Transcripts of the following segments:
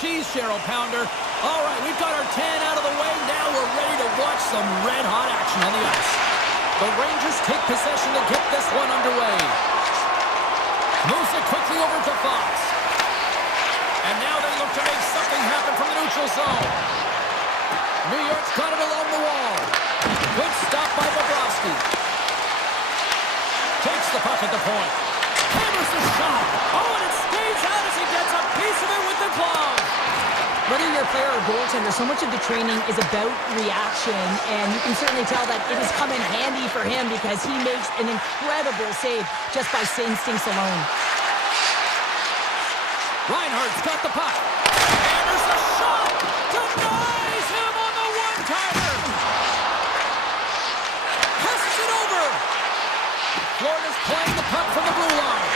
cheese Cheryl Pounder. All right, we've got our 10 out of the way. Now we're ready to watch some red-hot action on the ice. The Rangers take possession to get this one underway. Moves it quickly over to Fox. And now they look to make something happen from the neutral zone. New York's got it along the wall. Good stop by Bobrovsky. Takes the puck at the point. Hammers the shot. Oh, and it stays out as he gets a piece of it with the glove. Whether you're a player or goaltender, so much of the training is about reaction, and you can certainly tell that it has come in handy for him because he makes an incredible save just by instincts alone. Reinhardt's got the puck. Hammers the shot. Denies him on the one-timer. Passes it over. Florida's playing the puck from the blue line.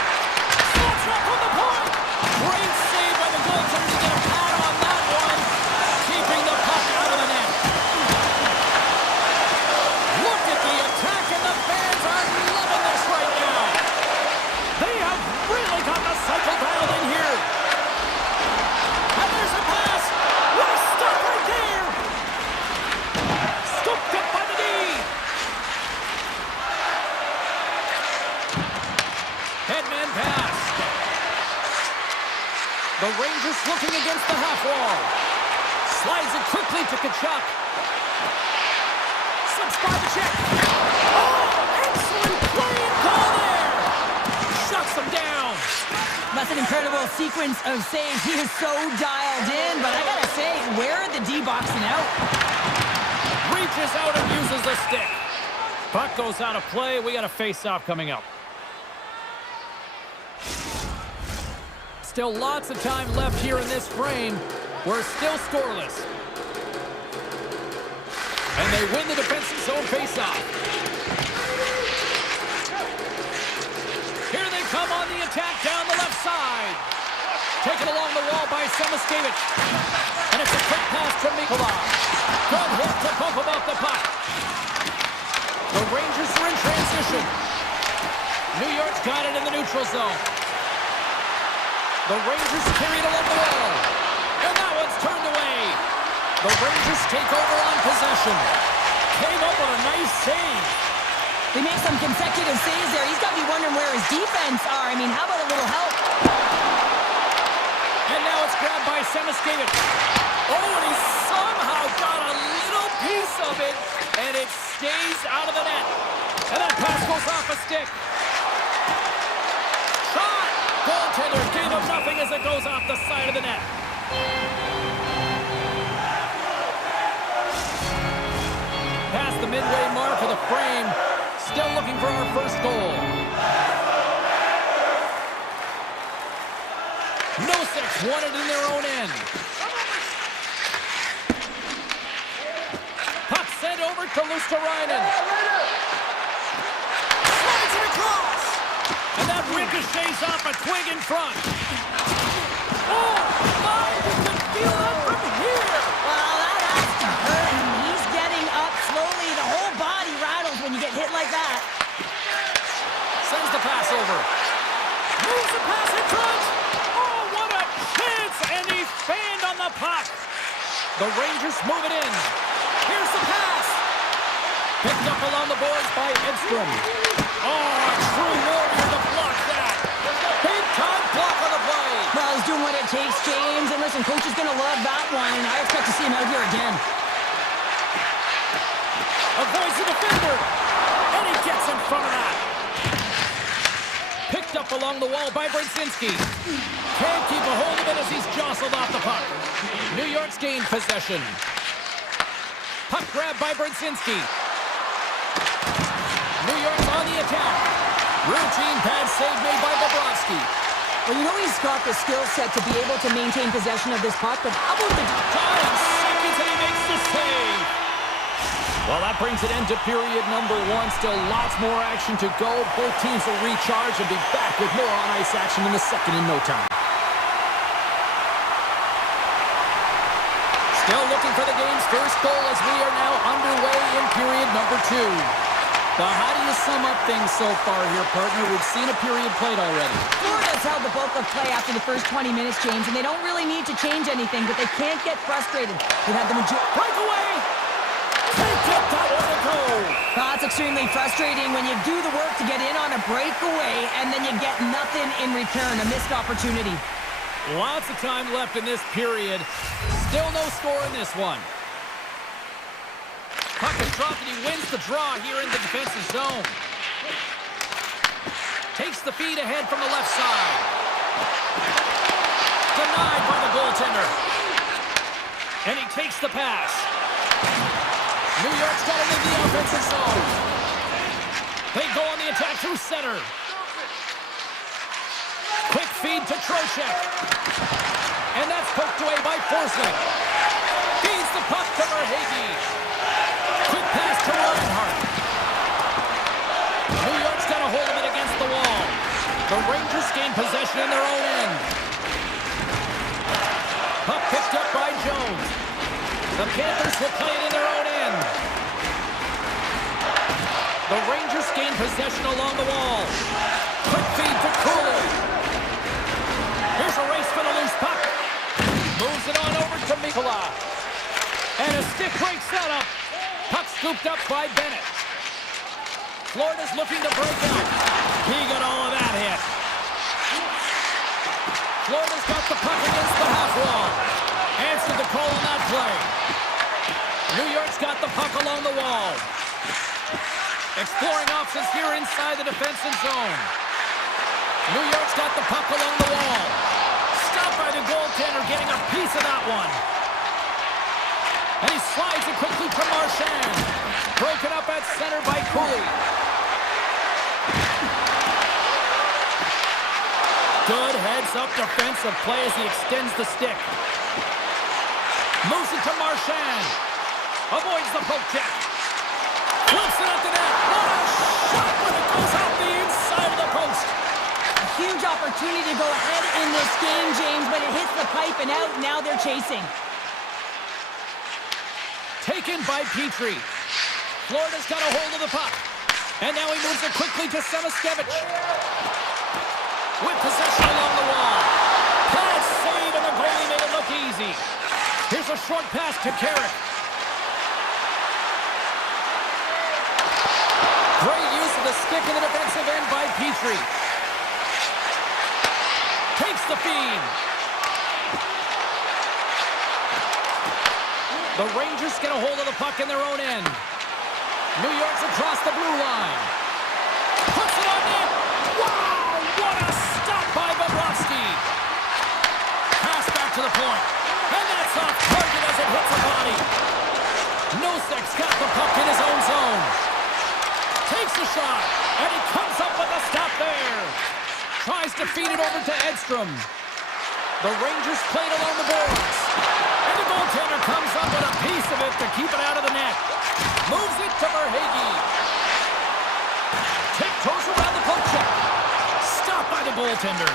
Slots up from the point. Great save by the goaltender to get a pad on that one. Keeping the puck out of the net. Look at the attack, and the fans are loving this right now. They have really got the cycle dialed in here. And there's a pass. What a stop right there. Scooped up by the D. Headman pass. The Rangers looking against the half wall. Slides it quickly to Tkachuk. Slips by the check. Oh, excellent play and call there. Shuts them down. That's an incredible sequence of saves. He is so dialed in, but I gotta say, where are the D boxing out? Reaches out and uses the stick. Puck goes out of play. We got a face-off coming up. Still lots of time left here in this frame. We're still scoreless. And they win the defensive zone face-off. Here they come on the attack down the left side. Taken along the wall by Samaskevich. And it's a quick pass from Nikolai. Good hit to bump him off the puck. The Rangers are in transition. New York's got it in the neutral zone. The Rangers carry it along the wall. And that one's turned away. The Rangers take over on possession. Came up with a nice save. They make some consecutive saves there. He's got to be wondering where his defense are. I mean, how about a little help? And now it's grabbed by Samaskevich. Oh, and he somehow got a little piece of it. And it stays out of the net. And that pass goes off a stick. Shot! Goaltender gave him nothing as it goes off the side of the net. Past the midway mark of the frame. Still looking for our first goal. Noseks won it in their own end. Puck sent over to Luosterainen. Slides it across. And that ricochets off a twig in front. Oh, my, you can feel that from here. Well, that has to hurt him. He's getting up slowly. The whole body rattles when you get hit like that. Sends the pass over. Moves the pass in front. Oh, what a chance. And he fanned on the puck. The Rangers move it in. Here's the pass. Picked up along the boards by Edstrom. Oh, a true warrior to block that. Big time block on the play. Well, he's doing what it takes, James. And listen, coach is going to love that one. I expect to see him out here again. Avoids the defender. And he gets in front of that. Picked up along the wall by Brzezinski. Can't keep a hold of it as he's jostled off the puck. New York's gained possession. Puck grab by Brzezinski. New York's on the attack. Routine pad save made by Bobrovsky. Well, you know he's got the skill set to be able to maintain possession of this puck, but how about the... Time seconds and he makes the save. Well, that brings it into period number one. Still lots more action to go. Both teams will recharge and be back with more on-ice action in the second in no time. Still looking for the game's first goal as we are now underway in period number two. Now, how do you sum up things so far here, partner? We've seen a period played already. Florida's held the bulk of play after the first 20 minutes, James, and they don't really need to change anything, but they can't get frustrated. They've had the majority. Breakaway! Take it, that one to go! That's extremely frustrating when you do the work to get in on a breakaway, and then you get nothing in return, a missed opportunity. Lots of time left in this period. Still no score in this one. Puck is dropped and he wins the draw here in the defensive zone. Takes the feed ahead from the left side. Denied by the goaltender. And he takes the pass. New York's got it in the offensive zone. They go on the attack through center. Quick feed to Trocheck. And that's poked away by Forsling. Feeds the puck to Verhaeghe. Quick pass to Reinhart. New York's got a hold of it against the wall. The Rangers gain possession in their own end. Puck picked up by Jones. The Panthers will play it in their own end. The Rangers gain possession along the wall. Quick feed to Cooley. Here's a race for the loose puck. Moves it on over to Mikkola. And a stick break setup. Puck scooped up by Bennett. Florida's looking to break out. He got all of that hit. Florida's got the puck against the half wall. Answered the call on that play. New York's got the puck along the wall. Exploring options here inside the defensive zone. New York's got the puck along the wall. Stopped by the goaltender, getting a piece of that one. And he slides it quickly to Marchand. Broken up at center by Cooley. Good heads-up defensive play as he extends the stick. Moves it to Marchand. Avoids the poke check. Flips it up the net. What a shot when it goes out the inside of the post. A huge opportunity to go ahead in this game, James, but it hits the pipe and out. Now they're chasing. Taken by Petrie. Florida's got a hold of the puck. And now he moves it quickly to Samaskevich. With possession along the wall. Bad save, and the goalie made it look easy. Here's a short pass to Carrick. Great use of the stick in the defensive end by Petrie. Takes the feed. The Rangers get a hold of the puck in their own end. New York's across the blue line. Puts it on net. Wow, what a stop by Bobrovsky. Pass back to the point. And that's off target as it hits a body. Nosek's got the puck in his own zone. Takes a shot, and he comes up with a stop there. Tries to feed it over to Edstrom. The Rangers played along the boards. And the goaltender comes up with a piece of it to keep it out of the net. Moves it to Verhaeghe. Tiptoes around the poke check. Stopped by the goaltender.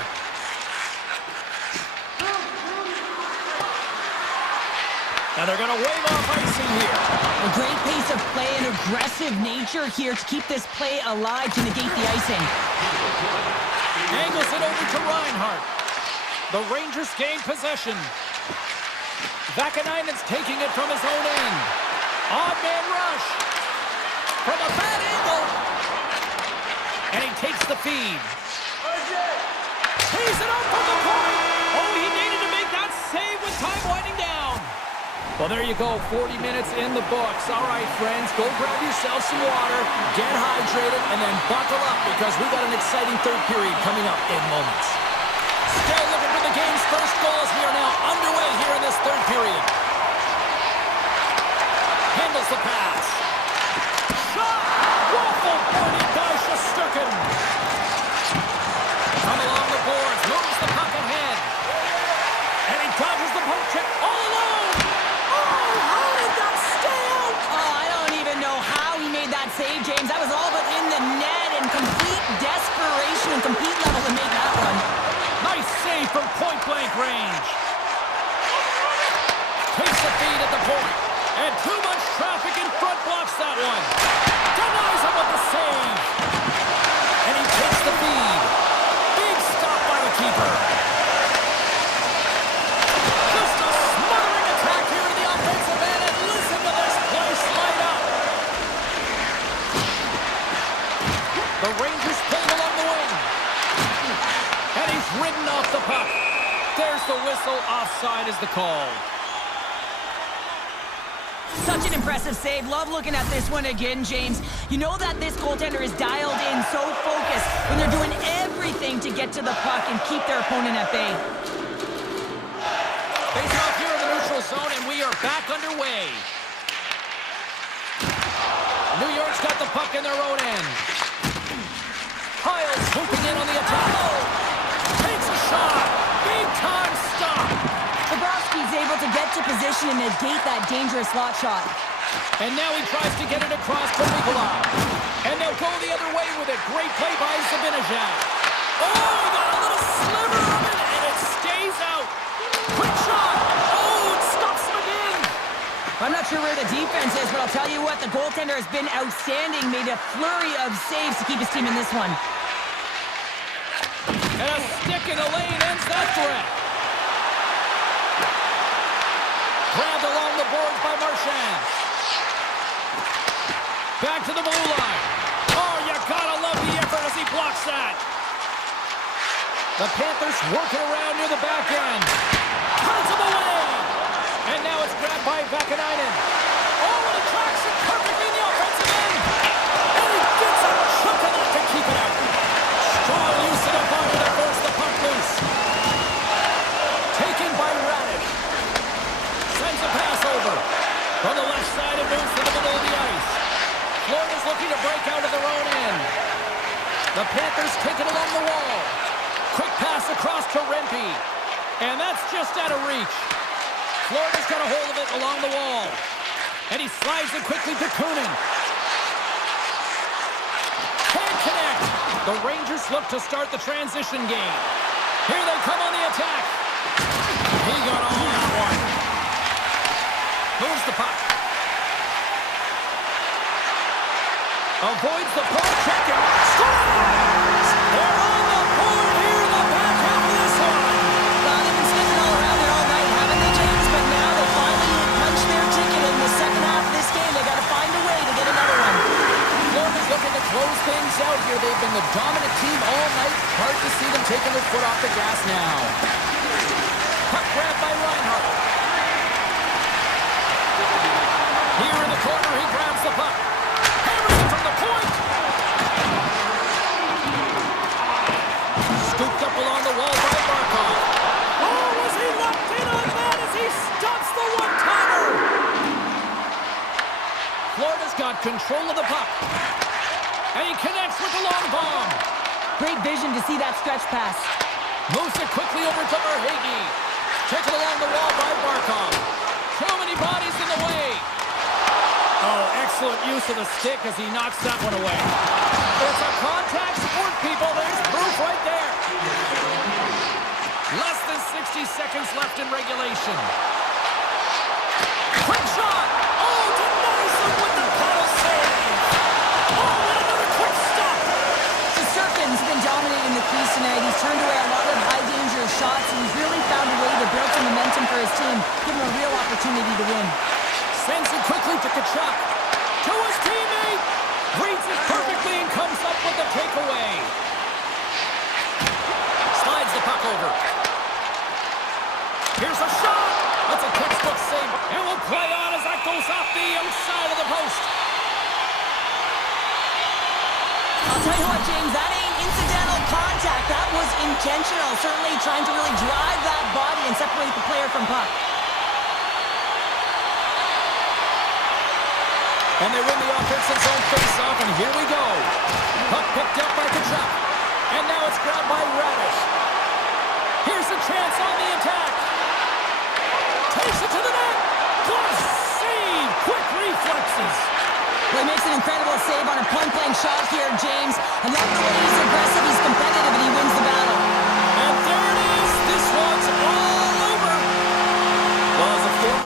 And they're going to wave off icing here. A great pace of play and aggressive nature here to keep this play alive to negate the icing. Angles it over to Reinhart. The Rangers gain possession. Vakanainen's taking it from his own end. Odd man rush. From a bad angle. And he takes the feed. Tees it up from the point. Oh, he needed to make that save with time winding down. Well, there you go. 40 minutes in the books. All right, friends, go grab yourself some water, get hydrated, and then buckle up because we got an exciting third period coming up in moments. Still looking for the game's first goal as we are now underway here in this third period. Handles the pass. Shot! Waffle boarded by Shesterkin. From along the boards, moves the puck ahead. And he dodges the poke check all alone. Oh, how did that stay out? Oh, I don't even know how he made that save, James. That was all but in the net and complete desperation and complete level to make that one. Nice save from point-blank range. Takes the feed at the point. And too much traffic in front blocks that one. Denies him with the save. The Rangers playing along the wing. And he's ridden off the puck. There's the whistle. Offside is the call. Such an impressive save. Love looking at this one again, James. You know that this goaltender is dialed in, so focused when they're doing everything to get to the puck and keep their opponent at bay. Face off here in the neutral zone, and we are back underway. New York's got the puck in their own end. Hiles swooping in on the attack. Takes a shot. Big time stop. Bobrovsky's able to get to position and negate that dangerous slot shot. And now he tries to get it across to Nikolai. And they'll go the other way with it. Great play by Zibanejad. Oh, he got a little sliver of it, and it stays out. Quick shot. Oh, it stops him again. I'm not sure where the defense is, but I'll tell you what, the goaltender has been outstanding. Made a flurry of saves to keep his team in this one. And a stick in the lane ends that threat. Grabbed along the boards by Marchand. Back to the blue line. Oh, you gotta love the effort as he blocks that. The Panthers working around near the back end. Cuts him away. And now it's grabbed by Vakanainen. Oh, and it tracks it perfectly in the offensive end. And he gets a chunk of that to keep it out. Strong use of the body to force the puck loose. Taken by Radish. Sends a pass over. From the left side, it moves to the middle of the ice. Florida's looking to break out of their own end. The Panthers take it along the wall. Quick pass across to Rempe. And that's just out of reach. Florida's got a hold of it along the wall. And he slides it quickly to Kunin. Can't connect. The Rangers look to start the transition game. Here they come on the attack. He got all that one. Moves the puck. Avoids the poke check and scores! They're on the board here in the back half of this one. Well, they've been sniffing all around there all night, haven't they, James? But now they finally punch their ticket in the second half of this game. They got to find a way to get another one. Florida's looking to close things out here. They've been the dominant team all night. Hard to see them taking their foot off the gas now. Puck grabbed by Reinhart. Here in the corner, he grabs the puck. Hammers it from the point. Scooped up along the wall by Barkov. Oh, was he locked in on that as he stops the one-timer? Florida's got control of the puck. And he connects with the long bomb. Great vision to see that stretch pass. Moves it quickly over to Verhaeghe. Taken along the wall by Barkov. Too many bodies in the way. Oh, excellent use of the stick as he knocks that one away. It's a contact sport, people. There's proof right there. Less than 60 seconds left in regulation. Quick shot. Oh, denies him with the paddle save. Oh, and another quick stop. Shesterkin's been dominating the crease tonight. He's turned away a lot of high-danger shots, and he's really found a way to build some momentum for his team, give him a real opportunity to win. Sends it quickly to Tkachuk. To his teammate. Reads it perfectly and comes up with the takeaway. Slides the puck over. Here's a shot. That's a textbook save. And we'll play on as that goes off the outside of the post. I'll tell you what, James, that ain't incidental contact. That was intentional. Certainly trying to really drive that body and separate the player from puck. And they win the offensive zone face-off, and here we go. Puck picked up by Tkachuk. And now it's grabbed by Radish. Here's a chance on the attack. Takes it to the net. Good save. Quick reflexes. Well, he makes an incredible save on a point-blank shot here, James. I love the way he's aggressive, he's competitive, and he wins the battle. And there it is. This one's all over. Well, as a former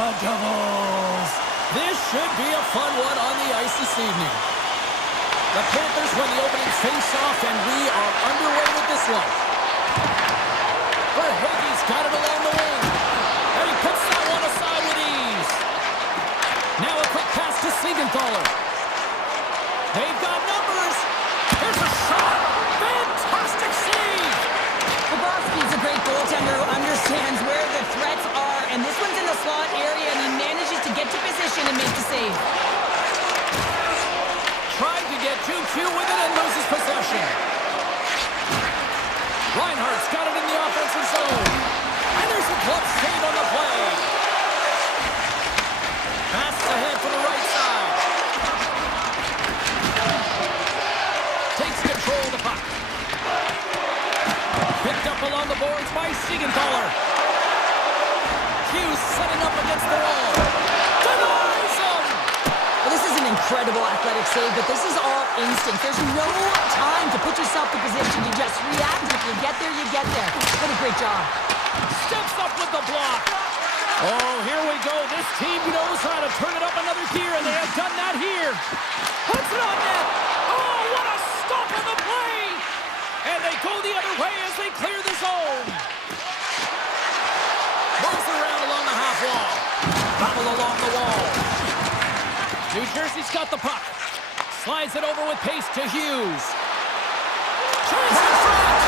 The Devils. This should be a fun one on the ice this evening. The Panthers win the opening face-off, and we are underway with this one. But Hagee's got it along the wing. And he puts that one aside with ease. Now a quick pass to Siegenthaler. They've got numbers. Here's a shot. Fantastic save. Bobrovsky's a great goaltender who understands where the threats are, and this one's in the slot area, and he manages to get to position and make the save. Tried to get too cute with it and loses possession. Reinhardt's got it in the offensive zone. And there's a glove save on the play. Pass ahead for the right side. Takes control of the puck. Picked up along the boards by Siegenthaler. Hughes setting up against the wall. Denies him! Well, this is an incredible athletic save, but this is all instinct. There's no time to put yourself in position. You just react. If you get there, you get there. What a great job. Steps up with the block. Oh, here we go. This team knows how to turn it up another gear, and they have done that here. Puts it on net. Oh, what a stop on the play! And they go the other way as they clear the zone. Moves around along the half wall. Battle along the wall. New Jersey's got the puck. Slides it over with pace to Hughes. Chance in front.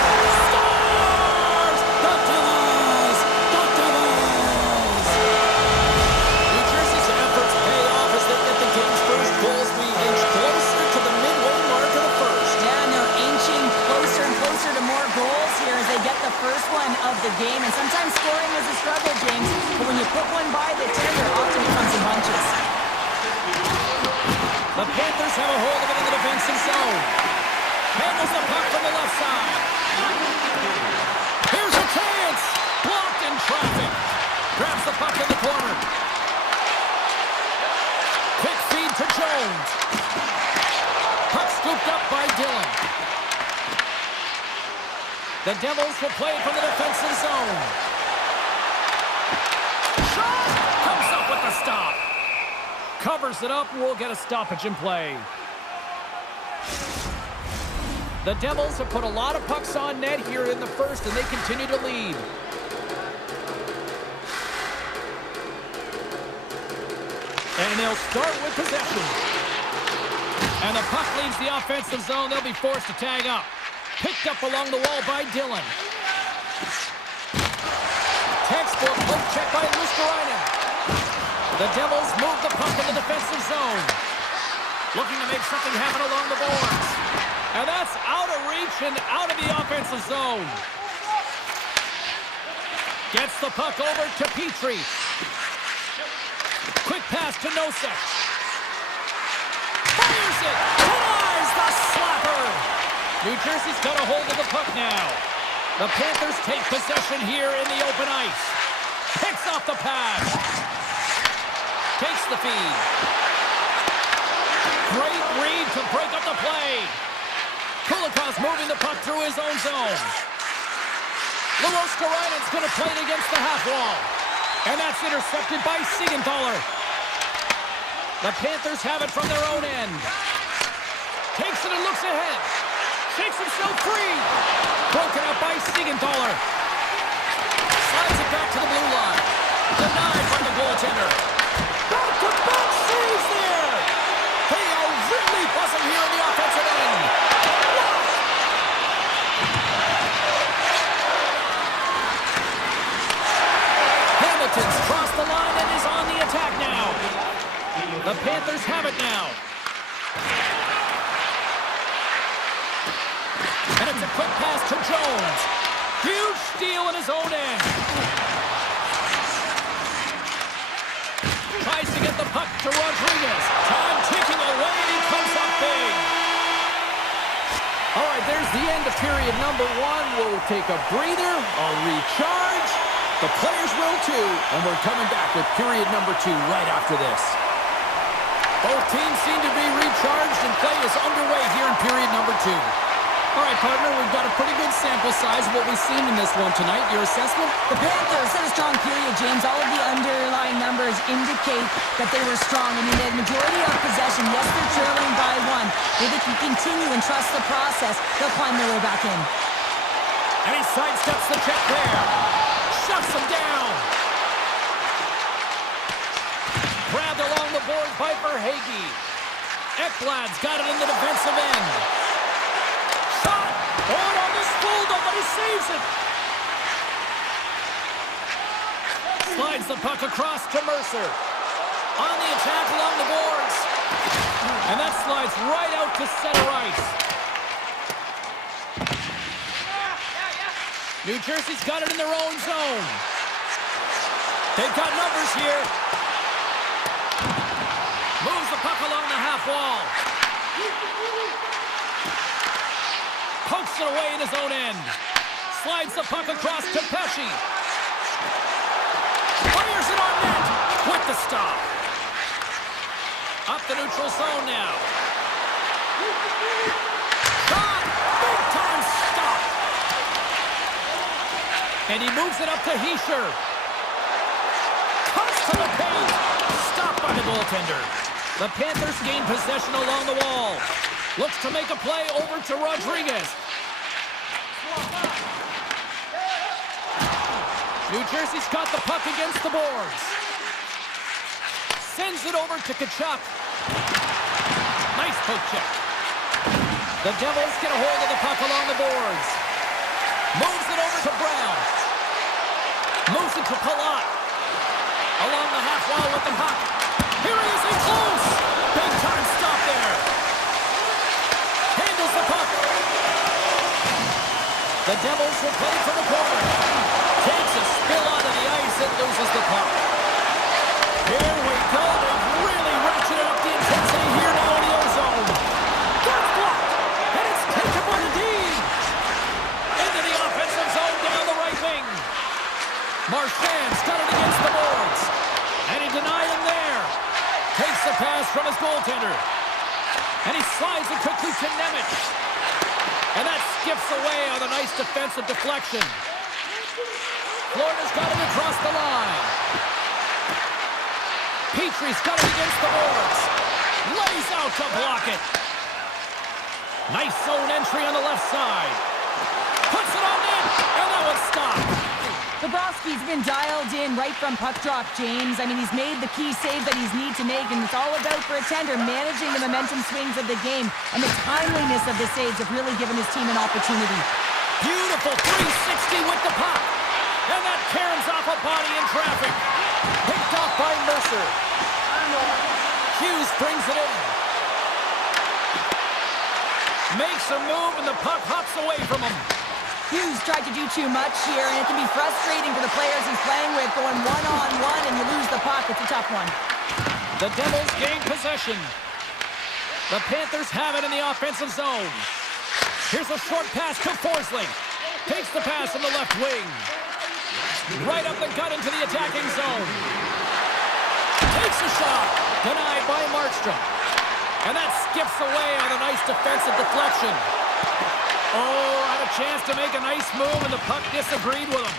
Scores! The Devils! The Devils! New Jersey's efforts pay off as they get the game's first goals. We inch closer to the midway mark of the first. Yeah, and they're inching closer and closer to more goals here as they get the first one of the game. And sometimes scoring is a struggle, James. But when you put one by the tender, often it comes in bunches. The Panthers have a hold of it in the defensive zone. Handles the puck from the left side. Here's a chance. Blocked in traffic. Grabs the puck in the corner. Quick feed to Jones. Puck scooped up by Dillon. The Devils will play it from the defensive zone. Shot! Comes up with the stop. Covers it up, and we'll get a stoppage in play. The Devils have put a lot of pucks on net here in the first, and they continue to lead. And they'll start with possession. And the puck leaves the offensive zone. They'll be forced to tag up. Picked up along the wall by Dillon. Textbook poke check by Luskarainen. The Devils move the puck in the defensive zone. Looking to make something happen along the boards. And that's out of reach and out of the offensive zone. Gets the puck over to Petrie. Quick pass to Nosek. Fires it. Denies the slapper. New Jersey's got a hold of the puck now. The Panthers take possession here in the open ice. Picks off the pass. Takes the feed. Great read to break up the play. Kulikov's moving the puck through his own zone. Luskarainen's going to play it against the half wall. And that's intercepted by Siegenthaler. The Panthers have it from their own end. Takes it and looks ahead. Shakes himself free. Broken up by Siegenthaler. Slides it back to the blue line. Denied by the goaltender. Back-to-back saves there. They are really buzzing here in the offensive end. Hamilton's crossed the line and is on the attack now. The Panthers have it now. And it's a quick pass to Jones. Huge steal in his own end. Tries to get the puck to Rodriguez. Time ticking away, and he comes up big. All right, there's the end of period number one. We'll take a breather, I'll recharge. The players will too, and we're coming back with period number two right after this. Both teams seem to be recharged, and play is underway here in period number two. All right, partner, we've got a pretty good sample size of what we've seen in this one tonight. Your assessment? The Panthers had a strong period, James. All of the underlying numbers indicate that they were strong. I mean, they had majority of possession. Yes, they're trailing by one. If they can continue and trust the process, they'll climb their way back in. And he sidesteps the check there. Shuts him down. Grabbed along the board by Verhaeghe. Ekblad's got it in the defensive end. Shot! On the spool, but he saves it. Slides the puck across to Mercer. On the attack along the boards. And that slides right out to center ice. New Jersey's got it in their own zone. They've got numbers here. Moves the puck along the half wall. Pokes it away in his own end. Slides the puck across to Pesce. Fires it on net. With the stop. Up the neutral zone now. Shot! Big time stop. And he moves it up to Hischier. Cuts to the paint. Stopped by the goaltender. The Panthers gain possession along the wall. Looks to make a play over to Rodriguez. New Jersey's got the puck against the boards. Sends it over to Tkachuk. Nice poke check. The Devils get a hold of the puck along the boards. Moves it over to Brown. Moves it to Palat. Along the half wall with the puck. Here he is in close. Big time stop there. Handles the puck. The Devils will play from the corner. Takes a spill onto the ice and loses the puck. Here we go. They've really ratcheted up the intensity here now in the O-zone. Gets blocked. And it's taken by the D. Into the offensive zone down the right wing. Marchand's got it against the boards. And he denied him there. Takes the pass from his goaltender. And he slides it quickly to Nemec. And that skips away on a nice defensive deflection. Florida's got it across the line. Petrie's got it against the boards. Lays out to block it. Nice zone entry on the left side. Puts it on net, and that was stopped. Bobrovsky's been dialed in right from puck drop, James. I mean, he's made the key save that he's need to make, and it's all about, for a tender, managing the momentum swings of the game, and the timeliness of the saves have really given his team an opportunity. Beautiful 360 with the puck. And that caroms off a body in traffic. Picked off by Mercer. Hughes brings it in. Makes a move, and the puck hops away from him. Hughes tried to do too much here, and it can be frustrating for the players he's playing with, going one-on-one, and you lose the puck. It's a tough one. The Devils gain possession. The Panthers have it in the offensive zone. Here's a short pass to Forsling. Takes the pass from the left wing. Right up the gut into the attacking zone. Takes a shot. Denied by Markstrom. And that skips away on a nice defensive deflection. Oh, had a chance to make a nice move, and the puck disagreed with him.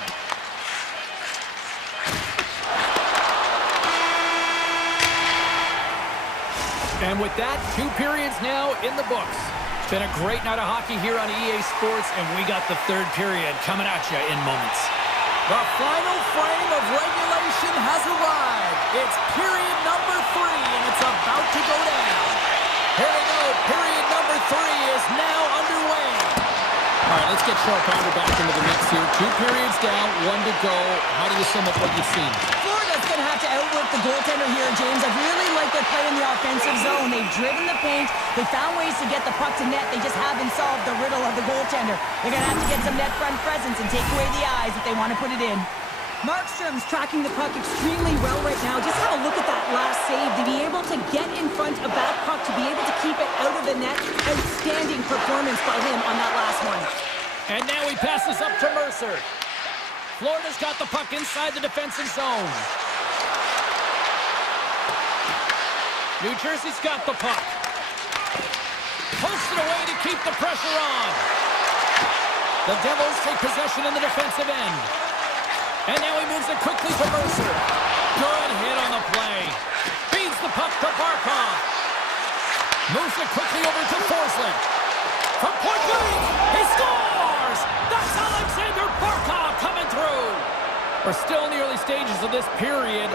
And with that, 2 periods now in the books. It's been a great night of hockey here on EA Sports, and we got the 3rd period coming at you in moments. The final frame of regulation has arrived. It's period number 3, and it's about to go down. Here we go. Period number 3 is now underway. All right, let's get Sharp-Pounder back into the mix here. 2 periods down, 1 to go. How do you sum up what you've seen? Florida's going to have to outwork the goaltender here, James. I really like their play in the offensive zone. They've driven the paint. They found ways to get the puck to net. They just haven't solved the riddle of the goaltender. They're going to have to get some net front presence and take away the eyes if they want to put it in. Markstrom's tracking the puck extremely well right now. Just have a look at that last save. To be able to get in front of that puck, to be able to keep it out of the net, outstanding performance by him on that last one. And now he passes up to Mercer. Florida's got the puck inside the defensive zone. New Jersey's got the puck. Posts it away to keep the pressure on. The Devils take possession in the defensive end. And now he moves it quickly to Mercer. Good hit on the play. Feeds the puck to Barkov. Moves it quickly over to Forsland. From point blank, he scores! That's Alexander Barkov coming through. We're still in the early stages of this period.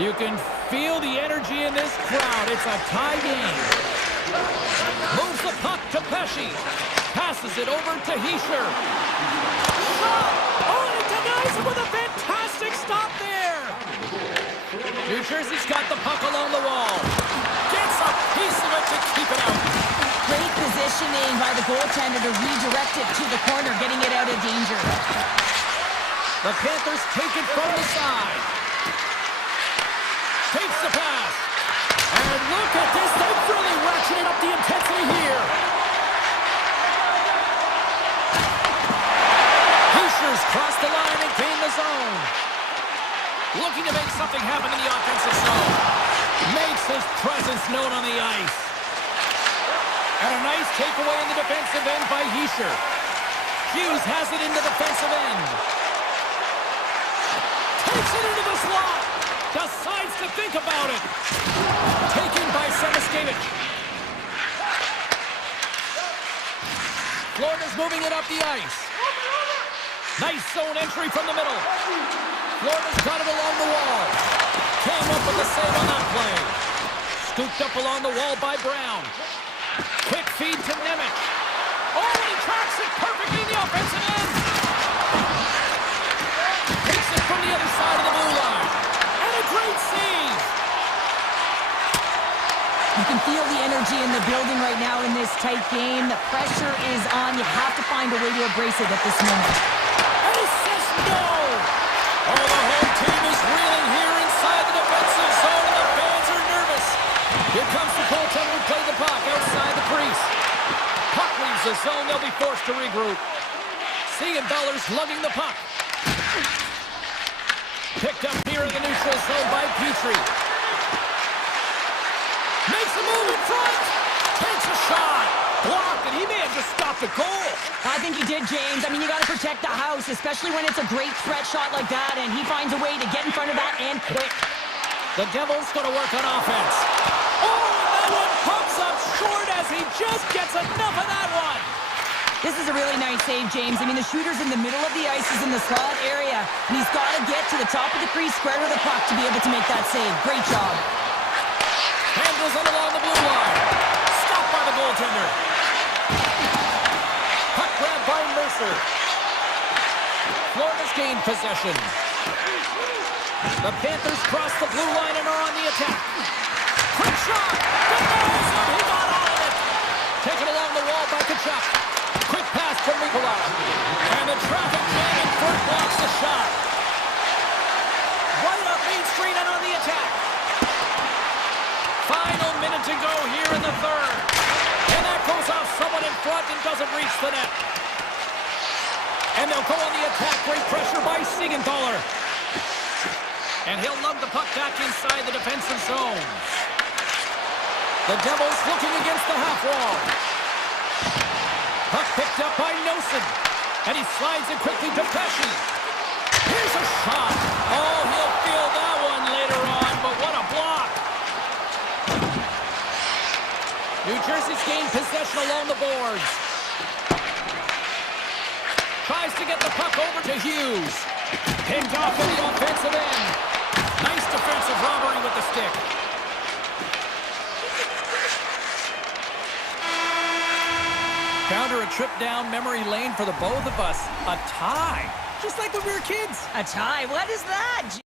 You can feel the energy in this crowd. It's a tie game. Moves the puck to Pesci. Passes it over to Hischier. Oh, and he denies it with a fantastic stop there. New Jersey's got the puck along the wall. Gets a piece of it to keep it out. Great positioning by the goaltender to redirect it to the corner, getting it out of danger. The Panthers take it from the side. Takes the pass. And look at this. They've really ratcheted up the intensity here. Hischier's crossed the line and gained the zone. Looking to make something happen in the offensive zone. Makes his presence known on the ice. And a nice takeaway in the defensive end by Hischier. Hughes has it in the defensive end. Takes it into the slot. Decides to think about it. Taken by Semaskevich. Florida's moving it up the ice. Nice zone entry from the middle. Florida's got it along the wall. Came up with a save on that play. Scooped up along the wall by Brown. Quick feed to Nemec. Oh, and he tracks it perfectly in the offensive end. Takes it from the other side of the blue line. And a great save. You can feel the energy in the building right now in this tight game. The pressure is on. You have to find a way to embrace it at this moment. And he says no. Oh, the home team is reeling here inside the defensive zone, and the fans are nervous. Here comes the goaltender who played the puck outside the crease. Puck leaves the zone. They'll be forced to regroup. Siegenthaler's lugging the puck. Picked up here in the neutral zone by Petrie. Makes a move in front. Takes a shot. Blocked, and he may have just stopped the goal. I think he did, James. I mean, you got to protect the house, especially when it's a great threat shot like that, and he finds a way to get in front of that and quick. The Devils going to work on offense. Oh, and that one comes up short as he just gets enough of that one. This is a really nice save, James. I mean, the shooter's in the middle of the ice, he's in the slot area, and he's got to get to the top of the crease, square to the puck to be able to make that save. Great job. Handles it along the blue line. Stopped by the goaltender. Puck grab by Mercer. Florida's gained possession. The Panthers cross the blue line and are on the attack. Quick shot. Denies him. He got all of it. Taken along the wall by Tkachuk. Quick pass to Nikolai. And the traffic jam in front blocks the shot. Right up Main Street and on the attack. Final minute to go here in the third. And that goes off someone in front and doesn't reach the net. And they'll go on the attack. Great pressure by Siegenthaler. And he'll lug the puck back inside the defensive zone. The Devils looking against the half wall. Puck picked up by Nosen. And he slides it quickly to Pesci. Here's a shot. Oh, he'll feel that one later on, but what a block. New Jersey's gained possession along the boards. Tries to get the puck over to Hughes. Picked off in the offensive end. Nice defensive robbery with the stick. Counter a trip down memory lane for the both of us. A tie. Just like when we were kids. A tie? What is that?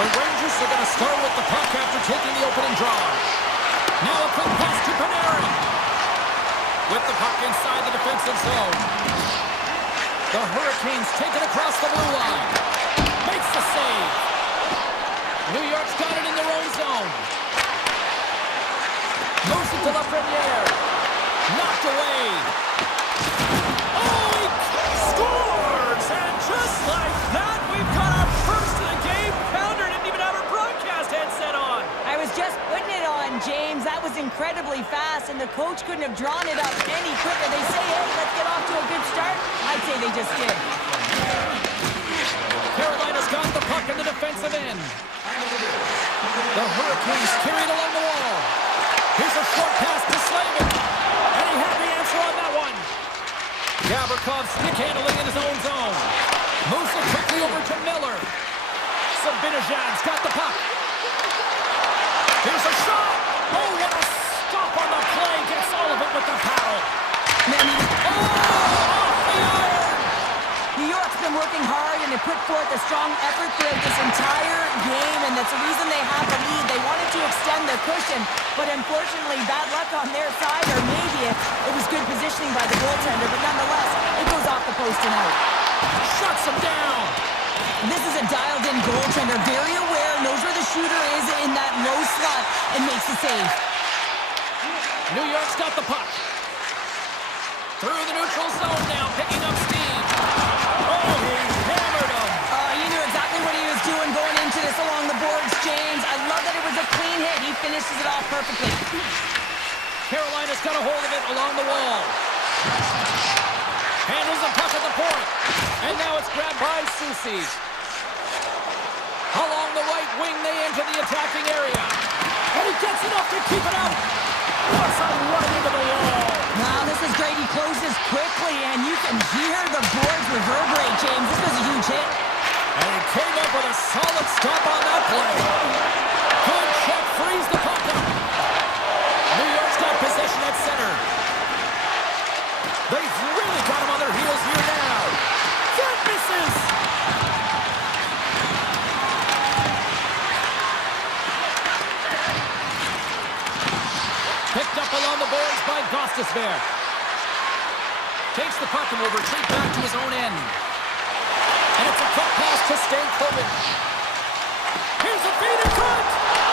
The Rangers are going to start with the puck after taking the opening draw. Now a quick pass to Panarin. With the puck inside the defensive zone. The Hurricanes take it across the blue line. Makes the save. New York's got it in their own zone. Moves it to Lafreniere. Knocked away. Oh, he scores! And just like that, we've got our first of the game. Pounder didn't even have her broadcast headset on. I was just putting it on, James. That was incredibly fast, and the coach couldn't have drawn it up any quicker. They say, hey, let's get off to a good start. I'd say they just did. Carolina's got the puck in the defensive end. The Hurricanes carry it along the wall. Here's a short pass to Slavin. And he had the answer on that one. Gavrikov stick handling in his own zone. Moves it quickly over to Miller. Sabinajad's got the puck. Here's a shot. Oh, what a stop on the play. Gets all of it with the paddle. Off the iron. New York's been working hard and they put forth a strong effort throughout this entire game, and that's the reason they have the lead. They wanted to extend their cushion, but unfortunately bad luck on their side, or maybe it was good positioning by the goaltender, but nonetheless, it goes off the post and out. Shuts him down. And this is a dialed-in goaltender, very aware, knows where the shooter is in that low slot, and makes the save. New York's got the puck. Through the neutral zone now, picking up steam. Oh, he hammered him. You knew exactly what he was doing going into this along the boards, James. I love that it was a clean hit. He finishes it off perfectly. Carolina's got a hold of it along the wall. Handles the puck at the point. And now it's grabbed by Soucy. Along the right wing, they enter the attacking area. And he gets enough to keep it out. What's a run into the wall? Wow, this is great. He closes quickly, and you can hear the boards reverberate, James. This was a huge hit. And he came up with a solid stop on that play. Good check, frees the puck up. New York's got possession at center. They've really got him on their heels here now. That misses. Picked up along the boards by Gostisbehere. Takes the puck and will retreat back to his own end. And it's a quick pass to Stankovic. Here's a feed in front.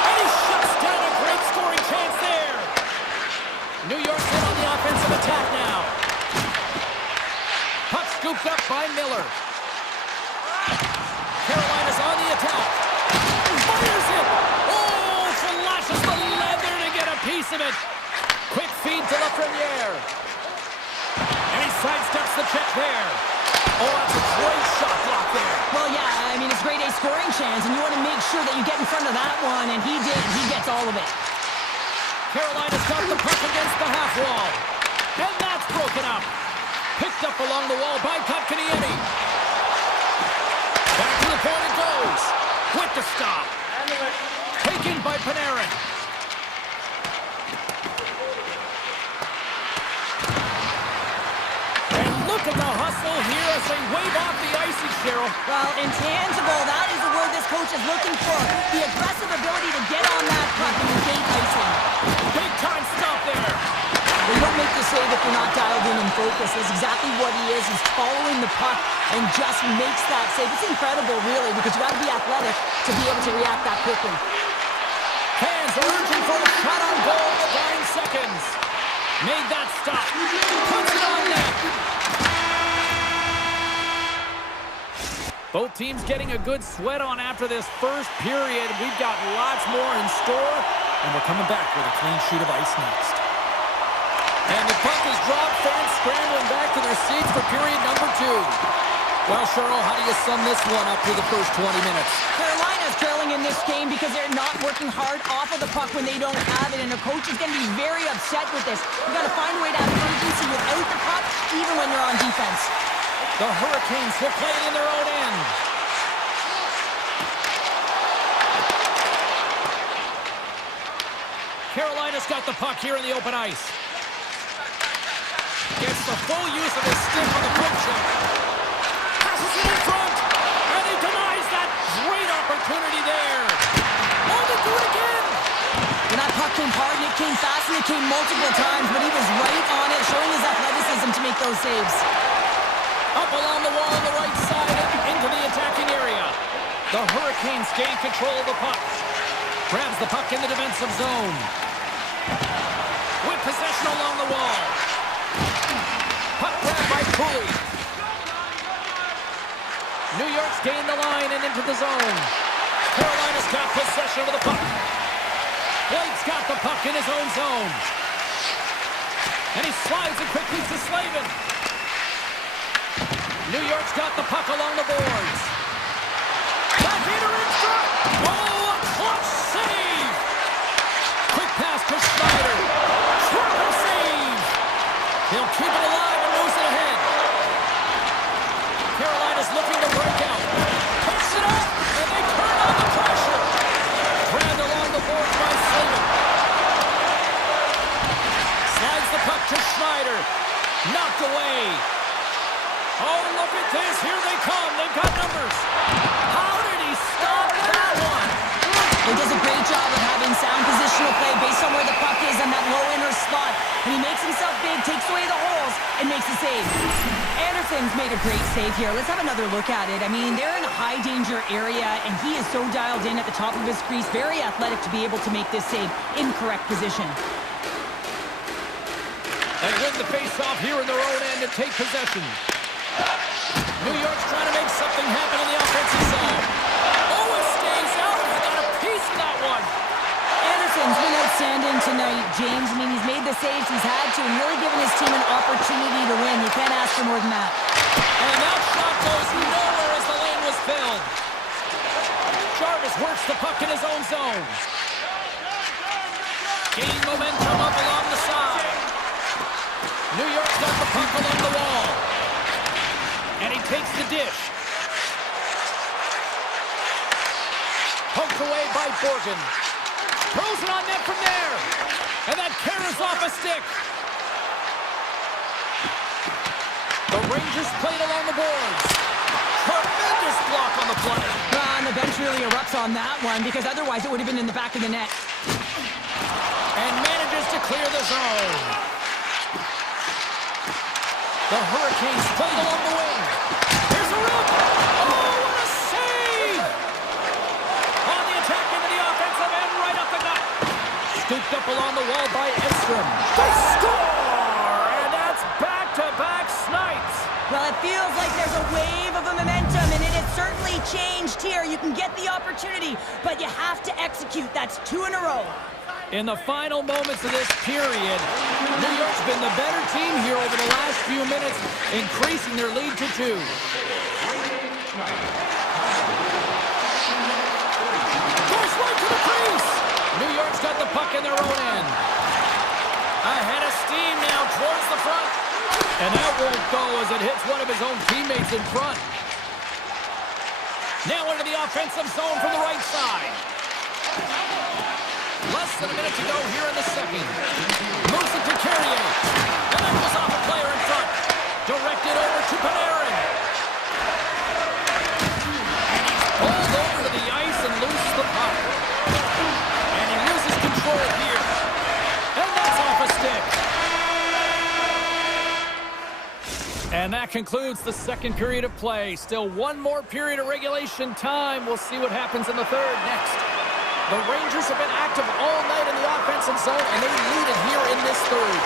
And he shuts down a great scoring chance there. New York's in on the offensive attack now. Puck scooped up by Miller. Carolina's on the attack. Fires it. Oh, flashes the leather to get a piece of it. Quick feed to Lafreniere. And he sidesteps the check there. Oh, that's a great shot block there. Well, yeah, I mean, it's grade A scoring chance, and you want to make sure that you get in front of that one, and he did. He gets all of it. Carolina's got the puck against the half wall. And that's broken up. Picked up along the wall by Kotkaniemi. Back to the point it goes. With the stop. Taken by Panarin. And look at the hustle here as they wave off the icy, Cheryl. Well, intangible, that is the word this coach is looking for. The aggressive ability to get on that puck and negate icing. Big time stop there. Well, you don't make the save if you're not dialed in and focused. That's exactly what he is. He's following the puck and just makes that save. It's incredible, really, because you got to be athletic to be able to react that quickly. Fans are urging for a shot on goal in the dying seconds. Made that stop. Puts it on net. Both teams getting a good sweat on after this first period. We've got lots more in store, and we're coming back with a clean sheet of ice next. And the puck is dropped, fans scrambling back to their seats for period number 2. Well, Cheryl, how do you sum this one up through the first 20 minutes? Carolina's trailing in this game because they're not working hard off of the puck when they don't have it, and the coach is going to be very upset with this. You got to find a way to have urgency without the puck, even when you're on defense. The Hurricanes will play it in their own end. Carolina's got the puck here in the open ice. Gets the full use of his stick on the quick check. Passes it in front, and he denies that great opportunity there. came multiple times, but he was right on it, showing his athleticism to make those saves. Up along the wall on the right side and into the attacking area. The Hurricanes gain control of the puck. Grabs the puck in the defensive zone. With possession along the wall. Puck grabbed by Cooley. New York's gained the line and into the zone. Carolina's got possession of the puck. Blake's got the puck in his own zone. And he slides it quickly to Slavin. New York's got the puck along the boards. Backhander in front. Oh, a clutch save. Quick pass to Schneider. Triple save. He'll keep it alive and moves it ahead. Carolina's looking to break out. Puts it up, and they turn on the pressure. Grabbed along the boards by Slavin. Slides the puck to Schneider. Knocked away. Oh, look at this. Here they come. They've got numbers. How did he stop that one? He does a great job of having sound positional play based on where the puck is in that low inner slot. And he makes himself big, takes away the holes, and makes a save. Anderson's made a great save here. Let's have another look at it. I mean, they're in a high-danger area, and he is so dialed in at the top of his crease. Very athletic to be able to make this save in correct position. They win the face-off here in their own end and take possession. New York's trying to make something happen on the offensive side. Oh, it stays out. He got a piece of that one. Anderson's been outstanding tonight, James. I mean, he's made the saves he's had to and really given his team an opportunity to win. You can't ask for more than that. And that shot goes nowhere as the lane was filled. Jarvis works the puck in his own zone. Gain momentum up along the side. New York's got the puck along the wall. And he takes the dish. Poked away by Borgen. Throws it on net from there. And that carries off a stick. The Rangers played along the boards. Tremendous block on the play. And the bench really erupts on that one because otherwise it would have been in the back of the net. And manages to clear the zone. The Hurricanes played along the wing. Here's a rip. Oh, what a save! On the attack into the offensive end, right up the gut. Scooped up along the wall by Edstrom. They score! And that's back-to-back snipes. Well, it feels like there's a wave of a momentum, and it has certainly changed here. You can get the opportunity, but you have to execute. That's 2 in a row. In the final moments of this period, New York's been the better team here over the last few minutes, increasing their lead to 2. Goes right to the crease! New York's got the puck in their own end. Ahead of steam now towards the front. And that won't go as it hits one of his own teammates in front. Now into the offensive zone from the right side. Less than a minute to go here in the second. Moves it to Carrier. And that was off a player in front. Directed over to Panarin. And he's pulled over to the ice and loosed the puck. And he loses control here. And that's off a stick. And that concludes the second period of play. Still one more period of regulation time. We'll see what happens in the third next. The Rangers have been active all night in the offensive zone, and they lead it here in this third.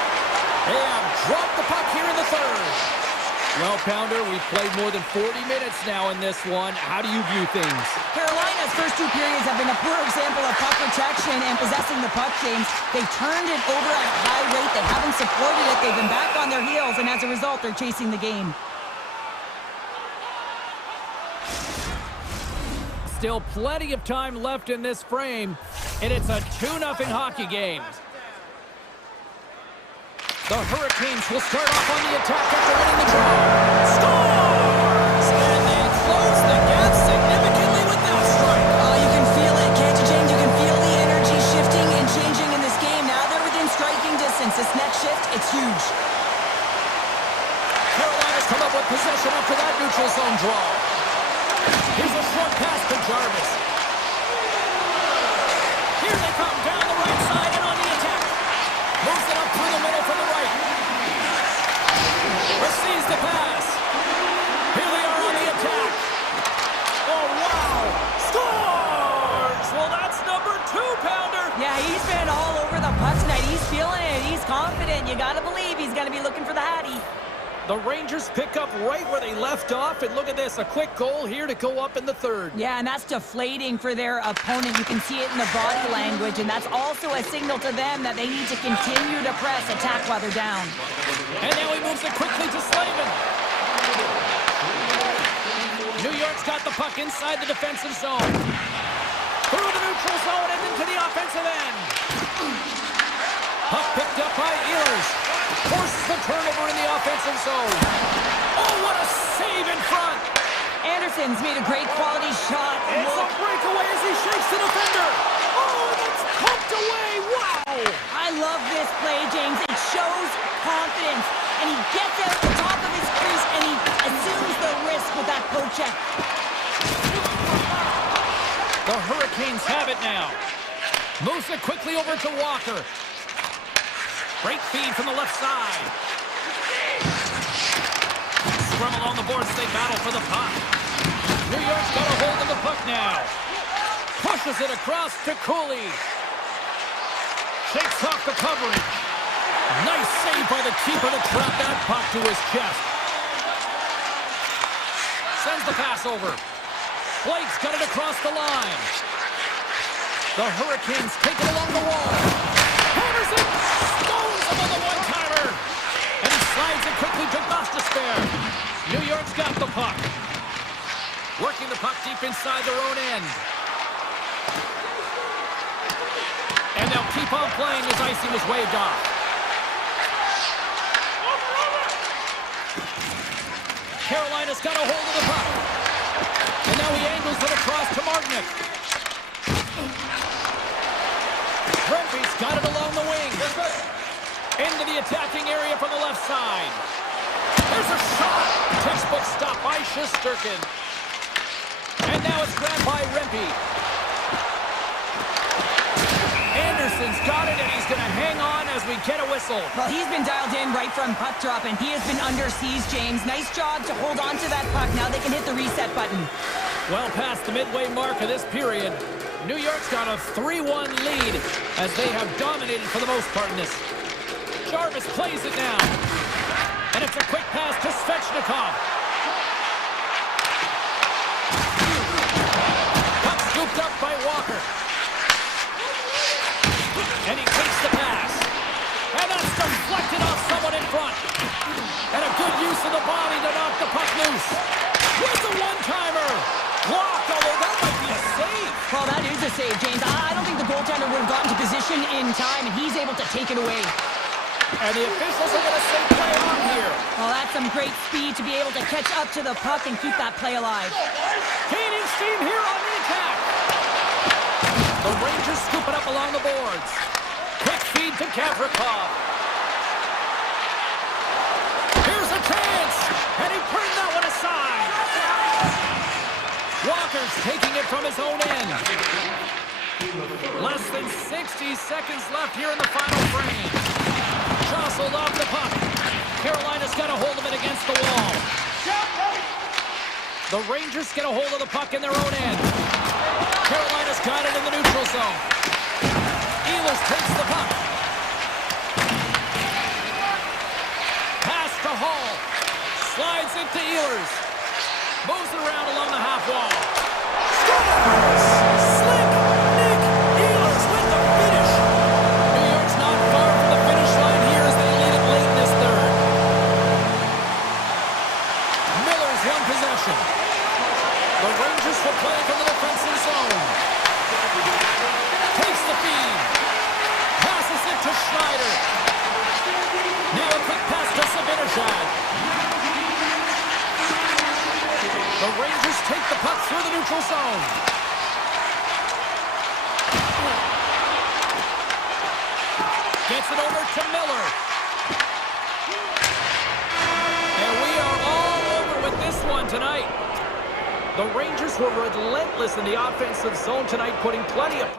They have dropped the puck here in the third. Well, Pounder, we've played more than 40 minutes now in this one. How do you view things? Carolina's first 2 periods have been a poor example of puck protection and possessing the puck, James. They've turned it over at a high rate. They haven't supported it. They've been back on their heels, and as a result, they're chasing the game. Still plenty of time left in this frame, and it's a 2-0 hockey game. The Hurricanes will start off on the attack after winning the draw. Scores! And they close the gap significantly with that strike. Oh, you can feel it, can't you, James? You can feel the energy shifting and changing in this game. Now they're within striking distance. This next shift, it's huge. Carolina's come up with possession after that neutral zone draw. Here's a short pass to Jarvis. Here they come down the right side and on the attack. Moves The Rangers pick up right where they left off, and look at this, a quick goal here to go up in the third. Yeah, and that's deflating for their opponent. You can see it in the body language, and that's also a signal to them that they need to continue to press, attack while they're down. And now he moves it quickly to Slavin. New York's got the puck inside the defensive zone. Through the neutral zone and into the offensive end. Puck picked up by Ehlers. Forces the turnover in the offensive zone. Oh, what a save in front. Anderson's made a great quality shot. It's a breakaway as he shakes the defender. Oh, that's pumped away. Wow. I love this play, James. It shows confidence. And he gets out the top of his crease and he assumes the risk with that poke check. The Hurricanes have it now. Moves it quickly over to Walker. Great feed from the left side. Scrum along the boards, they battle for the puck. New York's got a hold of the puck now. Pushes it across to Cooley. Shakes off the coverage. Nice save by the keeper to trap that puck to his chest. Sends the pass over. Blake's got it across the line. The Hurricanes take it along the wall. Hammers it! Stones him on the one-timer! And he slides it quickly to Gostisbehere. New York's got the puck. Working the puck deep inside their own end. And they'll keep on playing as icing is waved off. Carolina's got a hold of the puck. And now he angles it across to Martinic. Brempy's got it along the wing. Into the attacking area from the left side. There's a shot. Textbook stop by Shesterkin. And now it's grabbed by Rempe. Anderson's got it, and he's going to hang on as we get a whistle. Well, he's been dialed in right from puck drop, and he has been under siege, James. Nice job to hold on to that puck. Now they can hit the reset button. Well past the midway mark of this period, New York's got a 3-1 lead as they have dominated for the most part in this. Jarvis plays it now. And it's a quick pass to Svechnikov. Puck scooped up by Walker. And he takes the pass. And that's deflected off someone in front. And a good use of the body to knock the puck loose. With a one-timer. Blocked, although that might be a save. Well, that is a save, James. I don't think the goaltender would have gotten to position in time, and he's able to take it away. And the officials are going to say play on here. Well, that's some great speed to be able to catch up to the puck and keep that play alive. Gaining steam here on the attack. The Rangers scoop it up along the boards. Quick feed to Gavrikov. Here's a chance. And he turned that one aside. Walker's taking it from his own end. Less than 60 seconds left here in the final frame. Jostled off the puck. Carolina's got a hold of it against the wall. The Rangers get a hold of the puck in their own end. Carolina's got it in the neutral zone. Ehlers takes the puck. Pass to Hall. Slides it to Ehlers. Moves it around along the half wall. Scores! Slick Nick Ehlers with the finish. New York's not far from the finish line here as they lead it late in this third. Miller's won possession. The Rangers will play from the defensive zone. Takes the feed. Passes it to Schneider. Now a quick pass to Sabinishad. The Rangers take the puck through the neutral zone. Gets it over to Miller. And we are all over with this one tonight. The Rangers were relentless in the offensive zone tonight, putting plenty of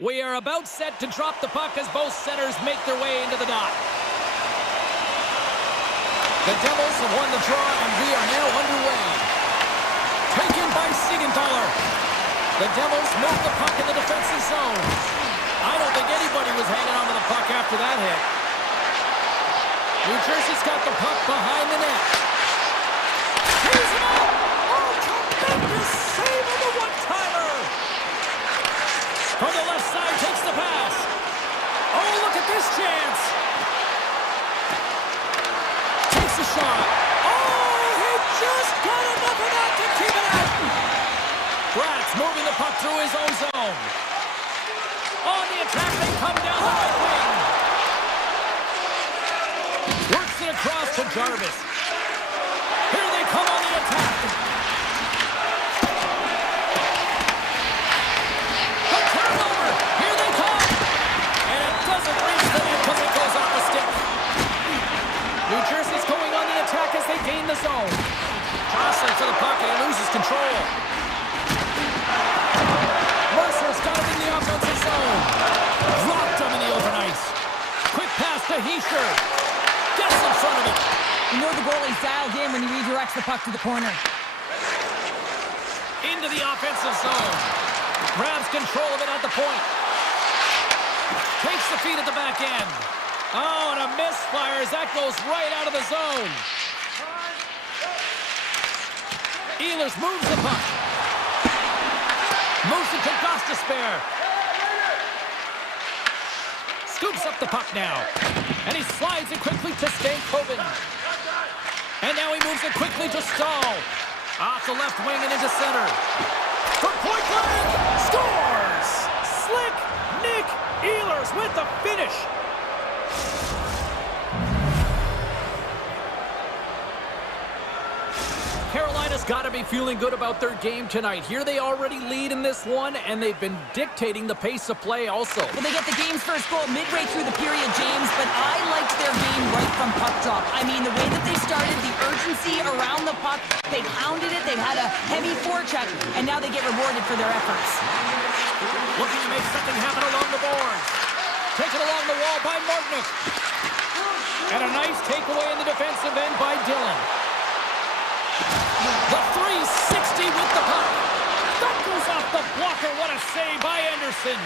We are about set to drop the puck as both centers make their way into the dot. The Devils have won the draw, and we are now underway. Taken by Siegenthaler. The Devils move the puck in the defensive zone. I don't think anybody was hanging on to the puck after that hit. New Jersey's got the puck behind the net. Here's it up! Oh, tremendous save on the one-timer! From the left side, takes the pass. Oh, look at this chance! Takes a shot. Oh, he just got enough of that to keep it out! Bratz moving the puck through his own zone. On the attack, they come down the right wing. Works it across to Jarvis. Here they come on the attack. A turnover. Here they come. And it doesn't reach the net because it goes off the stick. New Jersey's going on the attack as they gain the zone. Jostling for the puck and he loses control. Mercer's got it in the offensive zone. Dropped him in the open ice. Quick pass to Heischer. Gets in front of it. You know the goalie's dialed in when he redirects the puck to the corner. Into the offensive zone. Grabs control of it at the point. Takes the feed at the back end. Oh, and a misfire as that goes right out of the zone. Ehlers moves the puck. Moves it to Gostisbehere. Scoops up the puck now. And he slides it quickly to Stankoven. And now he moves it quickly to Stahl. Off the left wing and into center. For point blank! Scores! Slick Nick Ehlers with the finish. Carolina's got to be feeling good about their game tonight. Here they already lead in this one, and they've been dictating the pace of play also. Well, they get the game's first goal midway through the period, James, but I liked their game right from puck drop. I mean, the way that they started, the urgency around the puck, they pounded it, they've had a heavy forecheck, and now they get rewarded for their efforts. Looking to make something happen along the boards. Taken along the wall by Martinick. And a nice takeaway in the defensive end by Dillon. The 360 with the puck. That goes off the blocker. What a save by Anderson.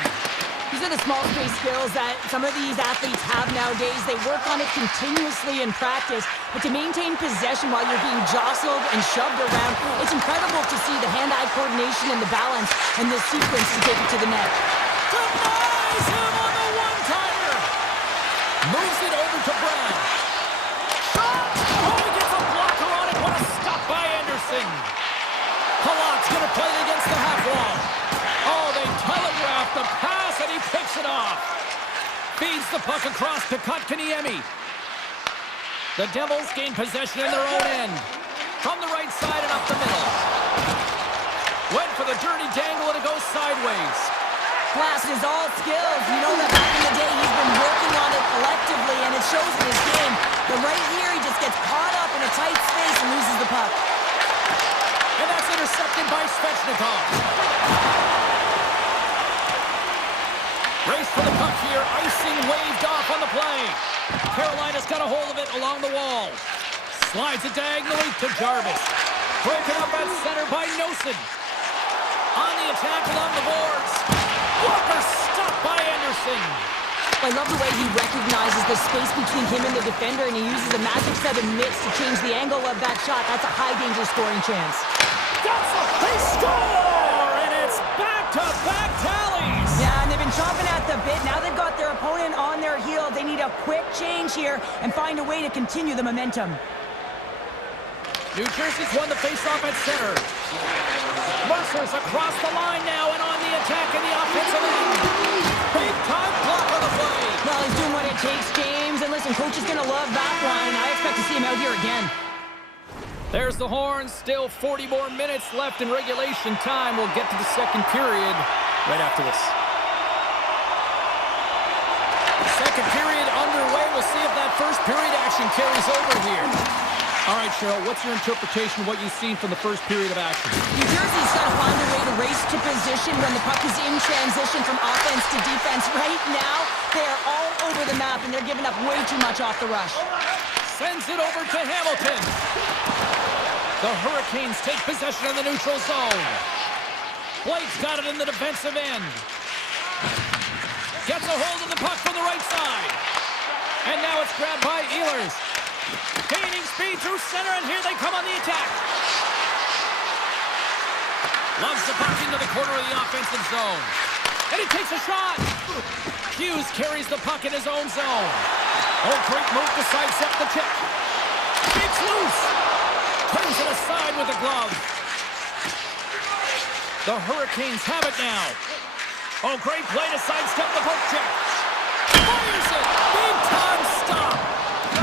These are the small space skills that some of these athletes have nowadays. They work on it continuously in practice, but to maintain possession while you're being jostled and shoved around, it's incredible to see the hand-eye coordination and the balance in this sequence to take it to the net. Denies him on the one-timer. Moves it over to Brown. Shot! Oh, he gets a blocker on it. What a stop by Anderson. Palat's going to play it against the half wall. Oh, they telegraph the pass, and he picks it off. Feeds the puck across to Kotkaniemi. The Devils gain possession in their own end. From the right side and up the middle. Went for the dirty dangle, and it goes sideways. Glass is all skills. You know that back in the day, he's been working on it collectively, and it shows in his game. But right here, he just gets caught up in a tight space and loses the puck. And that's intercepted by Svechnikov. Race for the puck here. Icing waved off on the play. Carolina's got a hold of it along the wall. Slides it diagonally to Jarvis. Broken up at center by Nosen. On the attack along the boards. Walker stopped by Anderson. I love the way he recognizes the space between him and the defender, and he uses a magic 7 mitts to change the angle of that shot. That's a high-danger scoring chance. They score! And it's back-to-back tallies! Yeah, and they've been chomping at the bit. Now they've got their opponent on their heel. They need a quick change here and find a way to continue the momentum. New Jersey's won the face-off at center. Mercer's across the line now and on the attack in the offensive end. Big-time block on the play. Well, he's doing what it takes, James. And listen, coach is going to love that line. I expect to see him out here again. There's the horn. Still 40 more minutes left in regulation time. We'll get to the second period right after this. Second period underway. We'll see if that first period action carries over here. All right, Cheryl, what's your interpretation of what you've seen from the first period of action? New Jersey's got to find a way to race to position when the puck is in transition from offense to defense. Right now, they are all over the map, and they're giving up way too much off the rush. Sends it over to Hamilton. The Hurricanes take possession of the neutral zone. Blake's got it in the defensive end. Gets a hold of the puck from the right side. And now it's grabbed by Ehlers. Gaining speed through center, and here they come on the attack. Loves the puck into the corner of the offensive zone. And he takes a shot. Hughes carries the puck in his own zone. Oh, great move to sidestep the tip. It's loose. Turns it aside with a glove. The Hurricanes have it now. Oh, great play to sidestep the poke check. Fires it. Big time stop.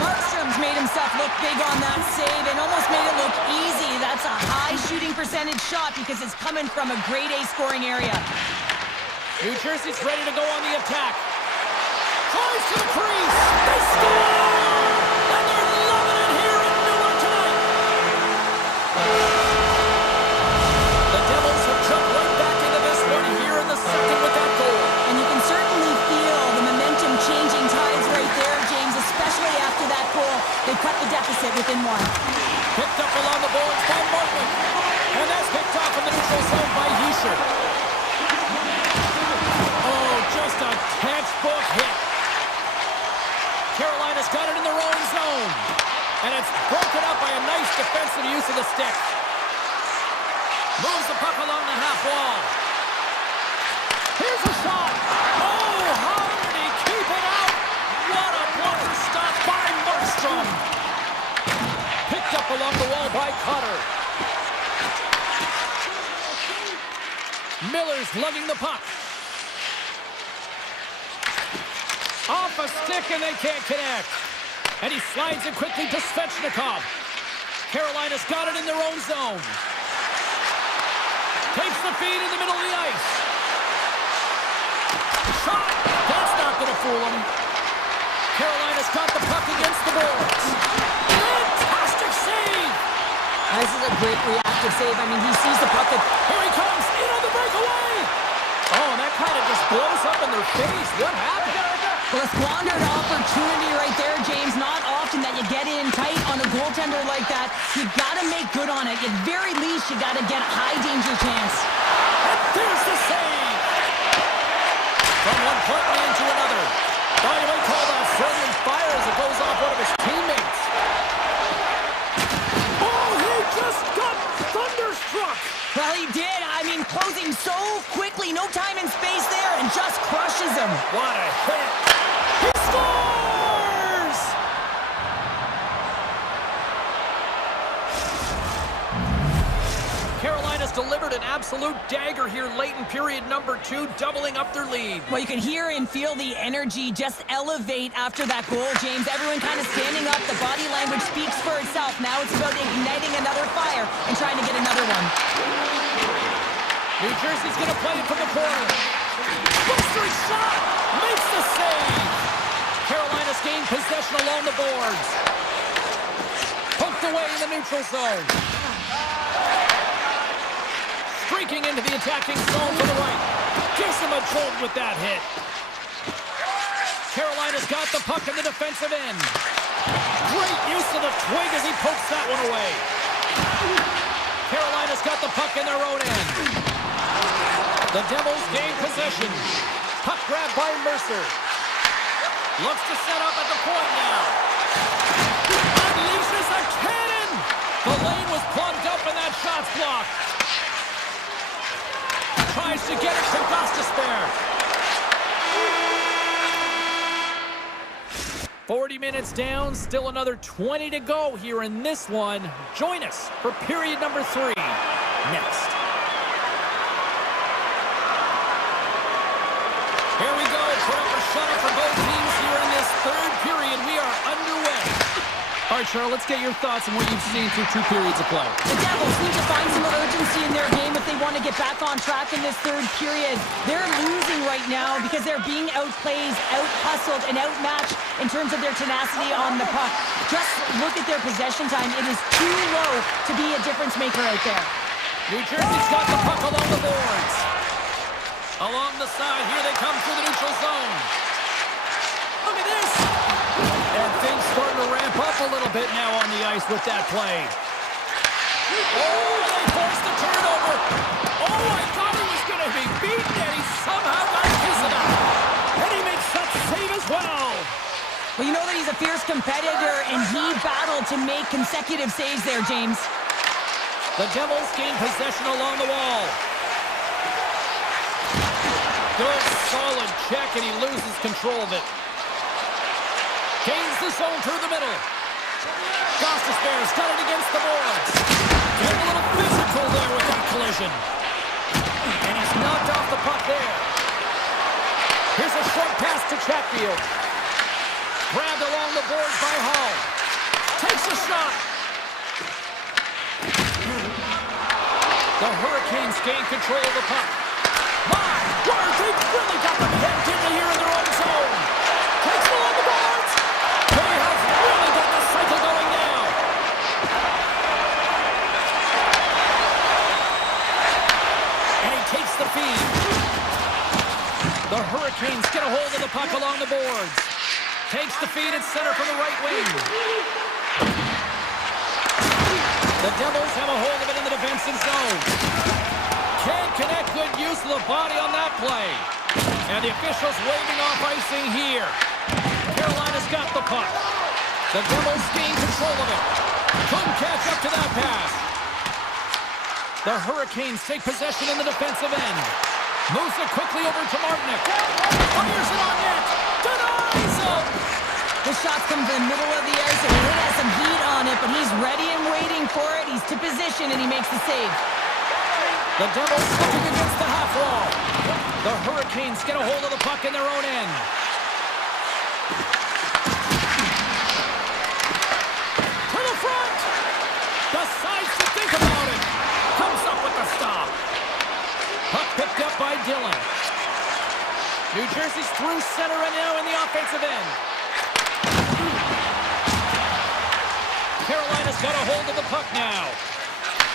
Markstrom's made himself look big on that save and almost made it look easy. That's a high shooting percentage shot because it's coming from a grade A scoring area. New Jersey's ready to go on the attack. Tries to the crease. They score! And they're loving it here in Newark tonight. The Devils have jumped right back into this one here in the second with that goal. And you can certainly feel the momentum changing tides right there, James, especially after that goal. They cut the deficit within one. Picked up along the boards by Martin. And that's picked off in the neutral zone by Hischer. Oh, just a textbook hit. Carolina's got it in their own zone. And it's broken up by a nice defensive use of the stick. Moves the puck along the half wall. Here's a shot. Oh, how did he keep it out? What a blocker stop by Markstrom. Picked up along the wall by Cutter. Miller's lugging the puck. Off a stick, and they can't connect. And he slides it quickly to Svechnikov. Carolina's got it in their own zone. Takes the feed in the middle of the ice. Shot! That's not going to fool him. Carolina's got the puck against the boards. Fantastic save! This is a great reactive save. I mean, he sees the puck. Here he comes! In on the breakaway! Oh, and that kind of just blows up in their face. What happened? Well, a squandered opportunity right there, James. Not often that you get in tight on a goaltender like that. You got to make good on it. At very least, you got to get a high danger chance. And there's the save! From one point into another. By the way, call that friendly fire as it goes off one of his teammates. Oh, he just got thunderstruck! Well, he did. I mean, closing so quickly. No time and space there, and just crushes him. What a hit! He scores! Carolina's delivered an absolute dagger here late in period number 2, doubling up their lead. Well, you can hear and feel the energy just elevate after that goal, James. Everyone kind of standing up. The body language speaks for itself. Now it's about igniting another fire and trying to get another one. New Jersey's going to play it from the corner. Bustering shot! Makes the save! Carolina's gained possession along the boards. Poked away in the neutral zone. Streaking into the attacking zone to the right. Gives him a jolt with that hit. Carolina's got the puck in the defensive end. Great use of the twig as he pokes that one away. Carolina's got the puck in their own end. The Devils gain possession. Puck grab by Mercer. Looks to set up at the point now. Unleashes a cannon! The lane was plugged up and that shot's blocked. Tries to get it to Gostisbehere. 40 minutes down, still another 20 to go here in this one. Join us for period number 3 next. Here we go, put up a shuttle for both teams here in this third period. We are underway. All right, Cheryl, let's get your thoughts on what you've seen through 2 periods of play. The Devils need to find some urgency in their game if they want to get back on track in this third period. They're losing right now because they're being outplayed, out-hustled, and outmatched in terms of their tenacity on the puck. Just look at their possession time. It is too low to be a difference maker out there. New Jersey's got the puck along the boards. Along the side, here they come through the neutral zone. Look at this! And things starting to ramp up a little bit now on the ice with that play. Oh, they forced the turnover. Oh, I thought he was going to be beaten, and he somehow got a piece of that. And he makes that save as well. Well, you know that he's a fierce competitor, and he battled to make consecutive saves there, James. The Devils gain possession along the wall. Good, solid check, and he loses control of it. Gains the zone through the middle. Costas Bears got it against the boards. Getting a little physical there with that collision. And he's knocked off the puck there. Here's a short pass to Chatfield. Grabbed along the boards by Hall. Takes a shot. The Hurricanes gain control of the puck. My word, they've really got them headed into here in their own zone. Takes it along the boards. They have really got the cycle going now. And he takes the feed. The Hurricanes get a hold of the puck along the boards. Takes the feed at center from the right wing. The Devils have a hold of it in the defensive zone. Can't connect, good use of the body on that play. And the officials waving off icing here. Carolina's got the puck. The Devils gain control of it. Couldn't catch up to that pass. The Hurricanes take possession in the defensive end. Moves it quickly over to Martinick. Fires it on net. Denies him. The shots come from the middle of the ice, and he has some heat on it, but he's ready and waiting for it. He's to position, and he makes the save. The Devils looking against the half wall. The Hurricanes get a hold of the puck in their own end. To the front. Decides to think about it. Comes up with the stop. Puck picked up by Dillon. New Jersey's through center and now in the offensive end. Carolina's got a hold of the puck now.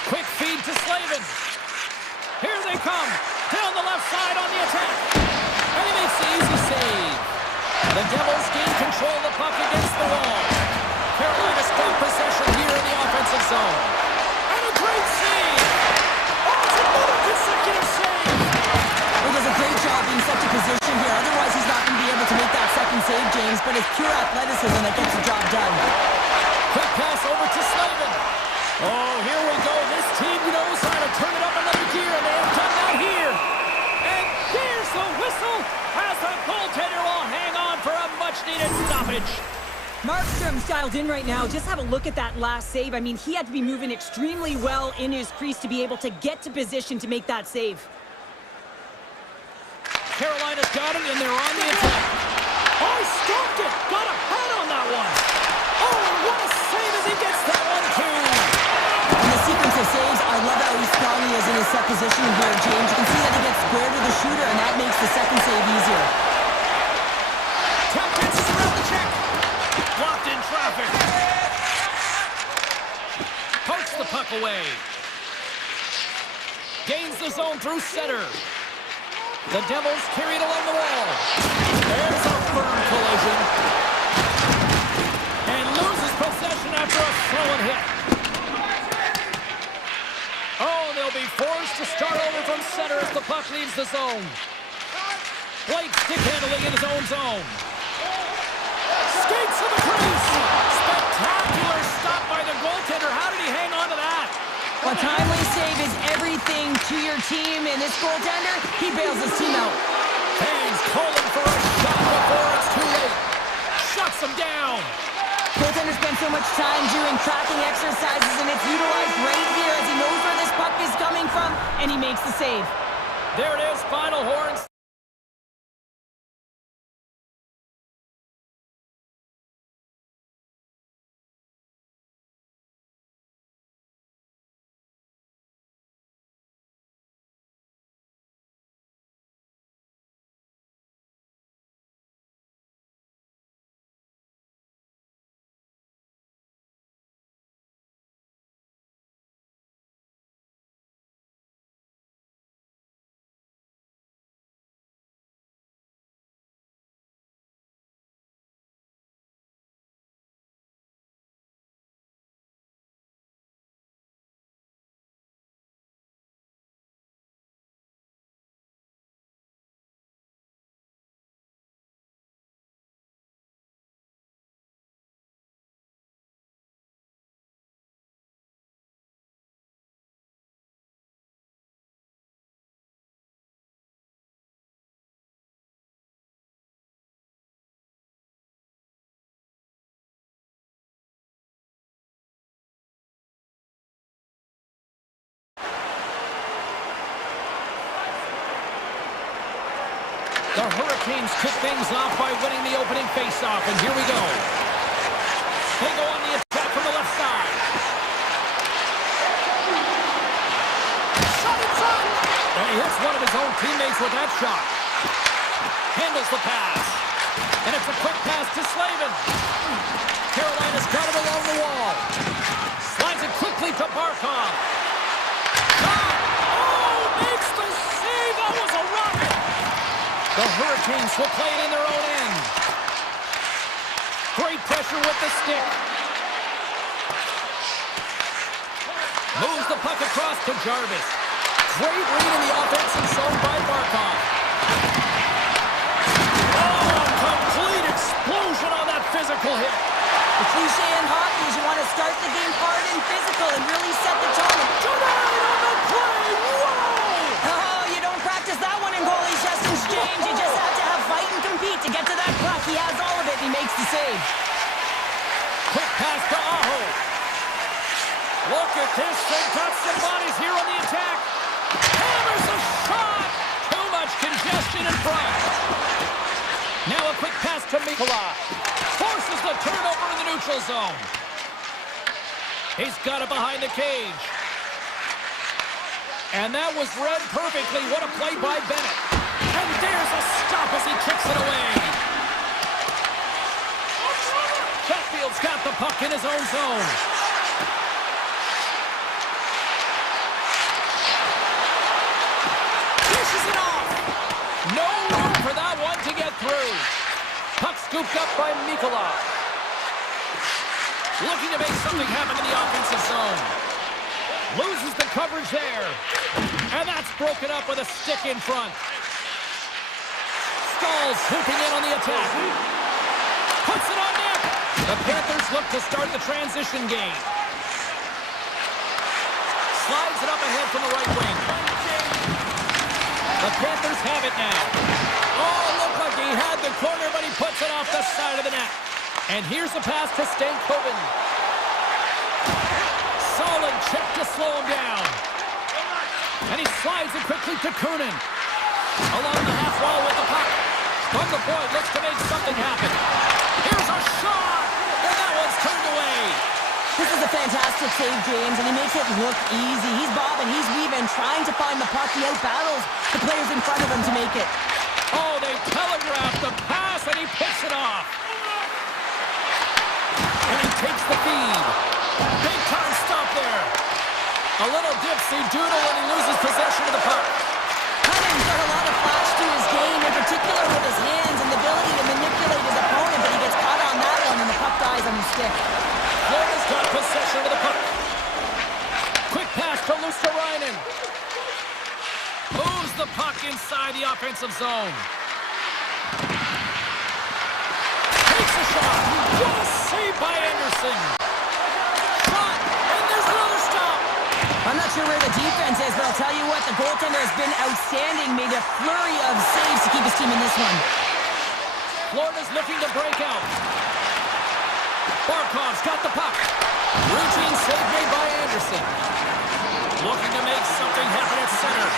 Quick feed to Slavin. Here they come. Down the left side on the attack. And he makes the easy save. The Devils gain control of the puck against the wall. Carolina's got possession here in the offensive zone. And a great save. Oh, it's another consecutive save. He does a great job in such a position here. Otherwise, he's not going to be able to make that second save, James. But it's pure athleticism that gets the job done. Quick pass over to Slavin. Oh, here we go. This team knows how to turn it up another gear, and they have done that here. And here's the whistle as the goaltender will hang on for a much-needed stoppage. Markstrom's dialed in right now. Just have a look at that last save. I mean, he had to be moving extremely well in his crease to be able to get to position to make that save. Carolina's got it, and they're on the attack. Oh, he stopped it. Got a head on that one. Oh, and what a save as he gets that one, too. In the sequence of saves, I love how strong he is in his set position here, James. You can see that he gets square to the shooter, and that makes the second save easier. Tap dances around the check. Blocked in traffic. Pokes the puck away. Gains the zone through center. The Devils carry it along the wall. There's a firm collision. And loses possession after a solid hit. Oh, they'll be forced to start over from center as the puck leaves the zone. Blake stick handling in his own zone. Skates to the crease. Spectacular stop by the goaltender. How did he hang on to that? A timely save is everything to your team, and this goaltender, he bails his team out. Fans calling for a shot before it's too late. Shuts him down. Goaltender spends so much time doing tracking exercises, and it's utilized right here as he knows where this puck is coming from, and he makes the save. There it is, final horns. The Hurricanes kick things off by winning the opening faceoff, and here we go. They go on the attack from the left side. Shot inside! And he hits one of his own teammates with that shot. Handles the pass. And it's a quick pass to Slavin. Carolina's got it along the wall. Slides it quickly to Barkov. Oh, makes the save. That was a rocket. The Hurricanes will play it in their own end. Great pressure with the stick. Moves the puck across to Jarvis. Great read in the offensive zone by Barkov. Oh, a complete explosion on that physical hit. The cliche in hockey is you want to start the game hard and physical and really set the tone. Tonight on the play, whoa! Oh, you don't practice that one in goalie sessions, James. You just have to have fight and compete to get to that puck. He has all of it, and he makes the save. Quick pass to Aho. Look at this. They've got some bodies here on the attack. Hammers a shot. Too much congestion in front. Now a quick pass to Mikula. Forces the turnover in the neutral zone. He's got it behind the cage. And that was read perfectly. What a play by Bennett. And there's a stop as he kicks it away. Sheffield's got the puck in his own zone. Dishes it off. No room for that one to get through. Puck scooped up by Mikula. Looking to make something happen in the offensive zone. Loses the coverage there. And that's broken up with a stick in front. Stall's swooping in on the attack. Puts it on net. The Panthers look to start the transition game. Slides it up ahead from the right wing. The Panthers have it now. Oh, looked like he had the corner, but he puts it off the side of the net. And here's the pass to Stankoven. Solid check to slow him down. And he slides it quickly to Kernan. Along the half wall with the puck. From the point, looks to make something happen. Here's a shot! And that one's turned away. This is a fantastic save, James, and he makes it look easy. He's bobbing, he's weaving, trying to find the puck. He outbattles the players in front of him to make it. Oh, they telegraphed the pass, and he picks it off. And he takes the feed. Big time stop there. A little dipsy doodle when he loses possession of the puck. Cunning's got a lot of flash to his game, in particular with his hands and the ability to manipulate his opponent, but he gets caught on that one, and the puck dies on his stick. Florida's got possession of the puck. Quick pass to Luosterainen. Moves the puck inside the offensive zone. Takes a shot. What a save by Anderson. Shot, and there's another stop. I'm not sure where the defense is, but I'll tell you what, the goaltender has been outstanding, made a flurry of saves to keep his team in this one. Florida's looking to break out. Barkov's got the puck. Routine save made by Anderson. Looking to make something happen at center.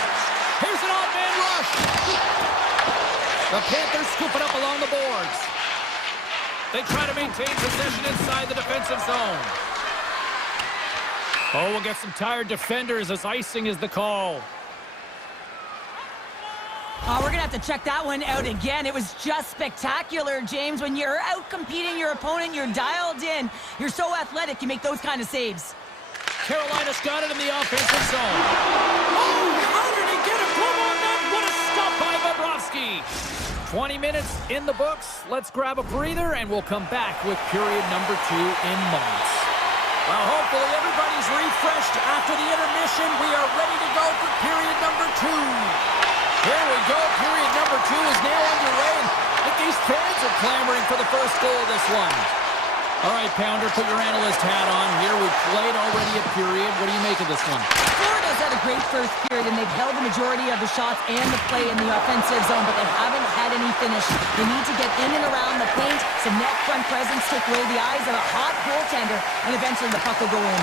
Here's an odd man rush. The Panthers scoop it up along the boards. They try to maintain possession inside the defensive zone. Oh, we'll get some tired defenders as icing is the call. Oh, we're going to have to check that one out again. It was just spectacular, James. When you're out competing your opponent, you're dialed in. You're so athletic, you make those kind of saves. Carolina's got it in the offensive zone. Oh, how did he get a glove on that? What a stop by Bobrovsky. 20 minutes in the books. Let's grab a breather, and we'll come back with period number 2 in moments. Well, hopefully everybody's refreshed after the intermission. We are ready to go for period number 2. Here we go. Period number 2 is now underway. I think these fans are clamoring for the first goal of this one. All right, Pounder, put your analyst hat on here. We've played already a period. What do you make of this one? Florida's had a great first period, and they've held the majority of the shots and the play in the offensive zone, but they haven't had any finish. They need to get in and around the paint, some net front presence, take away the eyes of a hot goaltender, and eventually the puck will go in.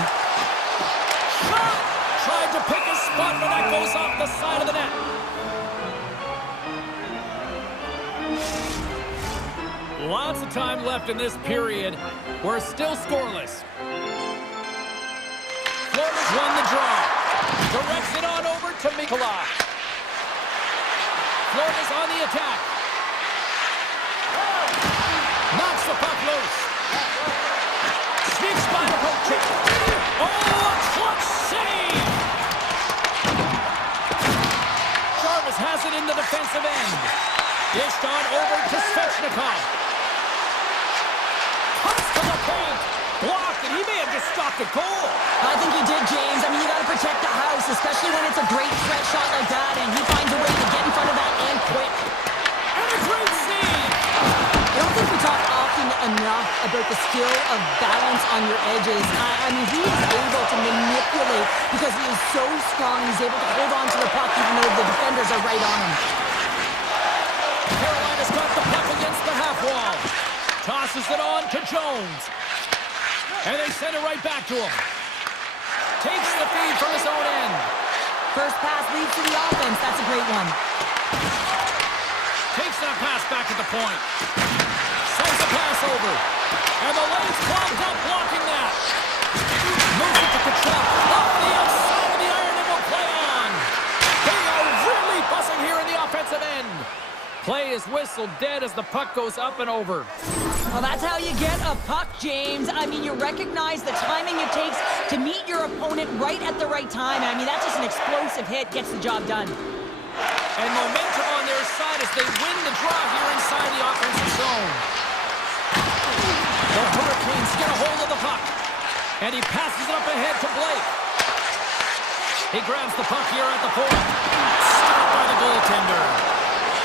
Shot! Tried to pick a spot, but that goes off the side of the net. Lots of time left in this period. We're still scoreless. Florida's won the draw. Directs it on over to Mikola. Florida's on the attack. Knocks the puck loose. Sneaks by the poke check. Oh, a clutch save! Jarvis has it in the defensive end. Dished on over to Svechnikov. Cuts to the paint. Blocked, and he may have just stopped a goal. I think he did, James. I mean, you got to protect the house, especially when it's a great threat shot like that, and he finds a way to get in front of that and quick. And a great save! I don't think we talk often enough about the skill of balance on your edges. I mean, he is able to manipulate because he is so strong. He's able to hold on to the puck even though the defenders are right on him. Carolina's got the puck against the half wall. Tosses it on to Jones. And they send it right back to him. Takes the feed from his own end. First pass leads to the offense. That's a great one. Takes that pass back at the point. Sends the pass over. And the lane's clogged up blocking that. Moves it to Kachuk. Off the outside of the iron and will play on. They are really buzzing here in the offensive end. Play is whistled dead as the puck goes up and over. Well, that's how you get a puck, James. I mean, you recognize the timing it takes to meet your opponent right at the right time. I mean, that's just an explosive hit. Gets the job done. And momentum on their side as they win the draw here inside the offensive zone. The Hurricanes get a hold of the puck. And he passes it up ahead to Blake. He grabs the puck here at the point. Stopped by the goaltender.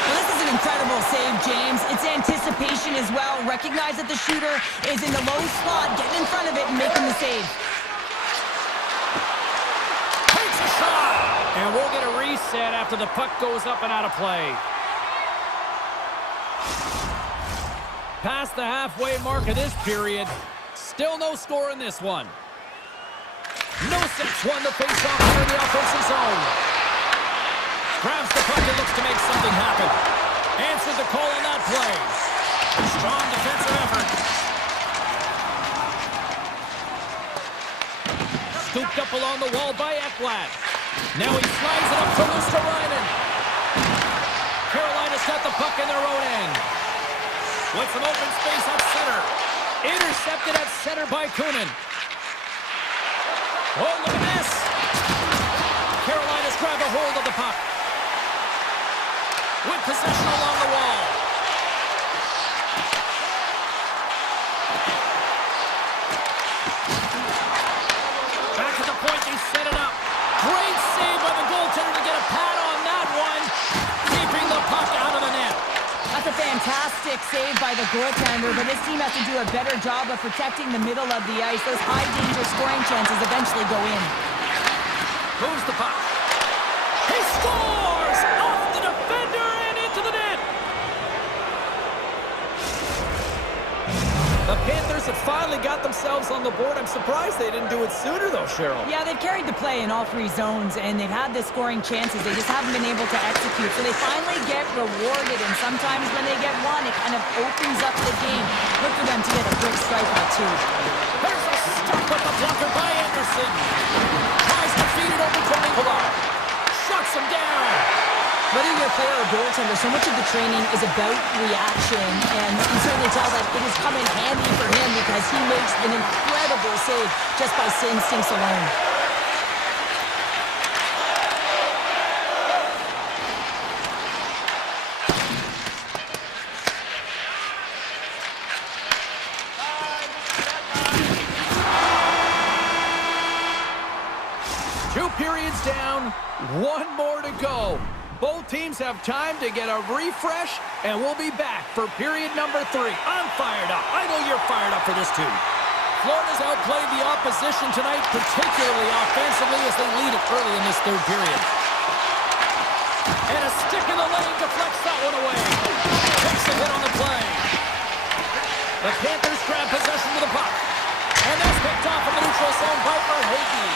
Well, this is an incredible save, James. It's anticipation as well. Recognize that the shooter is in the low slot, getting in front of it and making the save. Takes a shot! And we'll get a reset after the puck goes up and out of play. Past the halfway mark of this period. Still no score in this one. Nosek won the face-off here in the offensive zone. Grabs the puck and looks to make something happen. Answered the call on that play. Strong defensive effort. Scooped up along the wall by Ekblad. Now he slides it up to Luosterainen. Carolina's got the puck in their own end. With some open space at center. Intercepted at center by Kunin. Oh, look at this. Carolina's grabbed a hold of the puck. With possession along the wall. Back at the point, they set it up. Great save by the goaltender to get a pad on that one. Keeping the puck out of the net. That's a fantastic save by the goaltender, but this team has to do a better job of protecting the middle of the ice. Those high-danger scoring chances eventually go in. Moves the puck. He scores! Off the defender and into the net! The Panthers have finally got themselves on the board. I'm surprised they didn't do it sooner, though, Cheryl. Yeah, they've carried the play in all three zones, and they've had the scoring chances. They just haven't been able to execute. So they finally get rewarded, and sometimes when they get one, it kind of opens up the game. Look for them to get a quick strike by two. There's a stop with the blocker by Anderson. Tries to feed it over to Nikolai. Shuts him down. Whether you're a player or goaltender, so much of the training is about reaction, and you can certainly tell that it has come in handy for him because he makes an incredible save just by instincts alone. Two periods down, one more to go. Both teams have time to get a refresh, and we'll be back for period number 3. I'm fired up. I know you're fired up for this too. Florida's outplayed the opposition tonight, particularly offensively, as they lead it early in this third period. And a stick in the lane deflects that one away. Takes a hit on the play. The Panthers grab possession of the puck. And that's picked off in the neutral zone by Verhaeghe.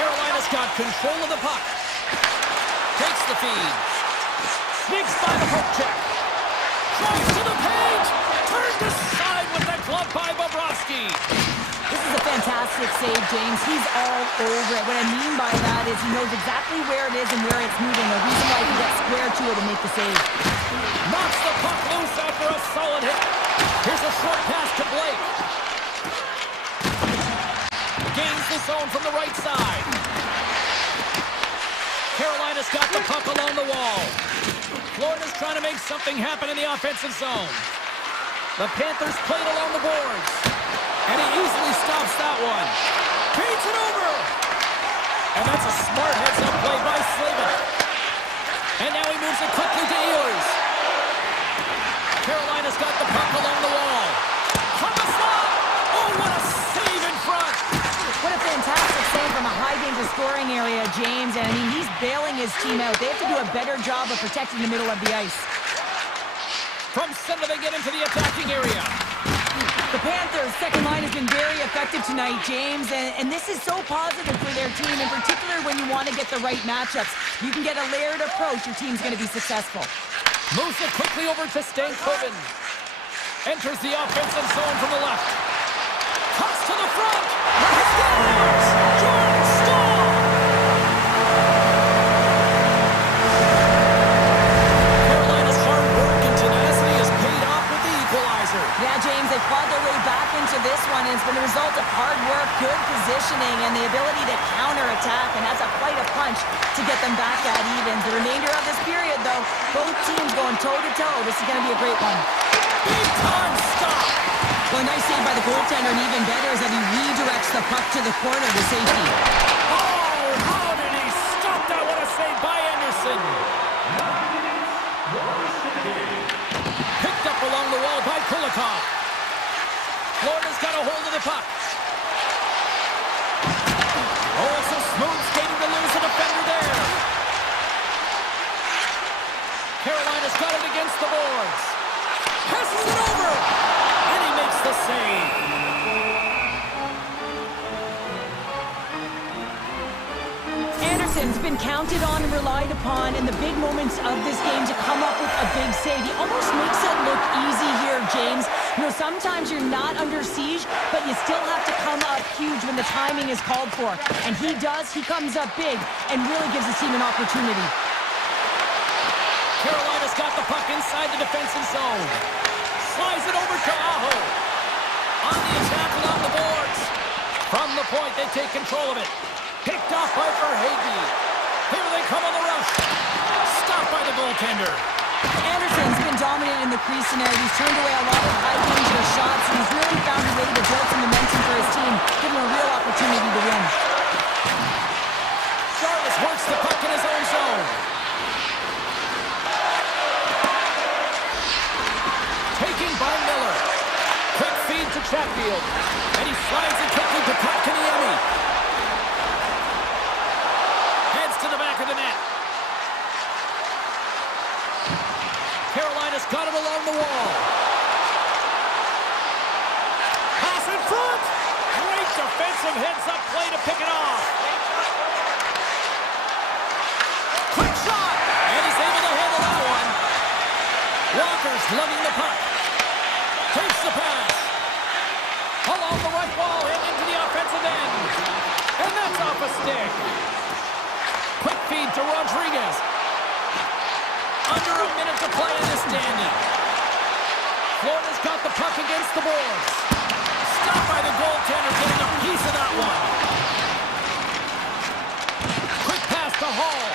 Carolina's got control of the puck. Takes the feed. Sneaks by the poke check. Drives to the paint. Turns fantastic save, James. He's all over it. What I mean by that is he knows exactly where it is and where it's moving. The reason why he can get square to it and make the save. Knocks the puck loose after a solid hit. Here's a short pass to Blake. Gains the zone from the right side. Carolina's got the puck along the wall. Florida's trying to make something happen in the offensive zone. The Panthers played along the boards. And he easily stops that one. Beats it over. And that's a smart heads-up play by Slavin. And now he moves it quickly to Ehlers. Carolina's got the puck along the wall. From the slot. Oh, what a save in front. What a fantastic save from a high-danger scoring area, James. And, I mean, he's bailing his team out. They have to do a better job of protecting the middle of the ice. From center, they get into the attacking area. The Panthers' second line has been very effective tonight, James. And this is so positive for their team, in particular when you want to get the right matchups. You can get a layered approach, your team's going to be successful. Moves it quickly over to Stankoven. Enters the offensive zone from the left. Cuts to the front. Scores! Jordan Staal! Carolina's hard work and tenacity has paid off with the equalizer. Yeah, James, they fought their way back into this one, and it's been a result of hard work, good positioning, and the ability to counterattack, and that's quite a punch to get them back at evens. The remainder of this period, though, both teams going toe-to-toe. This is going to be a great one. Big time stop. Well, a nice save by the goaltender, and even better is that he redirects the puck to the corner to safety. Oh, how did he stop that? What a save by Anderson. Picked up along the wall by Kulikov. Florida's got a hold of the puck. Oh, it's a smooth skating to lose a defender there. Carolina's got it against the boards. Passes it over. And he makes the save. Anderson's been counted on and relied upon in the big moments of this game to come up with a big save. He almost makes it look easy here, James. You know, sometimes you're not under siege, but you still have to come up huge when the timing is called for. And he does. He comes up big and really gives his team an opportunity. Carolina's got the puck inside the defensive zone. Slides it over to Aho. On the attack along the boards. From the point, they take control of it. Picked off by Verhaeghe. Here they come on the rush. Stopped by the goaltender. Anderson's been dominant in the crease tonight. He's turned away a lot of high-danger shots, and he's really found a way to build some momentum for his team, give him a real opportunity to win. Jarvis works the puck in his own zone. Taken by Miller. Quick feed to Chatfield. And he slides it quickly to Kotkaniemi. Heads to the back of the net. Carolina's got it along the wall. Pass in front. Great defensive heads-up play to pick it off. Quick shot. And he's able to handle that one. Walker's lugging the puck. Takes the pass. Along the right wall and into the offensive end. And that's off a stick. Quick feed to Rodriguez. Under a minute to play in this dandy. Florida's got the puck against the boards. Stopped by the goaltender, getting a piece of that one. Quick pass to Hall.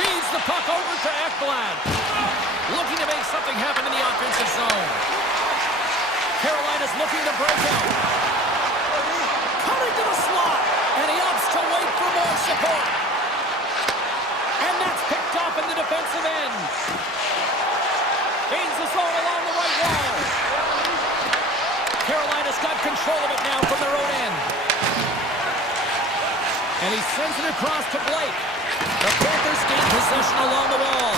Feeds the puck over to Ekblad. Looking to make something happen in the offensive zone. Carolina's looking to break out. Cutting to the slot. And he opts to wait for more support. And that's picked off in the defensive end. Gains the zone along the right wall. Carolina's got control of it now from their own end. And he sends it across to Blake. The Panthers gain possession along the wall.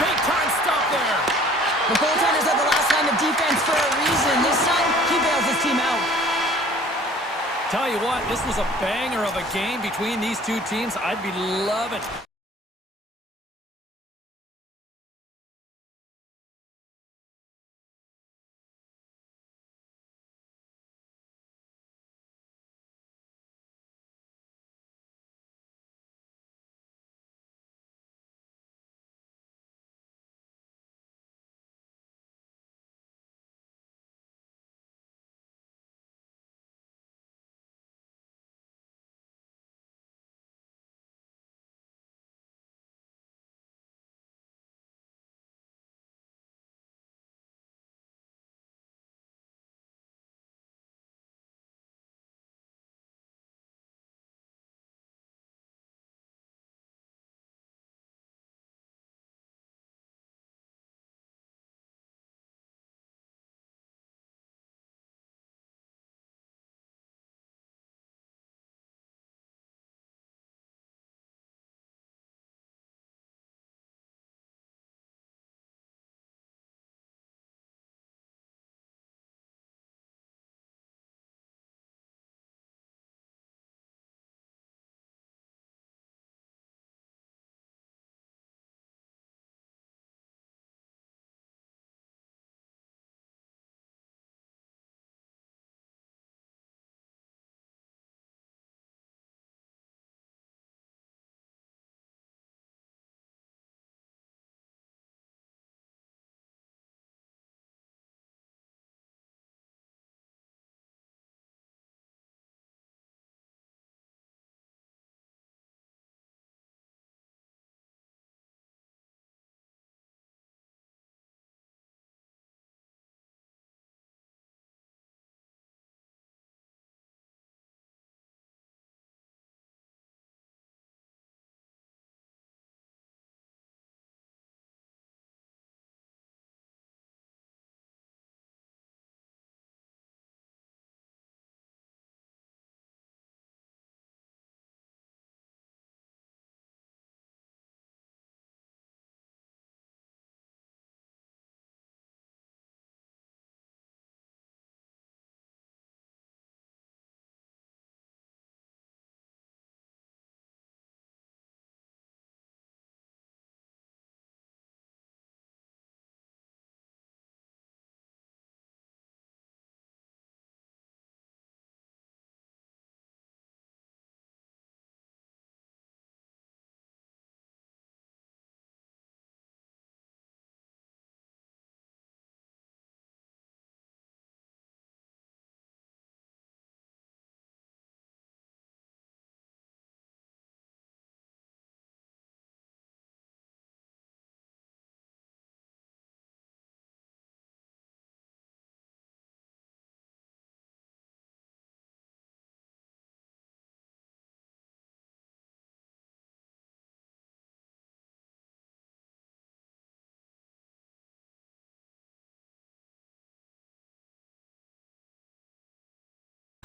Big time stop there. The goaltenders had the last line of defense for a reason. This time, he bails his team out. Tell you what, this was a banger of a game between these two teams. I'd be loving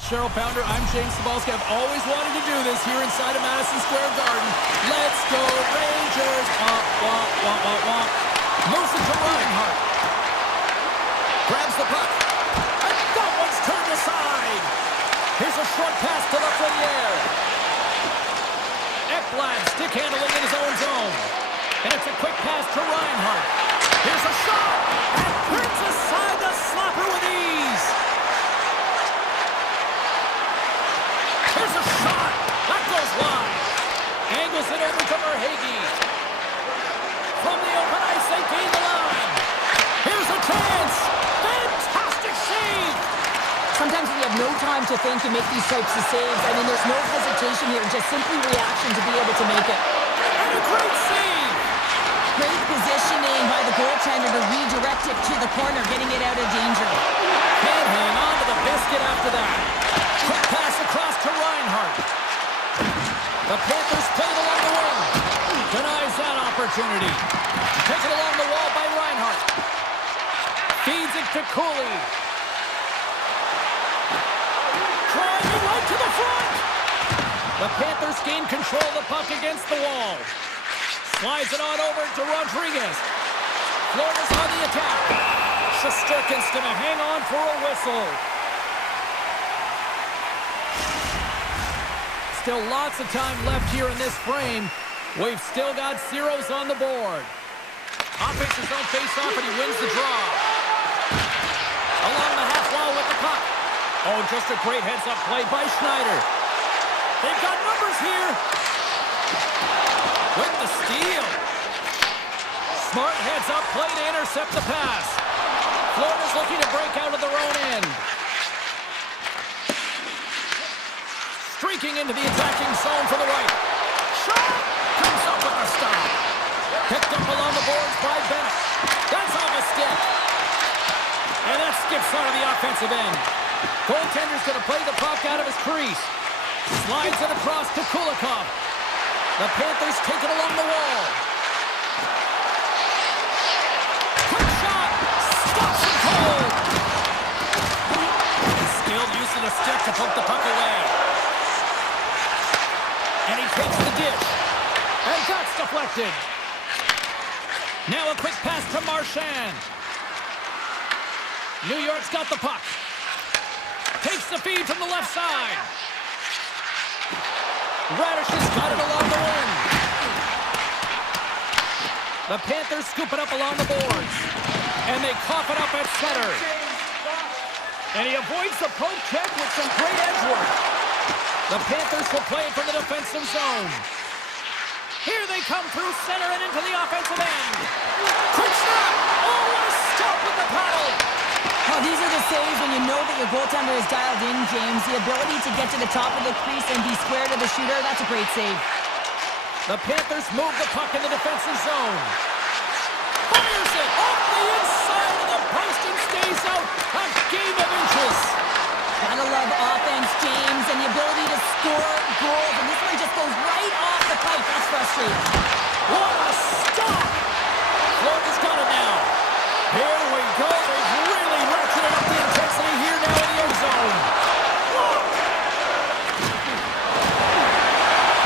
Cheryl Pounder, I'm James Cebulski. I've always wanted to do this here inside of Madison Square Garden. Let's go Rangers! Womp, womp, womp, womp, womp. Moves it to Reinhardt. Grabs the puck. And that one's turned aside. Here's a short pass to Lafreniere. Ekblad stick handling in his own zone. And it's a quick pass to Reinhardt. Here's a shot. And turns aside the slapper with ease. Here's a shot. That goes wide. Angles it over to Verhaeghe. From the open ice, they gain the line. Here's a chance. Fantastic save. Sometimes we have no time to think and make these types of saves. I mean, there's no hesitation here, just simply reaction to be able to make it. And a great save. Great positioning by the goaltender to redirect it to the corner, getting it out of danger. Can't hang on to the biscuit after that. Quick pass across to Reinhardt. The Panthers play it along the wing. Denies that opportunity. Taken along the wall by Reinhardt. Feeds it to Cooley. Driving right to the front. The Panthers gain control of the puck against the wall. Slides it on over to Rodriguez. Florida's on the attack. Shesterkin's going to hang on for a whistle. Still lots of time left here in this frame. We've still got zeros on the board. Offense's own face-off, and he wins the draw. Along the half wall with the puck. Oh, just a great heads-up play by Schneider. They've got numbers here. With the steal. Smart heads-up play to intercept the pass. Florida's looking to break out of their own end. Streaking into the attacking zone for the right. Shot! Comes up with a stop. Picked up along the boards by Bennett. That's off a stick. And that skips out of the offensive end. Goaltender's going to play the puck out of his crease. Slides it across to Kulikov. The Panthers take it along the wall. Quick shot! Stops it cold! Skilled use of the stick to poke the puck away. And he takes the dish. And that's deflected. Now a quick pass to Marchand. New York's got the puck. Takes the feed from the left side. Radish has got it along the wing. The Panthers scoop it up along the boards. And they cough it up at center. And he avoids the poke check with some great edge work. The Panthers will play it from the defensive zone. Here they come through center and into the offensive end. Quick snap! Oh, what a stop with the paddle! Oh, these are the saves when you know that your goaltender is dialed in, James. The ability to get to the top of the crease and be square to the shooter, that's a great save. The Panthers move the puck in the defensive zone. Fires it off the inside of the post and stays out. A game of inches. Gotta love offense, James, and the ability to score goals. And this one just goes right off the pipe. That's frustrating. What a stop! Florida's got it now. Here we go. They've really ratcheted up the intensity here now in the end zone.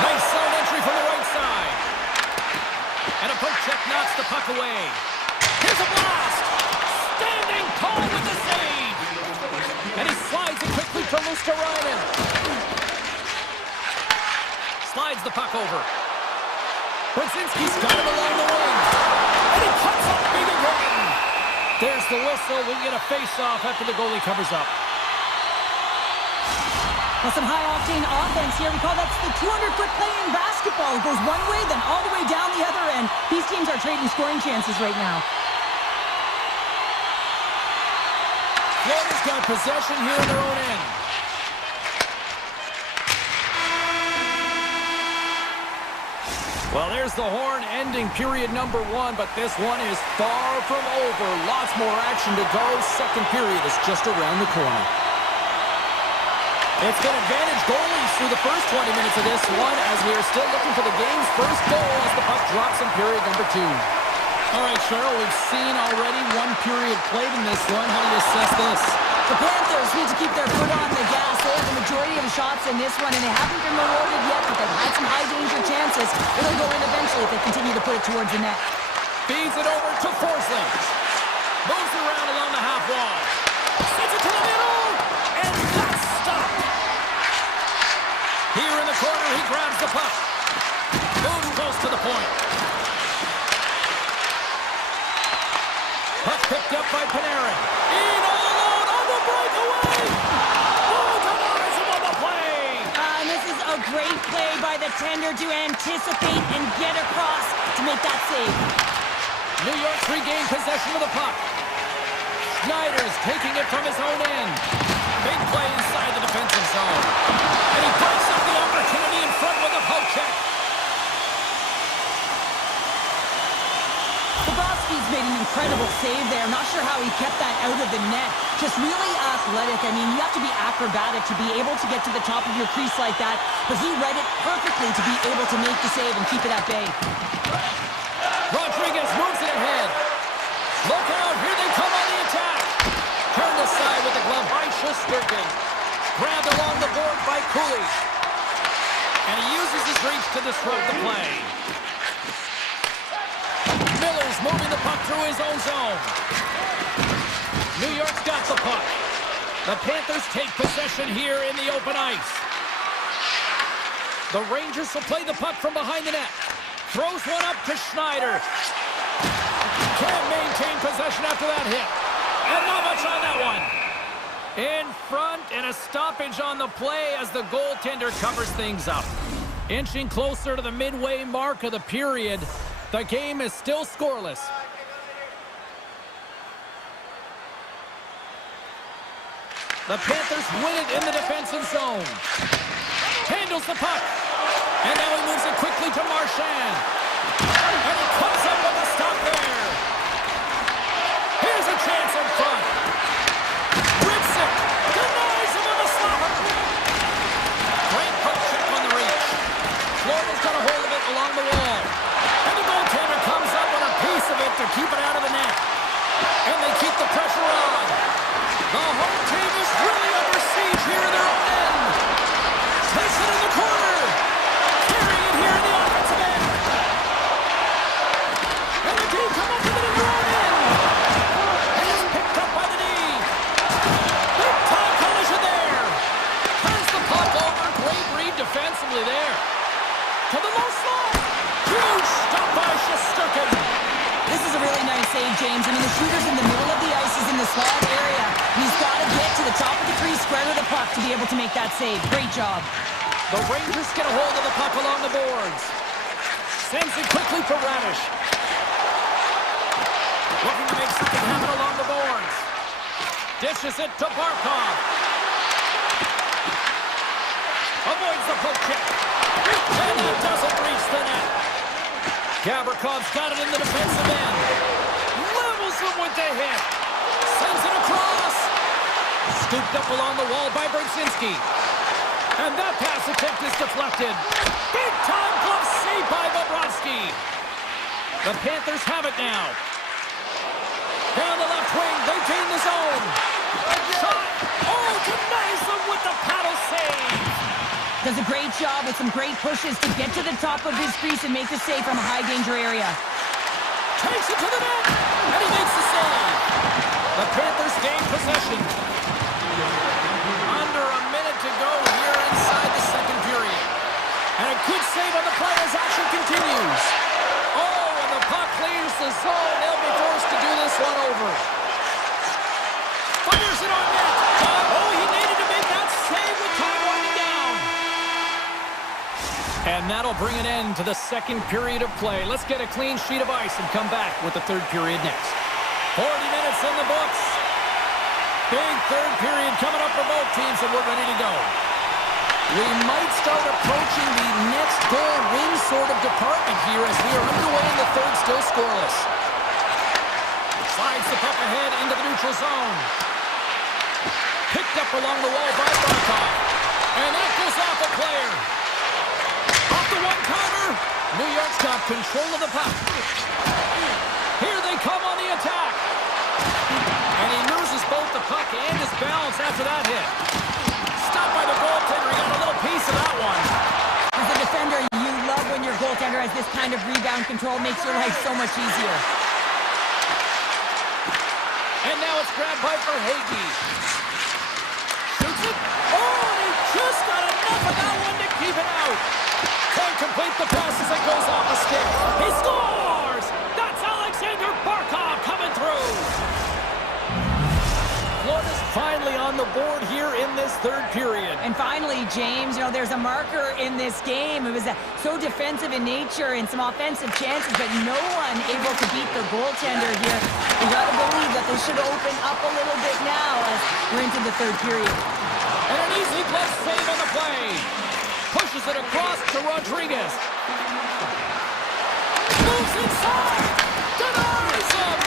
Nice zone entry from the right side. And a poke check knocks the puck away. Here's a blast. Standing tall with the save. And he slides it quickly to Luskarainen. Slides the puck over. Brzezinski's got it along the wing. And he cuts up big again. There's the whistle. We get a face-off after the goalie covers up. Well, some high-octane offense here. We call that the 200-foot play in basketball. It goes one way, then all the way down the other end. These teams are trading scoring chances right now. Florida's got possession here in their own end. Well, there's the horn ending period number 1, but this one is far from over. Lots more action to go. Second period is just around the corner. It's been advantage goalies through the first 20 minutes of this one as we are still looking for the game's first goal as the puck drops in period number 2. All right, Cheryl, we've seen already one period played in this one. How do you assess this? The Panthers need to keep their foot on the gas. They have the majority of shots in this one, and they haven't been rewarded yet, but they've had some high-danger chances. It'll go in eventually if they continue to put it towards the net. Feeds it over to Forsling. Moves it around along the half wall. Sends it to the middle, and that's stopped. Here in the corner, he grabs the puck. Moves close to the point. Puck picked up by Panarin. In all alone on the breakaway. Oh, denies him on the play. And this is a great play by the tender to anticipate and get across to make that save. New York's regained possession of the puck. Schneider's taking it from his own end. Big play inside the defensive zone. And he breaks up the opportunity in front with a poke check. He's made an incredible save there. Not sure how he kept that out of the net. Just really athletic. I mean, you have to be acrobatic to be able to get to the top of your crease like that. But he read it perfectly to be able to make the save and keep it at bay. Rodriguez moves it ahead. Look out, here they come on the attack. Turned aside with the glove by Shesterkin. Grabbed along the board by Cooley. And he uses his reach to disrupt the play. Miller's moving the puck through his own zone. New York's got the puck. The Panthers take possession here in the open ice. The Rangers will play the puck from behind the net. Throws one up to Schneider. Can't maintain possession after that hit. And not much on that one. In front, and a stoppage on the play as the goaltender covers things up. Inching closer to the midway mark of the period. The game is still scoreless. The Panthers win it in the defensive zone. Handles the puck. And now he moves it quickly to Marchand. And he comes up with a stop there. Here's a chance in front. Rips it. Denies him with a stopper. Great puck check on the reach. Florida's got a hold of it along the wall. And the goaltender comes up with a piece of it to keep it out of the net. And they keep the pressure on. The home team is really under siege here in their own end. Takes it in the corner. Carrying it here in the offensive end. And the team come up with it in their own end. And it's picked up by the knee. Big time collision there. Turns the puck over. Great read defensively there. To the low slot. Huge stop by Shesterkin. This is a really nice save, James. I mean, the shooter's in the middle of the ice. He's in the slot area. He's got to get to the top of the crease, square to the puck to be able to make that save. Great job. The Rangers get a hold of the puck along the boards. Sends it quickly to Radish. Looking to make something happen along the boards. Dishes it to Barkov. Avoids the poke check. And it doesn't reach the net. Gavrikoff's got it in the defensive end. Levels him with the hit. Sends it across. Scooped up along the wall by Brzezinski. And that pass attempt is deflected. Big time glove save by Bobrovsky. The Panthers have it now. Down the left wing, they gain the zone. Shot. Oh, denies them with the paddle save. Does a great job with some great pushes to get to the top of his crease and make the save from a high-danger area. Takes it to the net, and he makes the save. The Panthers gain possession. Under a minute to go here inside the second period. And a good save on the play as action continues. Oh, and the puck clears the zone. They'll be forced to do this one over. Fires it on net. Oh, he needed to make that save with time winding down. And that'll bring an end to the second period of play. Let's get a clean sheet of ice and come back with the third period next. 40 minutes in the books. Big third period coming up for both teams, and we're ready to go. We might start approaching the next goal win sort of department here as we are underway in the third, still scoreless. Slides the puck ahead into the neutral zone. Picked up along the wall by Barkov. And that goes off a player. Off the one-timer. New York's got control of the puck. Here they come on the attack. And he loses both the puck and his balance. bounce after that hit. Stopped by the goaltender. He got a little piece of that one. As a defender, you love when your goaltender has this kind of rebound control. Makes your life so much easier. And now it's grabbed by Verhage. Shoots it. Oh, and he just got enough of that one to keep it out. Can't complete the pass as it goes off the stick. He scores! That's Alexander Barkov coming through. Florida's finally on the board here in this third period. And finally, James, you know, there's a marker in this game. It was so defensive in nature and some offensive chances, but no one able to beat the goaltender here. You got to believe that they should open up a little bit now as we're into the third period. And an easy glove save on the play. Pushes it across to Rodriguez. Moves inside. Denies him.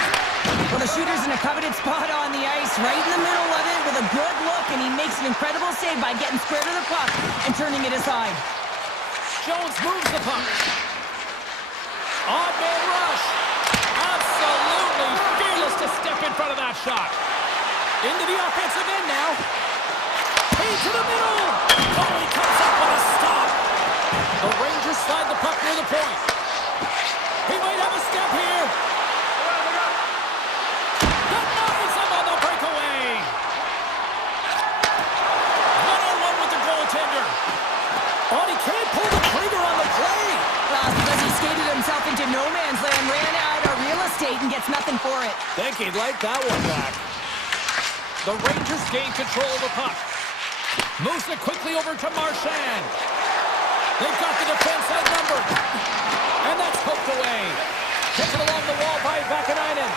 Well, the shooter's in a coveted spot on the ice, right in the middle of it with a good look, and he makes an incredible save by getting square to the puck and turning it aside. Jones moves the puck. Odd man rush. Absolutely fearless to step in front of that shot. Into the offensive end now. Hey, to the middle. Oh, he comes up with a stop. The Rangers slide the puck near the point. He might have a step here. Denies him on the breakaway. One-on-one with the goaltender. Oh, he can't pull the trigger on the play. Well, because he skated himself into no man's land, ran out of real estate, and gets nothing for it. Think he'd like that one back. The Rangers gain control of the puck. Moves it quickly over to Marchand. They've got the defense outnumbered. And that's poked away. Taken along the wall by Vakanainen.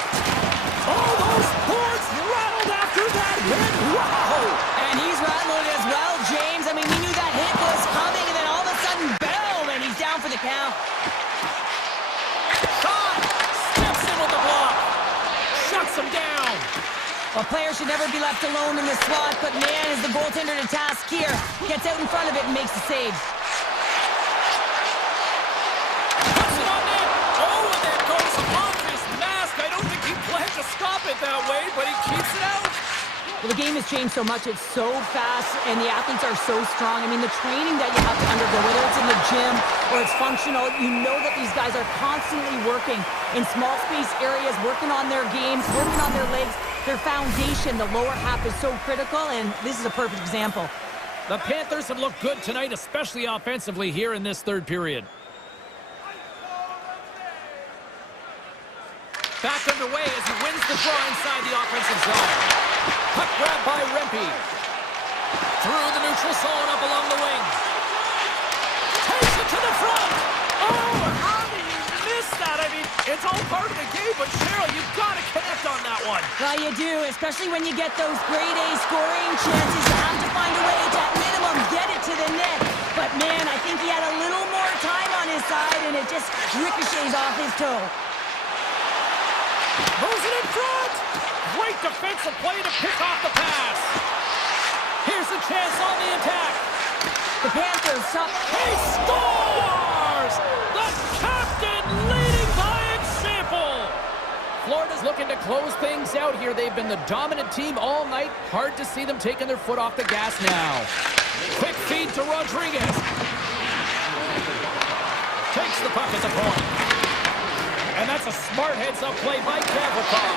Oh, those boards rattled after that hit. Wow! And he's rattled as well, James. I mean, we knew that hit was coming, and then all of a sudden, boom, and he's down for the count. Shot! Steps in with the block. Shuts him down. A player should never be left alone in the slot, but man, is the goaltender to task here. Gets out in front of it and makes the save. Puts it on net. Oh, and that goes off his mask. I don't think he planned to stop it that way, but he keeps it out. Well, the game has changed so much. It's so fast, and the athletes are so strong. I mean, the training that you have to undergo, whether it's in the gym or it's functional, you know that these guys are constantly working in small space areas, working on their games, working on their legs. Their foundation, the lower half, is so critical, and this is a perfect example. The Panthers have looked good tonight, especially offensively here in this third period. Back underway as he wins the draw inside the offensive zone. Puck grabbed by Rempe. Through the neutral zone, up along the wing. Takes it to the front. Oh, how do you miss that? I mean, it's all part of the game, but Cheryl, you've got to connect on that one. Well, you do, especially when you get those grade A scoring chances. You have to find a way to, at minimum, get it to the net. But, man, I think he had a little more time on his side, and it just ricochets off his toe. Moves it in front. Great defensive play to pick off the pass. Here's a chance on the attack. The Panthers up. He scores! The captain leading by example. Florida's looking to close things out here. They've been the dominant team all night. Hard to see them taking their foot off the gas now. Quick feed to Rodriguez. Takes the puck at the point. And that's a smart heads-up play by Gavrikov.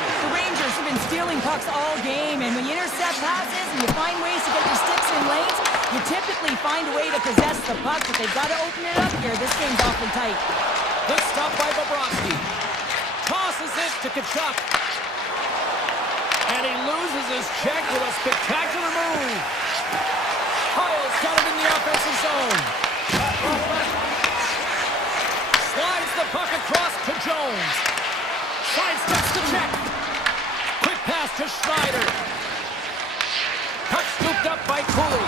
The Rangers have been stealing pucks all game, and when you intercept passes and you find ways to get your sticks in lanes, you typically find a way to possess the puck, but they've got to open it up here. This game's awfully tight. Good stop by Bobrovsky. Tosses it to Tkachuk. And he loses his check with a spectacular move. Hyle's got it in the offensive zone. Slides the puck across to Jones. Sidesteps the check. Quick pass to Schneider. Puck scooped up by Cooley.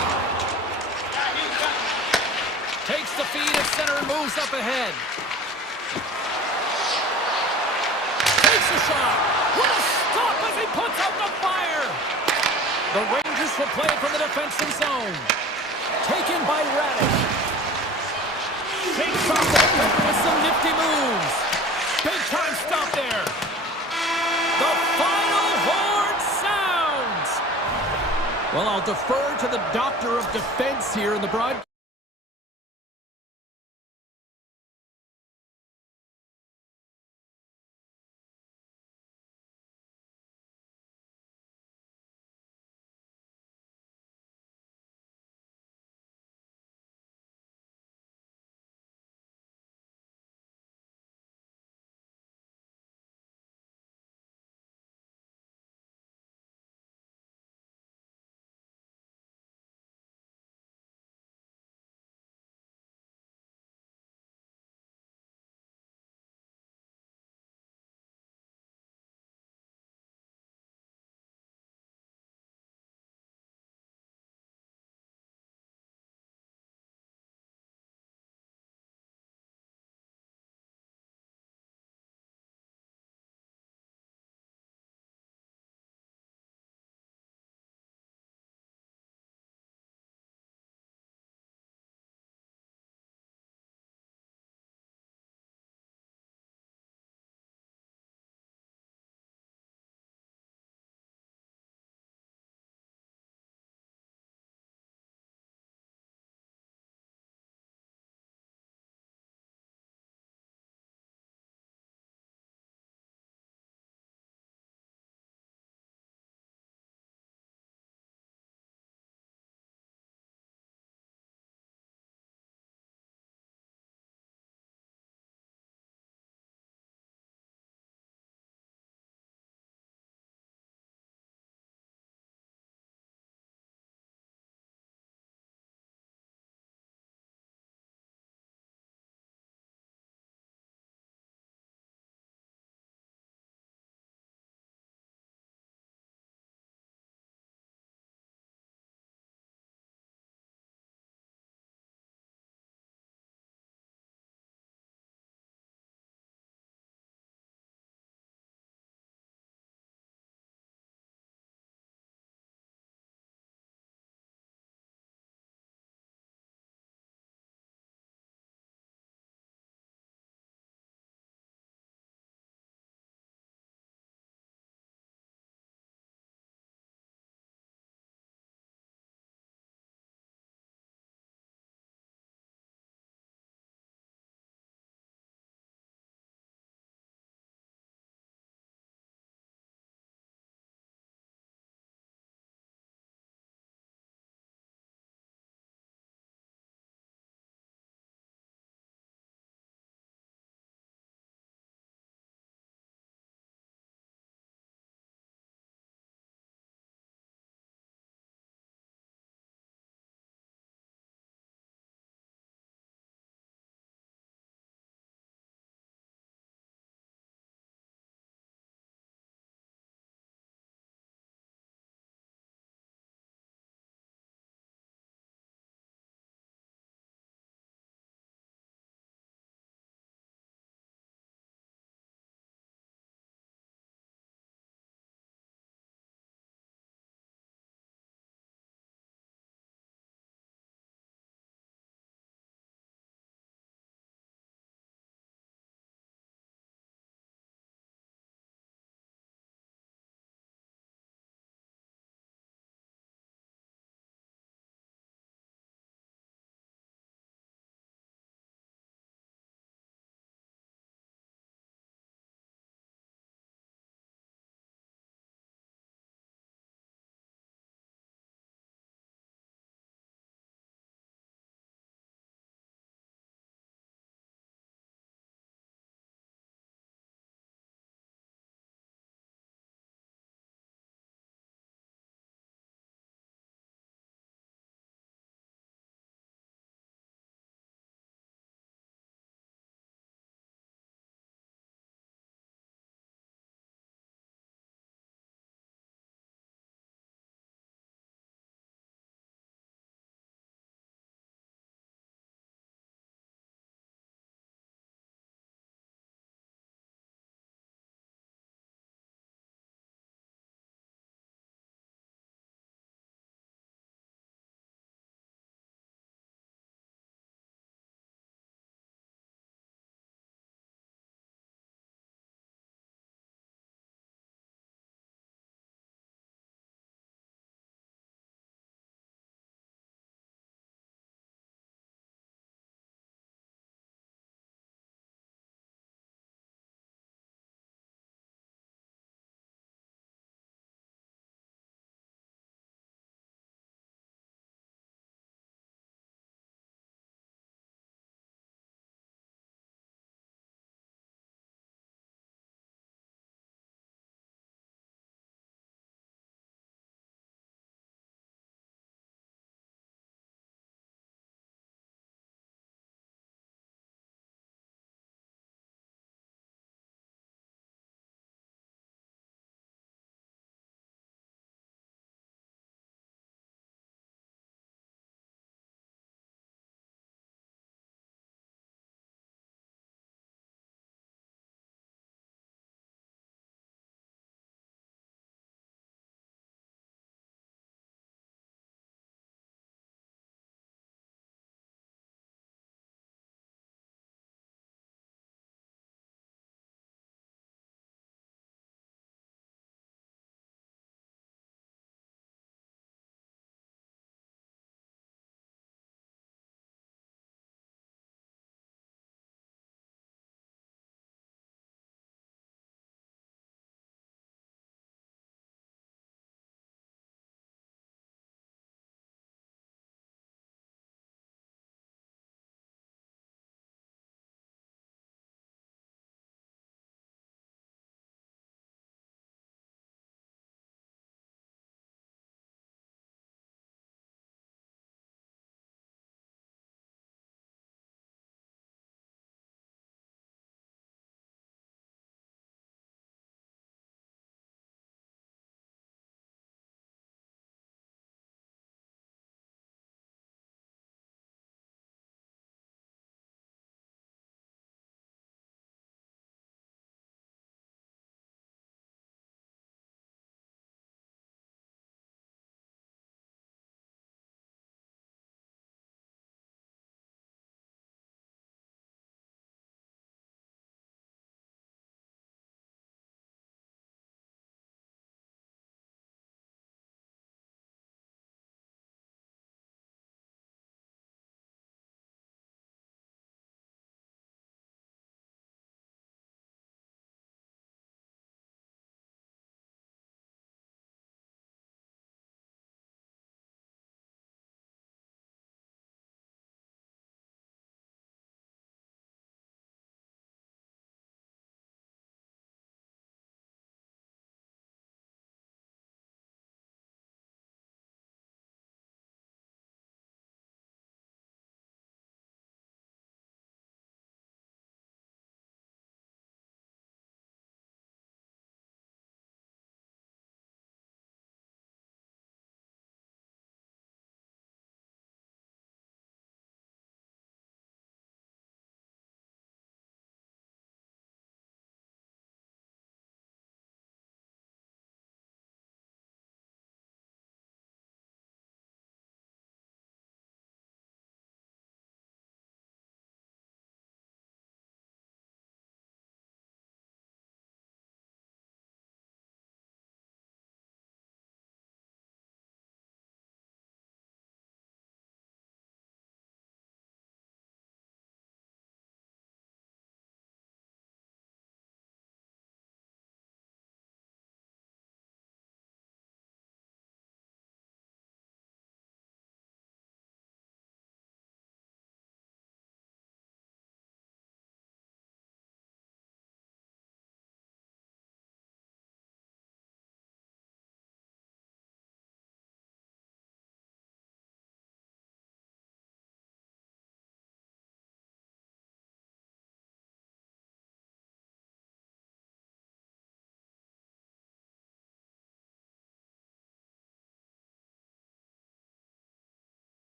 Takes the feed at center and moves up ahead. Takes a shot. What a stop as he puts out the fire. The Rangers will play from the defensive zone. Taken by Radish. Shakes off the defender with some nifty moves. Big time stop there. The final horn sounds. Well, I'll defer to the doctor of defense here in the broadcast.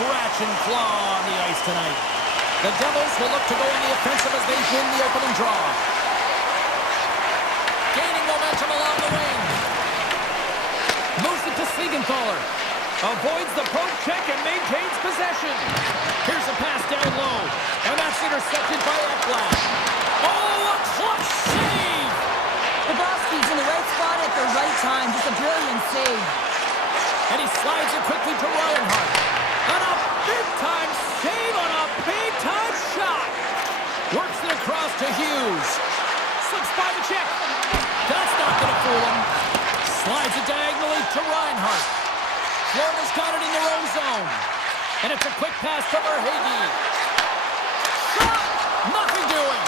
scratch and claw on the ice tonight. The Devils will look to go on the offensive as they win the opening draw. Gaining momentum along the wing. Moves it to Siegenthaler. Avoids the poke check and maintains possession. Here's a pass down low. And that's intercepted by Ekblad. Oh, a clutch save! Bobrovsky's in the right spot at the right time. Just a brilliant save. And he slides it quickly to Reinhardt. And a big-time save on a big-time shot. Works it across to Hughes. Slips by the check. That's not going to fool him. Slides it diagonally to Reinhardt. Florida's got it in their own zone. And it's a quick pass to Verhaeghe. Shot! Nothing doing.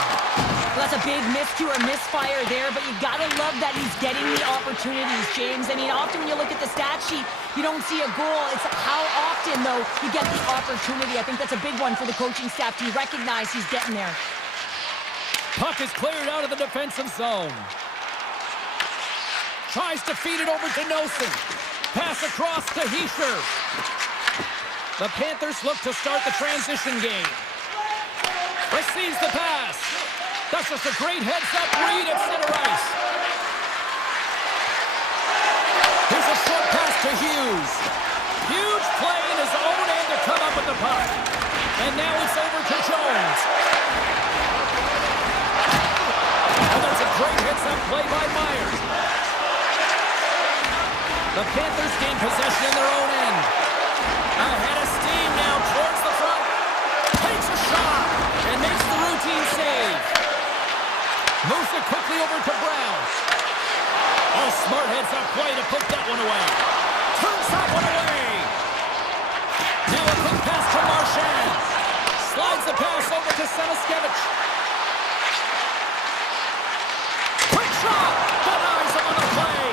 Well, that's a big miscue or misfire there, but you gotta love that he's getting the opportunities, James. I mean, often when you look at the stat sheet, you don't see a goal. It's how often, though, you get the opportunity. I think that's a big one for the coaching staff to recognize he's getting there. Puck is cleared out of the defensive zone. Tries to feed it over to Nosen. Pass across to Hischier. The Panthers look to start the transition game. Receives the pass. That's just a great heads-up read at center ice. Here's a short pass to Hughes. Huge play in his own end to come up with the puck. And now it's over to Jones. And that's a great heads-up play by Myers. The Panthers gain possession in their own end. Ahead of steam now towards the front. Takes a shot and makes the routine save. Moves it quickly over to Brown. Oh, smart heads-up play to put that one away. Turns that one away. Now a quick pass to Marchand. Slides the pass over to Samaskevich. Quick shot. Denies him on the play.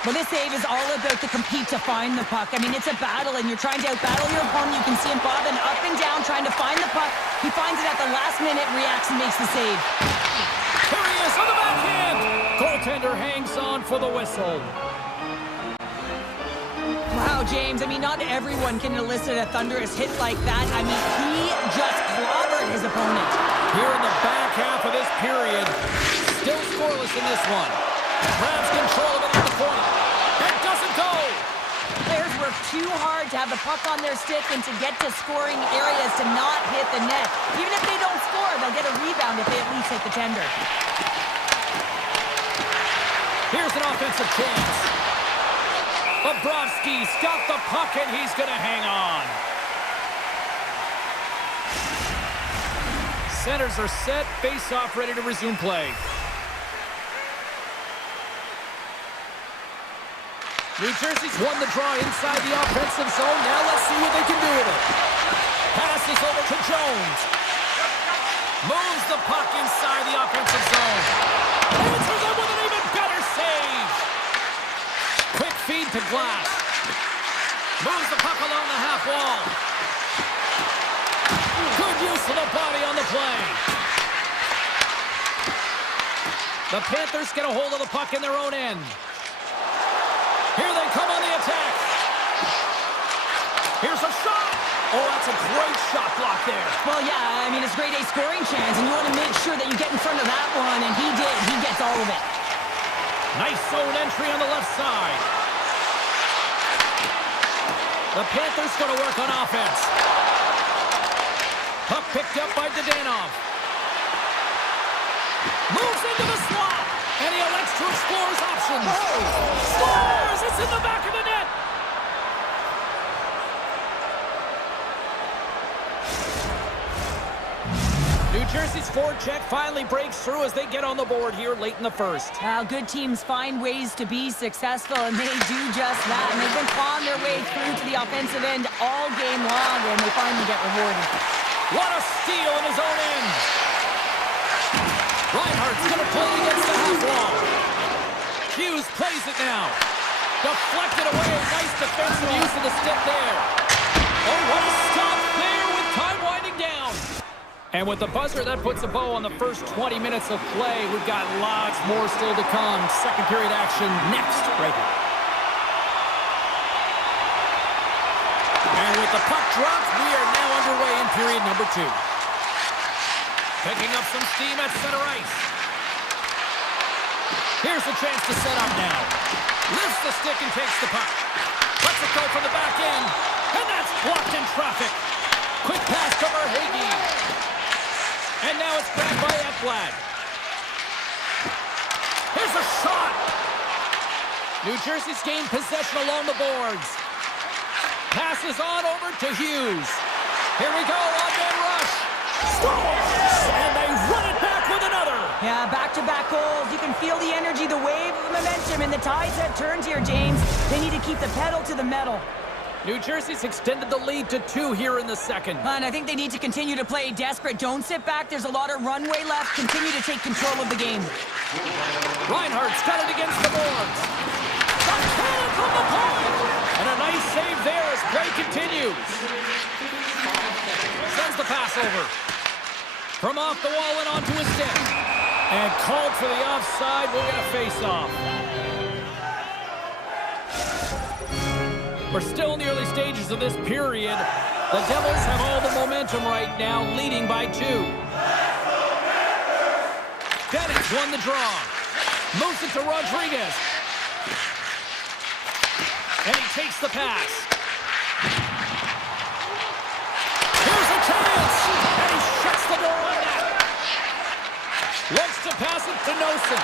Well, this save is all about to compete to find the puck. I mean, it's a battle, and you're trying to outbattle your opponent. You can see him bobbing up and down, trying to find the puck. He finds it at the last minute, reacts, and makes the save. Here he is on the backhand. Goaltender hangs on for the whistle. Wow, James, I mean, not everyone can elicit a thunderous hit like that. I mean, he just clobbered his opponent. Here in the back half of this period, still scoreless in this one. Grabs control of it at the point. That doesn't go. Players work too hard to have the puck on their stick and to get to scoring areas to not hit the net. Even if they don't score, they'll get a rebound if they at least hit the tender. Here's an offensive chance. Bobrovsky's got the puck and he's going to hang on. Centers are set, face-off ready to resume play. New Jersey's won the draw inside the offensive zone. Now let's see what they can do with it. Passes over to Jones. Moves the puck inside the offensive zone. Answers it with an even better save. Quick feed to Glass. Moves the puck along the half wall. Good use of the body on the play. The Panthers get a hold of the puck in their own end. Here they come on the attack. Here's a shot. Oh, that's a great shot block there. Well, yeah, I mean, it's grade A scoring chance, and you want to make sure that you get in front of that one, and he did. He gets all of it. Nice zone entry on the left side. The Panthers going to work on offense. Puck picked up by Dadonov. Moves into the slot. And he elects to explore his options. Scores! It's in the back of the net! New Jersey's forecheck finally breaks through as they get on the board here late in the first. Good teams find ways to be successful, and they do just that. And they've been clawing their way through to the offensive end all game long, and they finally get rewarded. What a steal in his own end! Reinhardt's going to play against the half wall. Hughes plays it now. Deflected away. Nice defensive use of the stick there. Oh, what a stop there with time winding down. And with the buzzer, that puts a bow on the first 20 minutes of play. We've got lots more still to come. Second period action next, right here. And with With the puck dropped, we are now underway in period number 2. Picking up some steam at center ice. Here's a chance to set up now. Lifts the stick and takes the puck. Lets it go from the back end. And that's blocked in traffic. Quick pass to Verhaeghe. And now it's grabbed by Ekblad. Here's a shot. New Jersey's gained possession along the boards. Passes on over to Hughes. Here we go, on-man rush. Scores! And they run it back with another. Yeah, back-to-back goals. You can feel the energy, the wave of momentum, and the tides have turned here, James. They need to keep the pedal to the metal. New Jersey's extended the lead to 2 here in the second. And I think they need to continue to play desperate. Don't sit back. There's a lot of runway left. Continue to take control of the game. Reinhardt's got it against the boards. The cannon from the point! And a nice save there as play continues. Sends the pass over. From off the wall and onto his stick. And called for the offside. We'll get a face-off. We're still in the early stages of this period. The Devils have all the momentum right now, leading by 2. Bennett won the draw. Moves it to Rodriguez. And he takes the pass. Here's a chance! And he shuts the door on that. Wants to pass it to Nosen.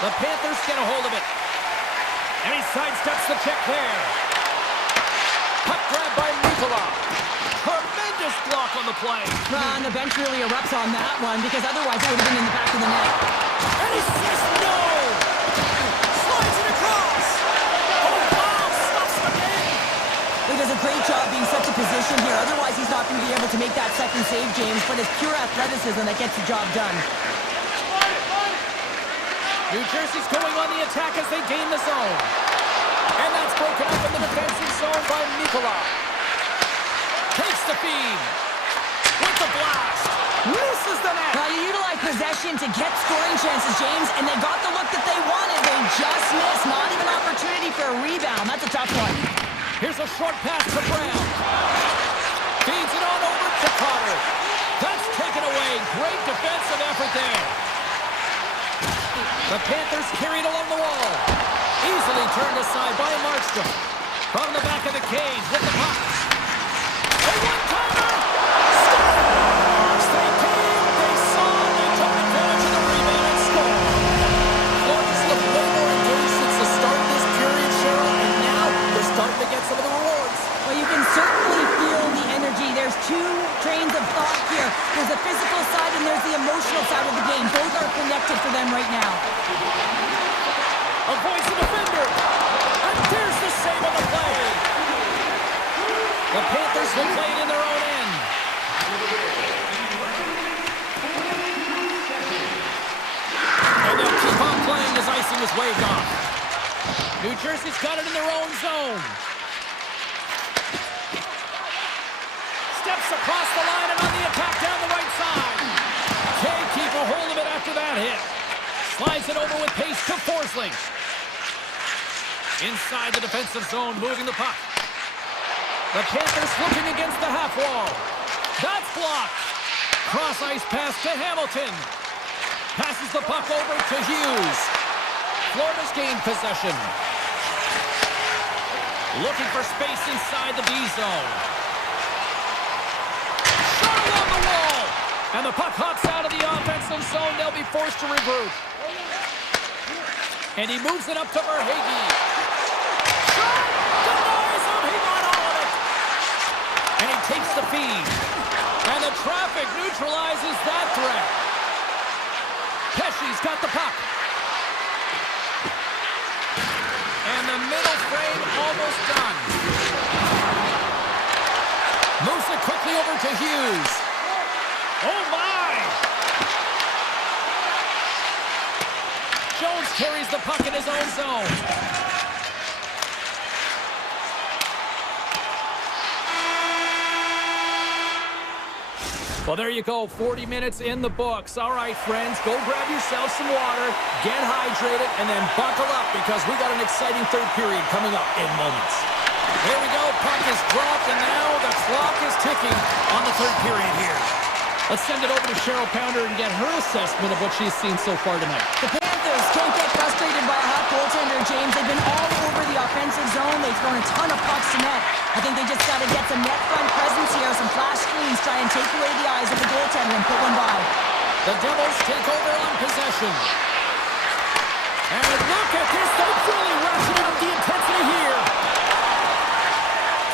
The Panthers get a hold of it. And he sidesteps the check there. Puck grab by Nikola. Tremendous block on the play. And the bench really erupts on that one, because otherwise it would have been in the back of the net. And he says no! Slides it across! Oh, wow! Stops the game! He does a great job being such a position here. Otherwise, he's not going to be able to make that second save, James, but it's pure athleticism that gets the job done. New Jersey's going on the attack as they gain the zone. And that's broken up in the defensive zone by Nikola. Takes the feed. With the blast. Misses the net. Now, you utilize possession to get scoring chances, James, and they got the look that they wanted. They just missed. Not even opportunity for a rebound. That's a tough one. Here's a short pass to Brown. Feeds it on over to Carter. That's taken away. Great defensive effort there. The Panthers carried along the wall. Easily turned aside by Markstrom. From the back of the cage with the puck. A one-timer! Scores! They came, they saw, they took advantage of the rebound and scored. Florida's looked way more engaged since the start of this period, Cheryl, and now they're starting to get some of the rewards. Well, you can certainly feel the energy. There's 2 trains of thought here. There's the physical side and there's the emotional side of the game. Both are connected for them right now. Avoids the defender. And there's the save on the play. The Panthers will play it in their own end. And they'll keep on playing as icing is waved off. New Jersey's got it in their own zone. Steps across the line and on the attack down the right side. Can't keep a hold of it after that hit. Slides it over with pace to Forsling. Inside the defensive zone, moving the puck. The Panthers looking against the half wall. That's blocked. Cross-ice pass to Hamilton. Passes the puck over to Hughes. Florida's gained possession. Looking for space inside the B zone. Shot along the wall. And the puck hops out of the offensive zone. They'll be forced to regroup. And he moves it up to Verhaeghe. Shot! Denies him! He got all of it! And he takes the feed. And the traffic neutralizes that threat. Pesci's got the puck. And the middle frame almost done. Moves it quickly over to Hughes. Oh, my! Jones carries the puck in his own zone. Well, there you go. 40 minutes in the books. All right, friends, go grab yourself some water, get hydrated, and then buckle up because we got an exciting third period coming up in moments. Here we go. Puck is dropped, and now the clock is ticking on the third period here. Let's send it over to Cheryl Pounder and get her assessment of what she's seen so far tonight. The Panthers can't get frustrated by a hot goaltender, James. They've been all over the offensive zone. They've thrown a ton of pucks to net. I think they just got to get some net front presence here, some flash screens, try and take away the eyes of the goaltender and put one by. The Devils take over on possession. And look at this. They're really ratcheting up the intensity here.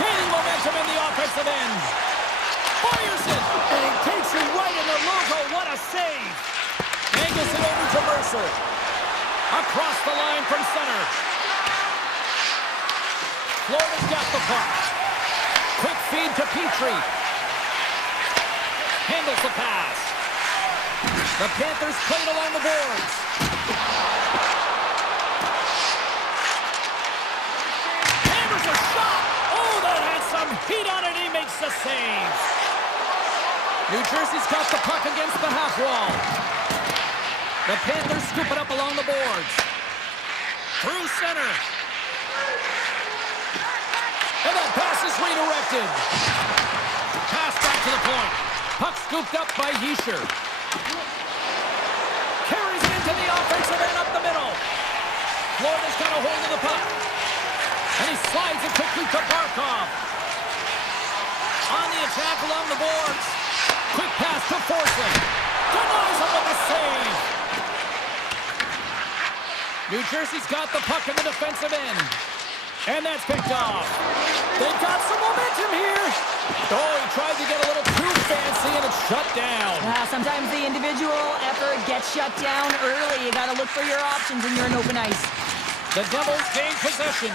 Gaining momentum in the offensive end. Fires it. And he takes it right in the logo. What a save. Angles it over to Mercer. Across the line from center. Florida's got the puck. Quick feed to Petrie. Handles the pass. The Panthers played along the boards. Hammers a shot. Oh, that had some heat on it. He makes the save. New Jersey's got the puck against the half wall. The Panthers scoop it up along the boards. Through center. And that pass is redirected. Pass back to the point. Puck scooped up by Hischer. Carries it into the offensive end up the middle. Florida's got a hold of the puck. And he slides it quickly to Barkov. On the attack along the boards. Quick pass to Forsling. Denies him with the save. New Jersey's got the puck in the defensive end. And that's picked off. They've got some momentum here. Oh, he tried to get a little too fancy, and it's shut down. Sometimes the individual effort gets shut down early. You got to look for your options when you're in open ice. The Devils gain possession.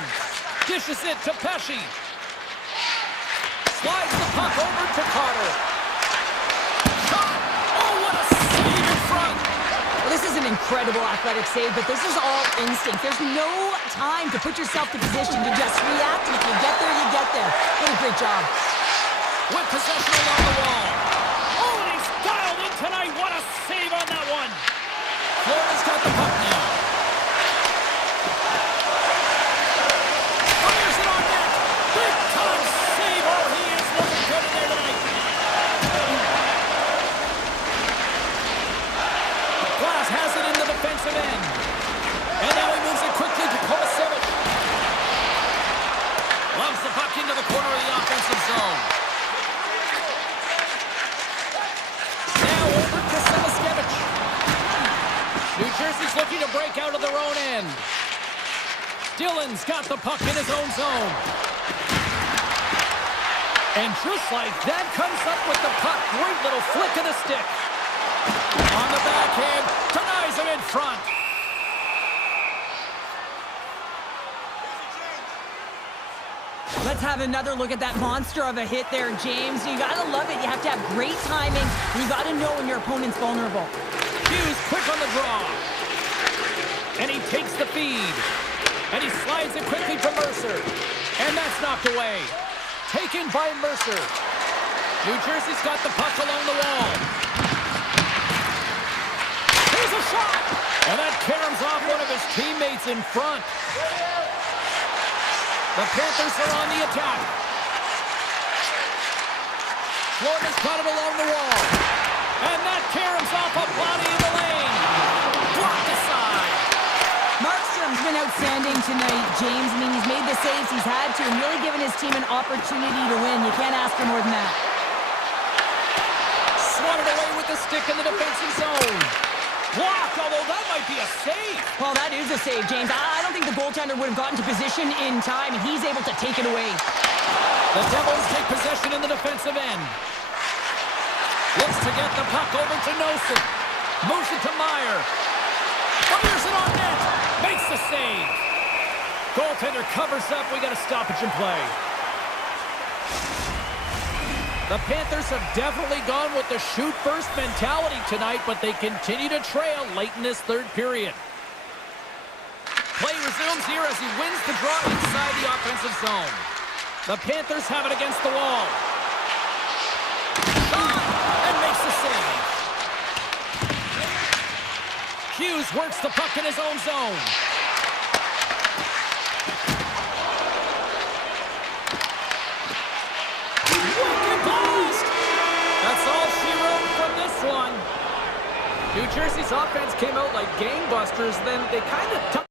Dishes it to Pesce. Slides the puck over to Carter. Shot! Oh, what a save in front! Well, this is an incredible athletic save, but this is all instinct. There's no time to put yourself to position to just react. If you get there, you get there. What a great job. With possession along the wall. Oh, and he's dialed in tonight. What a save on that one. Florida's got the puck now. Fires it on net. Big time save. Oh, he is looking good in there tonight. Glass has it in the defensive end. And now he moves it quickly to Kovacevic. Loves the puck into the corner of the offensive zone. Now over to Semiskevich. New Jersey's looking to break out of their own end. Dillon's got the puck in his own zone. And just like that, comes up with the puck. Great little flick of the stick. On the backhand, denies him in front. Let's have another look at that monster of a hit there, James. You gotta love it. You have to have great timing. You gotta know when your opponent's vulnerable. Hughes quick on the draw. And he takes the feed. And he slides it quickly to Mercer. And that's knocked away. Taken by Mercer. New Jersey's got the puck along the wall. Here's a shot! And that caroms off one of his teammates in front. The Panthers are on the attack. Florida's got it along the wall. And that caroms off a body in the lane. Blocked aside. Markstrom's been outstanding tonight, James. I mean, he's made the saves he's had to and really given his team an opportunity to win. You can't ask for more than that. Swatted away with the stick in the defensive zone. Blocked, although that might be a save. Well, that is a save, James. I don't think the goaltender would have gotten to position in time, and he's able to take it away. The Devils take possession in the defensive end. Looks to get the puck over to Nosen. Moves it to Meyer. Fires it on net. Makes the save. Goaltender covers up. We got a stoppage in play. The Panthers have definitely gone with the shoot-first mentality tonight, but they continue to trail late in this third period. Play resumes here as he wins the draw inside the offensive zone. The Panthers have it against the wall. Shot! And makes the save. Hughes works the puck in his own zone. New Jersey's offense came out like gangbusters, then they kind of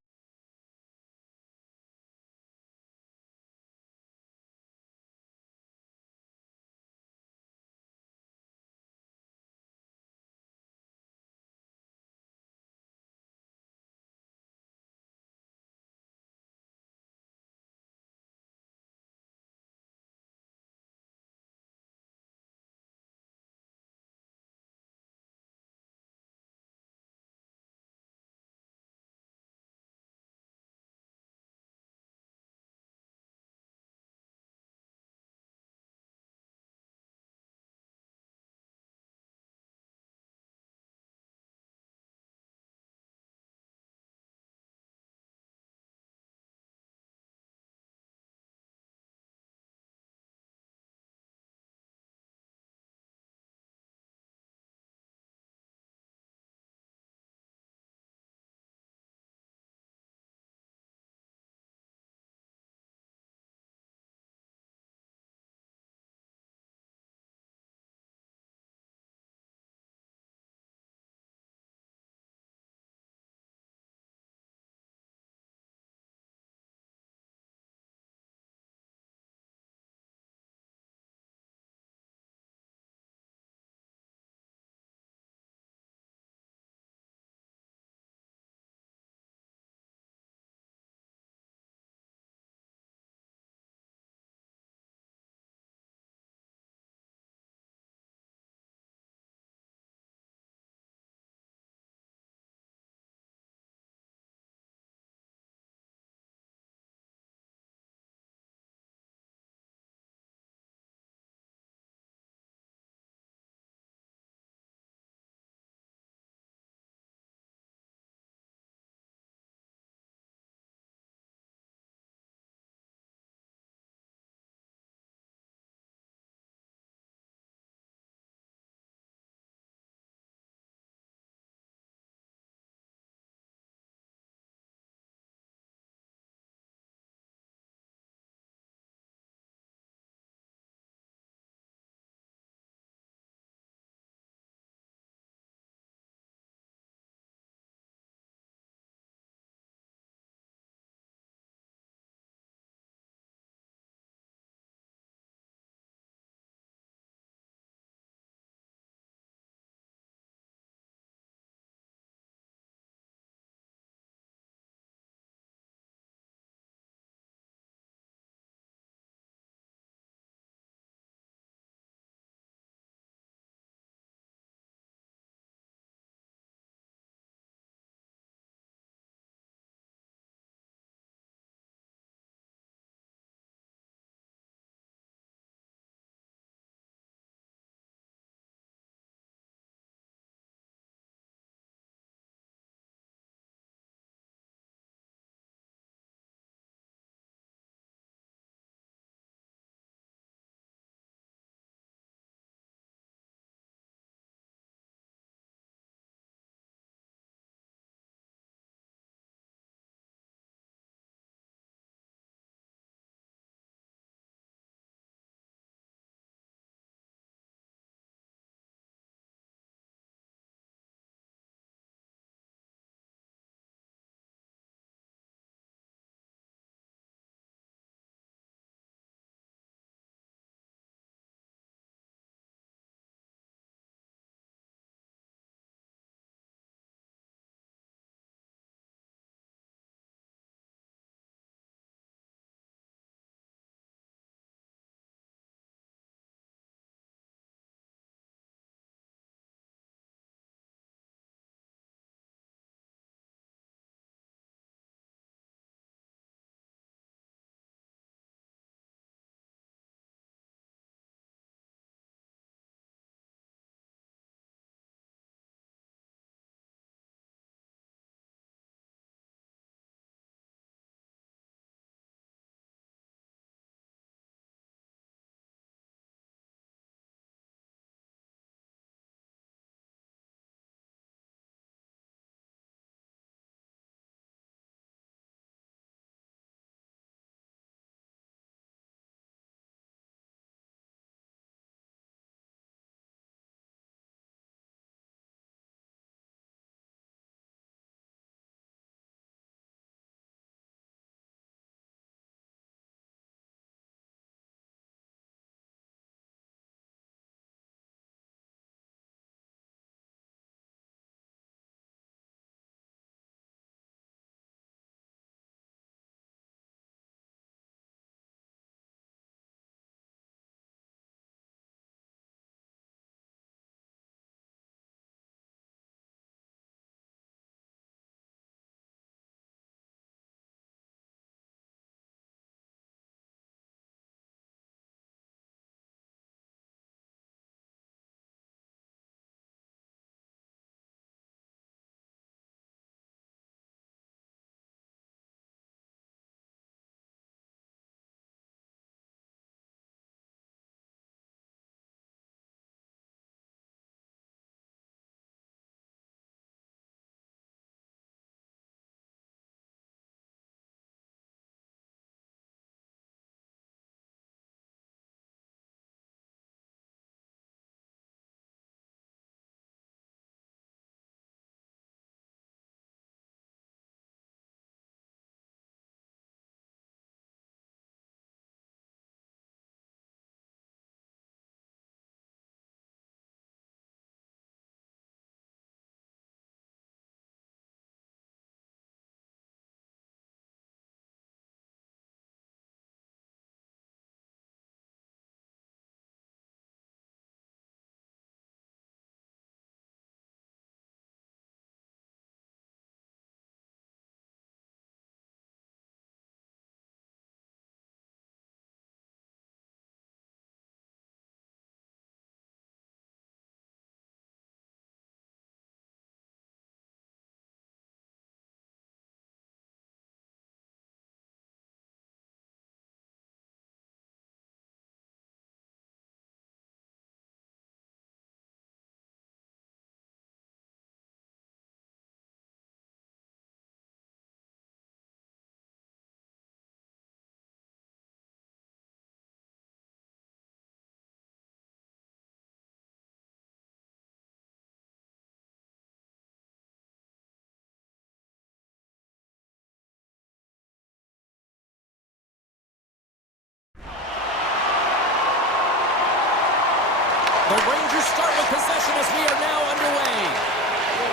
The Rangers start with possession as we are now underway.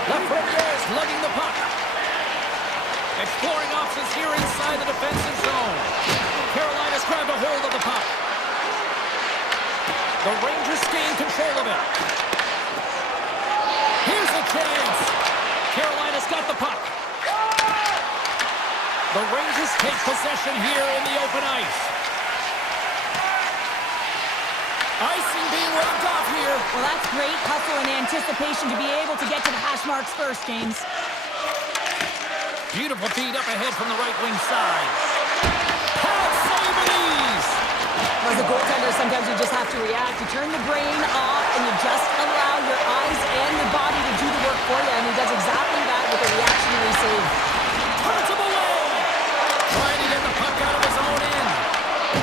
Lafreniere is lugging the puck. Exploring options here inside the defensive zone. Carolina's grabbed a hold of the puck. The Rangers gain control of it. Here's a chance. Carolina's got the puck. The Rangers take possession here in the open ice. Icing being waved off here. Well, that's great hustle and anticipation to be able to get to the hash marks first, James. Beautiful feed up ahead from the right wing side. Pad save with ease. As a goaltender, sometimes you just have to react. You turn the brain off and you just allow your eyes and your body to do the work for you. And he does exactly that with a reactionary save. Turns him away. Trying to get the puck out of his own end.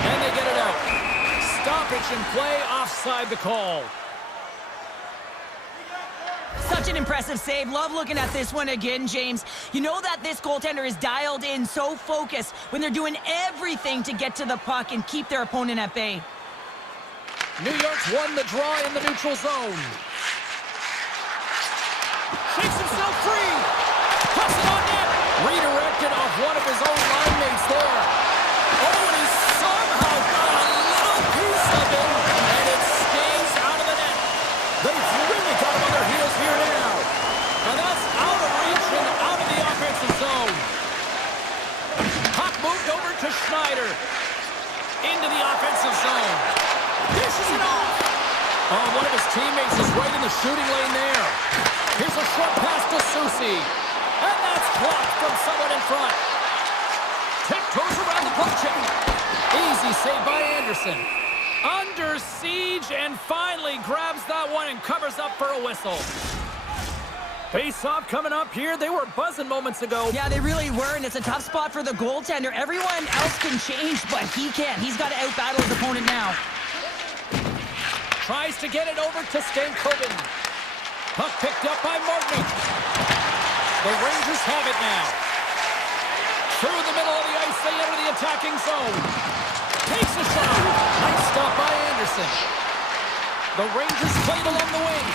And they get it out. Stoppage in play, offside the call. Such an impressive save. Love looking at this one again, James. You know that this goaltender is dialed in, so focused when they're doing everything to get to the puck and keep their opponent at bay. New York's won the draw in the neutral zone. Shakes himself free. Puts it on net. Redirected off one of his own line mates there. Oh, and he somehow got a little piece of it, and it stays out of the net. They've really got him on their heels here now. And that's out of reach and out of the offensive zone. Puck moved over to Schneider. Into the offensive zone. Dishes it off. Oh, one of his teammates is right in the shooting lane there. Here's a short pass to Susi. And that's blocked from someone in front. Tiptoes around the puck check. Easy save by Anderson. Under siege and finally grabs that one and covers up for a whistle. Face-off coming up here. They were buzzing moments ago. Yeah, they really were, and it's a tough spot for the goaltender. Everyone else can change, but he can't. He's got to outbattle his opponent now. Tries to get it over to Stankoven. Puck picked up by Martin. The Rangers have it now. Through the middle of the ice, they enter the attacking zone. Takes a shot. Nice stop by Anderson. The Rangers played along the wing.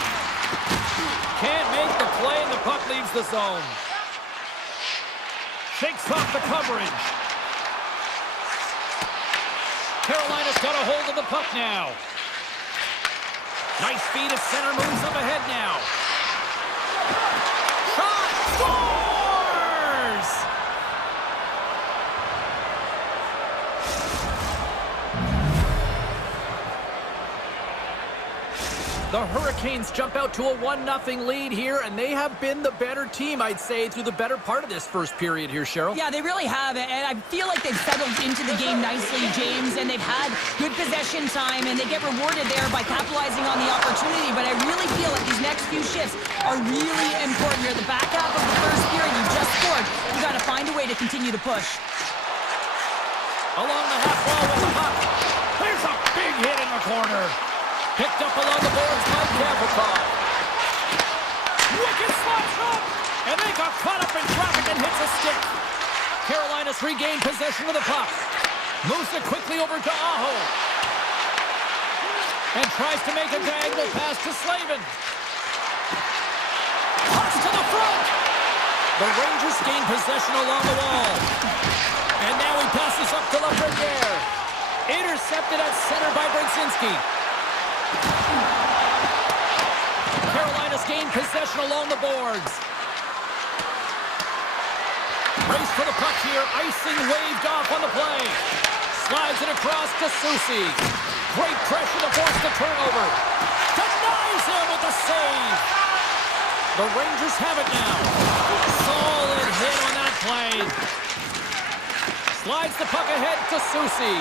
Can't make the play, and the puck leaves the zone. Shakes off the coverage. Carolina's got a hold of the puck now. Nice feed at center, moves up ahead now. Shot, scores! The Hurricanes jump out to a 1-0 lead here, and they have been the better team, I'd say, through the better part of this first period here, Cheryl. Yeah, they really have, and I feel like they've settled into the game nicely, James, and they've had good possession time, and they get rewarded there by capitalizing on the opportunity, but I really feel like these next few shifts are really important here. The back half of the first period, you just scored. You got to find a way to continue to push. Along the half wall with the puck. There's a big hit in the corner. Picked up along the boards by Gavrikov. Wicked slot shot! And they got caught up in traffic and hits a stick. Carolina's regained possession of the puck. Moves it quickly over to Aho. And tries to make a diagonal pass to Slavin. Pass to the front. The Rangers gain possession along the wall. And now he passes up to Lafreniere. Intercepted at center by Brzezinski. Carolina's gained possession along the boards. Race for the puck here. Icing waved off on the play. Slides it across to Susi. Great pressure to force the turnover. Denies him with the save. The Rangers have it now. Solid hit on that play. Slides the puck ahead to Susi.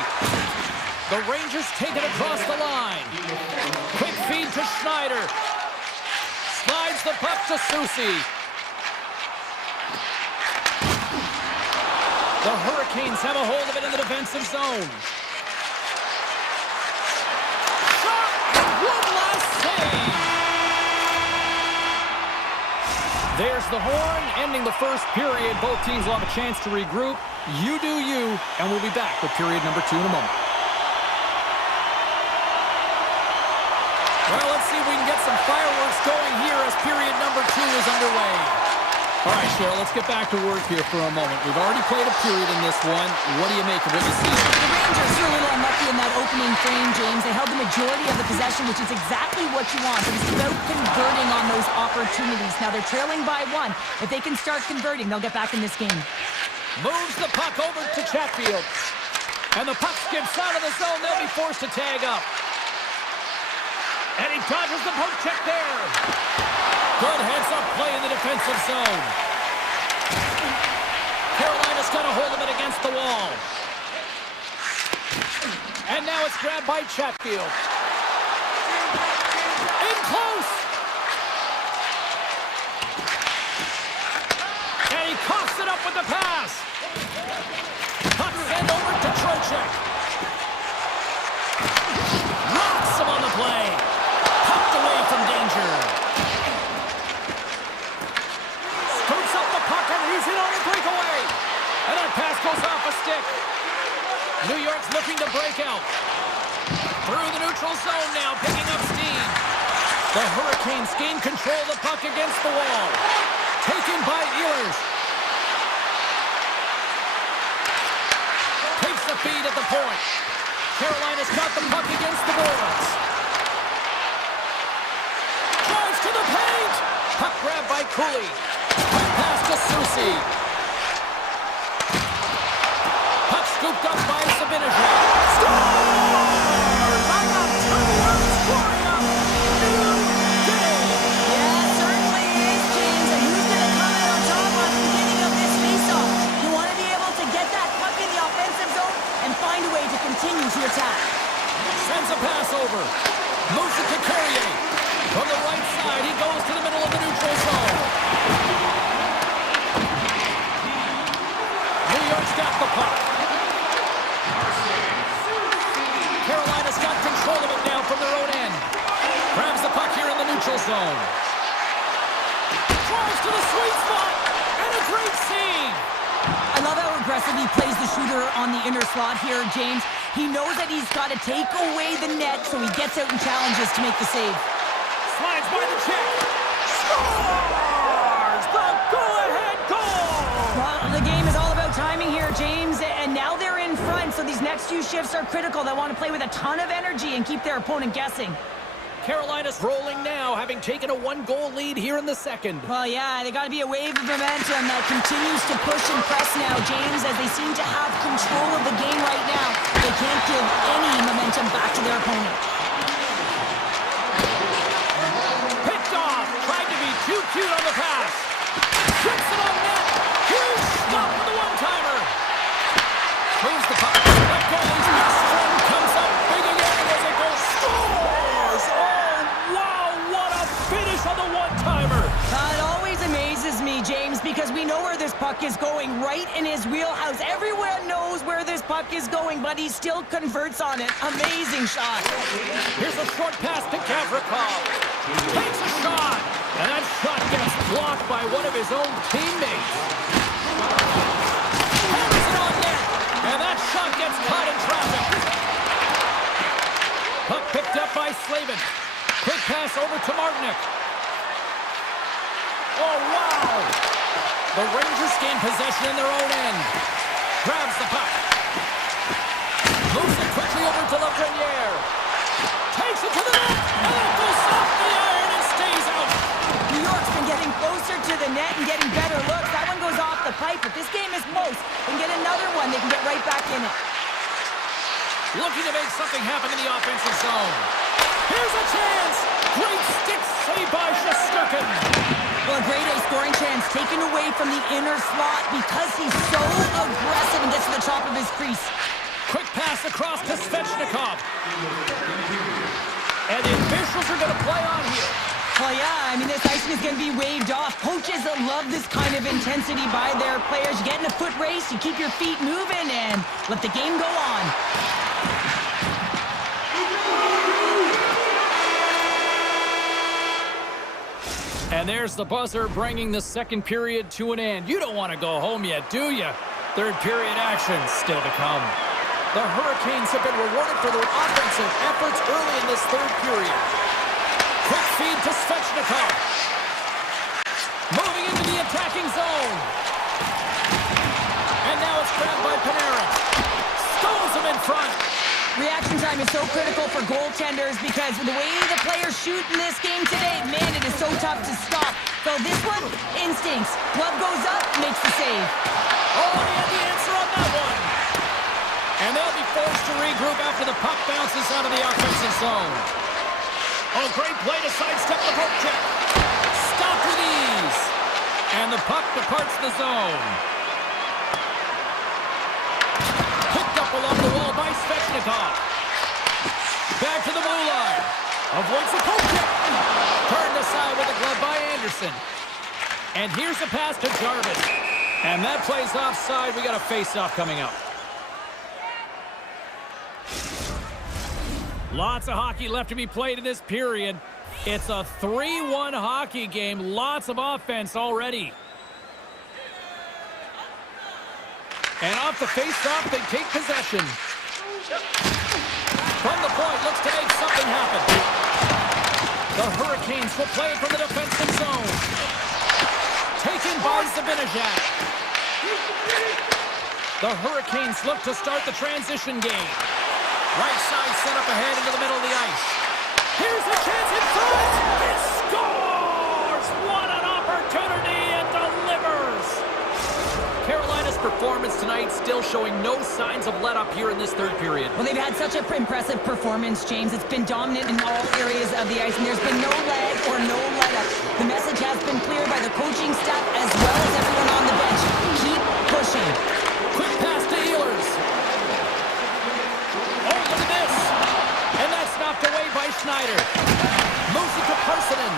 The Rangers take it across the line. Quick feed to Schneider. Slides the puck to Susi. The Hurricanes have a hold of it in the defensive zone. Shot! One last save! There's the horn, ending the first period. Both teams will have a chance to regroup. You do you, and we'll be back with period number 2 in a moment. Well, let's see if we can get some fireworks going here as period number 2 is underway. All right, Cheryl, let's get back to work here for a moment. We've already played a period in this one. What do you make of what you see? The Rangers were a little unlucky in that opening frame, James. They held the majority of the possession, which is exactly what you want. But it's about converting on those opportunities. Now they're trailing by 1. If they can start converting, they'll get back in this game. Moves the puck over to Chatfield. And the puck skips out of the zone. They'll be forced to tag up. And he dodges the poke check there. Good heads-up play in the defensive zone. Carolina's got a hold of it against the wall. And now it's grabbed by Chatfield. In close. And he coughs it up with the pass. Puck sent over to Trocheck. Knocks him on the play. Pucked away from danger. Scoots up the puck and he's in on the breakaway. And that pass goes off a stick. New York's looking to break out. Through the neutral zone now, picking up steam. The Hurricanes gain control of the puck against the wall. Taken by Ehlers. Takes the feed at the point. Carolina's got the puck against the boards. Drives to the paint. Puck grabbed by Cooley. Puck pass to Susi. Puck scooped up by Sabinajad. Scores! I got 2 words scoring up. New day. Yeah, certainly is, James. And who's going to come out on top on the beginning of this faceoff? You want to be able to get that puck in the offensive zone and find a way to continue to attack. Sends a pass over. Moves it to Carrier. From the right side, he goes to the middle of the neutral zone. New York's got the puck. Carolina's got control of it now from their own end. Grabs the puck here in the neutral zone. Drives to the sweet spot. And a great save. I love how aggressive he plays the shooter on the inner slot here, James. He knows that he's got to take away the net, so he gets out and challenges to make the save. Slides by the check. Scores! The go-ahead goal! Well, the game is all about timing here, James, and now they're in front, so these next few shifts are critical. They want to play with a ton of energy and keep their opponent guessing. Carolina's rolling now, having taken a 1-goal lead here in the second. Well, yeah, they got to be a wave of momentum that continues to push and press now, James, as they seem to have control of the game right now. They can't give any momentum back to their opponent. Picked off, tried to be too cute on the pass. Trips it on net. Huge stop with the one-timer. Moves the puck. That goalie's best friend comes up big again as it goes. Scores! Oh, wow, what a finish on the one-timer. It always amazes me, James, because we know where this puck is going, right in his wheelhouse. Everyone knows where this puck is going, but he still converts on it. Amazing shot. Here's a short pass to Gavrikov. Takes a shot, and that shot gets blocked by one of his own teammates. Hammers it on net, and that shot gets caught in traffic. Puck picked up by Slavin. Quick pass over to Martinick. Oh, wow! The Rangers gain possession in their own end. Grabs the puck. Moves it quickly over to Lafreniere. Takes it to the net, and it goes off the iron and stays out. New York's been getting closer to the net and getting better looks. That one goes off the pipe, but this game is close. They can get another one, they can get right back in it. Looking to make something happen in the offensive zone. Here's a chance. Great stick save by Shesterkin. Well, a grade A scoring chance taken away from the inner slot because he's so aggressive and gets to the top of his crease. Quick pass across to Svechnikov. And the officials are going to play on here. Well, yeah, I mean, this icing is going to be waved off. Coaches that love this kind of intensity by their players. You get in a foot race, you keep your feet moving, and let the game go on. And there's the buzzer bringing the second period to an end. You don't want to go home yet, do you? Third period action still to come. The Hurricanes have been rewarded for their offensive efforts early in this third period. feed to Svechnikov. Moving into the attacking zone. And now it's grabbed by Panarin. Stones him in front. Reaction time is so critical for goaltenders because the way the players shoot in this game today, man, it is so tough to stop. So this one, instincts. Glove goes up, makes the save. Oh, he had the answer on that one. And they'll be forced to regroup after the puck bounces out of the offensive zone. Oh, great play to sidestep the poke check. Stop with ease. And the puck departs the zone. Picked up along the wall by Svechnikov. Back to the blue line. Avoids the poke check. Turned aside with the glove by Anderson. And here's a pass to Jarvis. And that play's offside. We got a face-off coming up. Lots of hockey left to be played in this period. It's a 3-1 hockey game. Lots of offense already. And off the face-off, they take possession. From the point, looks to make something happen. The Hurricanes will play it from the defensive zone. Taken by Zibanejad. The Hurricanes look to start the transition game. Right side set up ahead into the middle of the ice. Here's a chance in front. He scores! What an opportunity and delivers! Carolina's performance tonight still showing no signs of let-up here in this third period. Well, they've had such an impressive performance, James. It's been dominant in all areas of the ice, and there's been no lag or no let-up. The message has been clear by the coaching staff as well as everyone on the bench. Keep pushing. Quick pass to Ehlers. Oh, look at this. And that's knocked away by Schneider. Moves it to Parsonen.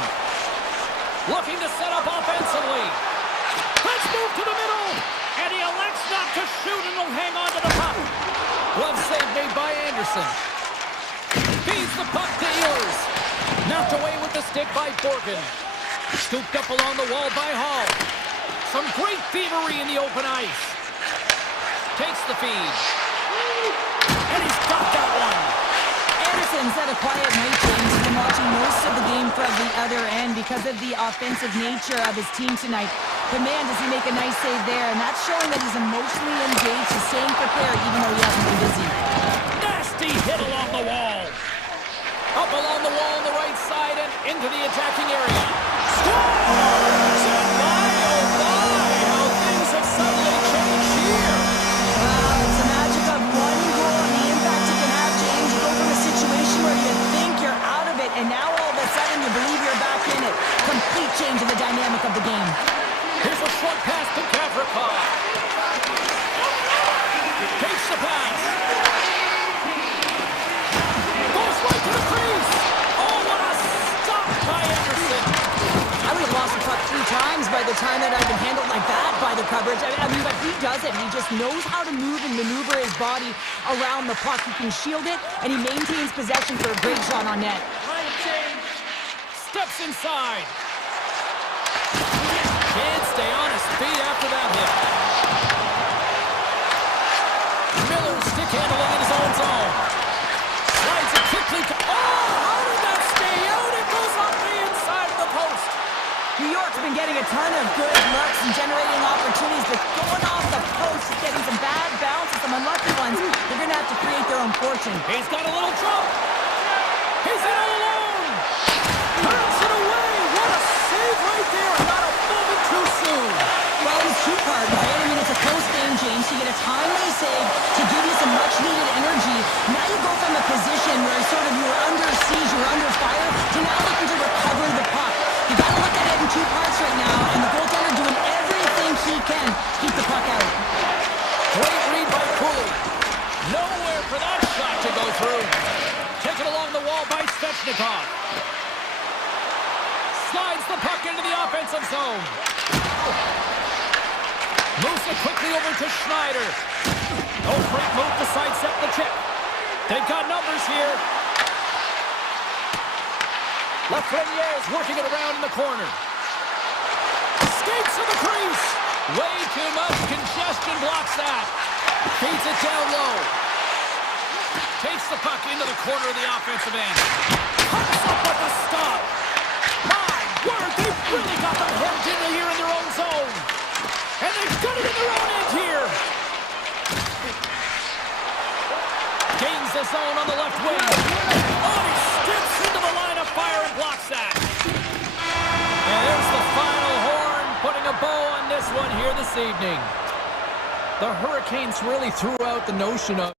Looking to set up offensively. Let's move to the middle. And he elects not to shoot and will hang on to the puck. Glove save made by Anderson. Feeds the puck to Ehlers. Knocked away with the stick by Borgen. Scooped up along the wall by Hall. Some great thievery in the open ice. Takes the feed. And he's got that one. Anderson's had a quiet night, James. He's been watching most of the game from the other end because of the offensive nature of his team tonight. But man, does he make a nice save there. And that's showing that he's emotionally engaged. He's staying prepared even though he hasn't been busy. Nasty hit along the wall. Up along the wall on the right side and into the attacking area. Scores! And my, oh my, how things have suddenly changed here. It's the magic of one goal and the impact it can have, James. You go from a situation where you think you're out of it, and now all of a sudden you believe you're back in it. Complete change in the dynamic of the game. Here's a short pass to Gavrikov. Takes the pass. Goes right to the crease. Oh, what a stop by Anderson. I would have lost the puck 3 times by the time that I've been handled like that by the coverage. I mean, but he does it. He just knows how to move and maneuver his body around the puck. He can shield it, and he maintains possession for a great shot on net. Steps inside. Can't stay on his feet after that hit. Miller stick handling in his own zone. Slides it quickly to... Oh, how did that stay out? It goes off the inside of the post. New York's been getting a ton of good looks and generating opportunities, but going off the post, getting some bad bounces, some unlucky ones. They're going to have to create their own fortune. He's got a little jump. He's in all alone. Turns it away. What a save right there. Not a moment too soon. Well, it's two-part, right? I mean, it's a close game, James. You get a timely save to give you some much-needed energy. Now you go from a position where sort of you were under siege, you were under fire, to now looking to recover the puck. You got to look at it in 2 parts right now, and the goaltender doing everything he can to keep the puck out. Great read by Cooley. Nowhere for that shot to go through. Taken along the wall by Svechnikov. Slides the puck into the offensive zone. Moves it quickly over to Schneider. Oh, great move to sidestep the chip. They've got numbers here. Lafreniere is working it around in the corner. Skates to the crease. Way too much congestion blocks that. Feeds it down low. Takes the puck into the corner of the offensive end. Pops up with a stop. My word, they've really got them hemmed in here in their own zone. And they've got it in their own end here. Gains the zone on the left wing. Oh, he steps into the line of fire and blocks that. And there's the final horn, putting a bow on this one here this evening. The Hurricanes really threw out the notion of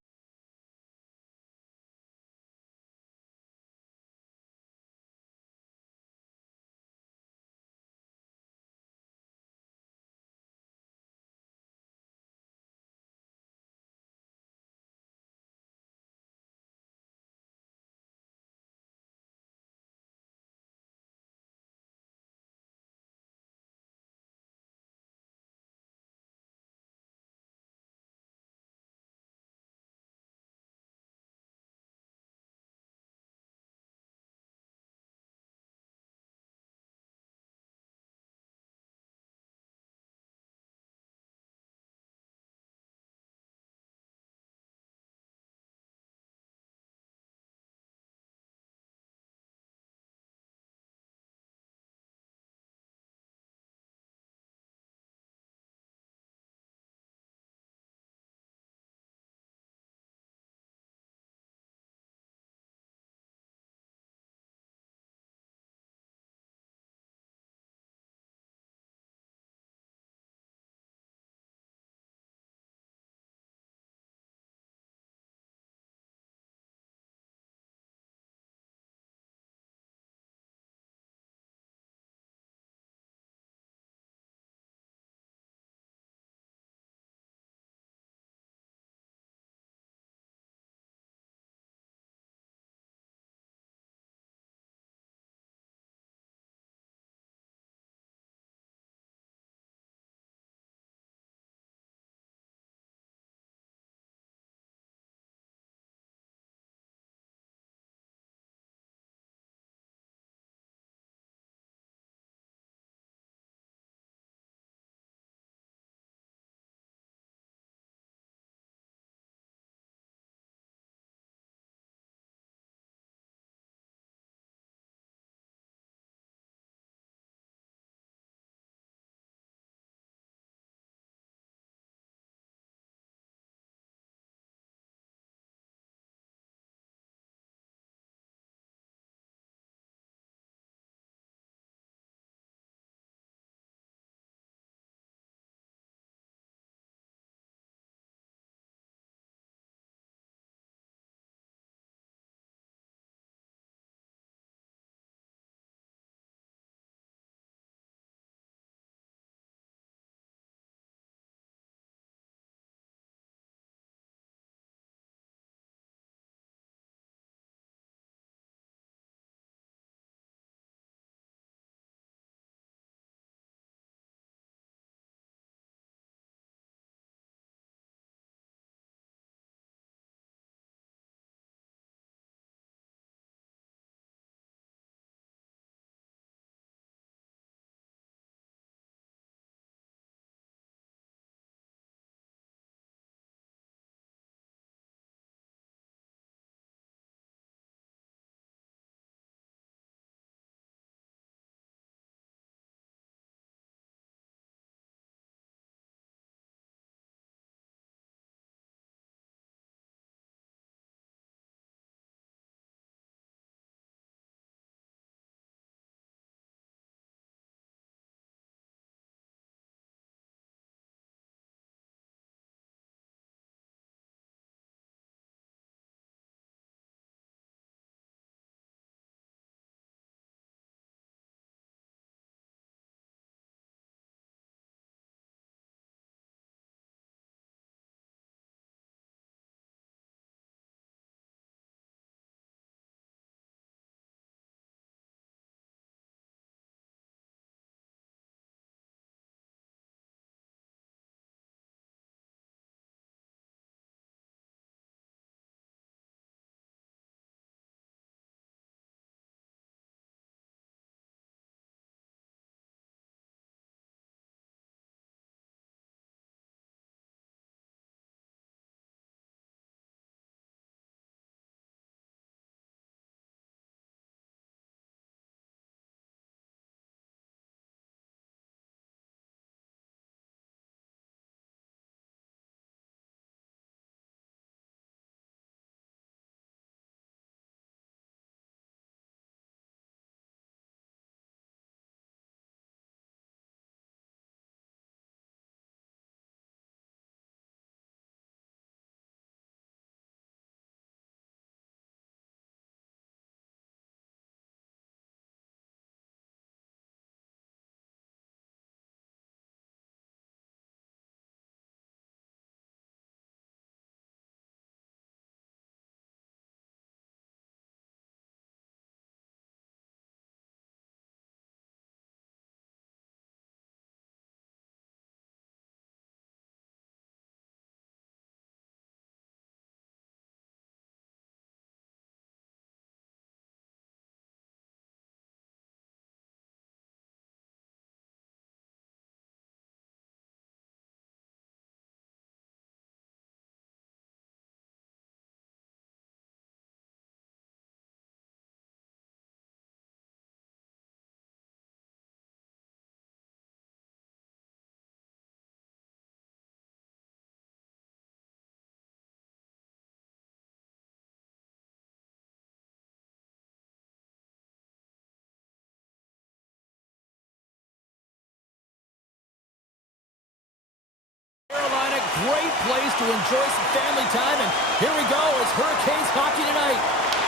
great place to enjoy some family time, and here we go. It's Hurricanes hockey tonight.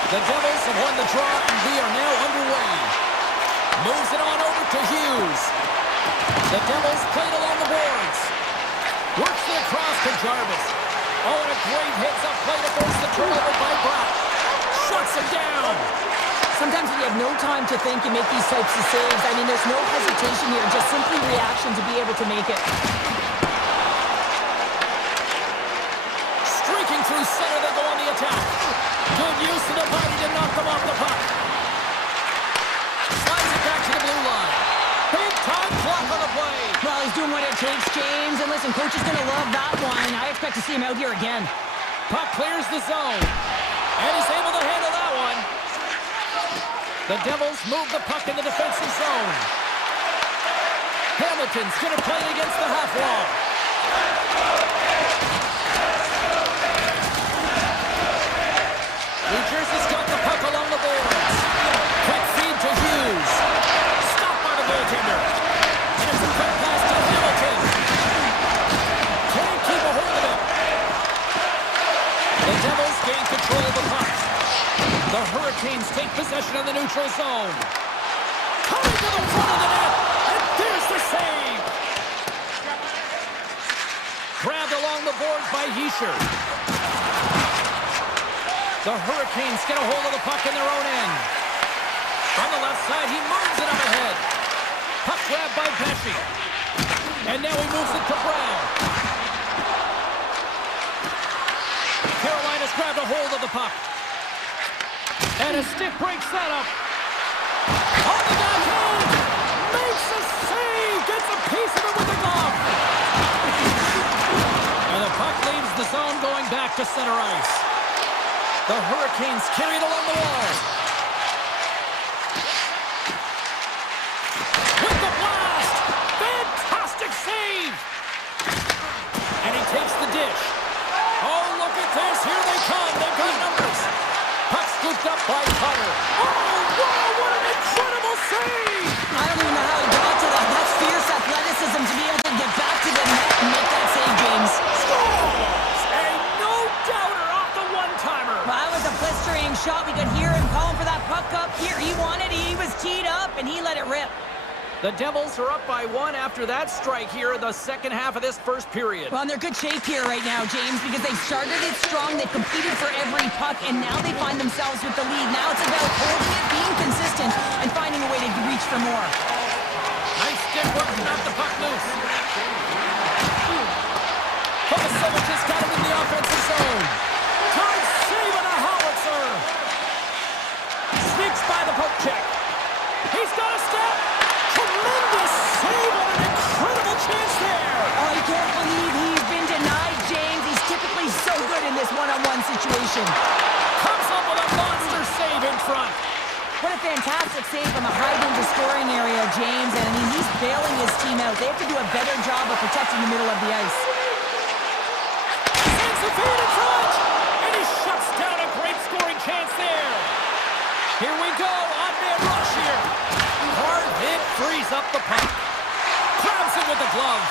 The Devils have won the draw, and we are now underway. Moves it on over to Hughes. The Devils played along the boards. Works it across to Jarvis. Oh, and a great hits-up play to force the turnover by Brock. Shuts him down. Sometimes when you have no time to think, you make these types of saves. I mean, there's no hesitation here, just simply reaction to be able to make it. Streaking through center, they go on the attack. Good use of the body to knock them off the puck. Slides it back to the blue line. Big-time block on the play. Well, he's doing what it takes, James. And listen, coach is going to love that one. I expect to see him out here again. Puck clears the zone. And he's able to handle that one. The Devils move the puck in the defensive zone. Hamilton's going to play it against the half wall. New Jersey's got the puck along the boards. Quick feed to Hughes. Stopped by the goaltender. And it's a quick pass to Hamilton. Can't keep a hold of it. The Devils gain control of the puck. The Hurricanes take possession of the neutral zone. Coming to the front of the net. And there's the save. Grabbed along the boards by Hischier. The Hurricanes get a hold of the puck in their own end. On the left side, he moves it up ahead. Puck grabbed by Pesci. And now he moves it to Brown. Carolina's grabbed a hold of the puck. And a stick breaks that up. On the backhand! Makes a save! Gets a piece of it with the glove! And the puck leaves the zone going back to center ice. The Hurricanes carry it along the wall. With the blast! Fantastic save! And he takes the dish. Oh, look at this! Here they come! They've got numbers! Puck scooped up by Cutter. Oh, wow, what an incredible save! I don't even know how he got to that. That's fierce athleticism to be able to get back to the net and make that save, James. Scores! A no-doubter off the one-timer. Well, that was a blistering shot. We could hear him calling for that puck up here. He wanted it. He was teed up, and he let it rip. The Devils are up by one after that strike here in the second half of this first period. Well, and they're good shape here right now, James, because they started it strong, they competed for every puck, and now they find themselves with the lead. Now it's about holding it, being consistent, and finding a way to reach for more. Nice stick work to knock the puck loose. Kovacevic has got it in the offensive zone. Time save on a howitzer. Sneaks by the poke check. He's got a step. Tremendous save on an incredible chance there. Oh, you can't believe he's been denied, James. He's typically so good in this one-on-one situation. Comes up with a monster save in front. What a fantastic save from the high-danger scoring area, James. And, I mean, he's bailing his team out. They have to do a better job of protecting the middle of the ice. Sends the feed in front. And he shuts down a great scoring chance there. Here we go. On-man rush here. Hard hit frees up the puck. Grabs it with the glove.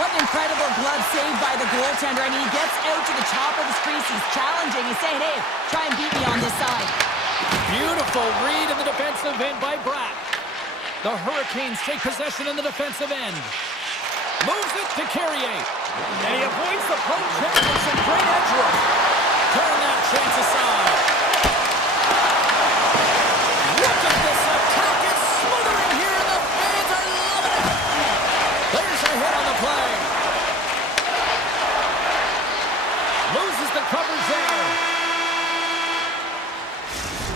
What an incredible glove save by the goaltender. I mean, he gets out to the top of his crease. He's challenging. He's saying, hey, try and beat me on this side. Beautiful read in the defensive end by Bratt. The Hurricanes take possession in the defensive end. Moves it to Carrier. And he avoids the poke check with some great edge work. Turn that chance aside. Look at this attack. It's smothering here, and the fans are loving it. There's a hit on the play. Loses the coverage there.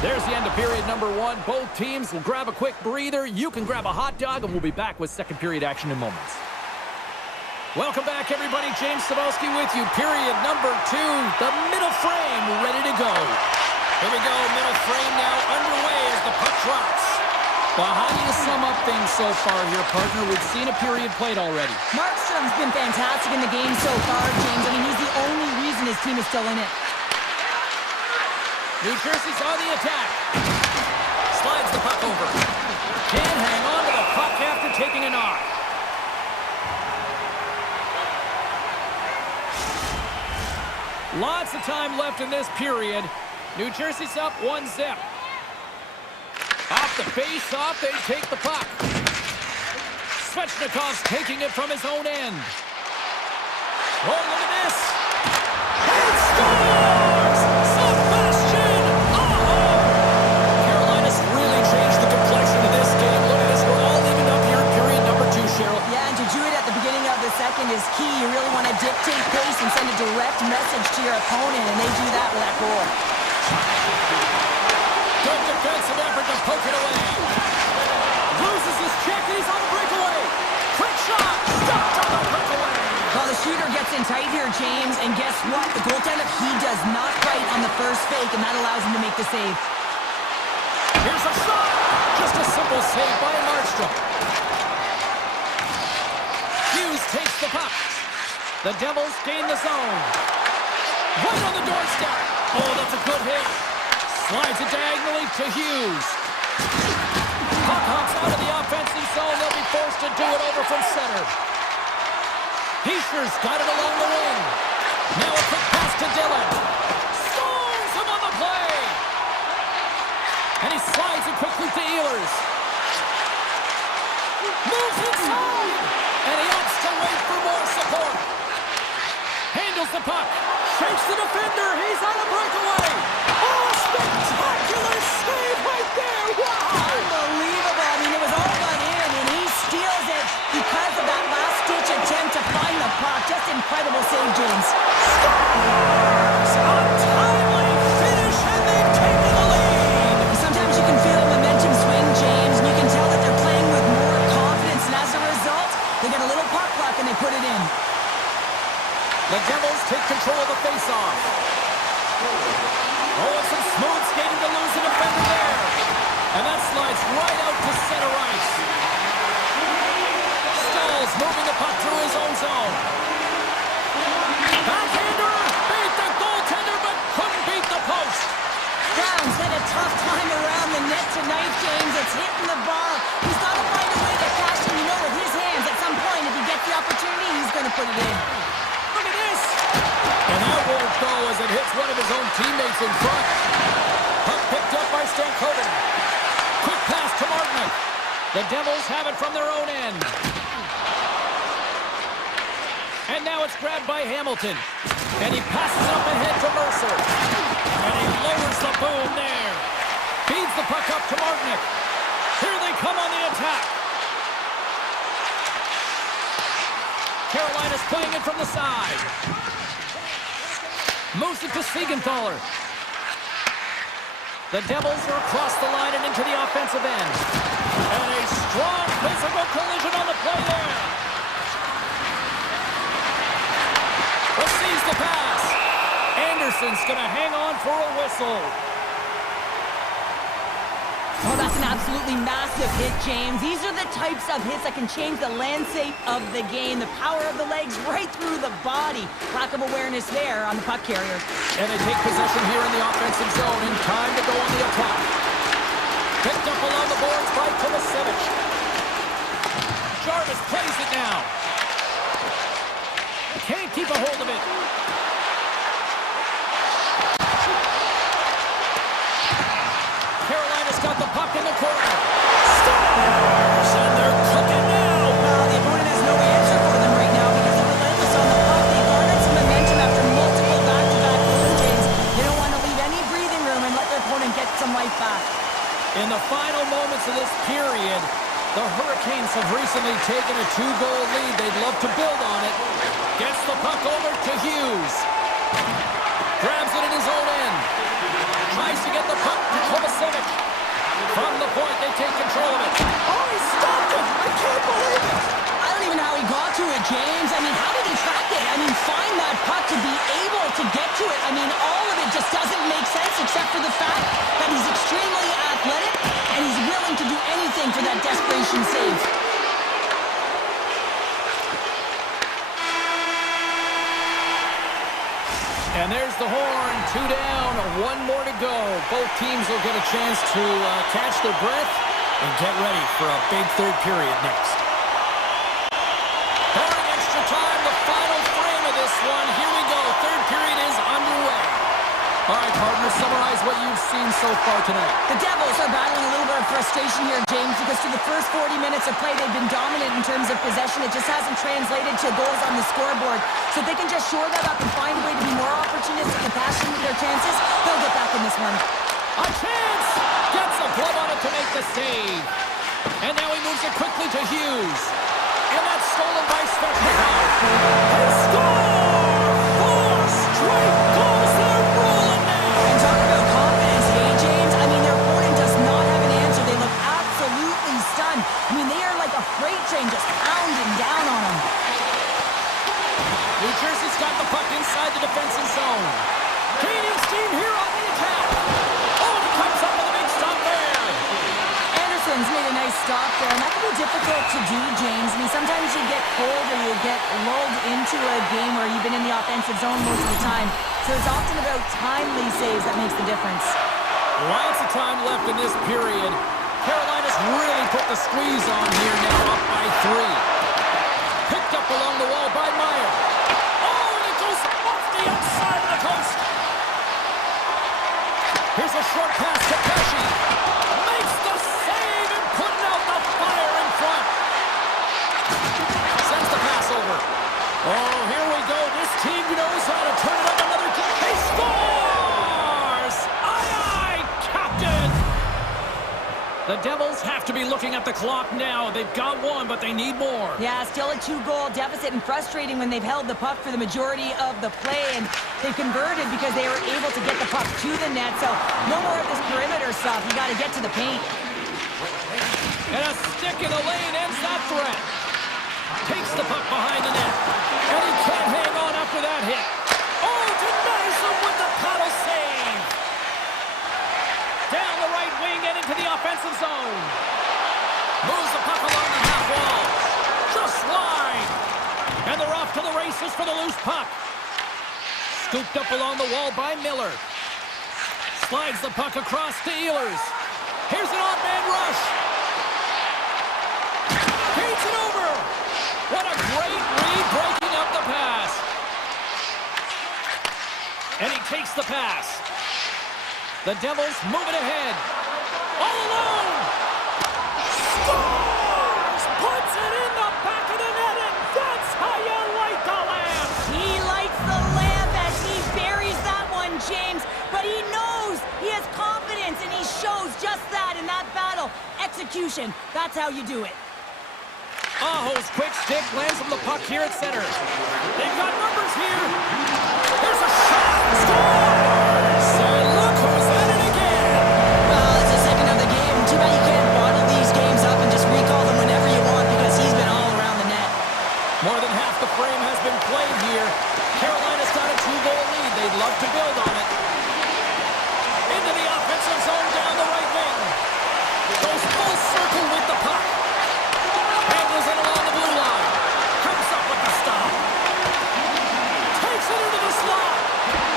There's the end of period number one. Both teams will grab a quick breather. You can grab a hot dog, and we'll be back with second period action in moments. Welcome back, everybody. James Cebulski with you. Period number two. The middle frame ready to go. Here we go. Middle frame now underway as the puck drops. Well, how do you sum up things so far here, partner? We've seen a period played already. Markstrom's been fantastic in the game so far, James. I mean, he's the only reason his team is still in it. New Jersey's on the attack. Slides the puck over. Can't hang on to the puck after taking a knock. Lots of time left in this period. New Jersey's up 1-0. Off the face-off, they take the puck. Svechnikov's taking it from his own end. Oh, look at this. And scores! Sebastian Aho! Carolina's really changed the complexion of this game. Look at this. We're all evened up here in period number 2, Cheryl. Yeah, and to do it at the beginning of the second is key. You really want to dictate pace and send a direct message to your opponent, and they do that with that goal. Good defensive effort to poke it away. Loses his check, and he's on the breakaway. Quick shot, stopped on the breakaway. Well, the shooter gets in tight here, James, and guess what? The goaltender, he does not bite on the first fake, and that allows him to make the save. Here's a shot. Just a simple save by Markstrom. Hughes takes the puck. The Devils gain the zone. Right on the doorstep. Oh, that's a good hit. Slides it diagonally to Hughes. Puck hops out of the offensive zone. They'll be forced to do it over from center. Heischer's got it along the wing. Now a quick pass to Dillon. Stones him on the play. And he slides it quickly to Ehlers. Moves inside. And he opts to wait for more support. Handles the puck. Shakes the defender. He's on a breakaway. Oh, spectacular save right there. Wow. Unbelievable. I mean, it was all done in, and he steals it because of that last-ditch attempt to find the puck. Just incredible save, James. Scores! A timely finish, and they've taken the lead. Sometimes you can feel momentum swing, James, and you can tell that they're playing with more confidence, and as a result, they get a little puck luck and they put it in. The Devils take control of the faceoff. Oh, and some smooth skating to lose the defender there. And that slides right out to center ice. Stalls moving the puck through his own zone. Backhander beat the goaltender, but couldn't beat the post. Brown's had a tough time around the net tonight, James. It's hitting the bar. He's got to find a way to cash in, with his hands. At some point, if he gets the opportunity, he's going to put it in. Look at this. And that won't go as it hits one of his own teammates in front. Puck picked up by Stankoven. Quick pass to Martinic. The Devils have it from their own end. And now it's grabbed by Hamilton. And he passes it up ahead to Mercer. And he lowers the boom there. Feeds the puck up to Martinic. Here they come on the attack. Carolina's playing it from the side. Moves it to Siegenthaler. The Devils are across the line and into the offensive end. And a strong physical collision on the play there. Receives the pass. Anderson's going to hang on for a whistle. Oh, that's an absolutely massive hit, James. These are the types of hits that can change the landscape of the game. The power of the legs right through the body. Lack of awareness there on the puck carrier. And they take possession here in the offensive zone in time to go on the attack. Picked up along the boards by Tomasevich. Jarvis plays it now. Can't keep a hold of it. Carolina's got the puck in the corner. Scores! And they're cooking now. Well, the opponent has no answer for them right now because they're relentless on the puck. They garnered some momentum after multiple back-to-back goals, James. They don't want to leave any breathing room and let their opponent get some life back. In the final moments of this period, the Hurricanes have recently taken a 2-goal lead. They'd love to build on it. Gets the puck over to Hughes. Grabs it in his own end. Tries to get the puck to Kovacevic. From the point, they take control of it. Oh, he stopped it! I can't believe it! I don't even know how he got to it, James. I mean, how did he track it? I mean, find that puck to be able to get to it. I mean, all of it just doesn't make sense except for the fact that he's extremely athletic and he's willing to do anything for that desperation save. And there's the horn, 2 down, 1 more to go. Both teams will get a chance to catch their breath and get ready for a big third period next. Barring extra time, the final frame of this one. Here we go. Third period is underway. partner, summarize what you've seen so far tonight. The Devils are battling a little bit of frustration here, James, because through the first 40 minutes of play, they've been dominant in terms of possession. It just hasn't translated to goals on the scoreboard. So if they can just shore that up and find a way to be more opportunistic and passionate with their chances, they'll get back in this one. A chance! Gets a glove on it to make the save. And now he moves it quickly to Hughes. And that's stolen by Svechnikov. They score! 4 straight goals. They're rolling now. And talk about confidence, hey, James? I mean, their opponent does not have an answer. They look absolutely stunned. I mean, they are like a freight train just pounding down on them. New Jersey's got the puck inside the defensive zone. Gaining steam here on the attack. Oh, and he comes up with a big stop there. Anderson's made a nice stop there, and that can be difficult to do, James. I mean, sometimes you get cold or you get lulled into a game where you've been in the offensive zone most of the time. So it's often about timely saves that makes the difference. Lots of time left in this period. Carolina's really put the squeeze on here now, up by 3. Picked up along the wall by Meyer. Oh, and it goes off the outside of the coast. Here's a short pass to Pesci. Makes the save and putting out the fire in front. Sends the pass over. Oh, here we go. This team knows how to turn it up another game. He scores! Aye, aye, Captain! The Devils have to be looking at the clock now. They've got one, but they need more. Yeah, still a 2-goal deficit, and frustrating when they've held the puck for the majority of the play, and they've converted because they were able to get the puck to the net. So no more of this perimeter stuff. You got to get to the paint. And a stick in the lane ends that threat. Takes the puck behind the net. And he can't hang on after that hit. Oh, denies him with the paddle save. Down the right wing and into the offensive zone. Moves the puck along the half wall. Just wide. And they're off to the races for the loose puck. Scooped up along the wall by Miller. Slides the puck across to Ehlers. Here's an odd-man rush. Feeds it over. What a great read breaking up the pass. And he takes the pass. The Devils moving ahead. All alone. Scores! Puts it in the back of the net, and that's how you light the lamp. He lights the lamp as he buries that one, James. But he knows he has confidence, and he shows just that in that battle. Execution. That's how you do it. Aho's quick stick lands him the puck here at center. They've got numbers here. There's a shot. Scores! And look who's at it again. Well, it's the second of the game. Too bad you can't bottle these games up and just recall them whenever you want because he's been all around the net. More than half the frame has been played here. Carolina's got a 2-goal lead. They'd love to build on it. Into the offensive zone down the right wing. Goes full circle with the puck. Handles it along the blue line. Comes up with the stop. Takes it into the slot.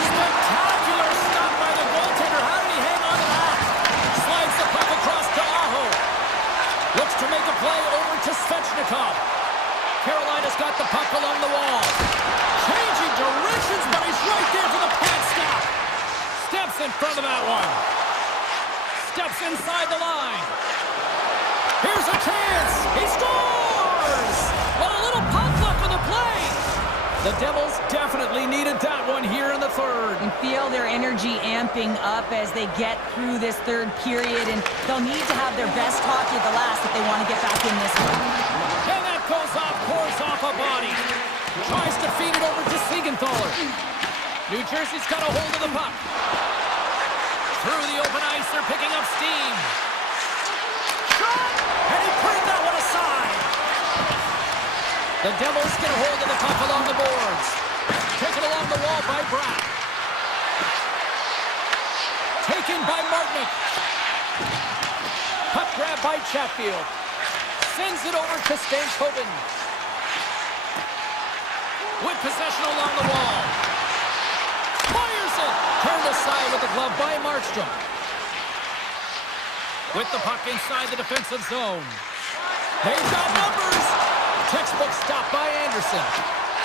Spectacular stop by the goaltender. How did he hang on to that? Slides the puck across to Aho. Looks to make a play over to Svechnikov. Carolina's got the puck along the wall. Changing directions, but he's right there for the pad stop. Steps in front of that one. Steps inside the line. Here's a chance. He scores! Well, a little puck luck on the play. The Devils definitely needed that one here in the third. You feel their energy amping up as they get through this third period, and they'll need to have their best hockey at the last if they want to get back in this one. And that goes off, pours off a body. Tries to feed it over to Siegenthaler. New Jersey's got a hold of the puck. Through the open ice, they're picking up steam. Shot! And he put that one aside. The Devils get a hold of the puck along the boards. Taken along the wall by Bratt. Taken by Martinick. Puck grab by Chatfield. Sends it over to Stankoven. With possession along the wall. Fires it. Turned aside with the glove by Markstrom. With the puck inside the defensive zone. They've got numbers. Textbook stop by Anderson.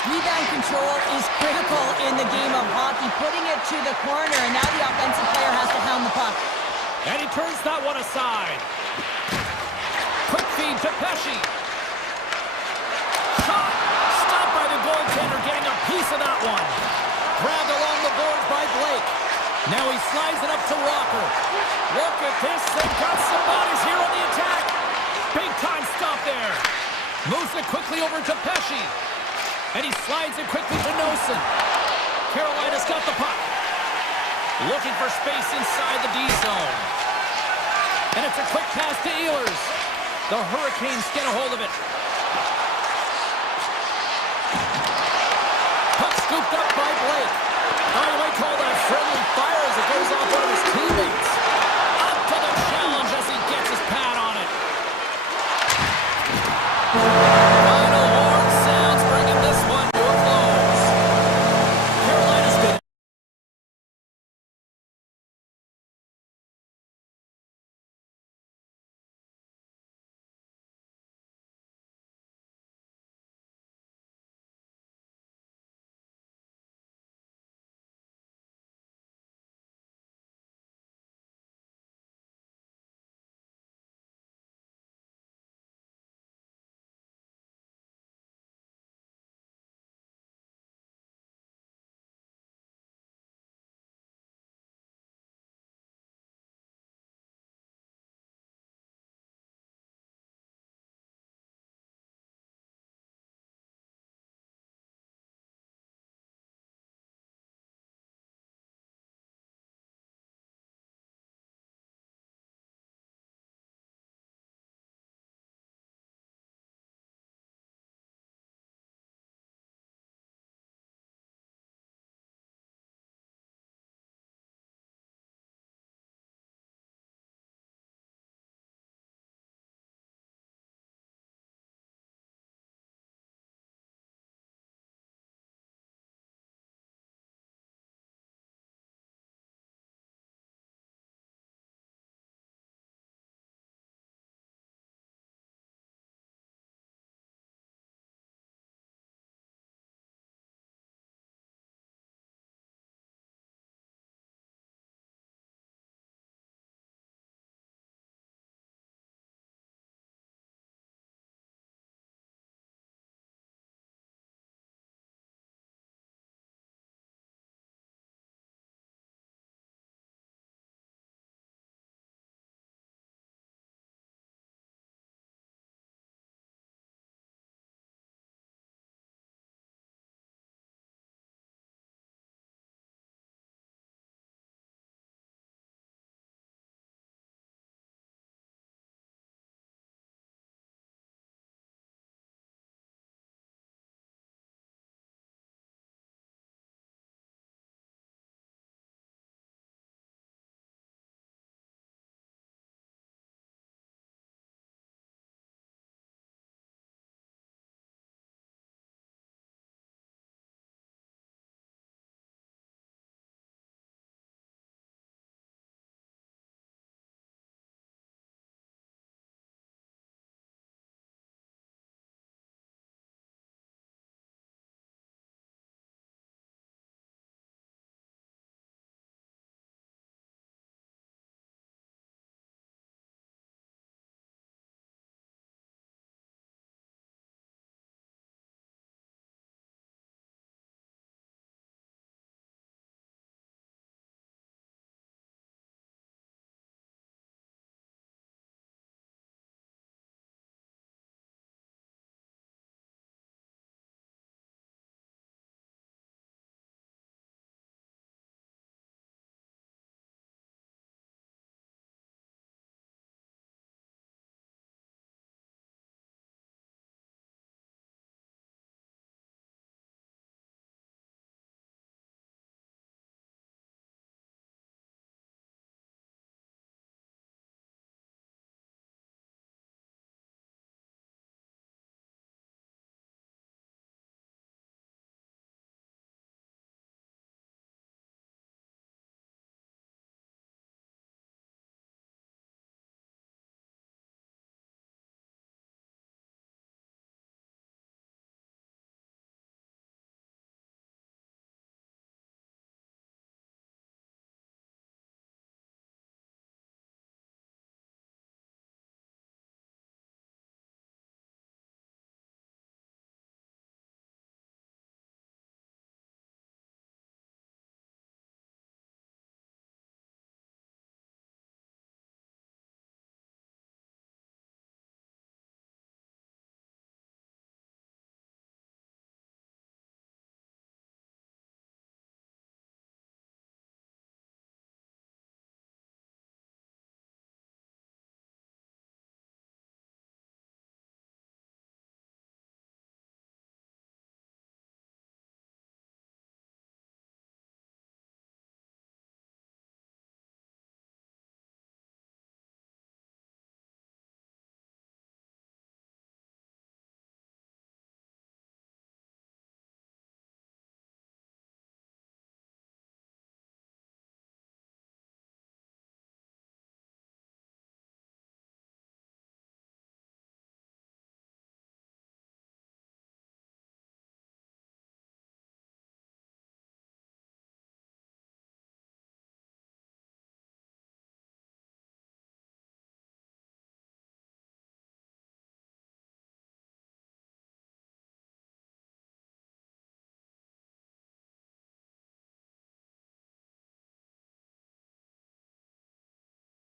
Rebound control is critical in the game of hockey. Putting it to the corner, and now the offensive player has to hound the puck. And he turns that one aside. Quick feed to Pesci. Shot! Stopped by the goaltender, getting a piece of that one. Grabbed along the boards by Blake. Now he slides it up to Walker. Look at this. They've got some bodies here on the attack. Big time stop there. Moves it quickly over to Pesci. And he slides it quickly to Nosen. Carolina's got the puck. Looking for space inside the D zone. And it's a quick pass to Ehlers. The Hurricanes get a hold of it. Puck scooped up by Blake. Oh, you might call that friendly fire as it goes off one of his teammates. Up to the challenge as he gets his pad on it.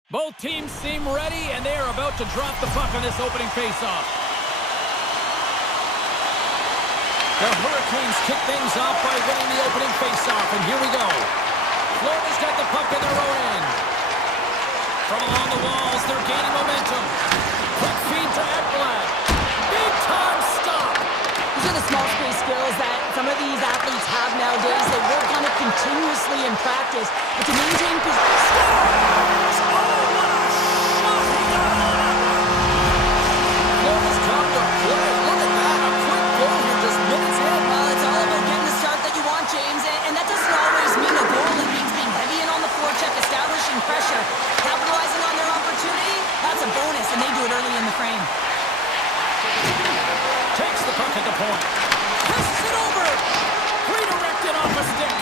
Both teams seem ready, and they are about to drop the puck on this opening faceoff. The Hurricanes kick things off by winning the opening faceoff, and here we go. Florida's got the puck in their own end. From along the walls, they're gaining momentum. Quick feed to Ekblad. Big time stop. These are the small space skills that some of these athletes have nowadays. They work on it continuously in practice, but to maintain Scores! Oh, what a shot he got on it! Florida's come to play. Look at that. A quick goal here just minutes in. Well, it's all about getting the start that you want, James, and that doesn't always mean a goal. It means being heavy in on the forecheck, establishing pressure, capitalizing on their opportunity. That's a bonus, and they do it early in the frame. Takes the puck at the point. Passes it over. Redirected off a stick.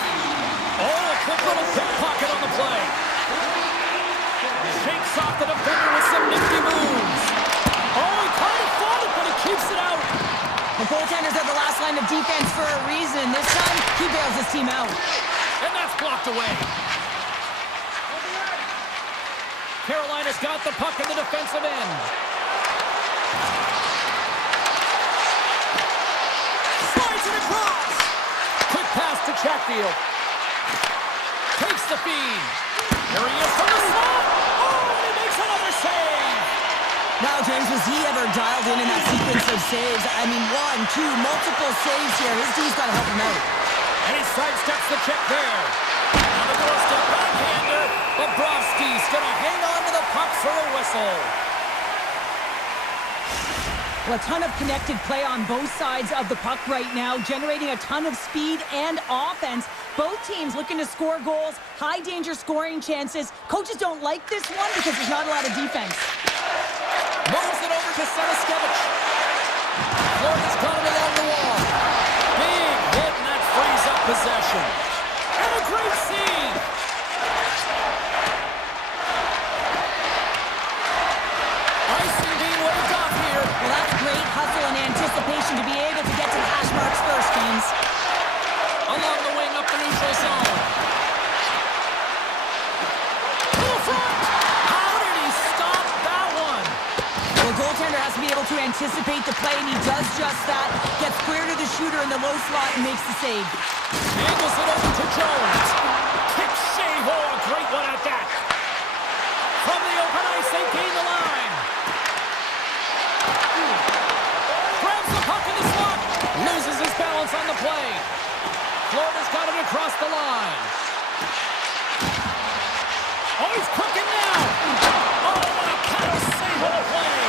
Oh, a quick little pickpocket on the play. Shakes off the defender with some nifty moves. Oh, he kind of fought it, but he keeps it out. The goaltenders are the last line of defense for a reason. This time, he bails his team out. And that's blocked away. Carolina's got the puck in the defensive end. Slides it across. Quick pass to Chatfield. Takes the feed. Here he is from the slot. Oh, and he makes another save. Now, James, was he ever dialed in that sequence of saves? I mean, 1, 2, multiple saves here. His team's got to help him out. And he sidesteps the check there. On the doorstep, backhander. Bobrovsky's going to hang on to the puck for a whistle. Well, a ton of connected play on both sides of the puck right now, generating a ton of speed and offense. Both teams looking to score goals, high-danger scoring chances. Coaches don't like this one because there's not a lot of defense. Moves it over to Semiskevich. Florida's got it along the wall. Big hit, and that frees up possession. And a great save. Icing being waved off here. Well, that's great hustle and anticipation to be able to get to the hash marks first, James. Along the wing, up the neutral zone. Full front. How did he stop that one? Well, the goaltender has to be able to anticipate the play, and he does just that. Gets clear to the shooter in the low slot and makes the save. Angles it over to Jones. Kick save. Oh, a great one at that. From the open ice, they gain the line. Grabs the puck in the slot. Loses his balance on the play. Florida's got it across the line. Oh, he's cooking now. Oh, what a paddle save on the play.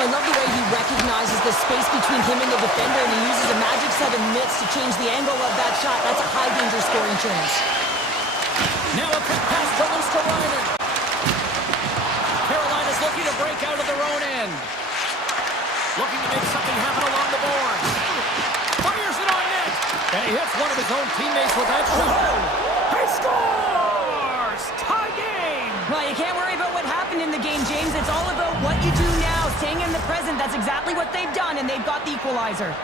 I love the way he recognizes the space between him and the defender, and he uses a magic 7 mitts to change the angle of that shot. That's a high-danger scoring chance. Now a quick pass to Luster-Reiner. Carolina's looking to break out of their own end. Looking to make something happen along the boards. Fires it on net. And he hits one of his own teammates with that shot. He scores! Tie game! Well, you can't worry about what happened in the game, James. It's all about what you do now, staying in the present. That's exactly what they've done, and they've got the equalizer.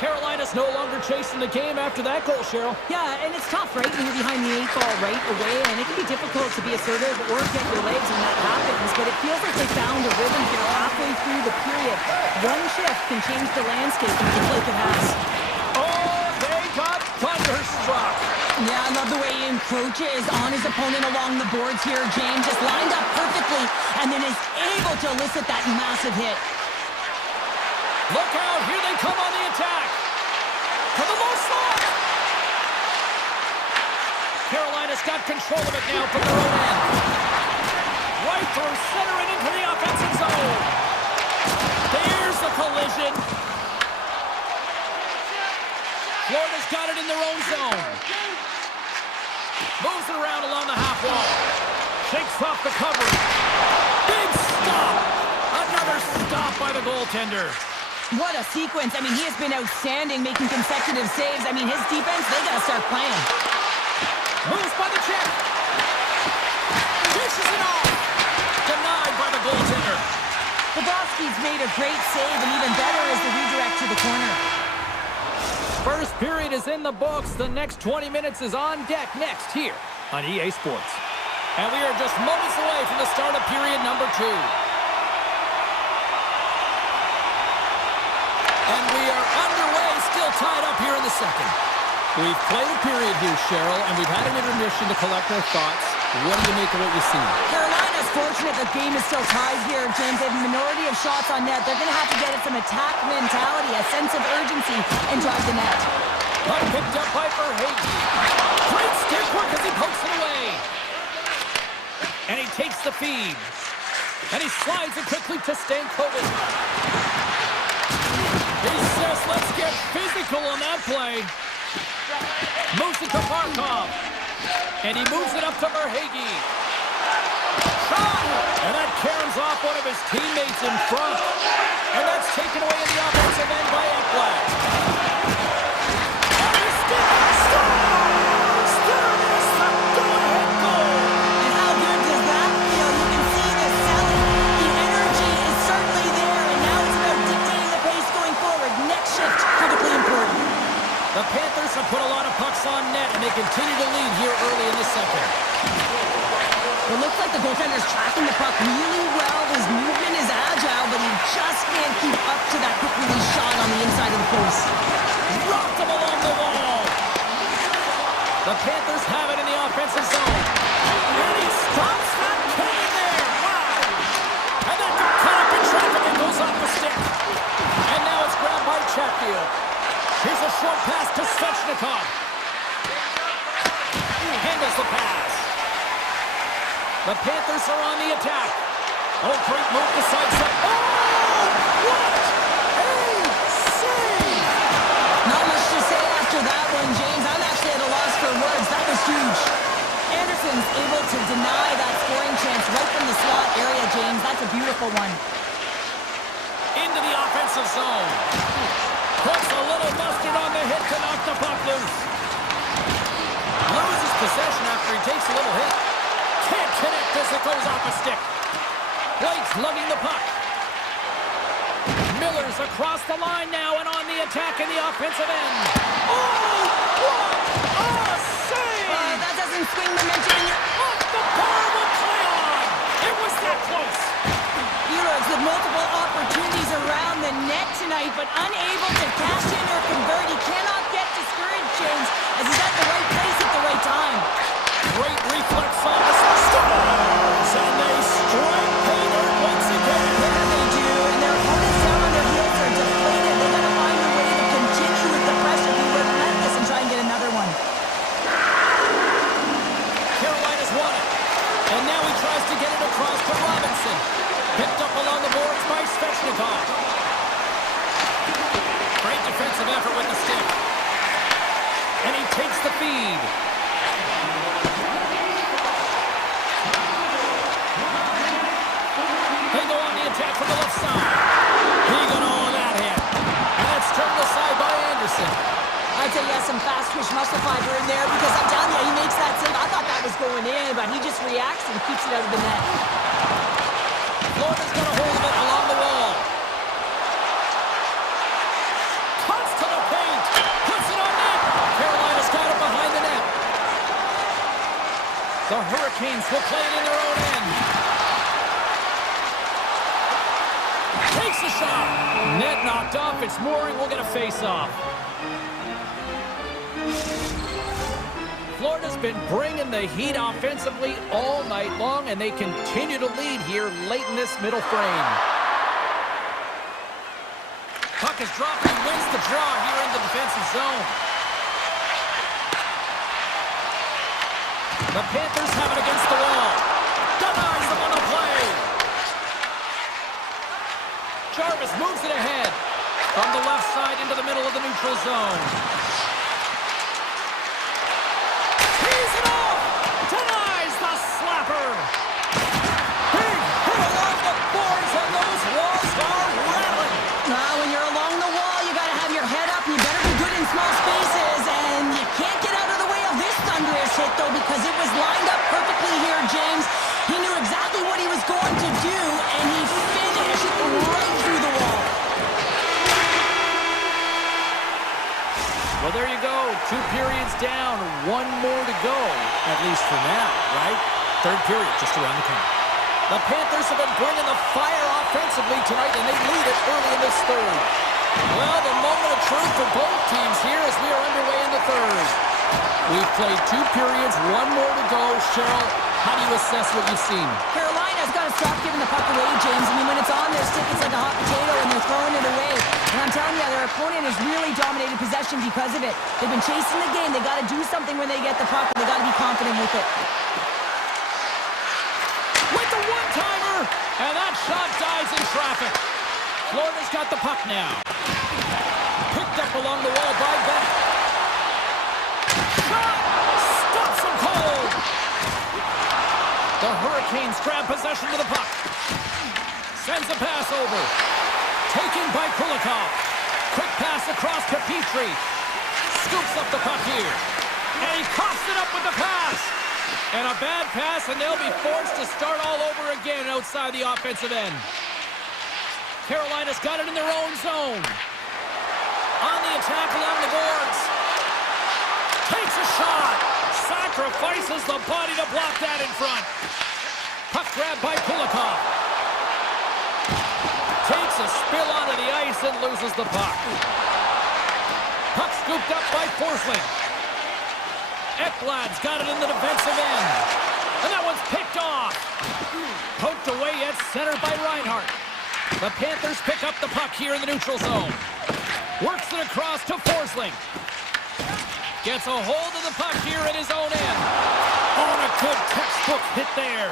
Carolina's no longer chasing the game after that goal, Cheryl. Yeah, and it's tough, right, when you're behind the 8 ball right away, and it can be difficult to be assertive or get your legs when that happens, but it feels like they found a rhythm here halfway through the period. One shift can change the landscape, and it looks like it has. Oh, they got thunderstruck. Yeah, I love the way he encroaches on his opponent along the boards here, James. Just lined up perfectly, and then is able to elicit that massive hit. Look out, here they come on the attack. To the low slot. Carolina's got control of it now from their own end. Right through center and into the offensive zone. There's the collision. Florida's got it in their own zone. Moves it around along the half wall. Shakes off the cover. Big stop. Another stop by the goaltender. What a sequence. I mean, he has been outstanding, making consecutive saves. I mean, his defense, they got to start playing. Moves by the check. Dishes it off. Denied by the goaltender. Bobrovsky's made a great save, and even better is the redirect to the corner. First period is in the books. The next 20 minutes is on deck next here on EA Sports. And we are just moments away from the start of period number 2. And we are underway, still tied up here in the second. We've played a period here, Cheryl, and we've had an intermission to collect our thoughts. What do you make of what you see? Carolina's fortunate the game is still tied here, James. They have a minority of shots on net. They're going to have to get it some attack mentality, a sense of urgency, and drive the net. Puck picked up by Verhaeghe. Great stick work as he pokes it away. And he takes the feed. And he slides it quickly to Stankovic. He says, let's get physical on that play. Moves it to Barkov. And he moves it up to Verhaeghe. Shot! And that caroms off one of his teammates in front. And that's taken away in the offensive end by Ekblad. On his stick, scores! There is the go-ahead goal! And how good does that feel? You can see the selling. The energy is certainly there, and now it's about dictating the pace going forward. Next shift, critically important. The Panthers have put a lot of pucks on net, and they continue to lead here early in the second. It looks like the goaltender's tracking the puck really well. His movement is agile, but he just can't keep up to that quick release shot on the inside of the post. Rocked him along the wall. The Panthers have it in the offensive zone. And he stops that cannon there. Wow. And that got caught up in traffic and goes off the stick. And now it's grabbed by Chatfield. Here's a short pass to Svechnikov. He handles the pass. The Panthers are on the attack. Oh, great move to sidestep. Oh, what a save! Not much to say after that one, James. I'm actually at a loss for words. That was huge. Anderson's able to deny that scoring chance right from the slot area, James. That's a beautiful one. Into the offensive zone. Puts a little mustard on the hit to knock the puck loose. Loses possession after he takes a little hit. Can't connect as it goes off a stick. Blake's lugging the puck. Miller's across the line now and on the attack in the offensive end. Oh, what a save! That doesn't swing momentum in your... Off the bar will play on. It was that close. Steelers with multiple opportunities around the net tonight, but unable to cash in or convert. He cannot get discouraged, James, as he's at the right place at the right time. Great reflex on the scores, and they strike Hayward once again. Yeah, they do, and their opponents down on their heels are deflated. They got to find a way to continue with the pressure, be relentless, and try and get another one. Carolina's won it, and now he tries to get it across to Robinson. Picked up along the boards by Svechnikov. Great defensive effort with the stick. And he takes the feed. They go on the attack from the left side. He got all of that hit. And it's turned aside by Anderson. I'd say he has some fast twitch muscle fiber in there because I'm telling you, he makes that save. I thought that was going in, but he just reacts and keeps it out of the net. Florida's got a hold of it along the wall. Cuts to the paint. Puts it on net. Carolina's got it behind the net. The Hurricanes will play it in their own end. Takes a shot. Net knocked off. It's Mooring. We'll get a face-off. Florida's been bringing the heat offensively all night long, and they continue to lead here late in this middle frame. Puck is dropped and wins the draw here in the defensive zone. The Panthers have it against the wall. Denies them on the play. Jarvis moves it ahead from the left side into the middle of the neutral zone. Denies the slapper. Big hit along the boards, and those walls are rattling. When you're along the wall, you got to have your head up. You better be good in small spaces, and you can't get out of the way of this thunderous hit, though, because it was lined up perfectly here, James. He knew exactly what he was going to do, and he finished right through the wall. Well, there you go. 2 periods down, 1 more to go, at least for now, right? Third period just around the corner. The Panthers have been bringing the fire offensively tonight, and they lead it early in this third. Well, the moment of truth for both teams here as we are underway in the third. We've played 2 periods, 1 more to go. Cheryl, how do you assess what you've seen? Carolina's got to stop giving the puck away, James. I mean, when it's on their stick, it's like a hot potato, and they're throwing it away. And I'm telling you, their opponent has really dominated possession because of it. They've been chasing the game. They got to do something when they get the puck. They got to be confident with it. With the one-timer, and that shot dies in traffic. Florida's got the puck now. Picked up along the wall by Bennett. Shot! Stops him cold! The Hurricanes grab possession of the puck. Sends a pass over. Taken by Kulikov. Quick pass across to Petrie. Scoops up the puck here. And he coughs it up with the pass. And a bad pass, and they'll be forced to start all over again outside the offensive end. Carolina's got it in their own zone. On the attack along the boards. Takes a shot. Sacrifices the body to block that in front. Puck grab by Kulikov. Takes a spill onto the ice and loses the puck. Puck scooped up by Forsling. Ekblad's got it in the defensive end. And that one's picked off. Poked away at center by Reinhart. The Panthers pick up the puck here in the neutral zone. Works it across to Forsling. Gets a hold of the puck here in his own end. On a good textbook hit there.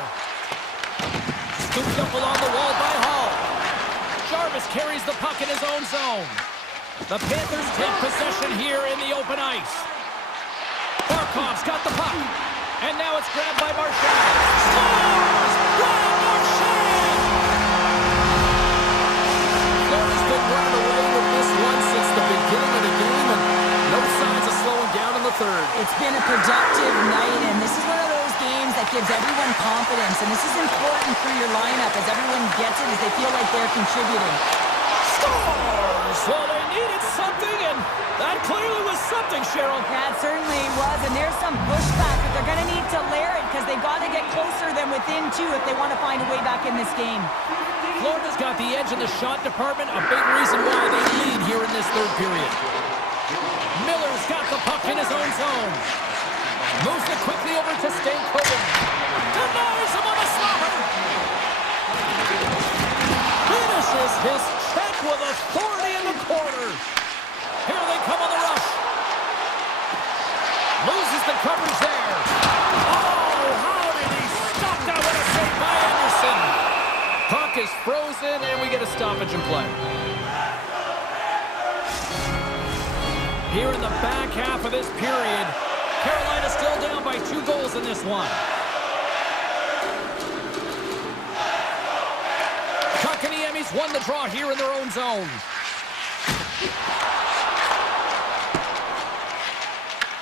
Scooped up along the wall by Hall. Jarvis carries the puck in his own zone. The Panthers take possession here in the open ice. Barkov's got the puck. And now it's grabbed by Marchand. Scores! Brad Marchand! Florida's been running away with this one since the beginning of the game, and no signs of slowing down in the third. It's been a productive night, and this is one of those games that gives everyone confidence. And this is important for your lineup as everyone gets it, as they feel like they're contributing. Scores! Well, they needed something, and that clearly was something, Cheryl. That certainly was, and there's some pushback, but they're going to need to layer it because they've got to get closer than within 2 if they want to find a way back in this game. Florida's got the edge in the shot department, a big reason why they lead here in this third period. Miller's got the puck in his own zone. Moves it quickly over to Stankoven. Denies him on a slapper. Finishes his check with authority in the corner. Here they come on the rush. Loses the coverage there. Oh, how did he stop that? What a save by Anderson. Puck is frozen, and we get a stoppage in play. Here in the back half of this period, Carolina still down by 2 goals in this one. Kotkaniemi's won the draw here in their own zone.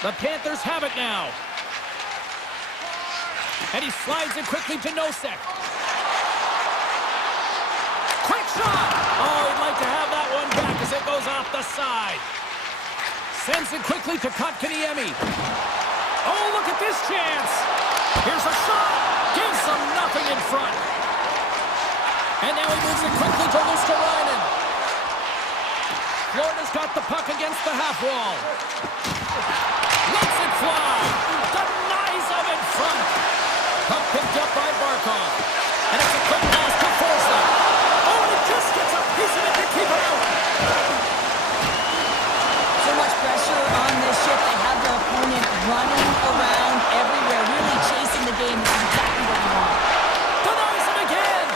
The Panthers have it now. And he slides it quickly to Nosek. Quick shot! Oh, he'd like to have that one back as it goes off the side. Sends it quickly to Kotkaniemi. Oh, look at this chance. Here's a shot. Gives them nothing in front. And now he moves it quickly to Luosterainen. Florida's got the puck against the half wall. Lets it fly. Denies him in front. Puck picked up by Barkov. And it's a quick pass to Forsling. Oh, and it just gets a piece of it to keep it out. So much pressure on this shift. They have their opponent running around everywhere, really chasing the game. This is exactly what you want. Denies him again.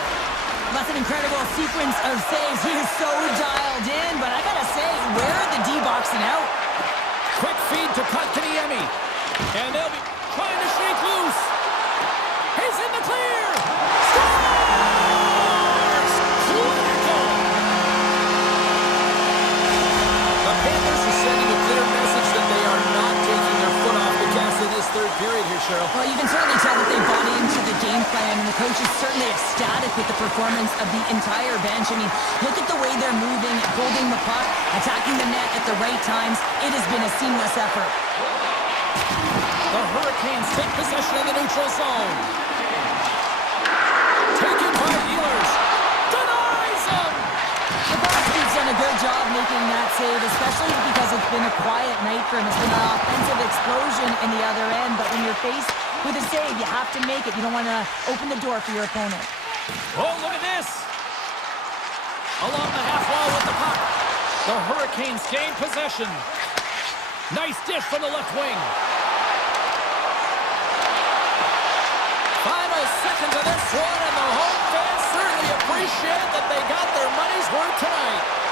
That's an incredible sequence of saves. He is so dialed in, but I gotta say, where are the D boxing out? Quick feed to Kotkaniemi. And they'll be trying to shake loose. He's in the clear. Scores! Clinical. The Panthers are sending a clear message that they are not taking their foot off the gas in this third period here, Cheryl. Well, you can certainly tell that they bought into the game plan, and the coach is certainly ecstatic with the performance of the entire bench. I mean, look at the way they're moving, holding the puck, attacking the net at the right times. It has been a seamless effort. The Hurricanes take possession in the neutral zone. save, especially because it's been a quiet night for him. It's been an offensive explosion in the other end, but when you're faced with a save, you have to make it. You don't want to open the door for your opponent. Oh, look at this! Along the half wall with the puck. The Hurricanes gain possession. Nice dish from the left wing. Final seconds of this one, and the home fans certainly appreciate that they got their money's worth tonight.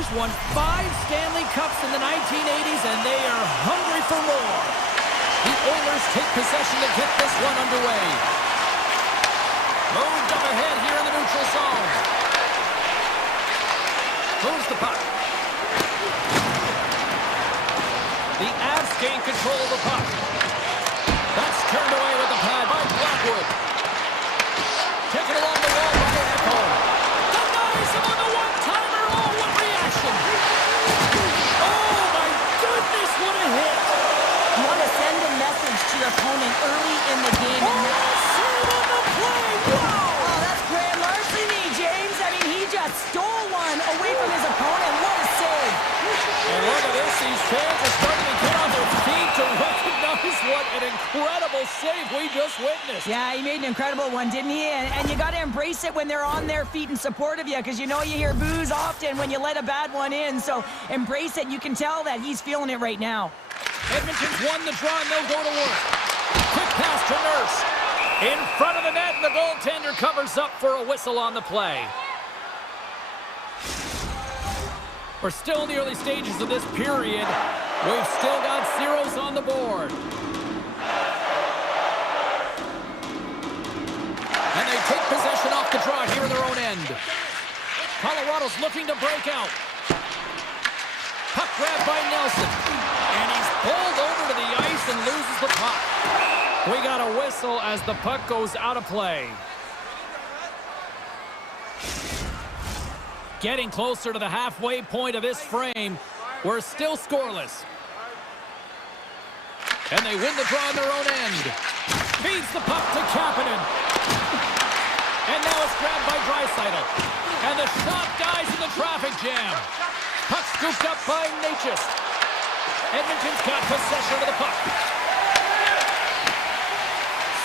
Oilers won 5 Stanley Cups in the 1980s, and they are hungry for more. The Oilers take possession to get this one underway. Moved up ahead here in the neutral zone. Moves the puck. The Avs gain control of the puck. That's turned away with the pad by Blackwood. Taken along the wall by Ekholm. Denies him on the one-timer. Oh, what reaction! Oh, my goodness, what a hit! You want to send a message to your opponent early in the game. And Save on the play! Wow! oh, that's grand larceny, James. I mean, he just stole one away from his opponent. What a save. And look at this. These fans are starting to get on their feet to recognize what an incredible save we just witnessed. Yeah, he made an incredible one, didn't he? And you got to embrace it when they're on their feet in support of you, because you know you hear boos often when you let a bad one in. So embrace it. You can tell that he's feeling it right now. Edmonton's won the draw, and they'll go to work. Quick pass to Nurse. In front of the net, and the goaltender covers up for a whistle on the play. We're still in the early stages of this period. We've still got zeros on the board. And they take possession off the draw here in their own end. Colorado's looking to break out. Puck grabbed by Nelson. And he's pulled over to the ice and loses the puck. We got a whistle as the puck goes out of play. Getting closer to the halfway point of this frame. We're still scoreless. And they win the draw on their own end. Feeds the puck to Kapanen. And now it's grabbed by Draisaitl. And the shot dies in the traffic jam. Puck scooped up by Natchez. Edmonton's got possession of the puck.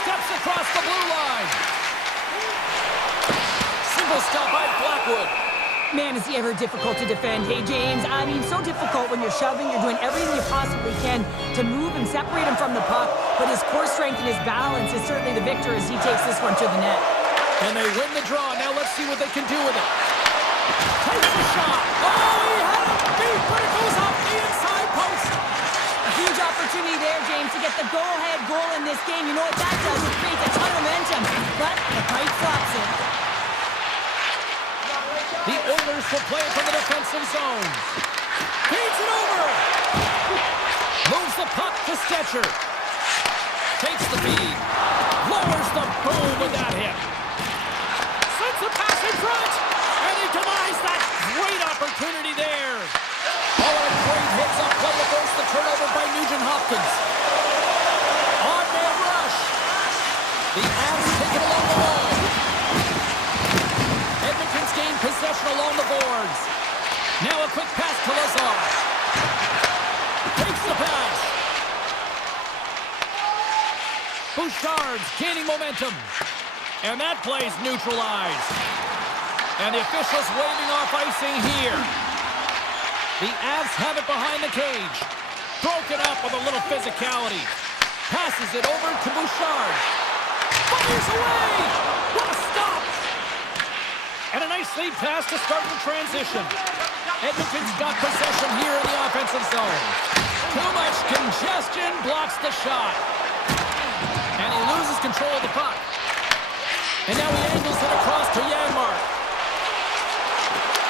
Steps across the blue line. Single stop by Blackwood. Man, is he ever difficult to defend. Hey, James, I mean, so difficult when you're shoving. You're doing everything you possibly can to move and separate him from the puck. But his core strength and his balance is certainly the victor as he takes this one to the net. And they win the draw. Now let's see what they can do with it. Takes the shot. Oh, he had it beat, but it goes off the inside post. A huge opportunity there, James, to get the go-ahead goal in this game. You know what that does? It creates a ton of momentum. But the pipe flops it. The Oilers will play it from the defensive zone. Feeds it over. Moves the puck to Stetcher. Takes the feed. Lowers the boom with that hit. Sends a pass in front. And he denies that great opportunity there. Oh, and a great hits up play to force the turnover by Nugent-Hopkins. On-man rush. The Avs take it along the wall. Edmonton's gained possession along the boards. Now a quick pass to Lazar. Takes the pass. Bouchard's gaining momentum. And that play's neutralized. And the officials waving off icing here. The Avs have it behind the cage. Broken up with a little physicality. Passes it over to Bouchard. Fires away! What a stop! And a nice lead pass to start the transition. Edmonton's got possession here in the offensive zone. Too much congestion blocks the shot. And he loses control of the puck. And now he angles it across to Janmark.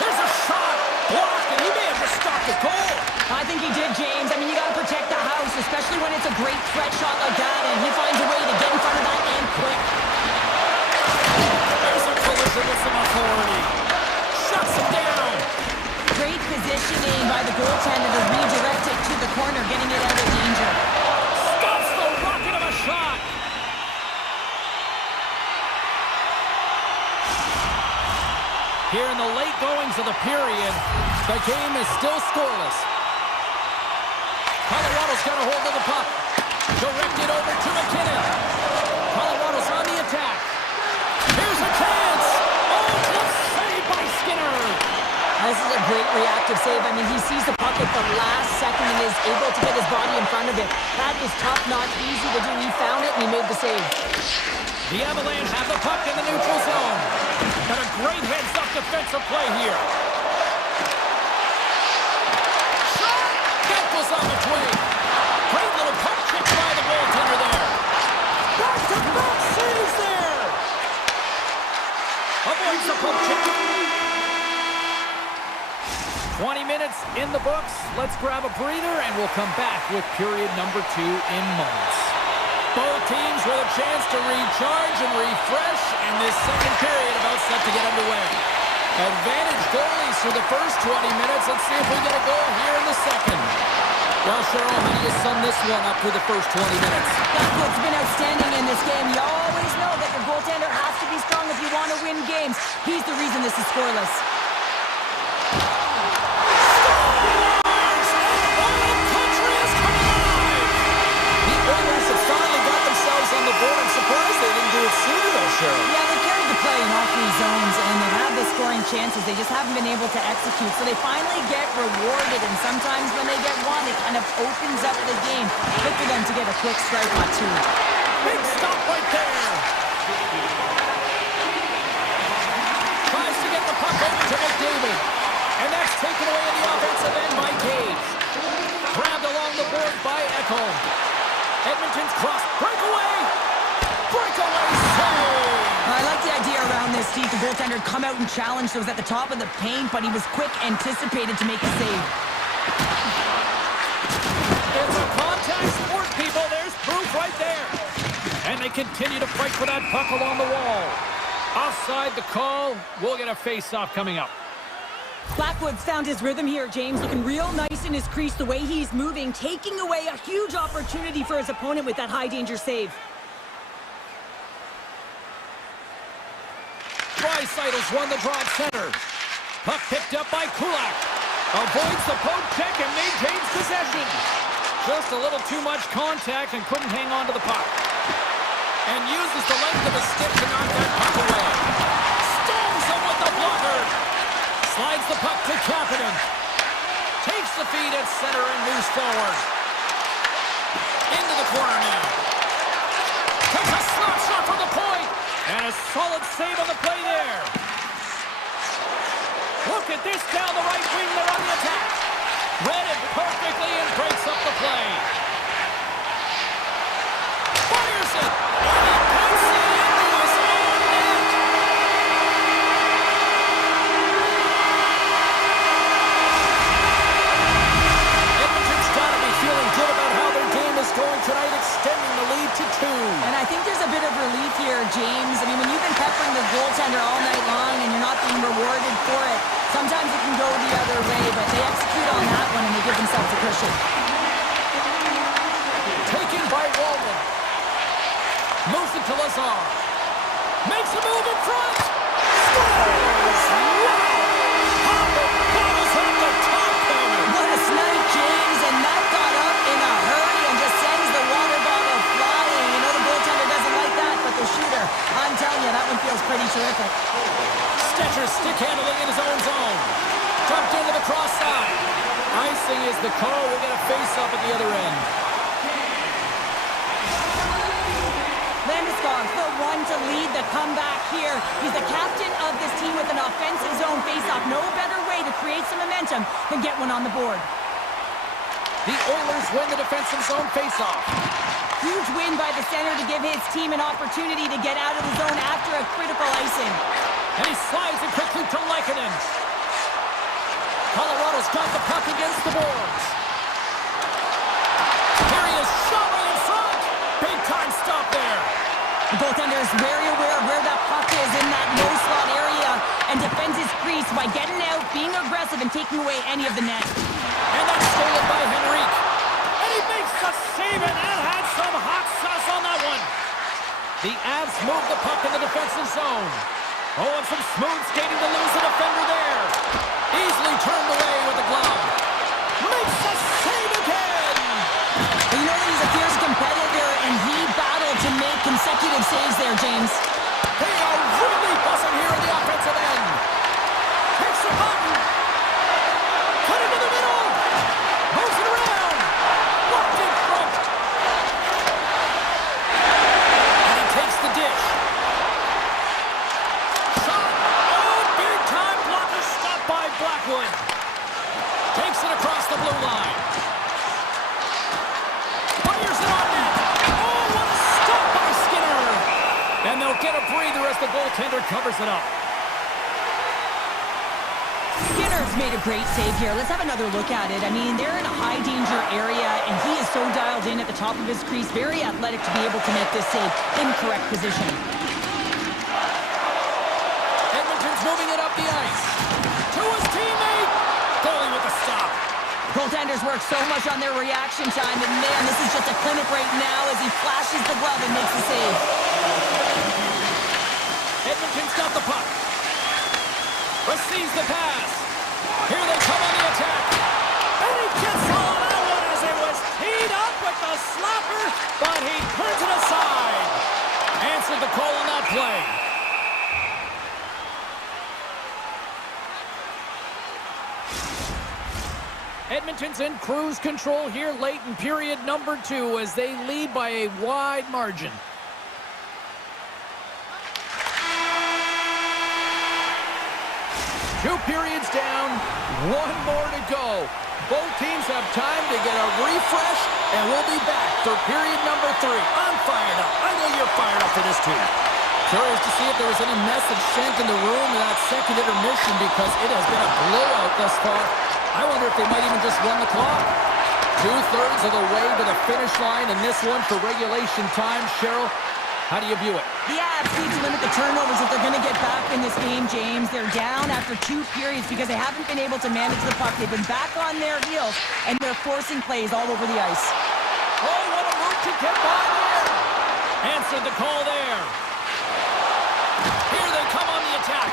There's a shot. Blocked, and he may have just stopped the goal. I think he did, James. I mean, you got to protect the house, especially when it's a great threat shot like that, and he finds a way to get in front of that and quick. There's a collision with some authority. Shuts him down. Great positioning by the goaltender to redirect it to the corner, getting it out of danger. Stops the rocket of a shot. Here in the late goings of the period, the game is still scoreless. Colorado's got a hold of the puck. Directed over to McKinnon. Colorado's on the attack. Here's a chance. Oh, just saved by Skinner. This is a great reactive save. I mean, he sees the puck at the last second and is able to get his body in front of it. That is tough, not easy to do. He found it and he made the save. The Avalanche have the puck in the neutral zone. Got a great heads-up defensive play here. minutes in the books. Let's grab a breather, and we'll come back with period number 2 in moments. Both teams with a chance to recharge and refresh, and this second period about set to get underway. Advantage goalies through the first 20 minutes. Let's see if we get a goal here in the second. Well, Cheryl, how do you sum this one up through the first 20 minutes? Blackwood's been outstanding in this game. You always know that your goaltender has to be strong if you want to win games. He's the reason this is scoreless. On the board. I'm surprised they didn't do it sooner though, Cheryl. Yeah, they carried the play in all 3 zones, and they've had the scoring chances. They just haven't been able to execute, so they finally get rewarded, and sometimes when they get one, it kind of opens up the game. Good for them to get a quick strike on 2. Big stop right there. Tries to get the puck over to McDavid, and that's taken away in the offensive end by Gage. Grabbed along the board by Echo. Edmonton's cross. Breakaway! Breakaway save! I like the idea around this, Steve. The goaltender come out and challenge those at the top of the paint, but he was quick, anticipated to make a save. It's a contact sport, people. There's proof right there. And they continue to fight for that puck along the wall. Offside the call. We'll get a face-off coming up. Blackwood's found his rhythm here, James, looking real nice in his crease, the way he's moving, taking away a huge opportunity for his opponent with that high-danger save. Dreisaitl's won the draw at center. Puck picked up by Kulak. Avoids the poke check and maintains possession. Just a little too much contact and couldn't hang on to the puck. And uses the length of his stick to knock that puck away. Stones him with the blocker. Slides the puck to Kapanen. Takes the feed at center and moves forward. Into the corner now. Takes a slap shot from the point. And a solid save on the play there. Look at this down the right wing. They're on the attack. Read it perfectly and breaks up the play. Fires it. And he puts it into his own net. Edmonton's got to be feeling good about how their game is going tonight, extending the lead to 2. And I think there's a bit of relief here, James. I mean, when you've been peppering the goaltender all night long and you're not being rewarded for it, sometimes it can go the other way, but they execute on that one and they give themselves a cushion. Taken by Walden. Moves it to Lazar. Makes a move in front. Scores! Wow! Hopper bottles up the top corner. What a snipe, James, and that got up in a hurry and just sends the water bottle flying. You know the goaltender doesn't like that, but the shooter, I'm telling you, that one feels pretty terrific. Stetcher stick handling in his own zone. Jumped into the cross side. Icing is the call. We'll get a face-up at the other end. Landeskog, the one to lead the comeback here. He's the captain of this team with an offensive zone face-off. No better way to create some momentum than get one on the board. The Oilers win the defensive zone face-off. Huge win by the center to give his team an opportunity to get out of the zone after a critical icing. And he slides it quickly to Lehkonen. Colorado's got the puck against the boards. Here he is, shot right in front. Big time stop there. The goaltender is very aware of where that puck is in that low slot area and defends his crease by getting out, being aggressive, and taking away any of the net. And that's stolen by Henrique. And he makes the save, and that had some hot sauce on that one. The Avs move the puck in the defensive zone. Oh, and some smooth skating to lose the defender there. Easily turned away with the glove. Makes the save again. You know that he's a fierce competitor, and he battled to make consecutive saves there, James. They are really buzzing here in the offensive end. Takes the button. Cut into the middle. Moves it around. Blocked in front. And he takes the dish. Shot. Oh, big time blocker stopped by Blackwood. Takes it across the blue line. Fires it on net. Oh, what a stop by Skinner. And they'll get a breather as the goaltender covers it up. Skinner's has made a great save here. Let's have another look at it. I mean, they're in a high-danger area, and he is so dialed in at the top of his crease. Very athletic to be able to make this save in correct position. Edmonton's moving it up the ice. To his teammate. Goalie with the stop. Goaltenders work so much on their reaction time, and man, this is just a clinic right now as he flashes the glove and makes the save. Edmonton's got the puck. Receives the pass. Here they come on the attack. And he gets on that one as it was teed up with the slapper, but he turns it aside. Answered the call on that play. Edmonton's in cruise control here late in period number 2 as they lead by a wide margin. Two periods down, one more to go. Both teams have time to get a refresh, and we'll be back for period number 3. I'm fired up. I know you're fired up for this too. Curious to see if there was any message sent in the room in that second intermission because it has been a blowout thus far. I wonder if they might even just run the clock. 2/3 of the way to the finish line in this one for regulation time. Cheryl, how do you view it? The Avs need to limit the turnovers if they're going to get back in this game, James. They're down after 2 periods because they haven't been able to manage the puck. They've been back on their heels, and they're forcing plays all over the ice. Oh, what a move to get by there. Answered the call there. Here they come on the attack.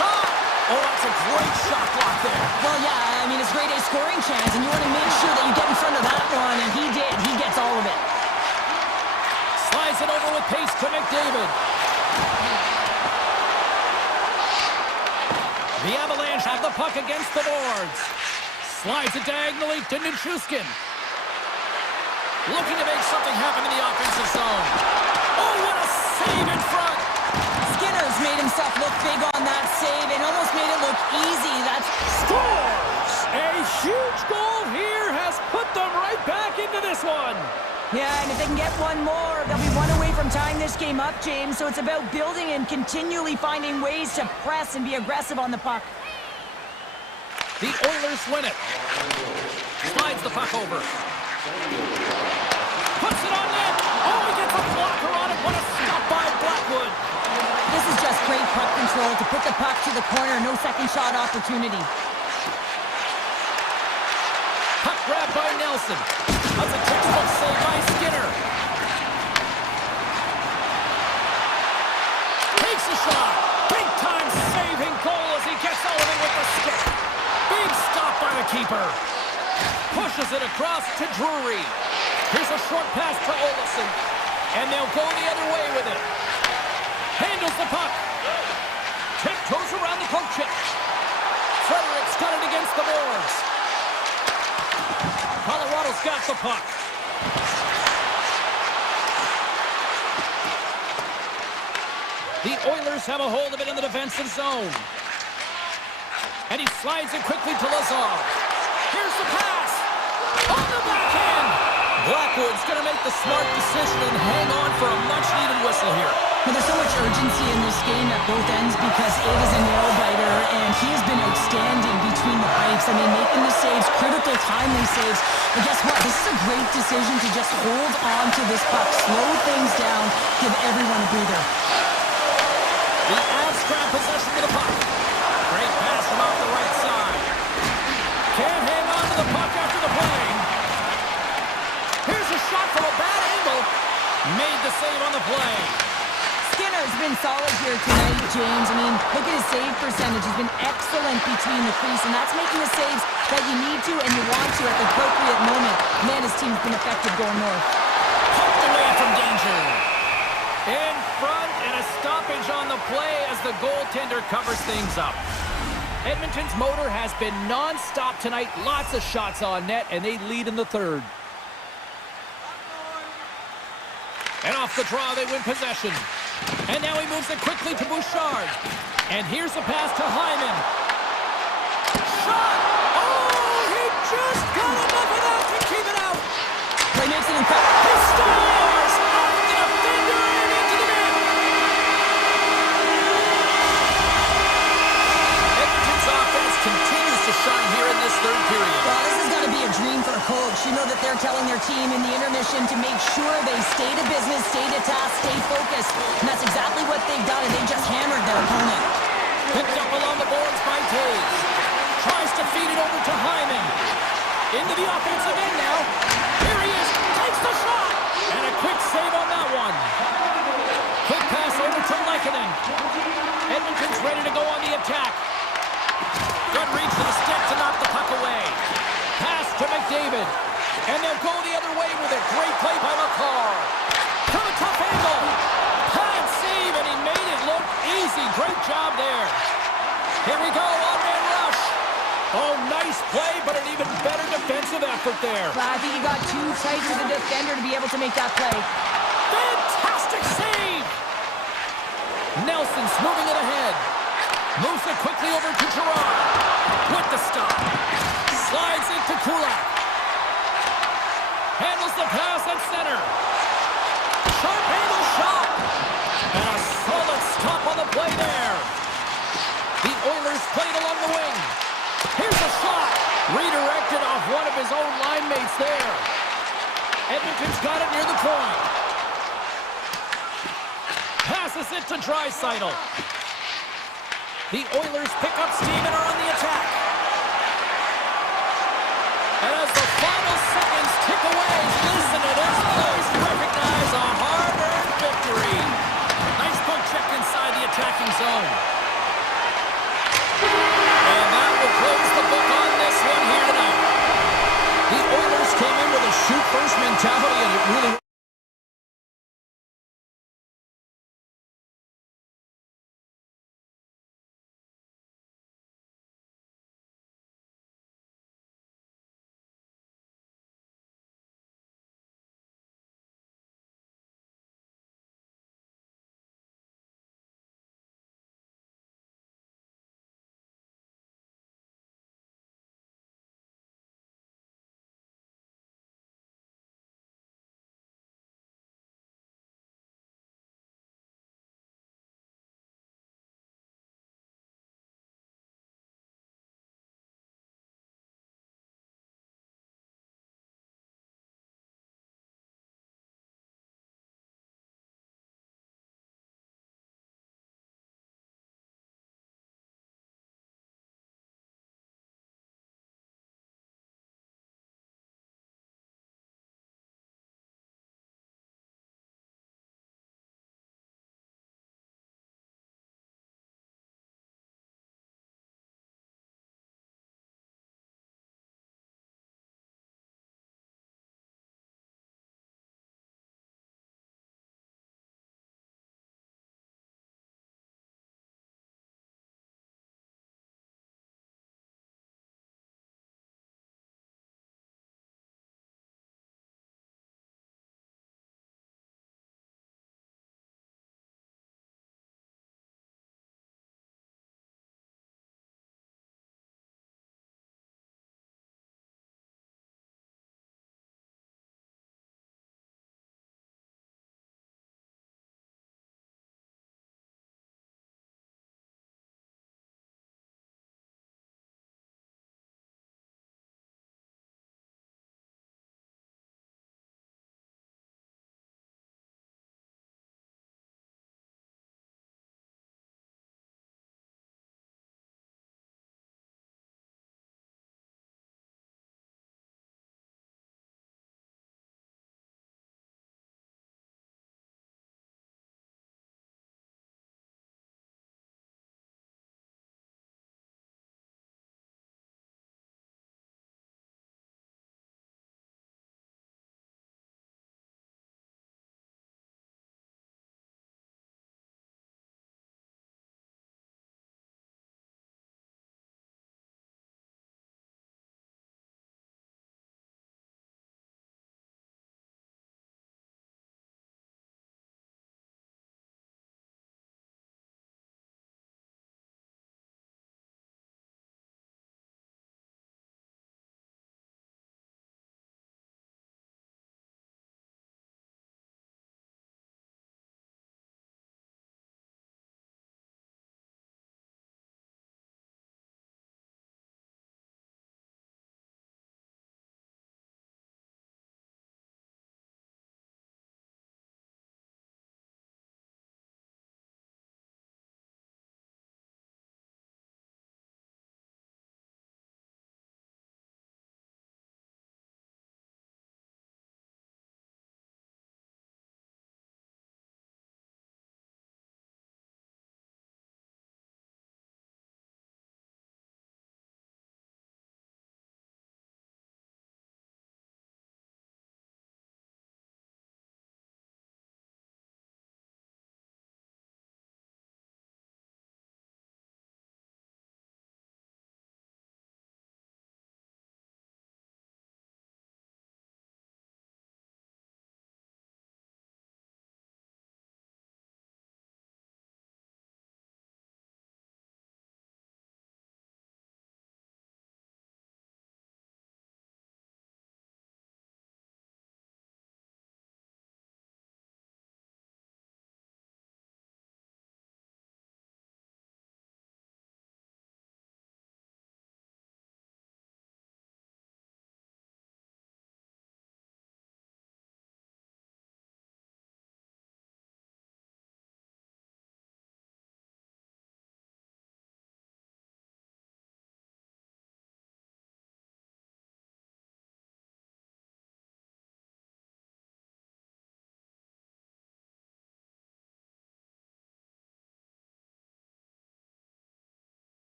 Shot! Oh, that's a great shot block there. Well, yeah, I mean, it's grade A scoring chance, and you want to make sure that you get in front of that one, and he did. He gets all of it. Slides it over with pace to McDavid. The Avalanche have the puck against the boards. Slides it diagonally to Nichushkin. Looking to make something happen in the offensive zone. Oh, what a save in front. Skinner's made himself look big on that save and almost made it look easy. That's Scores! A huge goal here has put them right back into this one. Yeah, and if they can get one more, they'll be one away from tying this game up, James. So it's about building and continually finding ways to press and be aggressive on the puck. The Oilers win it. Slides the puck over. Puts it on net. Oh, he gets a blocker on it. What a stop by Blackwood. This is just great puck control to put the puck to the corner. No second shot opportunity. Puck grab by Nelson. That's a textbook save by Skinner. Takes a shot. Big time saving goal as he gets out of it with the stick. Big stop by the keeper. Pushes it across to Drury. Here's a short pass to Olsen. And they'll go the other way with it. Handles the puck. Tiptoes around the poke check. Fredericks got it against the boards. Colorado's got the puck. The Oilers have a hold of it in the defensive zone. And he slides it quickly to Lazar. Here's the pass. On the backhand. Blackwood's going to make the smart decision and hang on for a much-needed whistle here. Well, there's so much urgency in this game at both ends because it is a nail-biter, and he has been outstanding between the pipes. I mean, making the saves, critical, timely saves. But guess what? This is a great decision to just hold on to this puck, slow things down, give everyone a breather. The Avs grab possession with the puck. Great pass from off the right side. Can't hang on to the puck after the play. Here's a shot from a bad angle. Made the save on the play. Skinner's been solid here tonight, James. I mean, look at his save percentage. He's been excellent between the crease, and that's making the saves that you need to and you want to at the appropriate moment. Man, his team's been effective going north. Poked away from danger. In front, and a stoppage on the play as the goaltender covers things up. Edmonton's motor has been non-stop tonight. Lots of shots on net, and they lead in the third. And off the draw, they win possession. And now he moves it quickly to Bouchard. And here's the pass to Hyman. Shot! Oh, he just got enough of that to keep it out. Play makes it in front. He scores! Off the defender and into the net. Edmonton's offense that they're telling their team in the intermission to make sure they stay to business, stay to task, stay focused. And that's exactly what they've done, and they just hammered their opponent. Picked up along the boards by Taves. Tries to feed it over to Hyman. Into the offensive end now. Here he is. Takes the shot. And a quick save on that one. Quick pass over to Lehkonen. Edmonton's ready to go on the attack. Good reach to the stick to knock the puck away. Pass to McDavid. And they'll go the other way with it. Great play by McCarr. From a tough angle. Pad save, and he made it look easy. Great job there. Here we go, on-man rush. Oh, nice play, but an even better defensive effort there. Well, I think he got too tight to the defender to be able to make that play. Fantastic save! Nelson's moving it ahead. Moves it quickly over to Gerard. With the stop. Slides it to Kulak. Handles the pass at center. Sharp angle shot. And a solid stop on the play there. The Oilers played along the wing. Here's a shot. Redirected off one of his own line mates there. Edmonton's got it near the point. Passes it to Draisaitl. The Oilers pick up steam and are on the attack. And as the final seconds tick away, listen to this place recognize a hard-earned victory. Nice poke check inside the attacking zone. And that will close the book on this one here tonight. The Oilers came in with a shoot-first mentality, and it really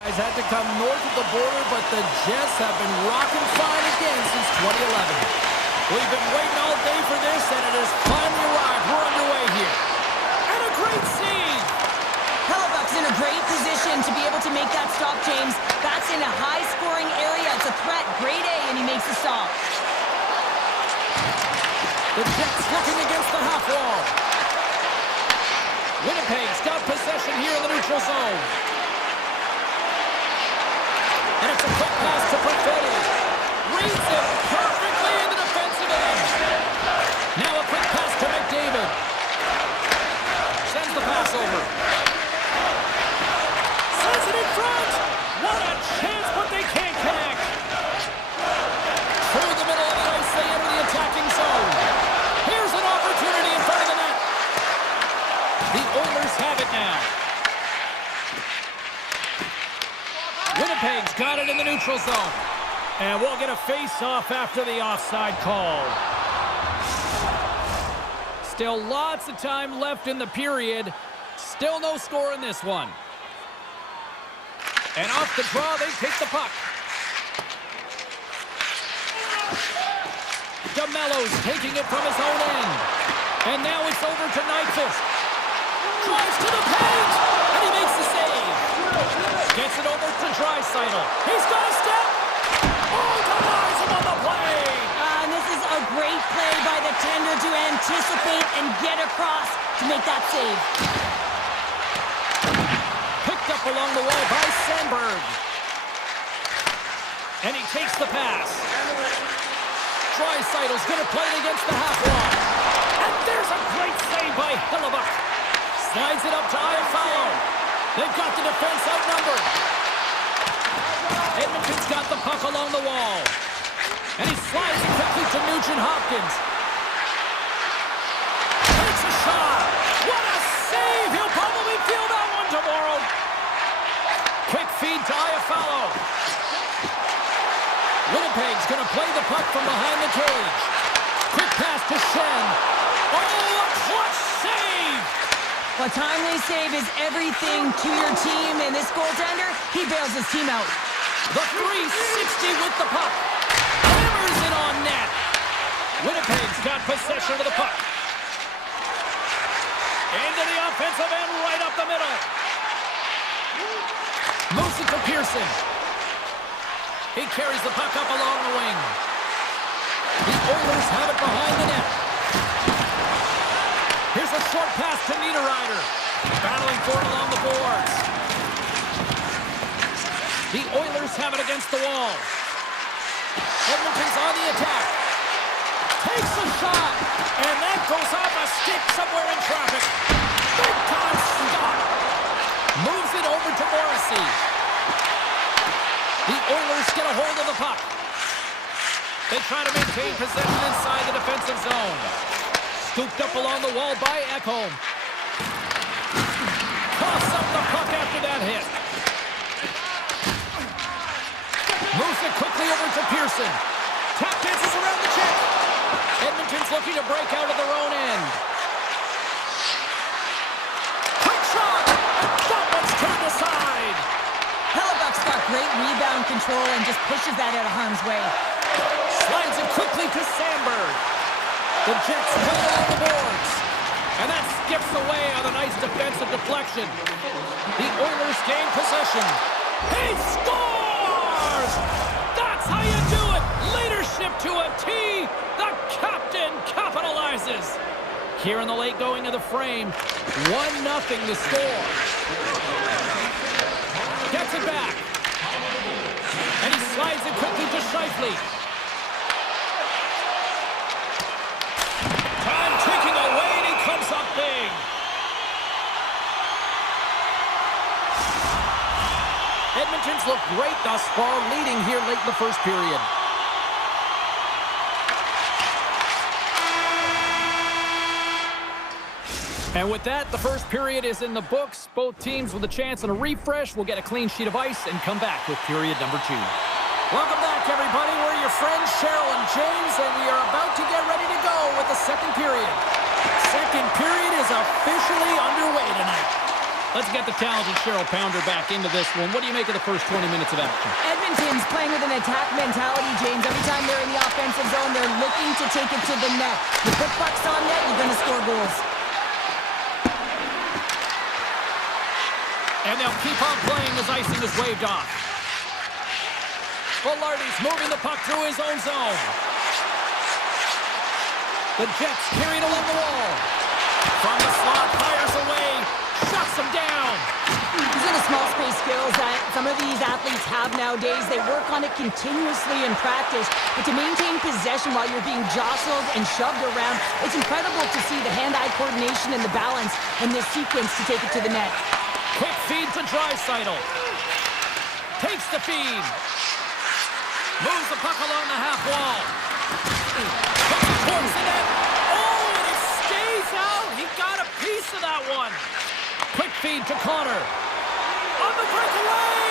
Guys had to come north of the border, but the Jets have been rocking fine again since 2011. We've been waiting all day for this, and it has finally arrived. We're underway here. And a great save! Hellebuck's in a great position to be able to make that stop, James. That's in a high-scoring area. It's a threat, grade A, and he makes the stop. The Jets looking against the half wall. Winnipeg's got possession here in the neutral zone. And it's a quick pass to Perfetti. Reads it perfectly in the defensive end. Now a quick pass to McDavid. Sends the pass over. Sends it in front. What a chance, but they can't connect. Through the middle of the ice, they enter the attacking zone. Here's an opportunity in front of the net. The Oilers have it now. Winnipeg's got it in the neutral zone. And we'll get a face-off after the offside call. Still lots of time left in the period. Still no score in this one. And off the draw, they take the puck. DeMello's taking it from his own end. And now it's over to Nyquist. Drives to the paint, and he makes the save. Gets it over to Draisaitl. He's got a step. Oh, denies him on the play. And this is a great play by the tender to anticipate and get across to make that save. Picked up along the wall by Sandberg. And he takes the pass. Draisaitl's going to play it against the half wall. And there's a great save by Hellebuck. Slides it up to Iafallo. They've got the defense outnumbered. Edmonton's got the puck along the wall. And he slides it quickly to Nugent-Hopkins. Takes a shot. What a save! He'll probably feel that one tomorrow. Quick feed to Iafallo. Winnipeg's going to play the puck from behind the cage. Quick pass to Shen. Oh, a clutch save! A timely save is everything to your team, and this goaltender, he bails his team out. The 360 with the puck. Hammers it on net. Winnipeg's got possession of the puck. Into the offensive end, right up the middle. Moves it to Pearson. He carries the puck up along the wing. The Oilers have it behind the net. Here's a short pass to Niederreiter. Battling for it along the boards. The Oilers have it against the wall. Edmonton's on the attack. Takes a shot. And that goes off a stick somewhere in traffic. Big time stop. Moves it over to Morrissey. The Oilers get a hold of the puck. They try to maintain possession inside the defensive zone. Scooped up along the wall by Ekholm. Coughs up the puck after that hit. Moves it quickly over to Pearson. Tap dances around the check. Edmonton's looking to break out of their own end. Quick shot! That one's turned aside. Hellebuck's got great rebound control and just pushes that out of harm's way. Slides it quickly to Sandberg. The Jets play along the boards. And that skips away on a nice defensive deflection. The Oilers gain possession. He scores! That's how you do it! Leadership to a T! The captain capitalizes! Here in the late going of the frame, 1-0 the score. Gets it back. And he slides it quickly to Scheifele. Time ticking away, and he comes up big. Edmonton's looked great thus far, leading here late in the first period. And with that, the first period is in the books. Both teams with a chance and a refresh will get a clean sheet of ice and come back with period number 2. Welcome back, everybody. We're your friends, Cheryl and James, and we are about to get ready to go with the second period. Second period is officially underway tonight. Let's get the talented Cheryl Pounder back into this one. What do you make of the first 20 minutes of action? Edmonton's playing with an attack mentality, James. Every time they're in the offensive zone, they're looking to take it to the net. You put pucks on net, you're going to score goals. And they'll keep on playing as icing is waved off. Velarde's moving the puck through his own zone. The Jets carrying along the wall. From the slot, fires away, shuts him down. These are the small space skills that some of these athletes have nowadays. They work on it continuously in practice. But to maintain possession while you're being jostled and shoved around, it's incredible to see the hand-eye coordination and the balance in this sequence to take it to the net. Quick feed to Draisaitl. Takes the feed. Moves the puck along the half wall. Towards the net. Oh, and it stays out. He got a piece of that one. Quick feed to Connor. On the breakaway.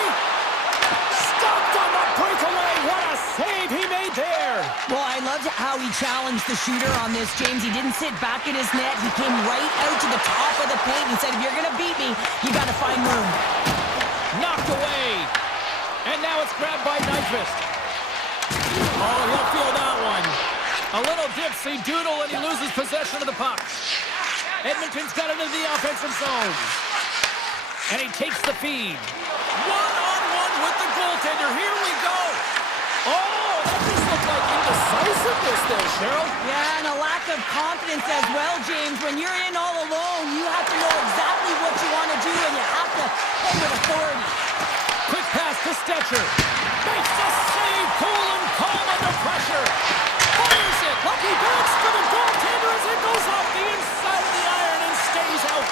Stopped on the breakaway. What a save he made there. Well, I loved how he challenged the shooter on this, James. He didn't sit back in his net. He came right out to the top of the paint and said, if you're going to beat me, you got to find room. Knocked away. And now it's grabbed by Nyquist. Oh, he'll feel that one. A little dipsy doodle and he loses possession of the puck. Edmonton's got into the offensive zone. And he takes the feed. One-on-one with the goaltender. Here we go. Oh, that just looked like indecisiveness there, Cheryl. Yeah, and a lack of confidence as well, James. When you're in all alone, you have to know exactly what you want to do, and you have to play with authority. Quick pass to Stetcher. Makes the save. Cool and calm under pressure. Fires it. Lucky backs to the goaltender as it goes off the inside of the iron and stays out.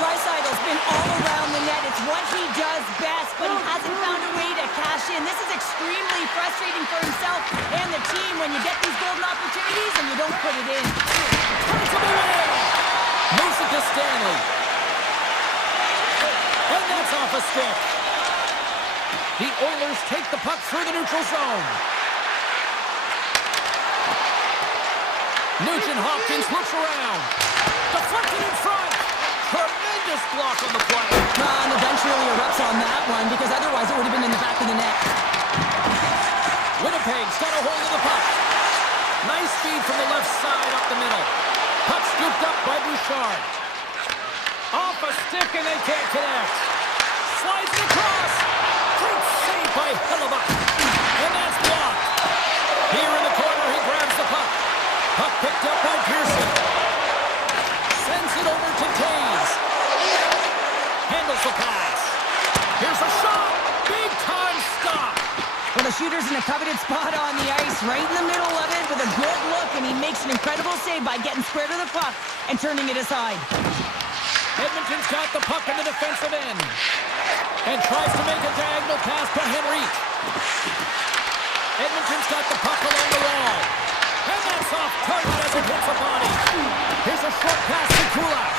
Draisaitl's been all around the net. It's what he does best, but he hasn't found a way to cash in. This is extremely frustrating for himself and the team when you get these golden opportunities and you don't put it in. Turns him away. Moves it to Stanley. And that's off a stick. The Oilers take the puck through the neutral zone. Nugent-Hopkins looks around. Deflected in front. Tremendous block on the play. And the bench really erupts on that one because otherwise it would have been in the back of the net. Winnipeg's got a hold of the puck. Nice feed from the left side up the middle. Puck scooped up by Bouchard. Off a stick and they can't connect. Slides it across. Great save by Hellebuyck. And that's blocked. Here in the corner he grabs the puck. Puck picked up by Pearson. Sends it over to Taves. Handles the pass. Here's a shot. Big time stop. Well, the shooter's in a coveted spot on the ice, right in the middle of it with a good look, and he makes an incredible save by getting square to the puck and turning it aside. Edmonton's got the puck in the defensive end and tries to make a diagonal pass to Henrique. Edmonton's got the puck along the wall. And that's off target as it hits a body. Here's a short pass to Kulak.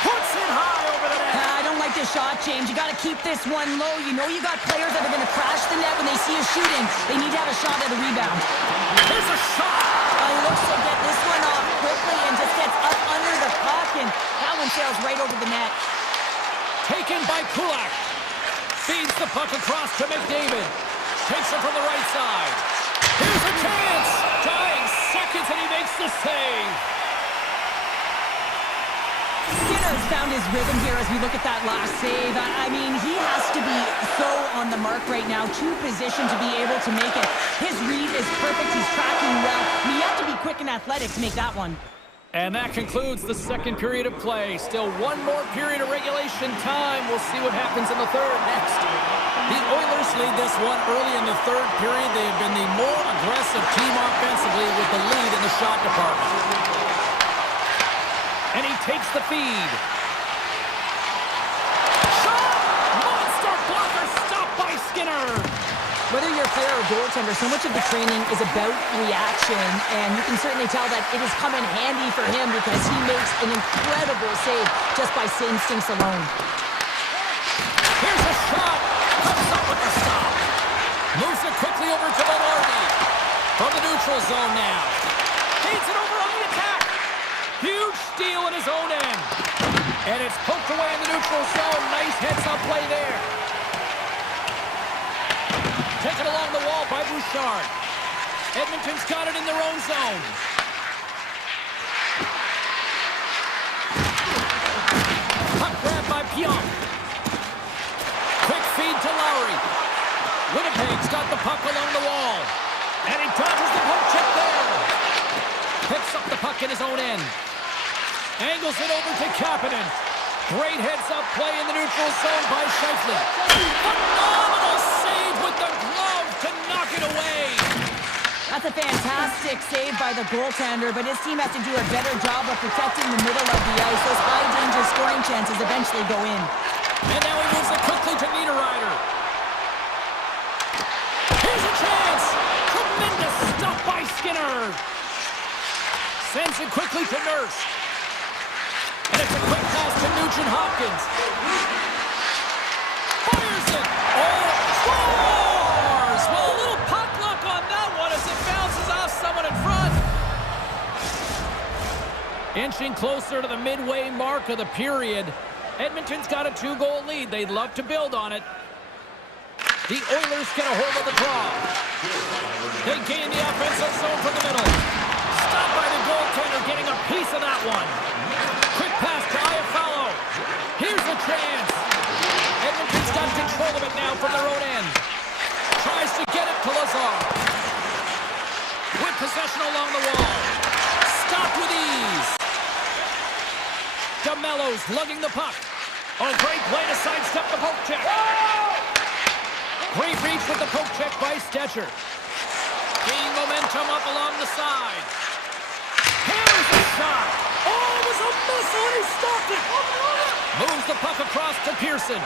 Puts it high over the net. I don't like this shot, James. You got to keep this one low. You know you got players that are going to crash the net when they see you shooting. They need to have a shot at a rebound. Here's a shot. He looks to get this one off quickly and just gets up under the puck, and that one sails right over the net. Taken by Kulak. Feeds the puck across to McDavid. Takes it from the right side. Here's a chance. Dying seconds and he makes the save. Skinner's found his rhythm here as we look at that last save. I mean, he has to be so on the mark right now, too positioned to be able to make it. His read is perfect. He's tracking well. I mean, you have to be quick and athletic to make that one. And that concludes the second period of play. Still one more period of regulation time. We'll see what happens in the third next. The Oilers lead this one early in the third period. They have been the more aggressive team offensively with the lead in the shot department. And he takes the feed. Shot! Monster blocker stopped by Skinner. Whether you're a player or goaltender, so much of the training is about reaction, and you can certainly tell that it has come in handy for him because he makes an incredible save just by instincts alone. Here's a shot. Comes up with the stop. Moves it quickly over to Velarde. From the neutral zone now. Feeds it over on the attack. Huge steal in his own end. And it's poked away in the neutral zone. Nice heads-up play there. Taken along the wall by Bouchard. Edmonton's got it in their own zone. Puck grab by Pionk. Quick feed to Lowry. Winnipeg's got the puck along the wall. And he dodges the poke check there. Picks up the puck in his own end. Angles it over to Kapanen. Great heads-up play in the neutral zone by Scheifele. Phenomenal save with the glove to knock it away. That's a fantastic save by the goaltender, but his team has to do a better job of protecting the middle of the ice. Those high-danger scoring chances eventually go in. And now he moves it quickly to Niederreiter. Here's a chance. Tremendous stop by Skinner. Sends it quickly to Nurse. And it's a quick pass to Nugent-Hopkins. Fires it. Oh, scores! Well, a little puck luck on that one as it bounces off someone in front. Inching closer to the midway mark of the period. Edmonton's got a 2-goal lead. They'd love to build on it. The Oilers get a hold of the draw. They gain the offensive zone from the middle. Stopped by the goaltender, getting a piece of that one. Quick pass to Iafallo. Here's a chance. Edmonton's got control of it now from their own end. Tries to get it to Lazar. With possession along the wall. Stopped with ease. DeMello's lugging the puck. Oh, great play to sidestep the poke check. Great reach with the poke check by Stetcher. Gaining momentum up along the side. Hammers a shot. Oh, it was a missile and he stopped it. Moves the puck across to Pearson.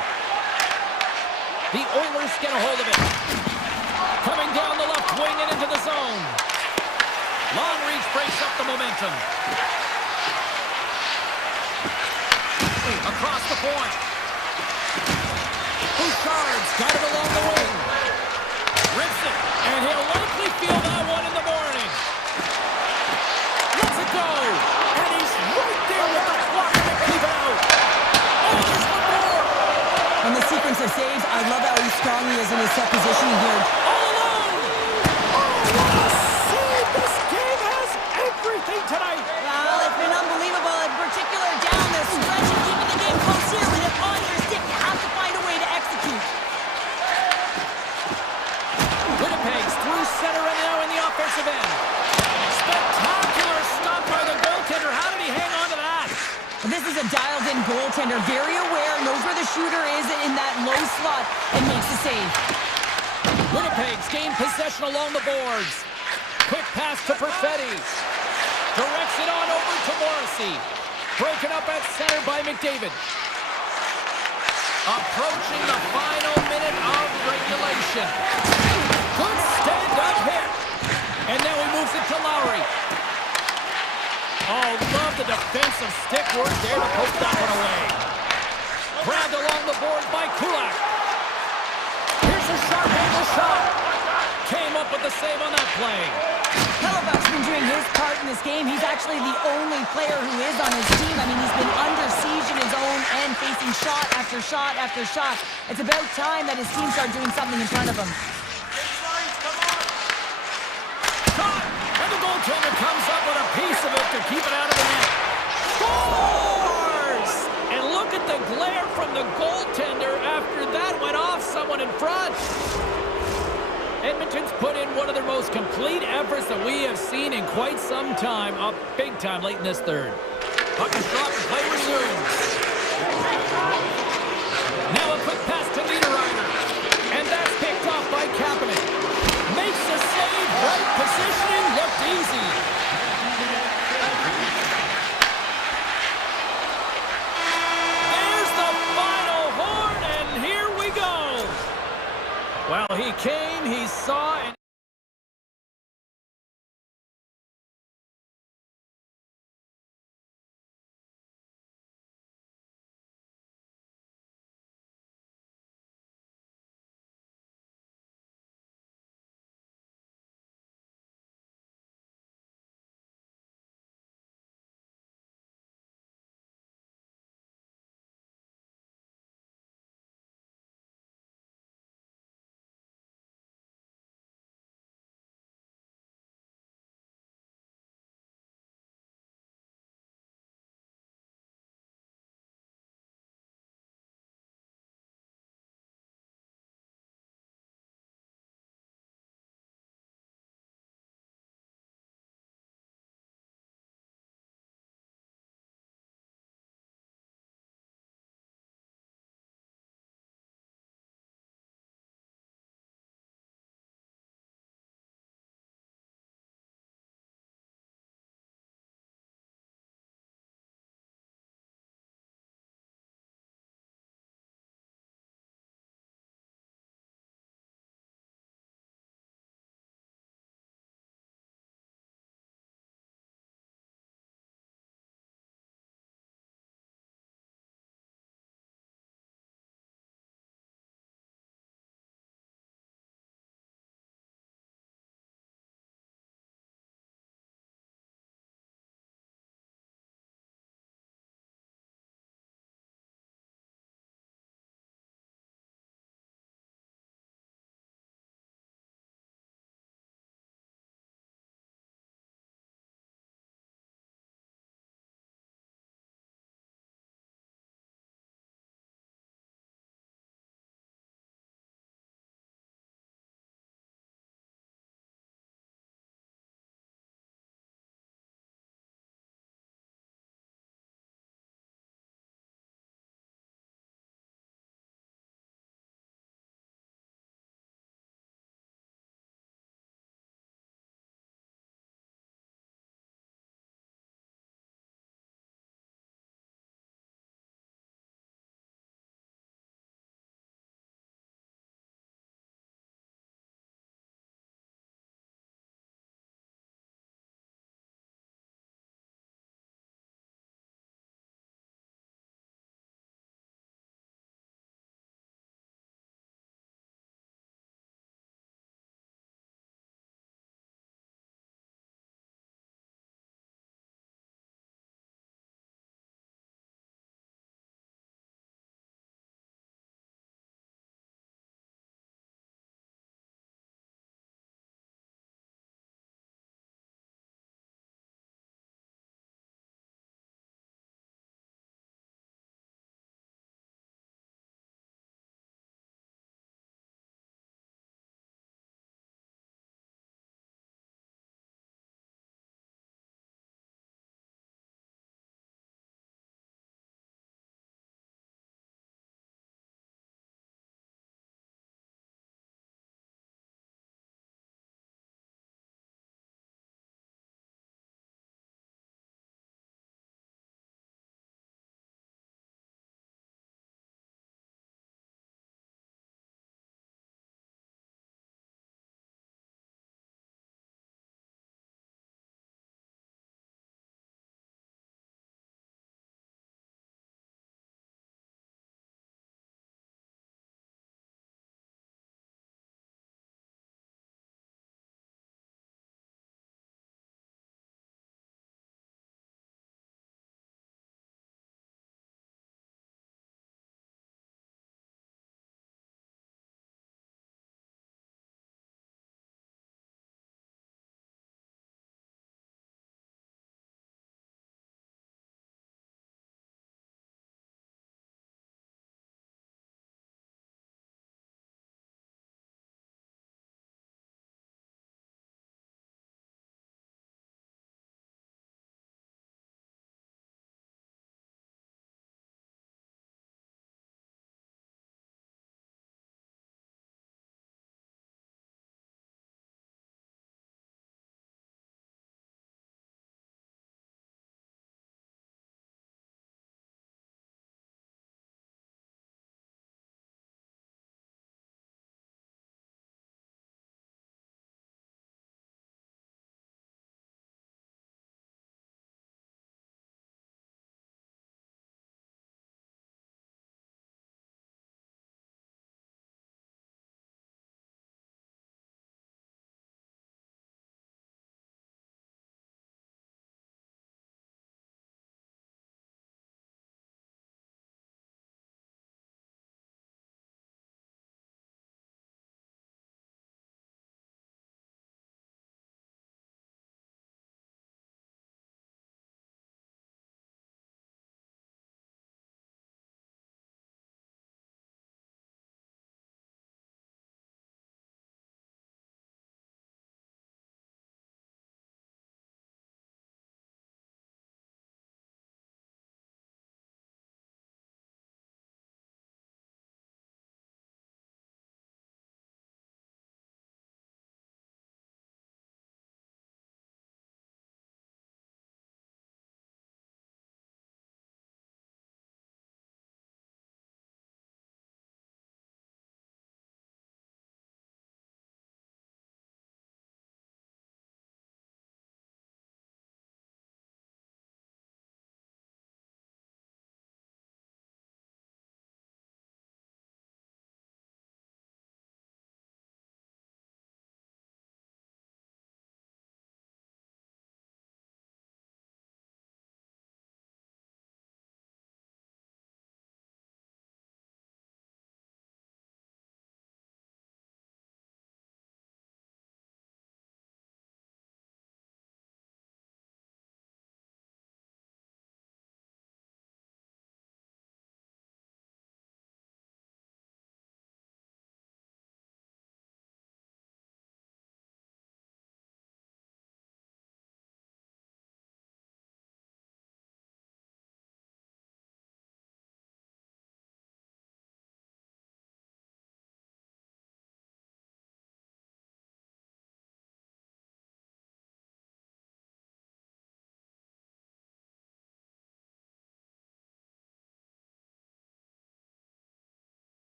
The Oilers get a hold of it. Coming down the left wing and into the zone. Long reach breaks up the momentum. Across the point. Bouchard's got it along the wing. Rips it, and he'll likely feel that one in the morning. Lets it go, and he's right there with the block to keep it out. Oh, there's one more. On the sequence of saves, I love how strong he is in his set position here. All alone. Oh, what a save. This game has everything tonight. Well, it's been unbelievable, in particular down the stretch and keeping the game close here with it on your stick. You have to find a way to execute. Winnipeg's through center and now in the offensive end. Spectacular stop by the goaltender. How did he hang on to that? This is a dialed-in goaltender, very aware, knows where the shooter is in that low slot, and makes the save. Winnipeg's gained possession along the boards. Quick pass to Perfetti. Directs it on over to Morrissey. Broken up at center by McDavid. Approaching the final minute of regulation. Good stand-up hit. And now he moves it to Lowry. Oh, love the defensive stick work there to poke that one away. Grabbed along the board by Kulak. Here's a sharp angle shot. Came up with the save on that play. Hellebuck's been doing his part in this game. He's actually the only player who is on his team. I mean, he's been under siege in his own end, facing shot after shot after shot. It's about time that his team start doing something in front of him. Shot! And the goaltender comes up with a piece of it to keep it out of the net. Scores! And look at the glare from the goaltender after that went off someone in front. Edmonton's put in one of their most complete efforts that we have seen in quite some time, up big time late in this third. Puck is dropped and play resumes. Now a quick pass to Niederreiter. And that's picked off by Kapanen. Makes the save, right positioning, looked easy. There's the final horn, and here we go. Well, he came, he saw, and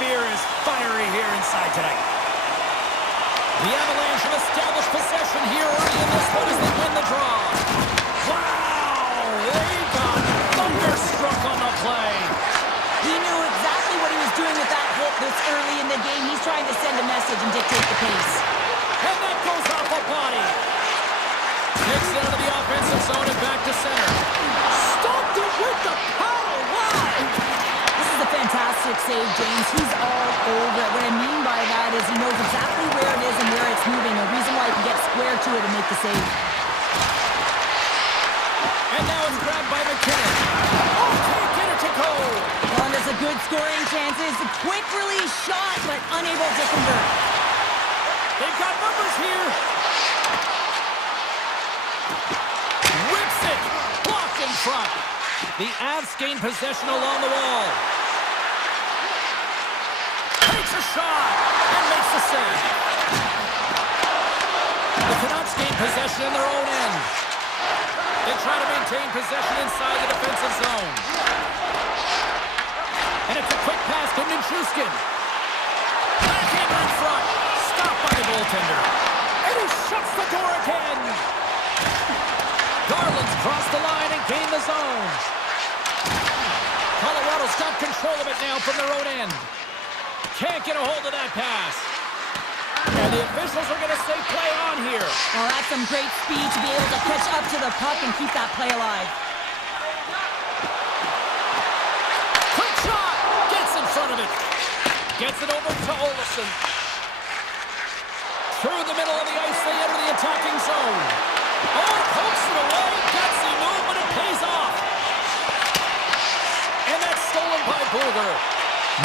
Fear is fiery here inside tonight. The Avalanche have established possession here early in this one as they win the draw. Wow! They got thunderstruck on the play. He knew exactly what he was doing with that hit this early in the game. He's trying to send a message and dictate the pace. And that goes off a body. Takes it out of the offensive zone and back to center. Stopped it with the power. Wow! This is a fantastic save, James. He's all over it. What I mean by that is he knows exactly where it is and where it's moving. A reason why he can get square to it and make the save. And now it's grabbed by McKinnon. Oh, can't get it to go. Well, there's a good scoring chances. A quick release shot, but unable to convert. They've got numbers here. Rips it. Blocked in front. The Avs gain possession along the wall. Takes a shot and makes the save. The Canucks gain possession in their own end. They try to maintain possession inside the defensive zone. And it's a quick pass to Nichushkin. Backhander in front. Stopped by the goaltender. And he shuts the door again. Garland's crossed the line and gained the zone. Colorado's got control of it now from their own end. Can't get a hold of that pass. And the officials are going to say play on here. Well, that's some great speed to be able to catch up to the puck and keep that play alive. Quick shot! Gets in front of it. Gets it over to Olsen. Through the middle of the ice, they enter the attacking zone. Oh, pokes it away. Gutsy move, but it pays off. And that's stolen by Booger.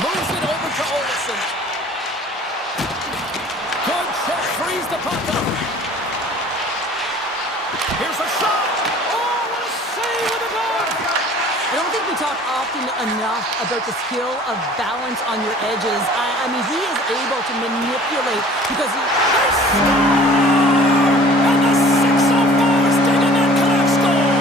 Moves it over to Olsen. Good check, frees the puck up. Here's a shot. Oh, what a save with a glove. I don't think we talk often enough about the skill of balance on your edges. I mean, he is able to manipulate because he... And the 6-0-4 is taking that Canucks goal.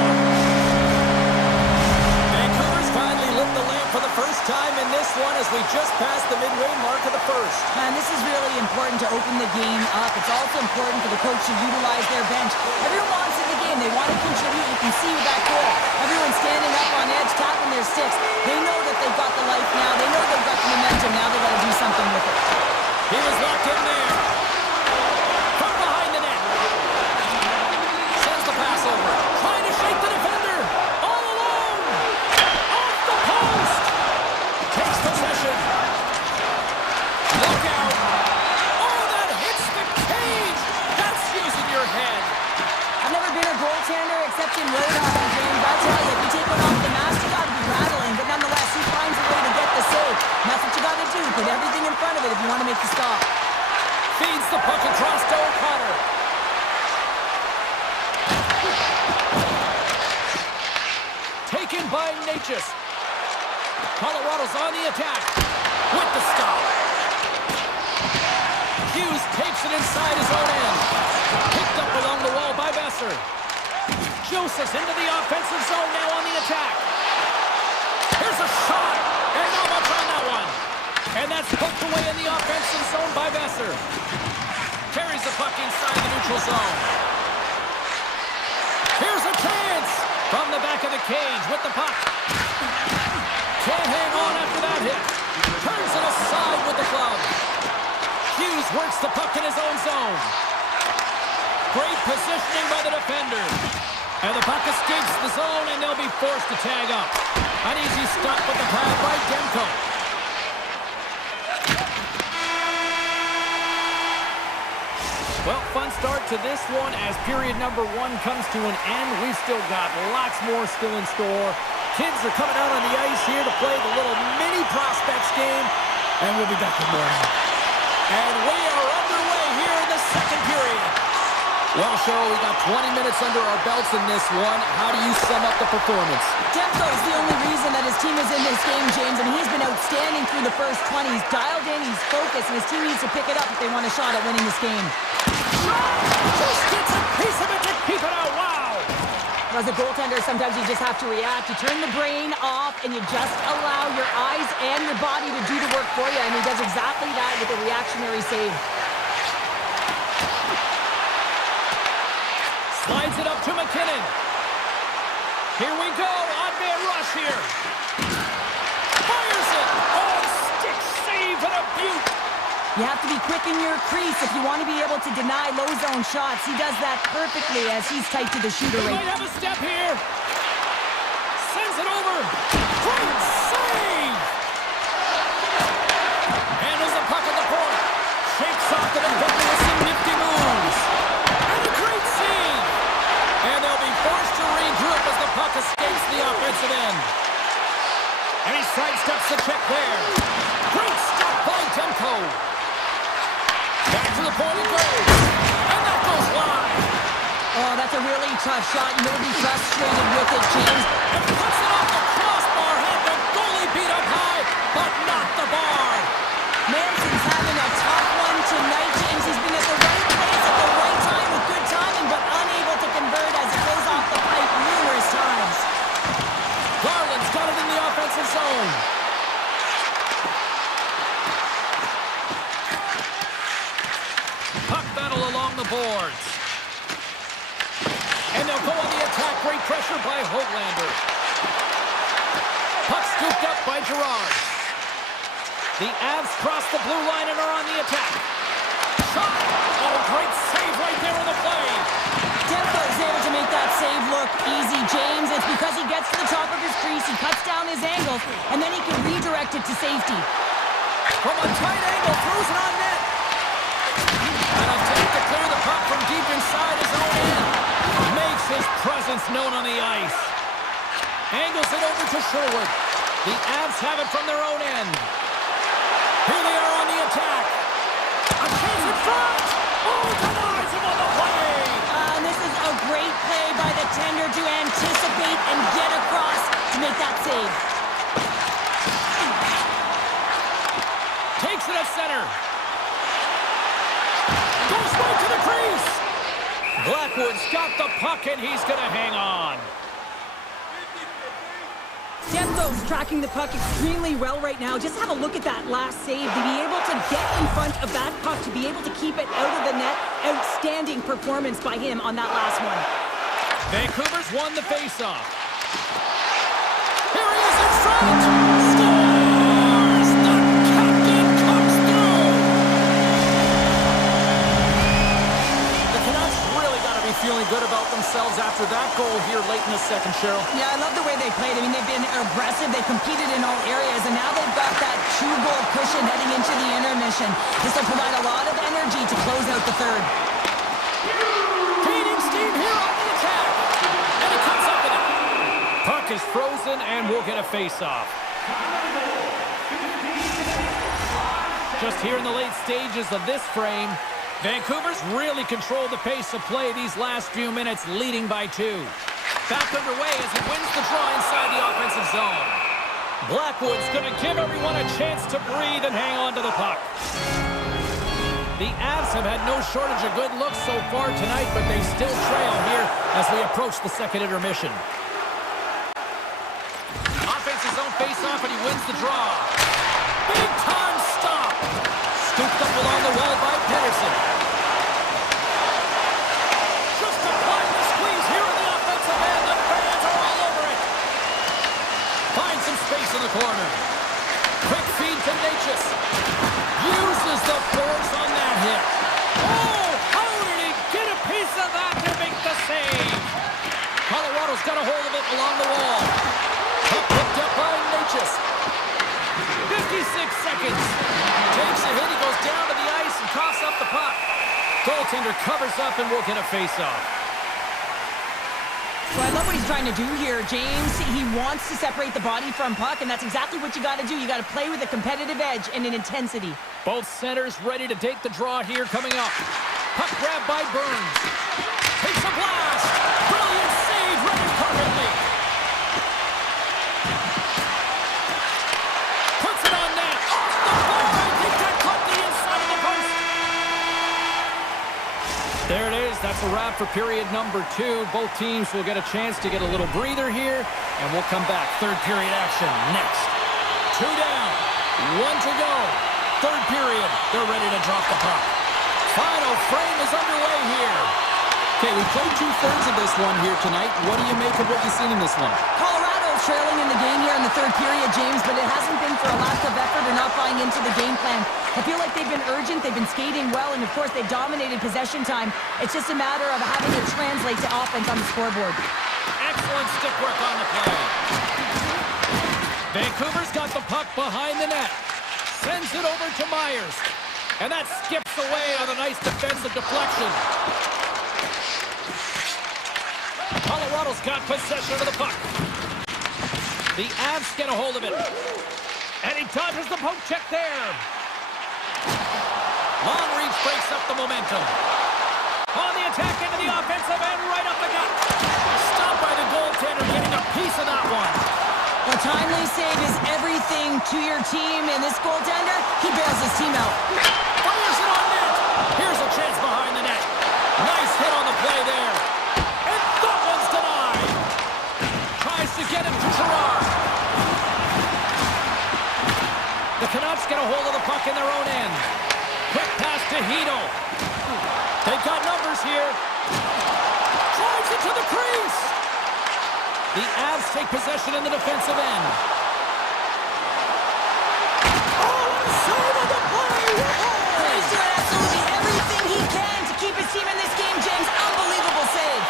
Vancouver's finally lit the lamp for the first time in this one as we just passed the midway mark of the first. And this is really important to open the game up. It's also important for the coach to utilize their bench. Everyone wants in the game. They want to contribute. You can see with that goal. Everyone's standing up on edge, tapping their sticks. They know that they've got the life now. They know they've got the momentum. Now they've got to do something with it. He was locked in there. From behind the net. Sends the pass over. Trying to shake the defender. All alone. Off the post. Takes possession. Look out. Oh, that hits the cage. That's using your head. I've never been a goaltender except in road hockey, James. I'll tell you, if you take one off the mask, you got to be rattling. But nonetheless, he finds a way to get the save. And that's what you got to do. Put everything in front of it if you want to make the stop. Feeds the puck across to O'Connor. Taken by Natchez. Colorado's on the attack. With the stop. Hughes takes it inside his own end. Picked up along the wall by Besser. Joseph's into the offensive zone now on the attack. Here's a shot. And not much on that one. And that's poked away in the offensive zone by Besser. Carries the puck inside the neutral zone. Here's a chance. From the back of the cage with the puck. Can't hang on after that hit. Turns it aside with the glove. Hughes works the puck in his own zone. Great positioning by the defender. And the puck escapes the zone, and they'll be forced to tag up. An easy stop with the pad by Demko. Well, fun start to this one as period number 1 comes to an end. We've still got lots more still in store. Kids are coming out on the ice here to play the little mini prospects game, and we'll be back in more. And we are underway here in the second period. Well, Cheryl, we got 20 minutes under our belts in this one. How do you sum up the performance? Demko is the only reason that his team is in this game, James, and he's been outstanding through the first 20. He's dialed in, he's focused, and his team needs to pick it up if they want a shot at winning this game. Just gets a piece of it to keep it out. Wow! As a goaltender, sometimes you just have to react. You turn the brain off, and you just allow your eyes and your body to do the work for you, and he does exactly that with a reactionary save. Slides it up to McKinnon. Here we go. Odd man rush here. Fires it. Oh, stick save and a beaut. You have to be quick in your crease if you want to be able to deny low zone shots. He does that perfectly as he's tight to the shooter He rate. might have a step here. Sends it over. Great save. Handles the puck at the point. Shakes off the defender with some nifty moves. And a great save. And they'll be forced to regroup as the puck escapes the offensive end. And he sidesteps the check there. Great stop by Demko. Back to the point it goes. And that goes wide. Oh, that's a really tough shot. You'll be frustrated with it, James. And puts it off the crossbar. Had the goalie beat up high, but not the bar. Manson's having a tough one tonight, James. He's been at the right place at the right time with good timing, but unable to convert as it goes off the pipe numerous times. Garland's got it in the offensive zone. Puck battle along the boards. And they'll go on the attack. Great pressure by Hoglander. Puck scooped up by Gerard. The Avs cross the blue line and are on the attack. Shot! Oh, great save right there on the play. Demko is able to make that save look easy, James. It's because he gets to the top of his crease, he cuts down his angle, and then he can redirect it to safety. From a tight angle, throws it on net. An attempt to clear the puck from deep inside his own end. Makes his presence known on the ice. Angles it over to Sherwood. The Avs have it from their own end. Here they are on the attack. A chance in front. Oh, denies him on the play. And this is a great play by the tender to anticipate and get across to make that save. Takes it at center. Goes right to the crease. Blackwood's got the puck, and he's going to hang on. Demko's tracking the puck extremely well right now. Just have a look at that last save. To be able to get in front of that puck, to be able to keep it out of the net. Outstanding performance by him on that last one. Vancouver's won the faceoff. Here he is in front. Scores! The captain comes through. The Canucks really got to be feeling good about themselves after that goal here late in the second, Cheryl. Yeah, I love the way they played. I mean, they've been aggressive. They competed in all areas, and now they've got that 2-goal cushion heading into the intermission. This will provide a lot of energy to close out the third. Gaining steam here on the attack. And he comes up with it. Puck is frozen, and we'll get a face-off. Just here in the late stages of this frame, Vancouver's really controlled the pace of play these last few minutes, leading by 2. Back underway as he wins the draw inside the offensive zone. Blackwood's going to give everyone a chance to breathe and hang on to the puck. The Avs have had no shortage of good looks so far tonight, but they still trail here as we approach the second intermission. Offensive zone face-off, and he wins the draw. Big-time stop. Scooped up along the wall by Pedersen. Just applying the squeeze here in the offensive end. The fans are all over it. Finds some space in the corner. Quick feed to Natchez. Uses the force on that hit. Oh, how did he get a piece of that to make the save? Colorado's got a hold of it along the wall. Puck picked up by Natchez. 56 seconds. Takes a hit. He goes down to the ice and coughs up the puck. Goaltender covers up and we'll get a face-off. So I love what he's trying to do here, James. He wants to separate the body from puck, and that's exactly what you got to do. You got to play with a competitive edge and an intensity. Both centers ready to take the draw here coming up. Puck grab by Burns. Takes a blast. Brilliant save, read it perfectly. Puts it on net. Off the bar. I think that caught the inside of the post. There it is. that's a wrap for period number 2. Both teams will get a chance to get a little breather here, and we'll come back. Third period action next. 2 down, 1 to go. Third period, they're ready to drop the puck. Final frame is underway here. Okay, we played 2/3 of this one here tonight. What do you make of what you've seen in this one? Colorado trailing in the game here in the third period, James, but it hasn't been for a lack of effort or not buying into the game plan. I feel like they've been urgent, they've been skating well, and of course they've dominated possession time. It's just a matter of having it translate to offense on the scoreboard. Excellent stick work on the play. Vancouver's got the puck behind the net. Sends it over to Myers. And that skips away on a nice defensive deflection. Colorado's got possession of the puck. The Avs get a hold of it. And he dodges the poke check there. Long reach breaks up the momentum. On the attack into the offensive end, right up the gut. Stopped by the goaltender, getting a piece of that one. A timely save is everything to your team, and this goaltender, he bails his team out. Fires it on net. Here's a chance behind the net. Nice hit on the play there. And that one's denied. Tries to get him to Gerard. The Canucks get a hold of the puck in their own end. Quick pass to Hito. They've got numbers here. Drives it to the crease. The Avs take possession in the defensive end. Oh, a save on the play! He's doing absolutely everything he can to keep his team in this game, James. Unbelievable save.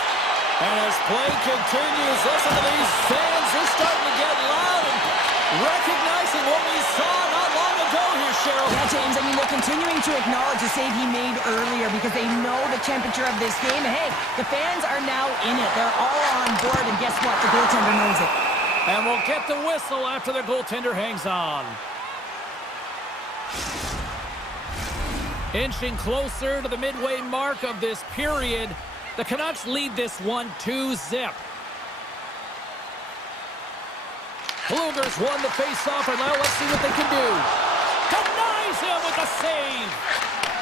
And as play continues, listen to these fans. They're starting to get loud and recognizing what we saw not long ago here, Cheryl. Yeah, James, I mean, they're continuing to acknowledge the save he made earlier because they know the temperature of this game. And hey, the fans are now in it. They're all on board, and guess what? The goaltender knows it. And we'll get the whistle after the goaltender hangs on. Inching closer to the midway mark of this period, the Canucks lead this one 2-0. Klugers won the face-off, and now let's see what they can do. Denies him with a save.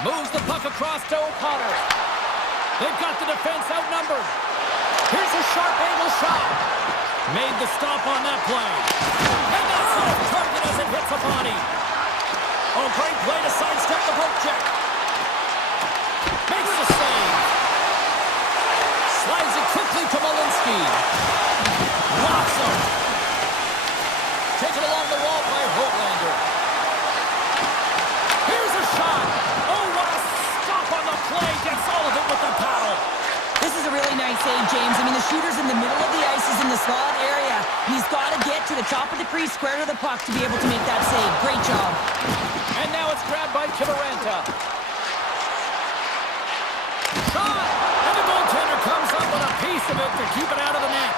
Moves the puck across to O'Connor. They've got the defense outnumbered. Here's a sharp angle shot. Made the stop on that play. And that's off target as it hits a body. Oh, great play to sidestep the poke check. Makes the save. Slides it quickly to Malinsky. Locks him. Taken along the wall by Hoglander. Here's a shot. Oh, what a stop on the play. Gets all of it with the paddle. This is a really nice save, James. I mean, the shooter's in the middle of the ice. He's in the slot area. He's got to get to the top of the crease, square to the puck to be able to make that save. Great job. And now it's grabbed by Kivaranta. Shot! And the goaltender comes up with a piece of it to keep it out of the net.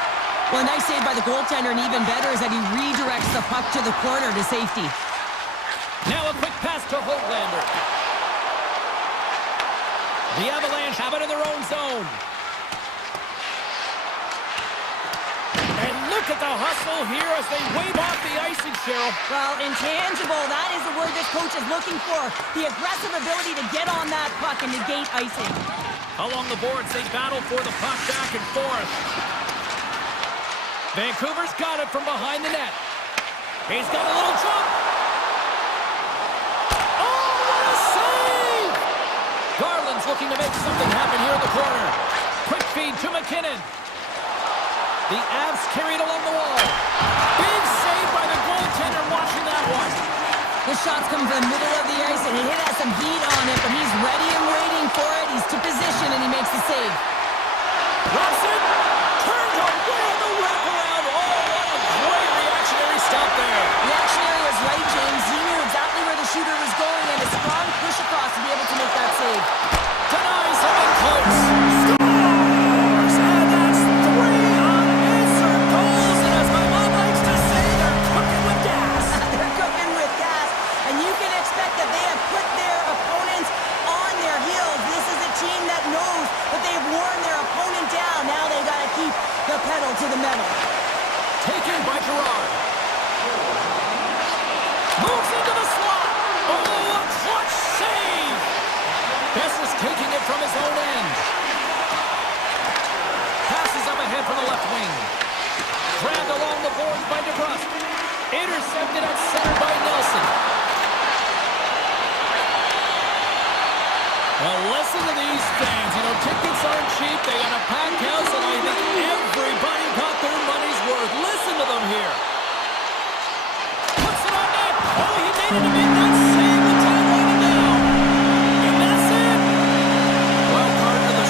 Well, a nice save by the goaltender, and even better is that he redirects the puck to the corner to safety. Now a quick pass to Hoglander. The Avalanche have it in their own zone. And look at the hustle here as they wave off the icing, Cheryl. Well, intangible, that is the word this coach is looking for. The aggressive ability to get on that puck and negate icing. Along the boards, they battle for the puck back and forth. Vancouver's got it from behind the net. He's got a little jump. Oh, what a save! Garland's looking to make something happen here in the corner. Quick feed to McKinnon. The Avs carried along the wall. Big save by the goaltender watching that one. The shot's coming from the middle of the ice, and he has some heat on it, but he's ready and waiting for it. He's to position, and he makes the save. Robson turned away on the wraparound. Oh, what a great reactionary stop there. Reactionary was right, James. He knew exactly where the shooter was going, and a strong push across to be able to make that save. Denies him in close. Scores! And that's 3 unanswered goals. And as my mom likes to say, they're cooking with gas. They're cooking with gas, and you can expect that they have put their opponents on their heels. This is a team that knows that they've worn intercepted at center by Nelson. Well, listen to these things. You know, tickets aren't cheap. They got a packed house, and I think everybody got their money's worth. Listen to them here. Puts it on net. Oh, he made it to mid-net. Save the time running down. And that's it. Well, Carter, the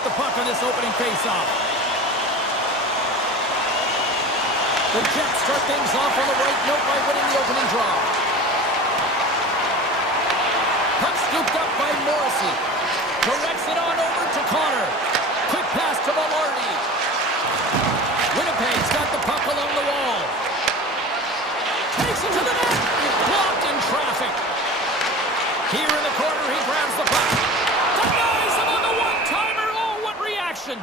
The puck on this opening faceoff. The Jets start things off on the right note by winning the opening draw. Puck scooped up by Morrissey. Directs it on over to Connor. Quick pass to Velarde. Winnipeg's got the puck along the wall. Takes it to the net. Blocked in traffic. Here in the corner, he grabs the puck. Denies him on the one-timer. Oh, what reaction.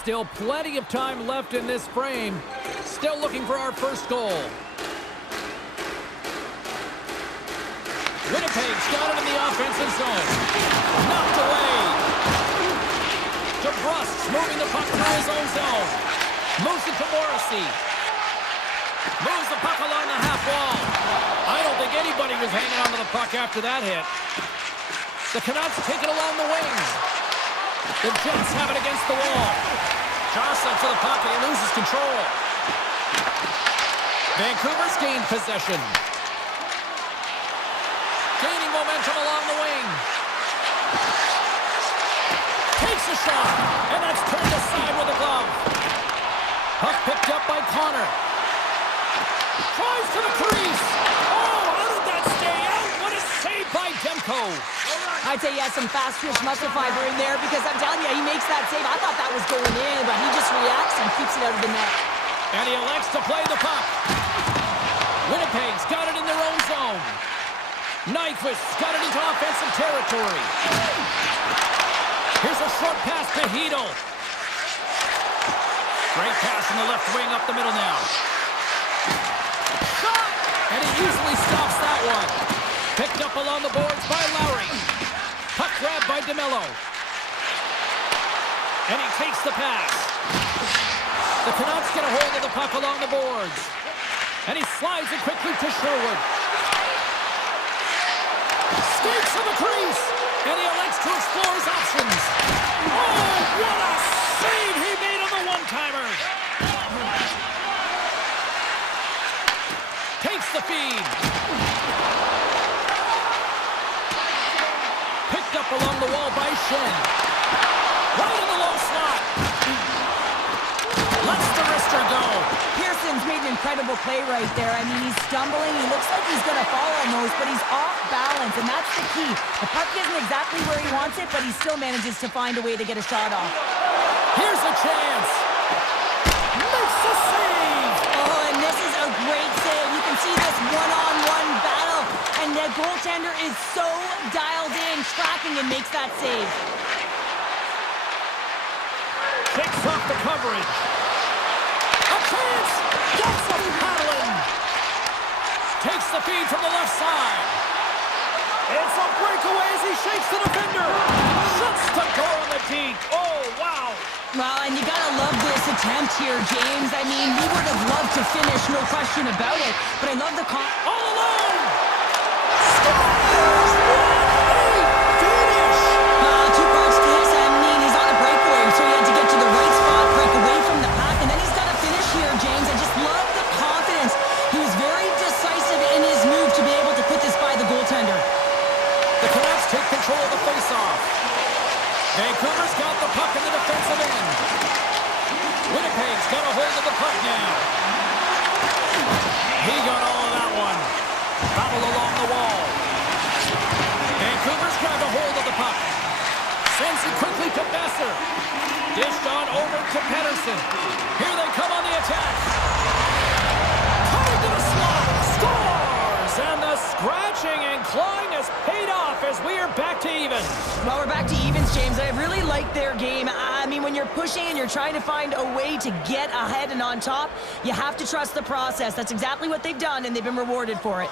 Still plenty of time left in this frame. Still looking for our first goal. Winnipeg's got it in the offensive zone. Knocked away. DeBrusque's moving the puck through his own zone. Moves it to Morrissey. Moves the puck along the half wall. I don't think anybody was hanging onto the puck after that hit. The Canucks take it along the wing. The Jets have it against the wall. Jostling for the puck and he loses control. Vancouver's gained possession. Gaining momentum along the wing. Takes a shot, and that's turned aside with a glove. Puck picked up by Connor. Tries to the crease. Oh, how did that stay out? What a save by Demko. I'd say he has some fast twitch muscle fiber in there because I'm telling you, he makes that save. I thought that was going in, but he just reacts and keeps it out of the net. And he elects to play the puck. Winnipeg's got it in their own zone. Nyquist's got it into offensive territory. Here's a short pass to Hedl. Great pass from the left wing up the middle now. Shot! And he easily stops that one. Picked up along the boards by Lowry. Puck grab by DeMello. And he takes the pass. The Canucks get a hold of the puck along the boards. And he slides it quickly to Sherwood. Skates to the crease. And he elects to explore his options. Oh, what a save he made on the one-timer. Takes the feed. Picked up along the wall by Shen. Right in the low slot. Lets the wrister go. Pearson's made an incredible play right there. I mean, he's stumbling. He looks like he's going to fall almost, but he's off balance, and that's the key. The puck isn't exactly where he wants it, but he still manages to find a way to get a shot off. Here's a chance. Makes the save. Oh, and this is a great save. You can see this one-on-one battle, and the goaltender is so dialed in, tracking, and makes that save. Takes off the coverage. A chance! Gets him paddling! Takes the feed from the left side. It's a breakaway as he shakes the defender. Shuts the door on the deke. Oh, wow! Well, and you gotta love this attempt here, James. I mean, he would have loved to finish, no question about it. But I love the all alone! Scores! Finish! Two parts to this. I mean, he's on a breakaway, so he had to get to the right spot, break away from the pack, and then he's got to finish here, James. I just love the confidence. He was very decisive in his move to be able to put this by the goaltender. The Canucks take control of the faceoff. Vancouver's got the puck in the defensive end. Winnipeg's got a hold of the puck now. He got all of that one. Battle along the wall. Vancouver's grabbed a hold of the puck. Sends it quickly to Besser. Dished on over to Pettersson. Here they come on the attack. Coming to the slot. Scores! And the scratching and clawing has paid off as we are back to even. Well, we're back to evens, James. I really like their game. I mean, when you're pushing and you're trying to find a way to get ahead and on top, you have to trust the process. That's exactly what they've done, and they've been rewarded for it.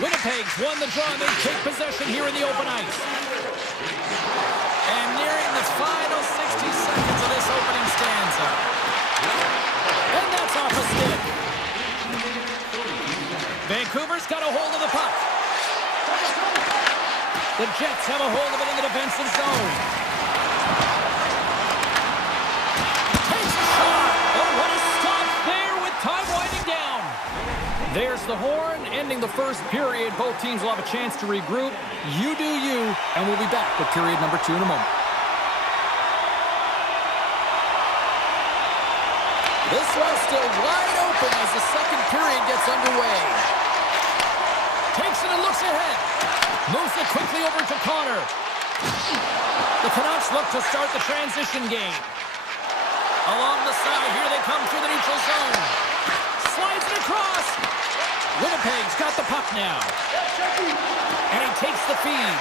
Winnipeg's won the draw, and they take possession here in the open ice. And nearing the final 60 seconds of this opening stanza. And that's off a stick. Vancouver's got a hold of the puck. The Jets have a hold of it in the defensive zone. Takes a shot. Oh, what a stop there with time winding down. There's the horn, ending the first period. Both teams will have a chance to regroup. You do you, and we'll be back with period number 2 in a moment. This one's still wide open as the second period gets underway. Takes it and looks ahead. Moves it quickly over to Connor. The Canucks look to start the transition game. Along the side, here they come through the neutral zone. Slides it across. Winnipeg's got the puck now. And he takes the feed.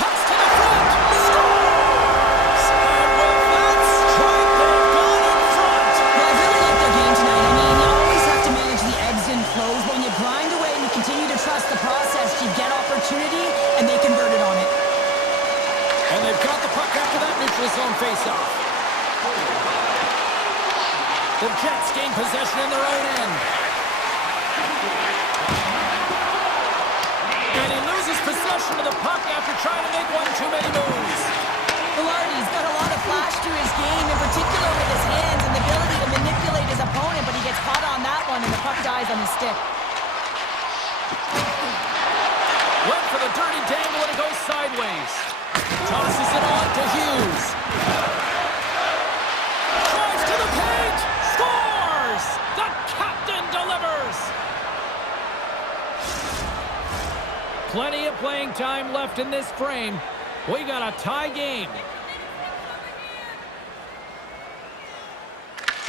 Cuts to the front. Scores! And with that strike, they've gone in front. Well, I really like their game tonight. I mean, you always have to manage the ebbs and flows, but when you grind away and you continue to trust the process, you get opportunity, and they converted on it. And they've got the puck after that neutral zone face-off. The Jets gain possession in their own end. And he loses possession of the puck after trying to make one too many moves. Velarde's got a lot of flash to his game, in particular with his hands and the ability to manipulate his opponent, but he gets caught on that one and the puck dies on his stick. Went for the dirty dangle and it goes sideways. Tosses it on to Hughes. Drives to the paint. Scores! The captain delivers! Plenty of playing time left in this frame. We got a tie game.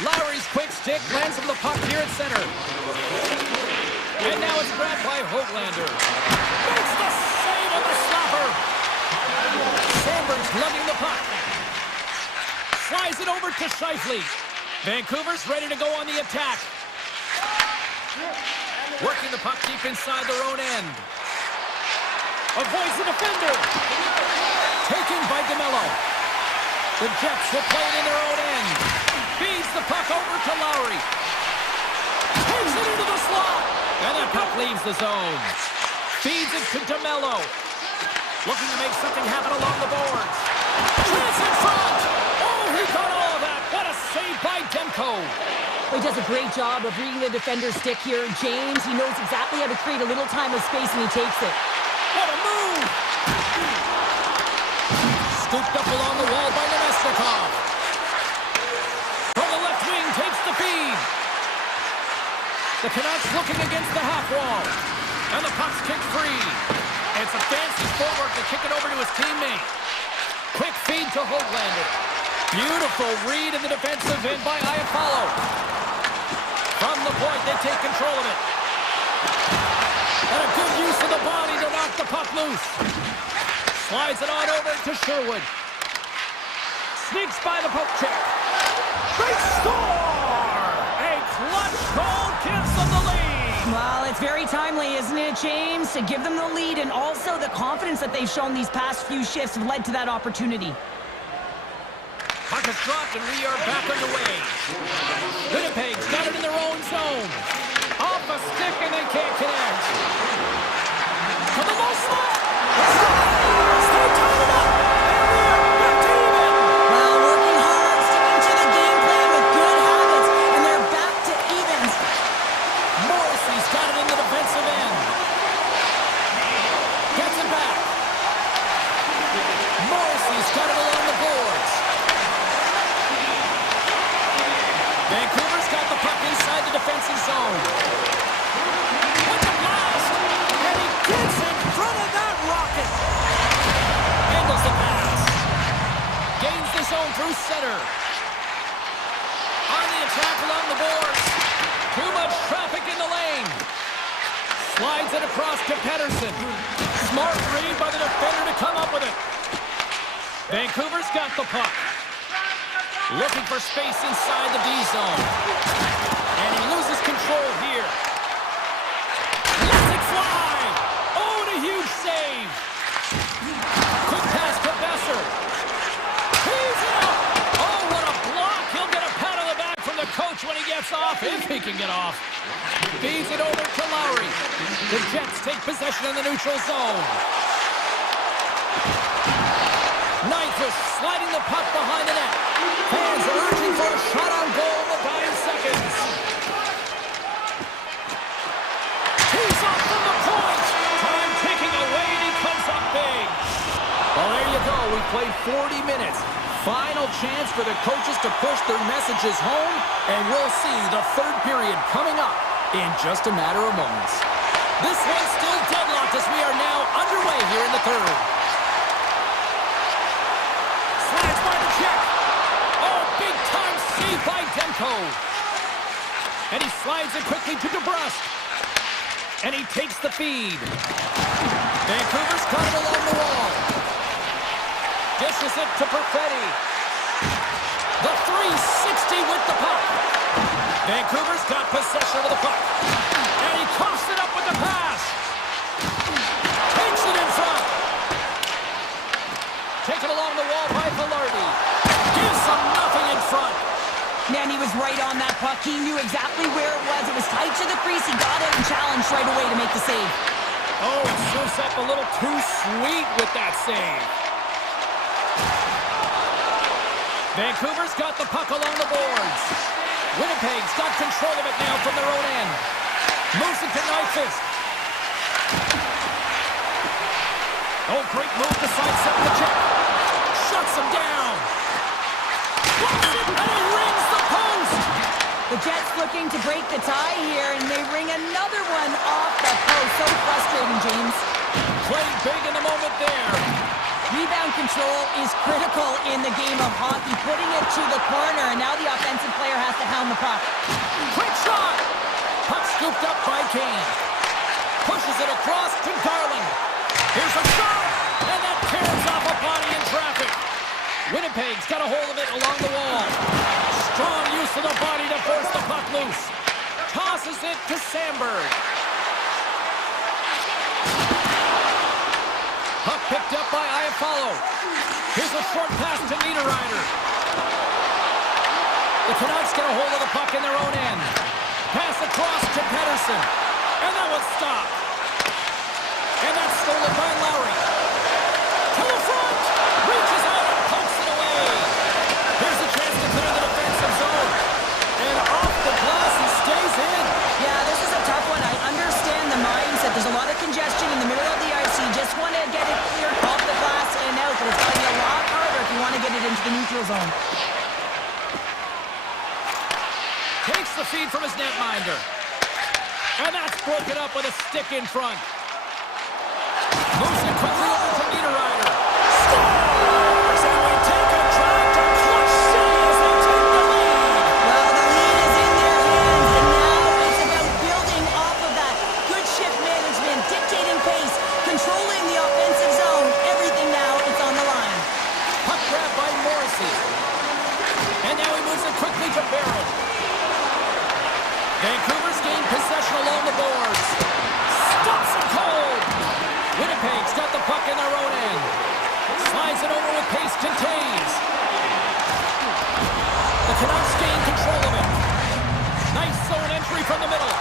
Lowry's quick stick lands him the puck here at center. And now it's grabbed by Hoaglander. Makes the save on the slapper. Sandberg's lugging the puck. Slides it over to Scheifele. Vancouver's ready to go on the attack. Working the puck deep inside their own end. Avoids the defender. Taken by DeMello. The Jets will play it in their own end. Feeds the puck over to Lowry. Takes it into the slot. And that puck leaves the zone. Feeds it to DeMello. Looking to make something happen along the boards. Chance in front. Oh, he got all of that. What a save by Demko. He does a great job of reading the defender's stick here. James, he knows exactly how to create a little time of space, and he takes it. What a move! Scooped up along the wall by Nemesnikov. From the left wing, takes the feed. The Canucks looking against the half wall. And the puck's kicked free. It's a fancy footwork to kick it over to his teammate. Quick feed to Hoaglander. Beautiful read in the defensive end by Iafallo. From the point, they take control of it. And a good use of the body to knock the puck loose. Slides it on over to Sherwood. Sneaks by the poke check. They score! A clutch goal gives them the lead. Well, it's very timely, isn't it, James? To give them the lead, and also the confidence that they've shown these past few shifts have led to that opportunity. Puck is dropped and we are back underway. Winnipeg's got it in their own zone. Off a stick and they can't connect. To the low slot. They tie it up. And they're back to even. Well, working hard, sticking to the game plan with good habits, and they're back to evens. Morrissey's got it in the defensive end. Gets it back. Morrissey's got it along the boards. Vancouver's got the puck inside the defensive zone. With the blast, and he gets in front of that rocket. Handles the pass. Gains the zone through center. On the attack along the boards. Too much traffic in the lane. Slides it across to Pettersson. Smart read by the defender to come up with it. Vancouver's got the puck. Looking for space inside the D zone. And he loses control here. Lets it fly. Oh, and a huge save. Quick pass to Besser. He's up. Oh, what a block. He'll get a pat on the back from the coach when he gets off, if he can get off. Feeds it over to Lowry. The Jets take possession in the neutral zone. Nyquist sliding the puck behind the net. Fans are urging for a shot on goal in the dying seconds. chance for the coaches to push their messages home, and we'll see the third period coming up in just a matter of moments. This one's still deadlocked as we are now underway here in the third. Slides by the check. Oh, big time save by Demko. And he slides it quickly to DeBrusque. And he takes the feed. Vancouver's caught it along the wall. Dishes it to Perfetti. The 360 with the puck. Vancouver's got possession of the puck. And he coughs it up with the pass. Takes it in front. Taken along the wall by Velarde. Gives him nothing in front. Man, he was right on that puck. He knew exactly where it was. It was tight to the crease. He got out and challenged right away to make the save. Oh, it serves up a little too sweet with that save. Vancouver's got the puck along the boards. Winnipeg's got control of it now from their own end. Moves it to Nyquist. Oh, great move to sidestep the check. Shuts him down. Blocks it, and he rings the post. The Jets looking to break the tie here, and they ring another one off the post. So frustrating, James. Played big in the moment there. Rebound control is critical in the game of hockey. Putting it to the corner, and now the offensive player has to hound the puck. Quick shot! Puck scooped up by Kane. Pushes it across to Garland. Here's a shot! And that tears off a body in traffic. Winnipeg's got a hold of it along the wall. Strong use of the body to force the puck loose. Tosses it to Sandberg. Puck picked up by Iafallo. Here's a short pass to Niederreiter. The Canucks get a hold of the puck in their own end. Pass across to Pettersson. And that one's stopped. And that's stolen by Lowry. To the front! Reaches out and pokes it away. Here's a chance to clear the defensive zone. And off the glass, he stays in. Yeah, this is a tough one. I understand the mindset. There's a lot of congestion in the middle of the ice. You just want to get it cleared off the glass and out, but it's going to be a lot harder if you want to get it into the neutral zone. Takes the feed from his netminder. And that's broken up with a stick in front. Moves it quickly over to Niederreiter. Scores! And we take a drive to Clutch City as they take the lead. Well, the lead is in their hands, and now it's about building off of that. Good shift management, dictating pace, controlling the offensive zone. Everything now is on the line. Puck grab by Morrissey. And now he moves it quickly to Barron. Vancouver's gained possession along the boards. Stops it cold. Winnipeg's got the puck in their own end. Slides it over with pace to Taves. The Canucks gain control of it. Nice zone entry from the middle.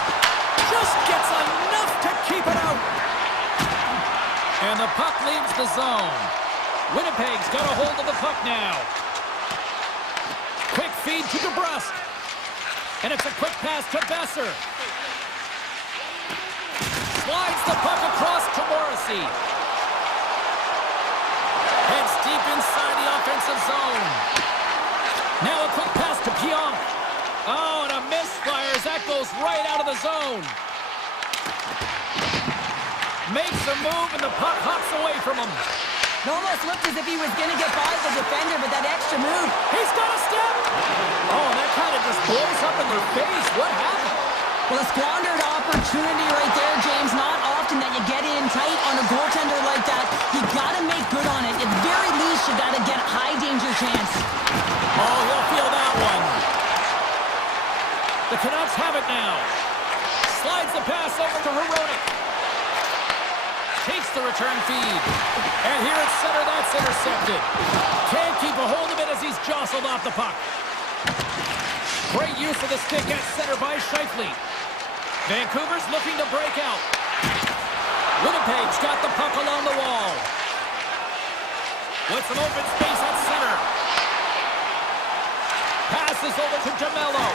Just gets enough to keep it out. And the puck leaves the zone. Winnipeg's got a hold of the puck now. Quick feed to DeBrusque. And it's a quick pass to Besser. Slides the puck across to Morrissey. Heads deep inside the offensive zone. Now a quick pass to Pionk. Oh, and a misfire as that goes right out of the zone. Makes a move and the puck hops away from him. It almost looked as if he was going to get by the defender, but that extra move. He's got a step. Oh, and that kind of just blows up in their face. What happened? Well, a squandered opportunity right there, James. Not often that you get in tight on a goaltender like that. You got to make good on it. At the very least, you got to get a high danger chance. Oh, he'll feel that one. The Canucks have it now. Slides the pass over to Hronek. Takes the return feed. And here at center, that's intercepted. Can't keep a hold of it as he's jostled off the puck. Great use of the stick at center by Scheifele. Vancouver's looking to break out. Winnipeg's got the puck along the wall. With some open space at center. Passes over to DeMello.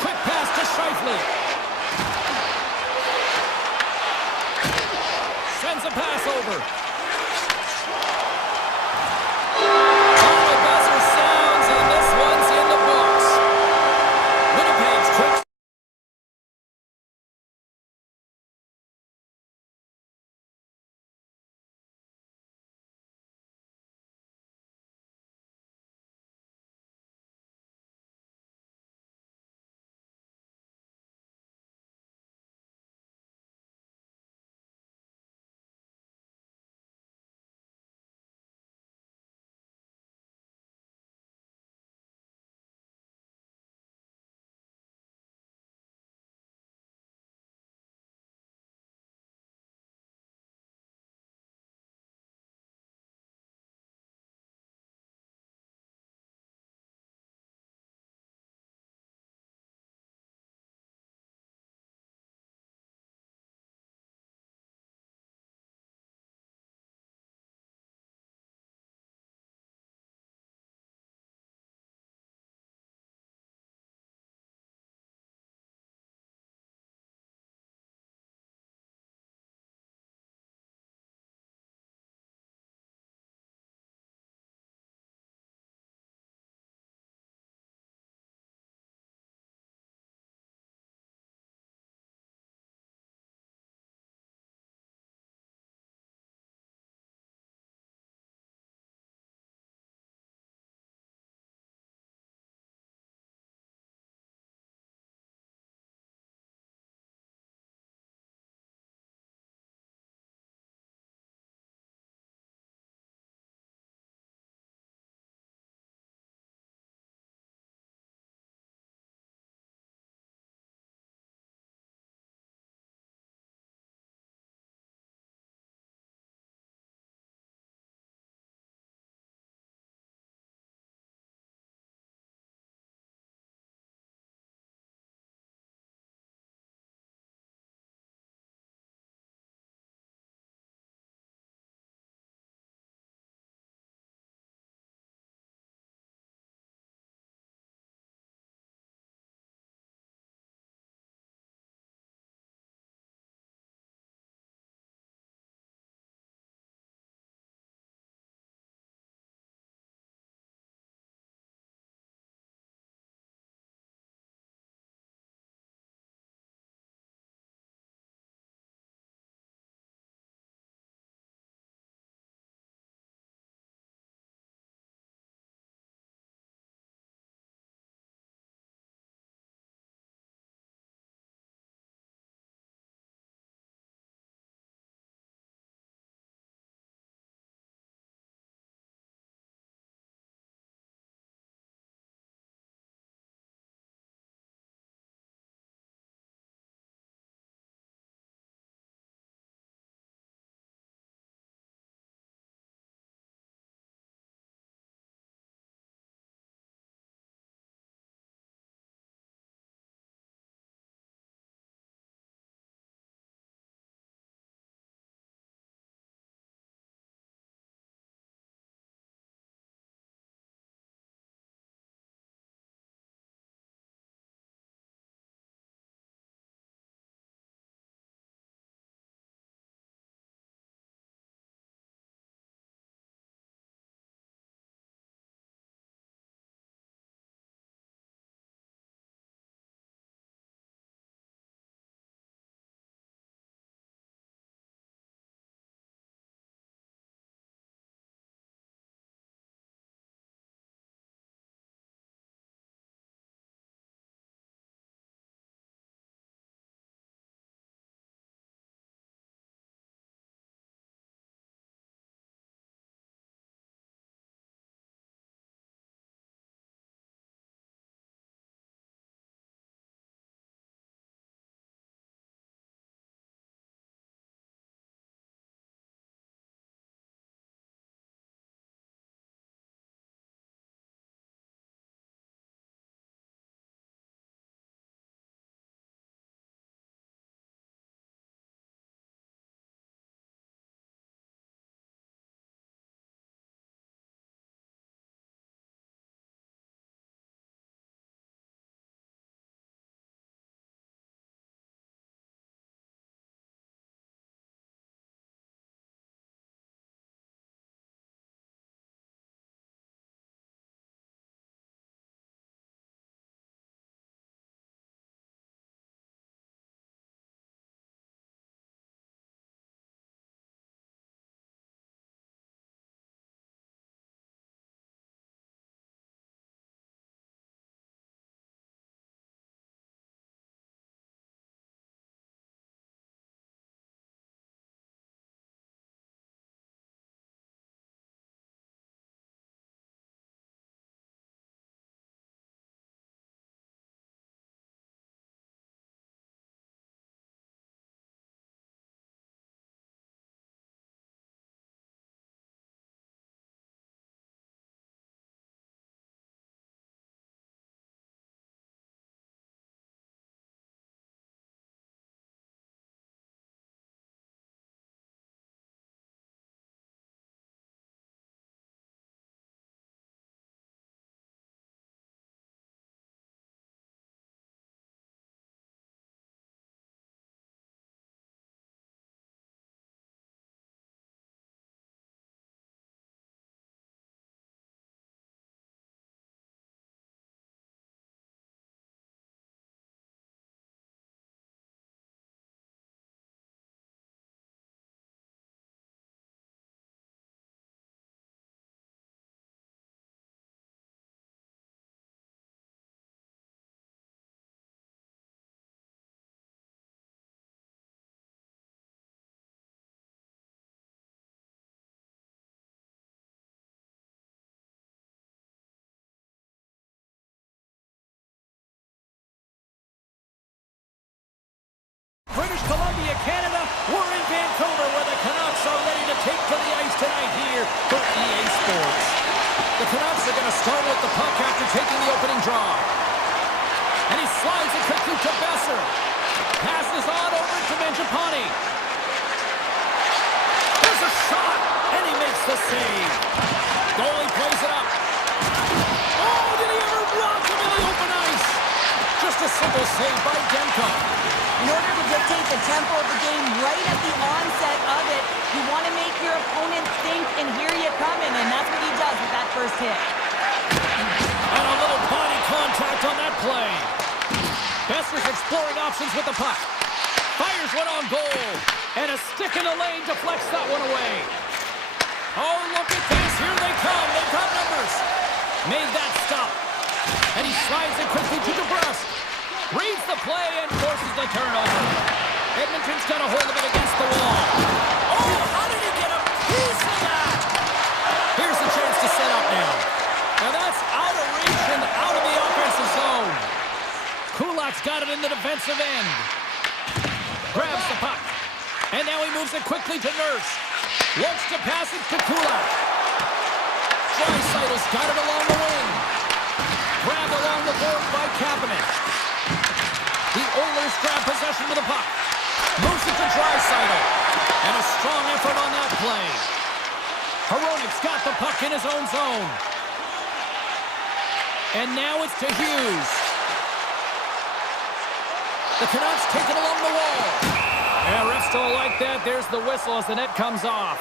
Quick pass to Scheifele. Sends a pass over. Besser sounds, Canada, we're in Vancouver where the Canucks are ready to take to the ice tonight here for EA Sports. The Canucks are going to start with the puck after taking the opening draw. And he slides it quickly to Besser. Passes on over to Mangiapane. There's a shot, and he makes the save. Goalie plays it up. Oh, did he ever rock him in the open ice? Just a simple save by Demko. In order to dictate the tempo of the game right at the onset of it, you want to make your opponent think, and here you coming, and that's what he does with that first hit. And a little body contact on that play. Besser's exploring options with the puck. Fires one on goal. And a stick in the lane deflects that one away. Oh, look at this. Here they come. They've got numbers. Made that stop. And he slides it quickly to DeBrusque. Reads the play and forces the turnover. Edmonton's got a hold of it against the wall. Oh, how did he get a piece of that? Here's the chance to set up now. Now that's out of reach and out of the offensive zone. Kulak's got it in the defensive end. Grabs the puck. And now he moves it quickly to Nurse. Looks to pass it to Kulak. Draisaitl's got it along the wing. Grabbed along the board by Kapanen. The Oilers grab possession with the puck. Moves it to Draisaitl. And a strong effort on that play. Hronik's got the puck in his own zone. And now it's to Hughes. The Canucks take it along the wall. Yeah, refs don't like that. There's the whistle as the net comes off.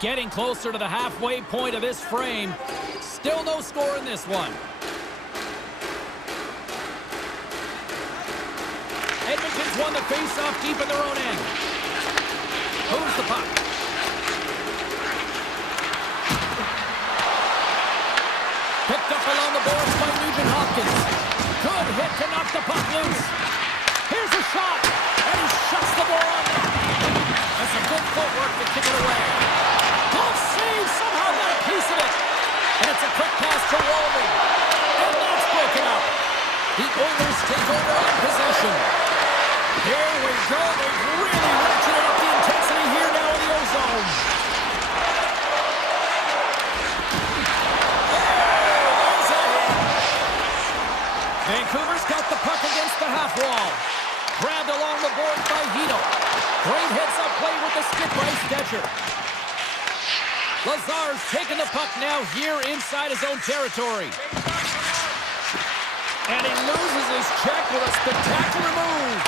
Getting closer to the halfway point of this frame. Still no score in this one. Edmonton's won the face-off deep in their own end. Moves the puck. Picked up along the boards by Nugent-Hopkins. Good hit to knock the puck loose. Here's a shot, and he shuts the ball on net. That's some good footwork to kick it away. Glove save, somehow got a piece of it. And it's a quick pass to Walden. And that's broken up. The Oilers take over on possession. Here we go. They've really ratcheted up the intensity here now in the O-zone. Vancouver's got the puck against the half wall. Grabbed along the board by Hito. Great heads-up play with the stick by Stetcher. Lazar's taking the puck now here inside his own territory. And he loses his check with a spectacular move.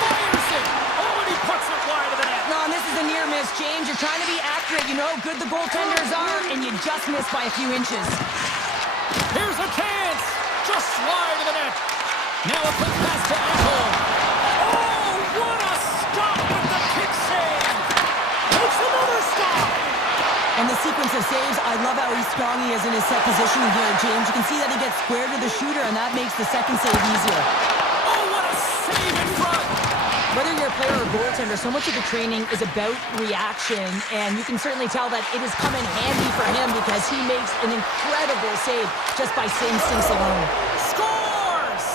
Fires it. Oh, and he puts it wide of the net. No, and this is a near miss, James. You're trying to be accurate. You know how good the goaltenders are, and you just missed by a few inches. Here's a chance. Just wide of the net. Now a quick pass to Ekholm. Oh, what a stop with the kick save. Takes another stop. And the sequence of saves, I love how strong he is in his set positioning here, James. You can see that he gets squared with the shooter, and that makes the second save easier. Oh, what a save in front. Whether you're a player or goaltender, so much of the training is about reaction, and you can certainly tell that it has come in handy for him because he makes an incredible save just by instincts alone. Scores!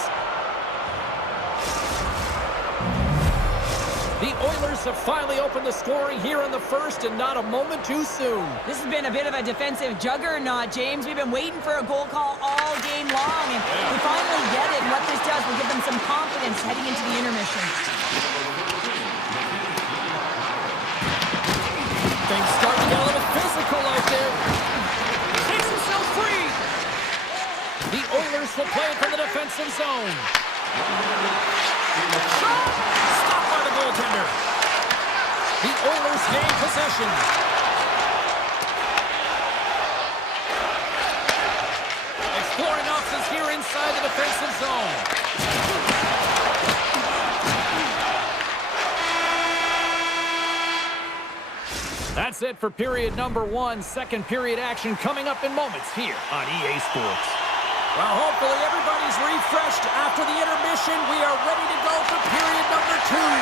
The Oilers have finally opened the scoring here in the first, and not a moment too soon. This has been a bit of a defensive juggernaut, James. We've been waiting for a goal call all game long, and we finally get it. And what this does will give them some confidence heading into the intermission. Things starting to get a little physical out there. Takes himself free. The Oilers will play it from the defensive zone. Shot! Stopped by the goaltender. The Oilers gain possession. Exploring options here inside the defensive zone. That's it for period number one. Second period action coming up in moments here on EA Sports. Well, hopefully everybody's refreshed after the intermission. We are ready to go for period number two.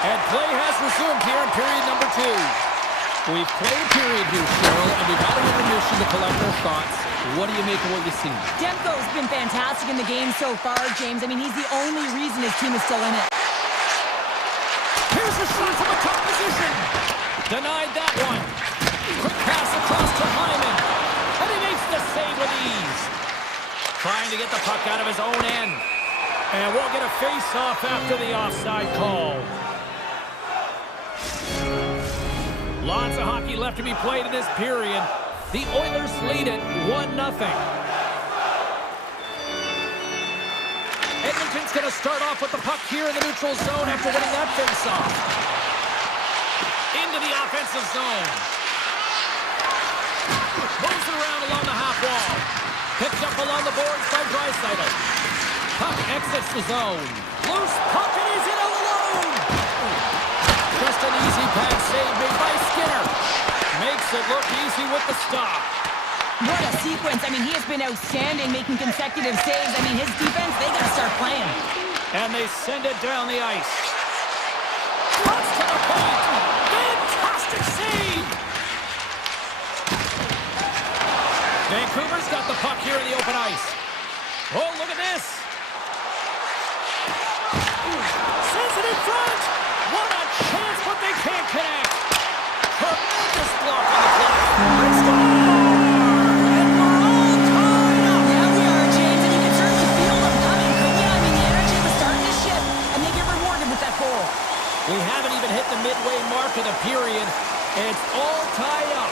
And play has resumed here in period number two. We've played a period here, Cheryl, and we've had an intermission to collect our thoughts. What do you make of what you've seen? Demko's been fantastic in the game so far, James. I mean, he's the only reason his team is still in it. Here's a shot from a tough position. Denied that one. Quick pass across to Hyman. And he makes the save with ease. Trying to get the puck out of his own end. And we'll get a face-off after the offside call. Lots of hockey left to be played in this period. The Oilers lead it 1-0. Edmonton's going to start off with the puck here in the neutral zone after winning that face-off. Into the offensive zone. Moves it around along the half wall. Picked up along the boards by Draisaitl. Puck exits the zone. Loose puck, and he's in all alone. Just an easy pad save made by Skinner. Makes it look easy with the stop. What a sequence. I mean, he has been outstanding making consecutive saves. I mean, his defense, they got to start playing. And they send it down the ice. Cuts to the point. Fantastic save. Vancouver's got the puck here in the open ice. Oh, look at this. Sends it in front. What a chance, but they can't connect. Tremendous block on the play. They score! And we're all tied up. Yeah, we are, James, and you can certainly feel them coming, couldn't you? I mean, the energy was starting to shift, and they get rewarded with that goal. We haven't even hit the midway mark of the period. It's all tied up.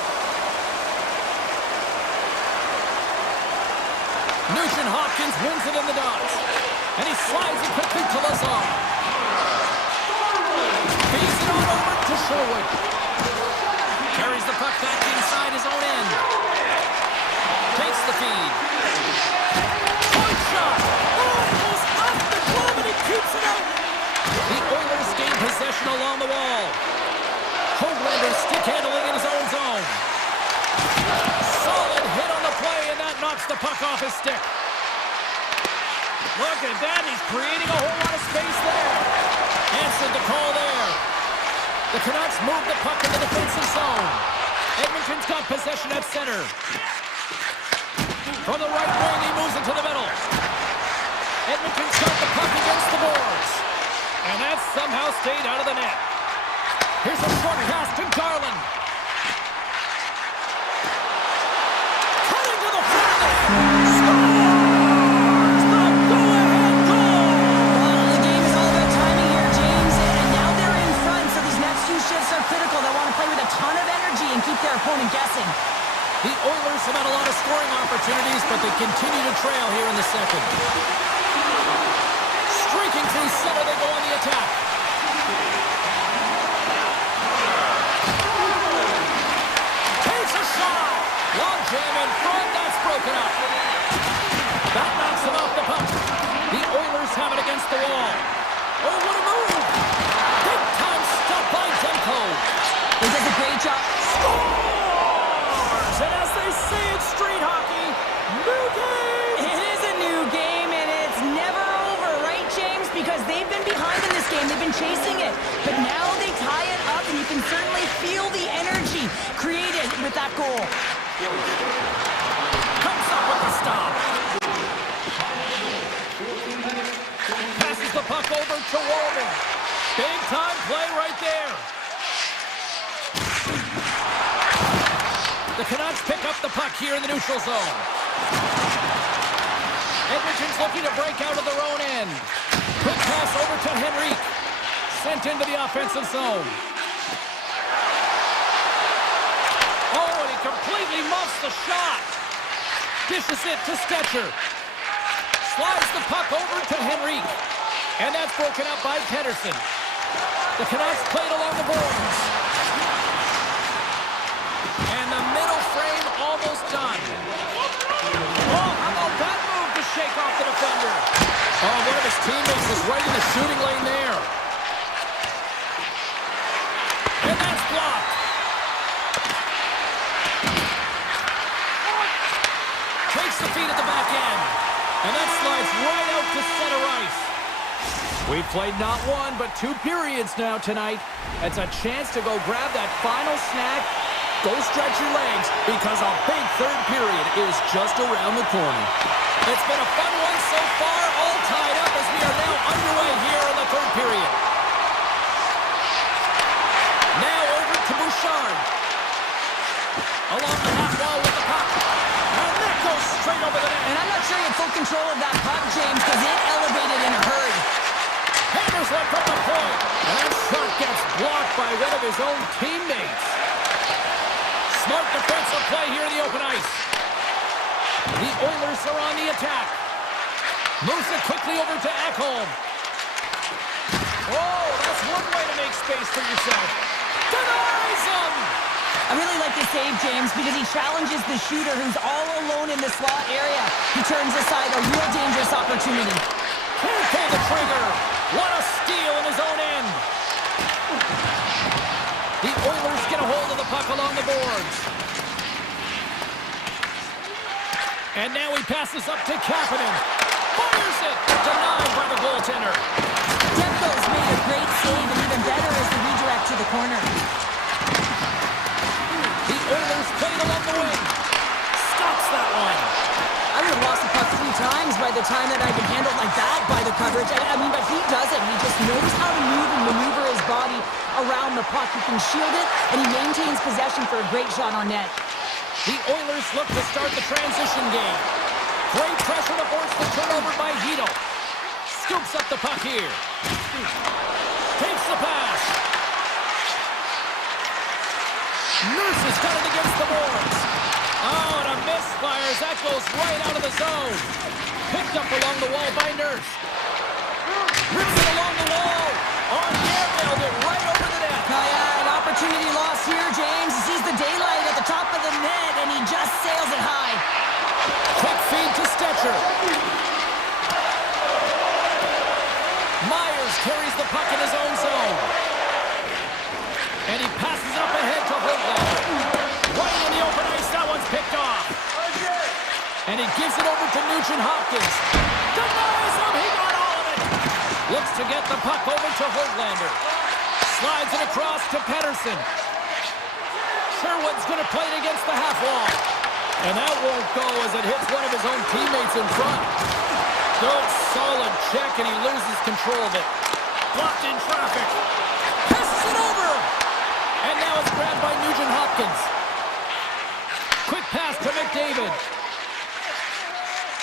Nugent Hopkins wins it in the dots. And he slides it quickly to Lazar. Feeds it on over to Sherwood. Carries the puck back inside his own end. Takes the feed. Point shot. Almost off the glove, and he keeps it out. The Oilers gain possession along the wall. Hoglander stick handling in his own zone. Solid hit on the play, and that knocks the puck off his stick. Look at that, he's creating a whole lot of space there. Answered the call there. The Canucks move the puck in the defensive zone. Edmonton's got possession at center. From the right wing, he moves it to the middle. Edmonton's got the puck against the boards. And that somehow stayed out of the net. Here's a short pass to Garland. Cutting to the front of the net. Scores! The go-ahead goal! Well, the game is all about timing here, James, and now they're in front, so these next few shifts are critical. They want to play with a ton of energy and keep their opponent guessing. The Oilers have had a lot of scoring opportunities, but they continue to trail here in the second. Streaking through center, they go on the attack. Takes a shot! Long jam in front, that's broken up. That knocks him off the puck. The Oilers have it against the wall. Oh, what a move! Big time stop by Demko. He does a great job. Scores! And as they say in street hockey, new game! It is a new game, and it's never over, right, James? Because they've been behind in this game. They've been chasing it. But now they tie it up, and you can certainly feel the energy created with that goal. Comes up with the stop. Passes the puck over to Walden. Big time play right there. The Canucks pick up the puck here in the neutral zone. Edmonton's looking to break out of their own end. Quick pass over to Henrique. Sent into the offensive zone. Oh, and he completely muffs the shot. Dishes it to Stetcher. Slides the puck over to Henrique. And that's broken up by Pedersen. The Canucks played along the boards. And the middle frame almost done. Oh, how about that move to shake off the defender? Oh, one of his teammates is right in the shooting lane there. And that's blocked. Takes the feed at the back end. And that slides right out to center ice. We've played not one, but 2 periods now tonight. It's a chance to go grab that final snack. Go stretch your legs, because a big third period is just around the corner. It's been a fun one so far, all tied up as we are now underway here in the third period. Now over to Bouchard. Along the half wall with the puck. And that goes straight over the net. And I'm not sure he had full control of that puck, James, because it elevated in a hurry. Hammers one from the point. And that shot gets blocked by one of his own teammates. Smart defensive play here in the open ice. The Oilers are on the attack. Moves it quickly over to Ekholm. Oh, that's one way to make space for yourself. Denies him! I really like this save, James, because he challenges the shooter who's all alone in the slot area. He turns aside a real dangerous opportunity. Can't pull the trigger. What a steal in his own end. The Oilers get a hold of the puck along the boards. And now he passes up to Kapanen. Fires it. Denied by the goaltender. Demko's made a great save, and even better is the redirect to the corner. The Oilers play it along the wing. Stops that one. I would have lost the puck 3 times by the time that I'd been handled like that by the coverage. I mean, but he doesn't. He just knows how to move and maneuver his body around the puck. He can shield it, and he maintains possession for a great shot on net. The Oilers look to start the transition game. Great pressure to force the turnover by Hito. Scoops up the puck here. Takes the pass. Nurse has got it against the boards. Oh, and a misfires. That goes right out of the zone. Picked up along the wall by Nurse. Rips it along the wall. On the air, nailed it right over the net. An opportunity lost here, James. He sees the daylight at the top of the net, and he just sails it high. Quick feed to Stetcher. Myers carries the puck in his own zone. And he passes up ahead to Holtlander. Right in the open ice, that one's picked off. And he gives it over to Nugent-Hopkins. Denies him, he got all of it. Looks to get the puck over to Holtlander. Slides it across to Pettersson. Sherwood's going to play it against the half wall. And that won't go as it hits one of his own teammates in front. Good, solid check, and he loses control of it. Blocked in traffic. Passes it over. And now it's grabbed by Nugent-Hopkins. Quick pass to McDavid.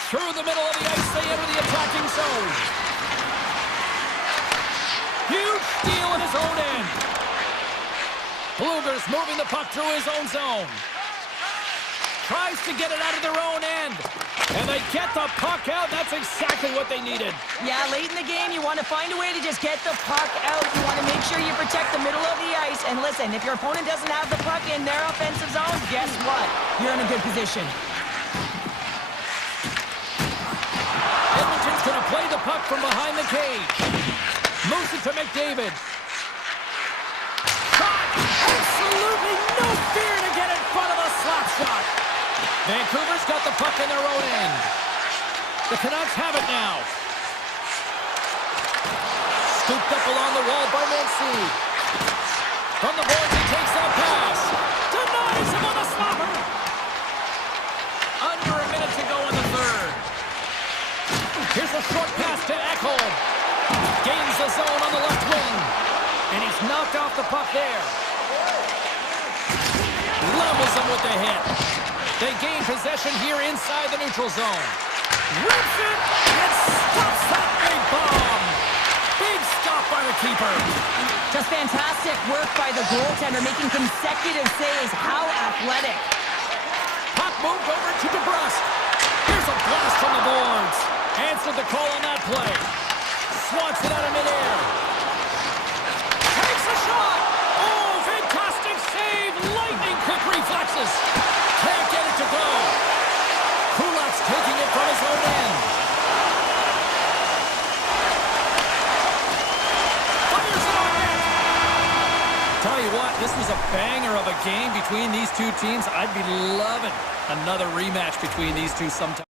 Through the middle of the ice, they enter the attacking zone. Huge steal in his own end. Blueger's moving the puck through his own zone. Tries to get it out of their own end. And they get the puck out. That's exactly what they needed. Yeah, late in the game, you want to find a way to just get the puck out. You want to make sure you protect the middle of the ice. And listen, if your opponent doesn't have the puck in their offensive zone, guess what? You're in a good position. Edmonton's going to play the puck from behind the cage. Moves it to McDavid. Shot! Absolutely no fear to get in front of a slap shot. Vancouver's got the puck in their own end. The Canucks have it now. Scooped up along the wall by Mancini. From the boards, he takes that pass. Denies him on the slapper. Under a minute to go in the third. Here's a short pass to Ekholm. Gains the zone on the left wing. And he's knocked off the puck there. Levels him with the hit. They gain possession here inside the neutral zone. Rips it and stops that big bomb. Big stop by the keeper. Just fantastic work by the goaltender, making consecutive saves. How athletic. Puck moved over to DeBrusque. Here's a blast from the boards. Answered the call on that play. Swats it out of midair. Takes a shot. Oh, fantastic save. Lightning quick reflexes. Can't get it to go. Kulak's taking it from his own end. Fires it on net. Tell you what, this was a banger of a game between these two teams. I'd be loving another rematch between these two sometime.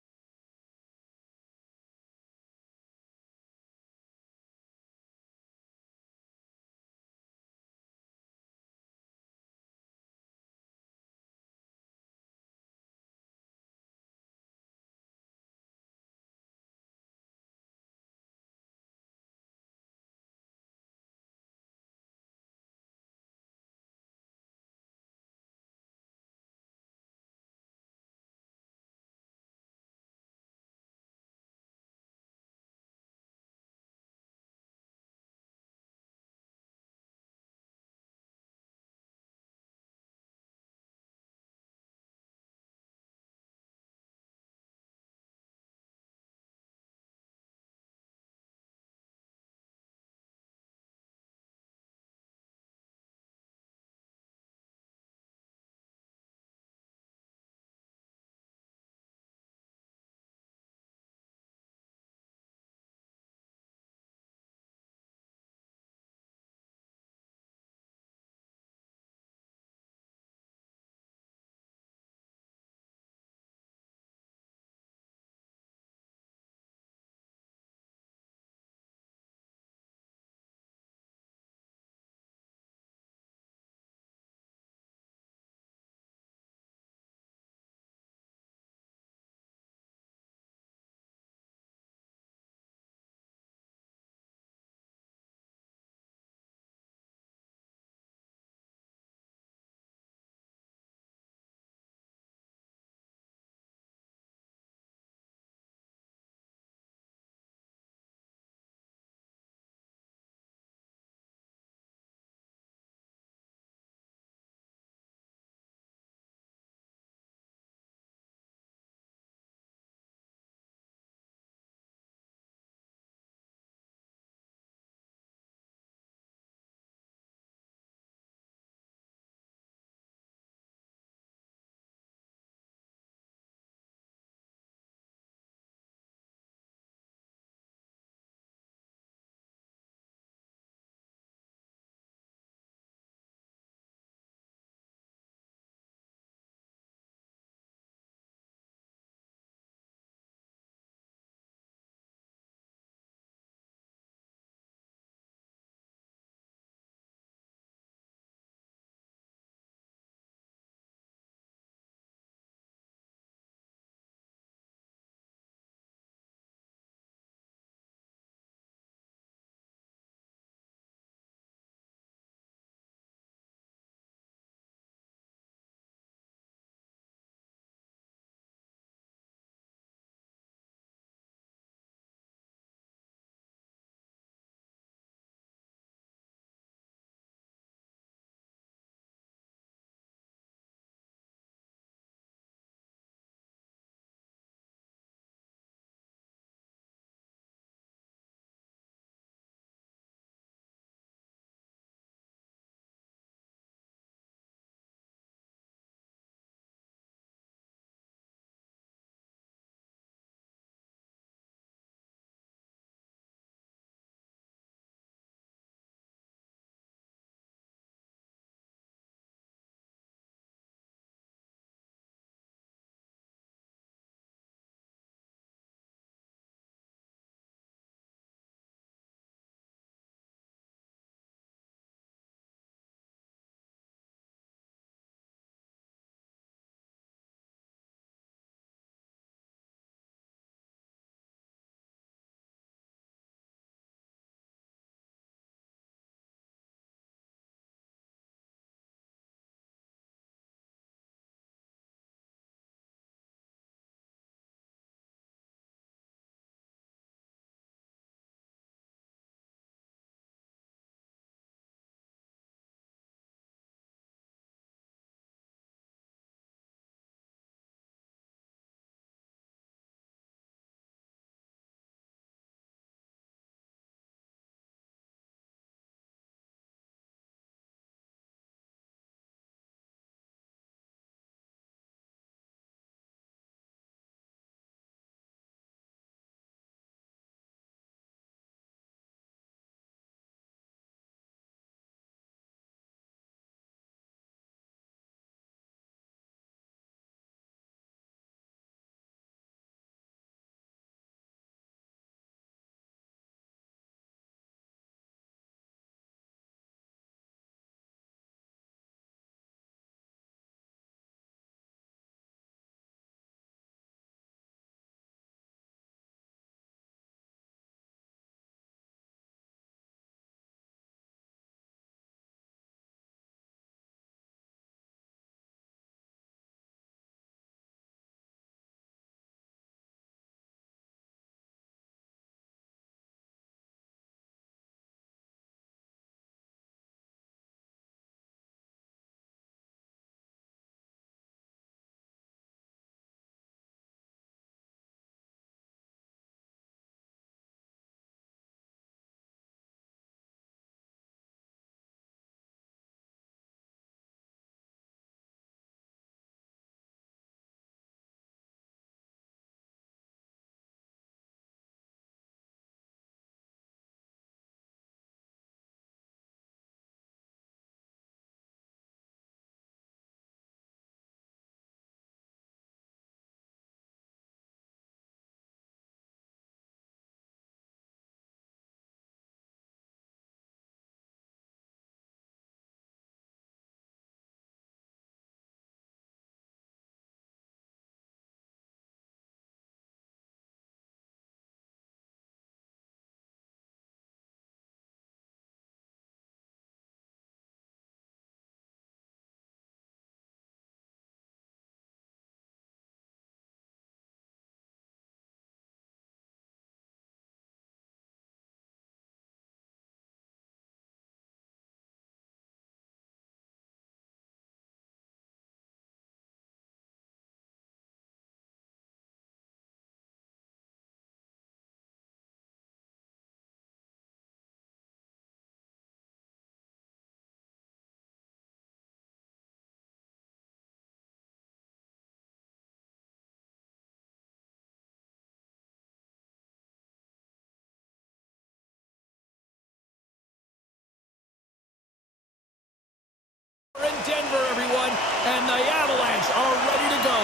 Denver, everyone, and the Avalanche are ready to go.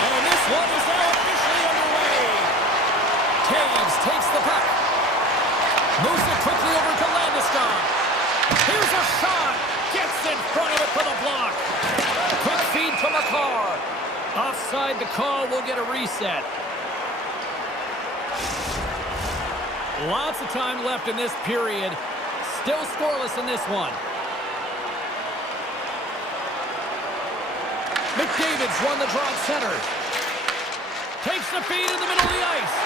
And this one is now officially underway. Taves takes the puck. Moves it quickly over to Landeskog. Here's a shot. Gets in front of it for the block. Quick feed to McCarr. Offside the call, will get a reset. Lots of time left in this period. Still scoreless in this one. McDavid's run the draw at center. Takes the feed in the middle of the ice.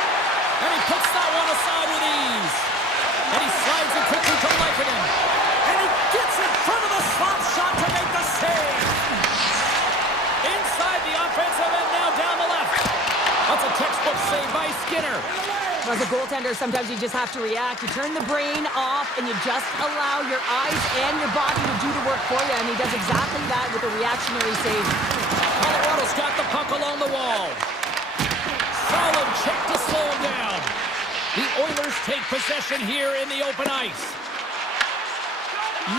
And he puts that one aside with ease. And he slides it quickly to Leikonen. And he gets in front of the slot shot to make the save. Inside the offensive end now down the left. That's a textbook save by Skinner. As a goaltender, sometimes you just have to react. You turn the brain off and you just allow your eyes and your body to do the work for you. And he does exactly that with a reactionary save. Colorado's got the puck along the wall. Solid check to slow him down. The Oilers take possession here in the open ice.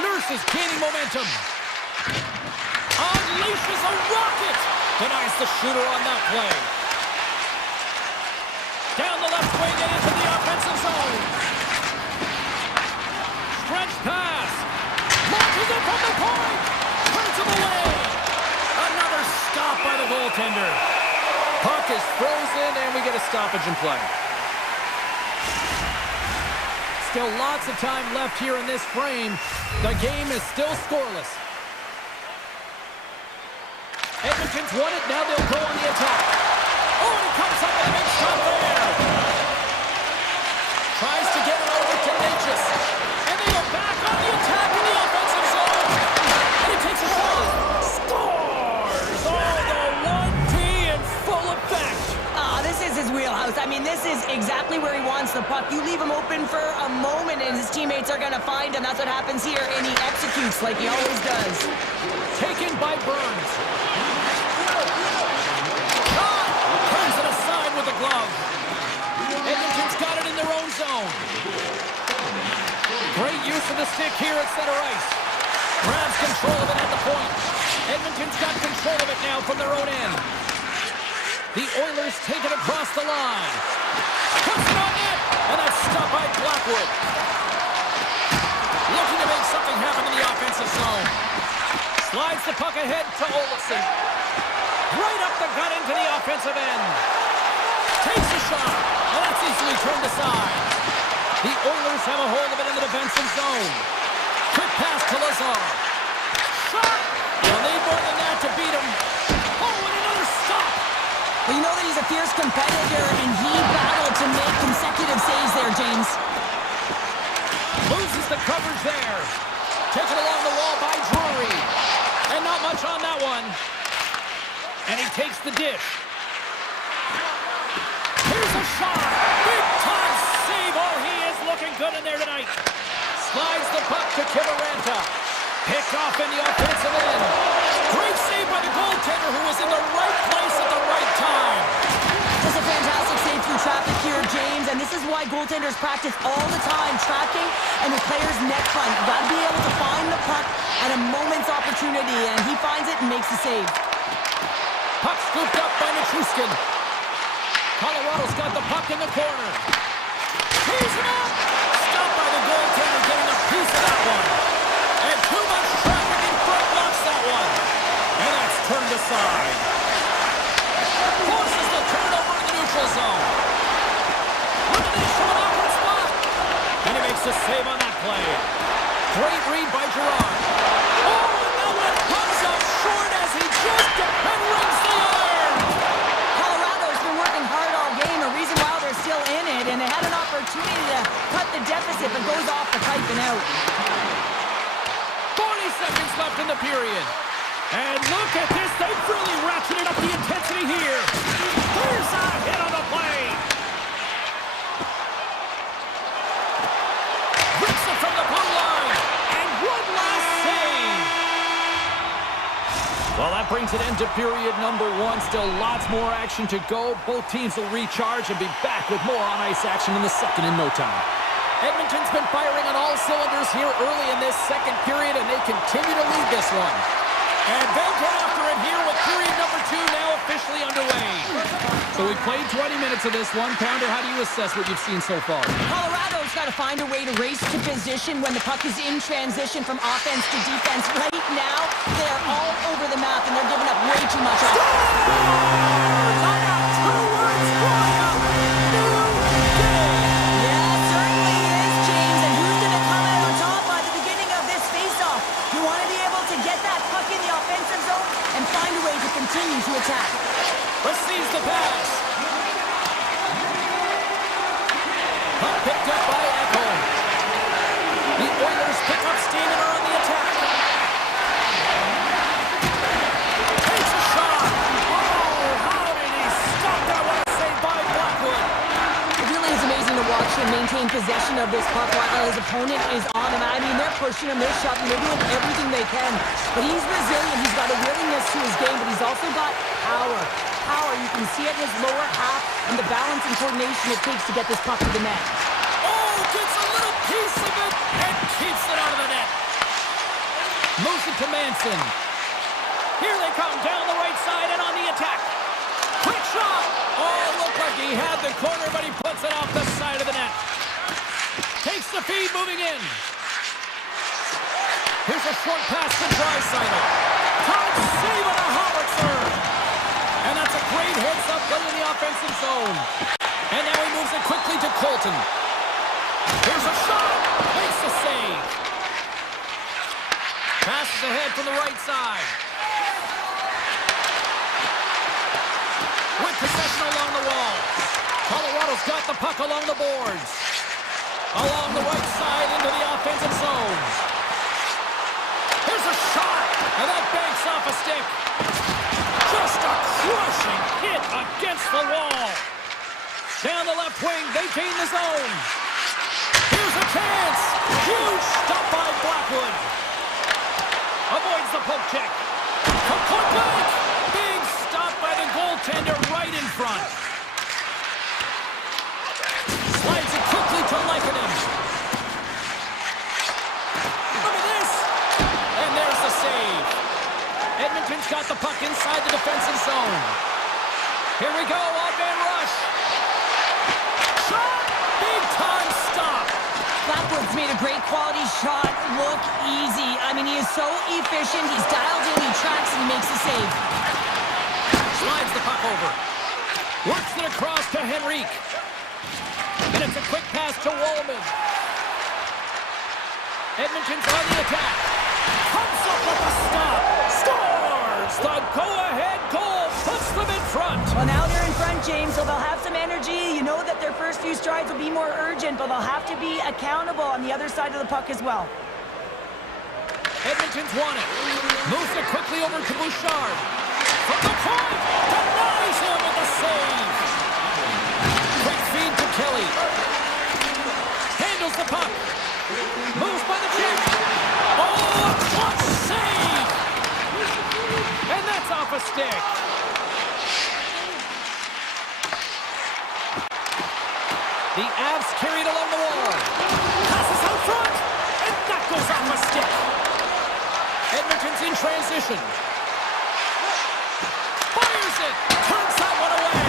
Nurse is gaining momentum. Unleashes a rocket. Denies the shooter on that play. Down the left wing and into the offensive zone. Stretch pass. Launches it from the point. Turns him away. Another stop by the goaltender. Puck is frozen and we get a stoppage in play. Still lots of time left here in this frame. The game is still scoreless. Edmonton's won it. Now they'll go on the attack. Oh, and he comes up with a big shot there. Tries to get it over to Natchez. And they go back on the attack in the offensive zone. And he takes a shot. Scores! Oh, the 1T in full effect. This is his wheelhouse. I mean, this is exactly where he wants the puck. You leave him open for a moment and his teammates are going to find him. That's what happens here, and he executes like he always does. Taken by Burns. Shot! Turns it aside with the glove. Edmonton's got it in their own zone. Great use of the stick here at center ice. Grabs control of it at the point. Edmonton's got control of it now from their own end. The Oilers take it across the line. Puts it on net, and that's stopped by Blackwood. Looking to make something happen in the offensive zone. Slides the puck ahead to Olofsson. Right up the gut into the offensive end. Takes a shot, and that's easily turned aside. The Oilers have a hold of it in the defensive zone. Quick pass to Lazar. Shot! They'll need more than that to beat him. Oh, and another stop! Well, you know that he's a fierce competitor, and he battled to make consecutive saves there, James. Loses the coverage there. Taken along the wall by Drury. And not much on that one. And he takes the dish. Here's a shot. Big time save. Oh, he is looking good in there tonight. Slides the puck to Kiviranta. Picked off in the offensive end. Great save by the goaltender who was in the right place at the right time. Just a fantastic save through traffic here, James, and this is why goaltenders practice all the time, tracking and the player's net front. You got to be able to find the puck at a moment's opportunity, and he finds it and makes the save. Puck scooped up by Nichushkin. Colorado's got the puck in the corner. He's it up! Stopped by the goaltender, getting a piece of that one. And too much traffic in front blocks that one. And that's turned aside. Forces the turnover in the neutral zone. Eliminates from an awkward spot. And he makes a save on that play. Great read by Gerard. Oh, and that one comes up short as he just rings the iron. Colorado's been working hard all game, the reason why they're still in it, and they had an opportunity to cut the deficit, but goes off the pipe and out. 40 seconds left in the period. And look at this. They've really ratcheted up the intensity here. There's a hit on the play. Rips it from the blue line. And one last save. Well, that brings an end to period number one. Still lots more action to go. Both teams will recharge and be back with more on-ice action in the second in no time. Edmonton's been firing on all cylinders here early in this second period, and they continue to lead this one. And they get after it here with period number 2 now officially underway. So we played 20 minutes of this one. Pounder, how do you assess what you've seen so far? Colorado's got to find a way to race to position when the puck is in transition from offense to defense. Right now, they're all over the map, and they're giving up way too much offense. Continue to attack. Receives the pass. Puck picked up by Echo. The Oilers pick up steam and are on the attack. Takes a shot. Oh, how did he stop that one? Saved by Blackwood. It really is amazing to watch him maintain possession of this puck while his opponent is on him. I mean, they're pushing him, they're shoving, they're doing everything they can. But he's resilient, he's got a willingness to his game, but he's also got power. Power, you can see it in his lower half and the balance and coordination it takes to get this puck to the net. Oh, gets a little piece of it and keeps it out of the net. Moves it to Manson. Here they come down the right side and on the attack. Quick shot. Oh, looked like he had the corner, but he puts it off the side of the net. Takes the feed, moving in. Here's a short pass to Draisaitl. Time save on a howitzer. And that's a great heads-up play in the offensive zone. And now he moves it quickly to Colton. Here's a shot. Makes the save. Passes ahead from the right side. With possession along the wall. Colorado's got the puck along the boards. Along the right side into the offensive zone. Here's a shot, and that banks off a stick. Just a crushing hit against the wall. Down the left wing, they gain the zone. Here's a chance. Huge stop by Blackwood. Avoids the poke check. From point blank. Big stop by the goaltender right in front. Slides it quickly to Lykinen. Look at this. And there's the save. Edmonton's got the puck inside the defensive zone. Here we go, odd-man rush. Shot! Big-time stop. Blackwood's made a great quality shot look easy. I mean, he is so efficient. He's dialed in, he tracks, and he makes the save. Slides the puck over. Works it across to Henrique. And it's a quick pass to Wallman. Edmonton's on the attack. Comes up with a stop. Scores! The go-ahead goal puts them in front. Well, now they're in front, James, so they'll have some energy. You know that their first few strides will be more urgent, but they'll have to be accountable on the other side of the puck as well. Edmonton's won it. Moves it quickly over to Bouchard. From the point, denies him with the save. Quick feed to Kelly. Handles the puck. Moves by the check. Oh, what save! And that's off a stick. The Avs carried along the wall. Passes out front, and that goes off a stick. Edmonton's in transition. Fires it, turns that one away.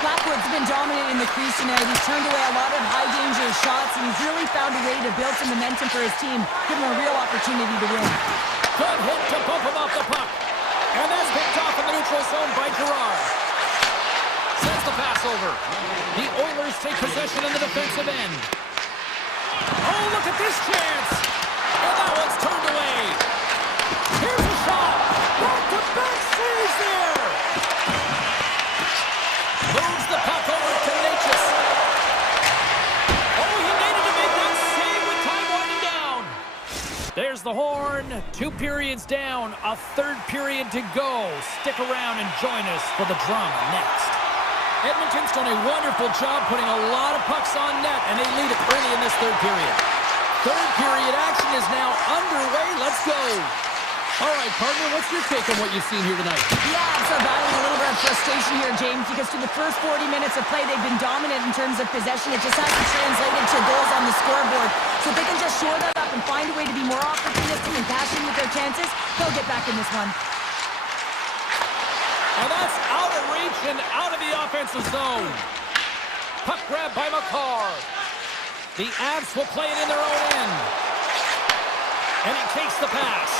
Blackwood's been dominant in the crease tonight. He's turned away a lot of high-danger shots, and he's really found a way to build some momentum for his team, give him a real opportunity to win. Good hit to bump him off the puck. And that's picked off in the neutral zone by Girard. Sends the pass over. The Oilers take possession in the defensive end. Oh, look at this chance. And that one's turned away. Here's a shot. Back-to-back saves there. Moves the puck over to Natchez. Oh, he needed to make that save with time winding down. There's the horn. 2 periods down. A third period to go. Stick around and join us for the drama next. Edmonton's done a wonderful job putting a lot of pucks on net, and they lead it early in this third period. Third period action is now underway. Let's go. All right, partner, what's your take on what you've seen here tonight? Yeah, I'm battling a little bit of frustration here, James, because through the first 40 minutes of play, they've been dominant in terms of possession. It just hasn't translated to goals on the scoreboard. So if they can just shore that up and find a way to be more opportunistic and passionate with their chances, they'll get back in this one. And that's out of reach and out of the offensive zone. Puck grab by McCarr. The Avs will play it in their own end. And he takes the pass.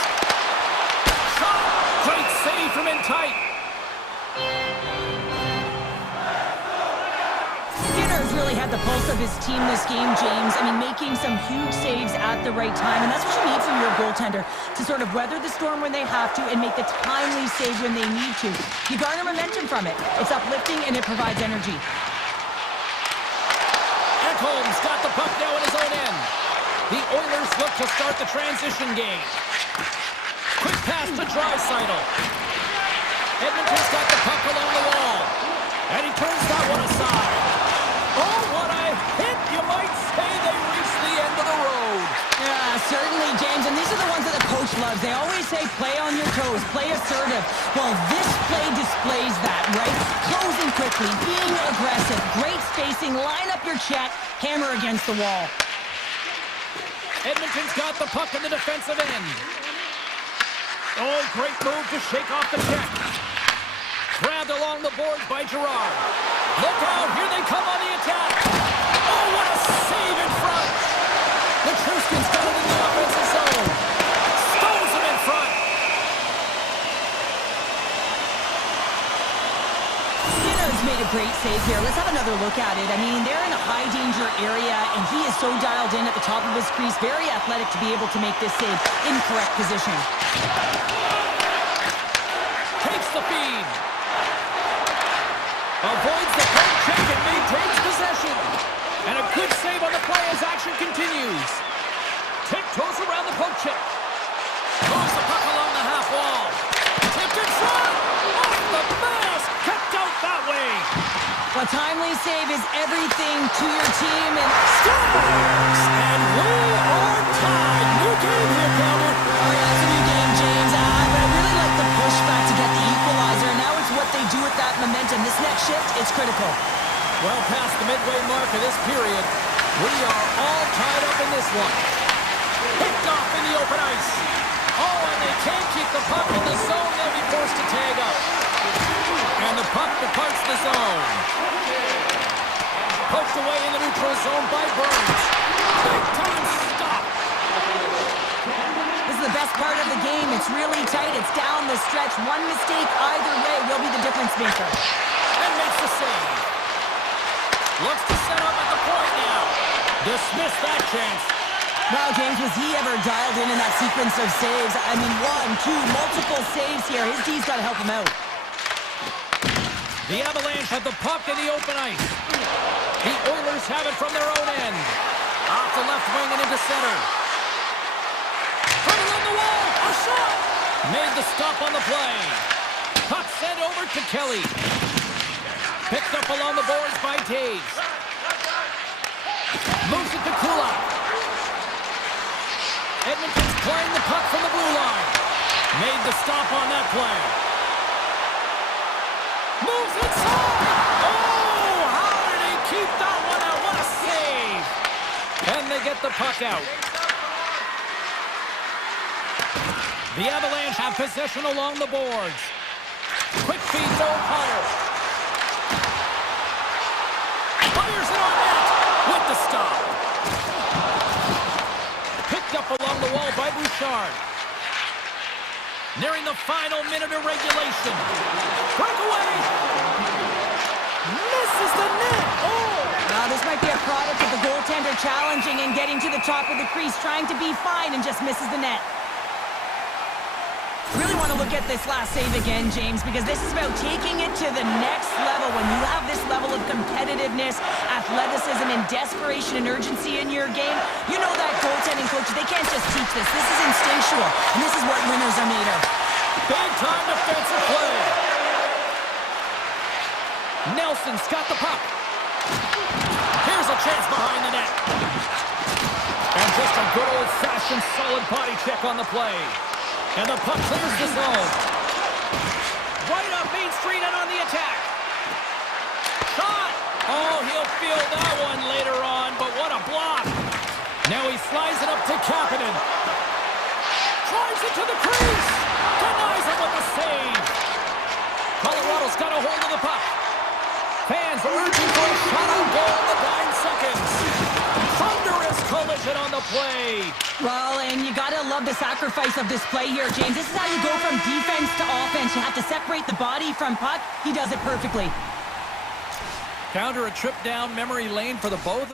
Shot! Great save from in tight. Skinner's really had the pulse of his team this game, James. I mean, making some huge saves at the right time, and that's what you need from your goaltender, to sort of weather the storm when they have to and make the timely save when they need to. You garner momentum from it. It's uplifting and it provides energy. Ekholm's got the puck now in his own end. The Oilers look to start the transition game. Quick pass to Draisaitl. Edmonton's got the puck along the wall. And he turns that one aside. Oh, what a hit! You might say they reached the end of the road. Yeah, certainly, James. And these are the ones that the coach loves. They always say, play on your toes, play assertive. Well, this play displays that, right? Closing quickly, being aggressive, great spacing, line up your check, hammer against the wall. Edmonton's got the puck in the defensive end. Oh, great move to shake off the check. Grabbed along the boards by Girard. Look out, here they come on the attack. Oh, what a save in front. The Truscans got it in the offensive zone. Stones him in front. Skinner's made a great save here. Let's have another look at it. I mean, they're in a high-danger area, and he is so dialed in at the top of his crease. Very athletic to be able to make this save in correct position. Takes the feed. Avoids the poke check and maintains possession. And a good save on the play as action continues. Tiptoes around the poke check. Moves the puck along the half wall. Tipped in front. Off the mask. Kept out that way. A timely save is everything to your team, and Scores! And we are tied. New game here, Calder. oh, yeah, it's a new game, James. But I really like the pushback to get the equalizer. Now it's what they do with that momentum. This next shift, it's critical. Well past the midway mark of this period, we are all tied up in this one. Picked off in the open ice. Oh, and they can't keep the puck in the zone. They'll be forced to tag up. And the puck departs the zone. Poked away in the neutral zone by Burns. Big time stop. This is the best part of the game. It's really tight. It's down the stretch. One mistake either way will be the difference maker. And makes the save. Looks to set up at the point now. Dismiss that chance. Wow, James, was he ever dialed in that sequence of saves? I mean, 1, 2, multiple saves here. His D's got to help him out. The Avalanche have the puck in the open ice. The Oilers have it from their own end. Off the left wing and into center. From along the wall, a shot! Made the stop on the play. Puck sent over to Kelly. Picked up along the boards by Taves. Moves it to Kulak. Edmonton's playing the puck from the blue line. Made the stop on that play. Moves inside! Oh, how did he keep that one out? What a save! And they get the puck out. The Avalanche have possession along the boards. Quick feed to O'Connor. Fires it on net with the stop. Picked up along the wall by Bouchard. Nearing the final minute of regulation. Breakaway. Misses the net. Oh! Now, this might be a product of the goaltender challenging and getting to the top of the crease, trying to be fine, and just misses the net. Really want to look at this last save again, James, because this is about taking it to the next level. When you have this level of competitiveness, athleticism, and desperation and urgency in your game, you know that goaltending coaches, they can't just teach this. This is instinctual, and this is what winners are made of. Big-time defensive play. Nelson's got the puck. Here's a chance behind the net. And just a good old-fashioned solid body check on the play. And the puck clears the zone. Right up Main Street and on the attack. Shot! Oh, he'll feel that one later on, but what a block. Now he slides it up to Kapanen. Drives it to the crease. Denies him with the save. Colorado's got a hold of the puck. Fans are urging for a shot on goal in the 9 seconds. Thunderous collision on the play. Well, and you gotta love the sacrifice of this play here, James. This is how you go from defense to offense. You have to separate the body from puck. He does it perfectly. Counter a trip down memory lane for the both.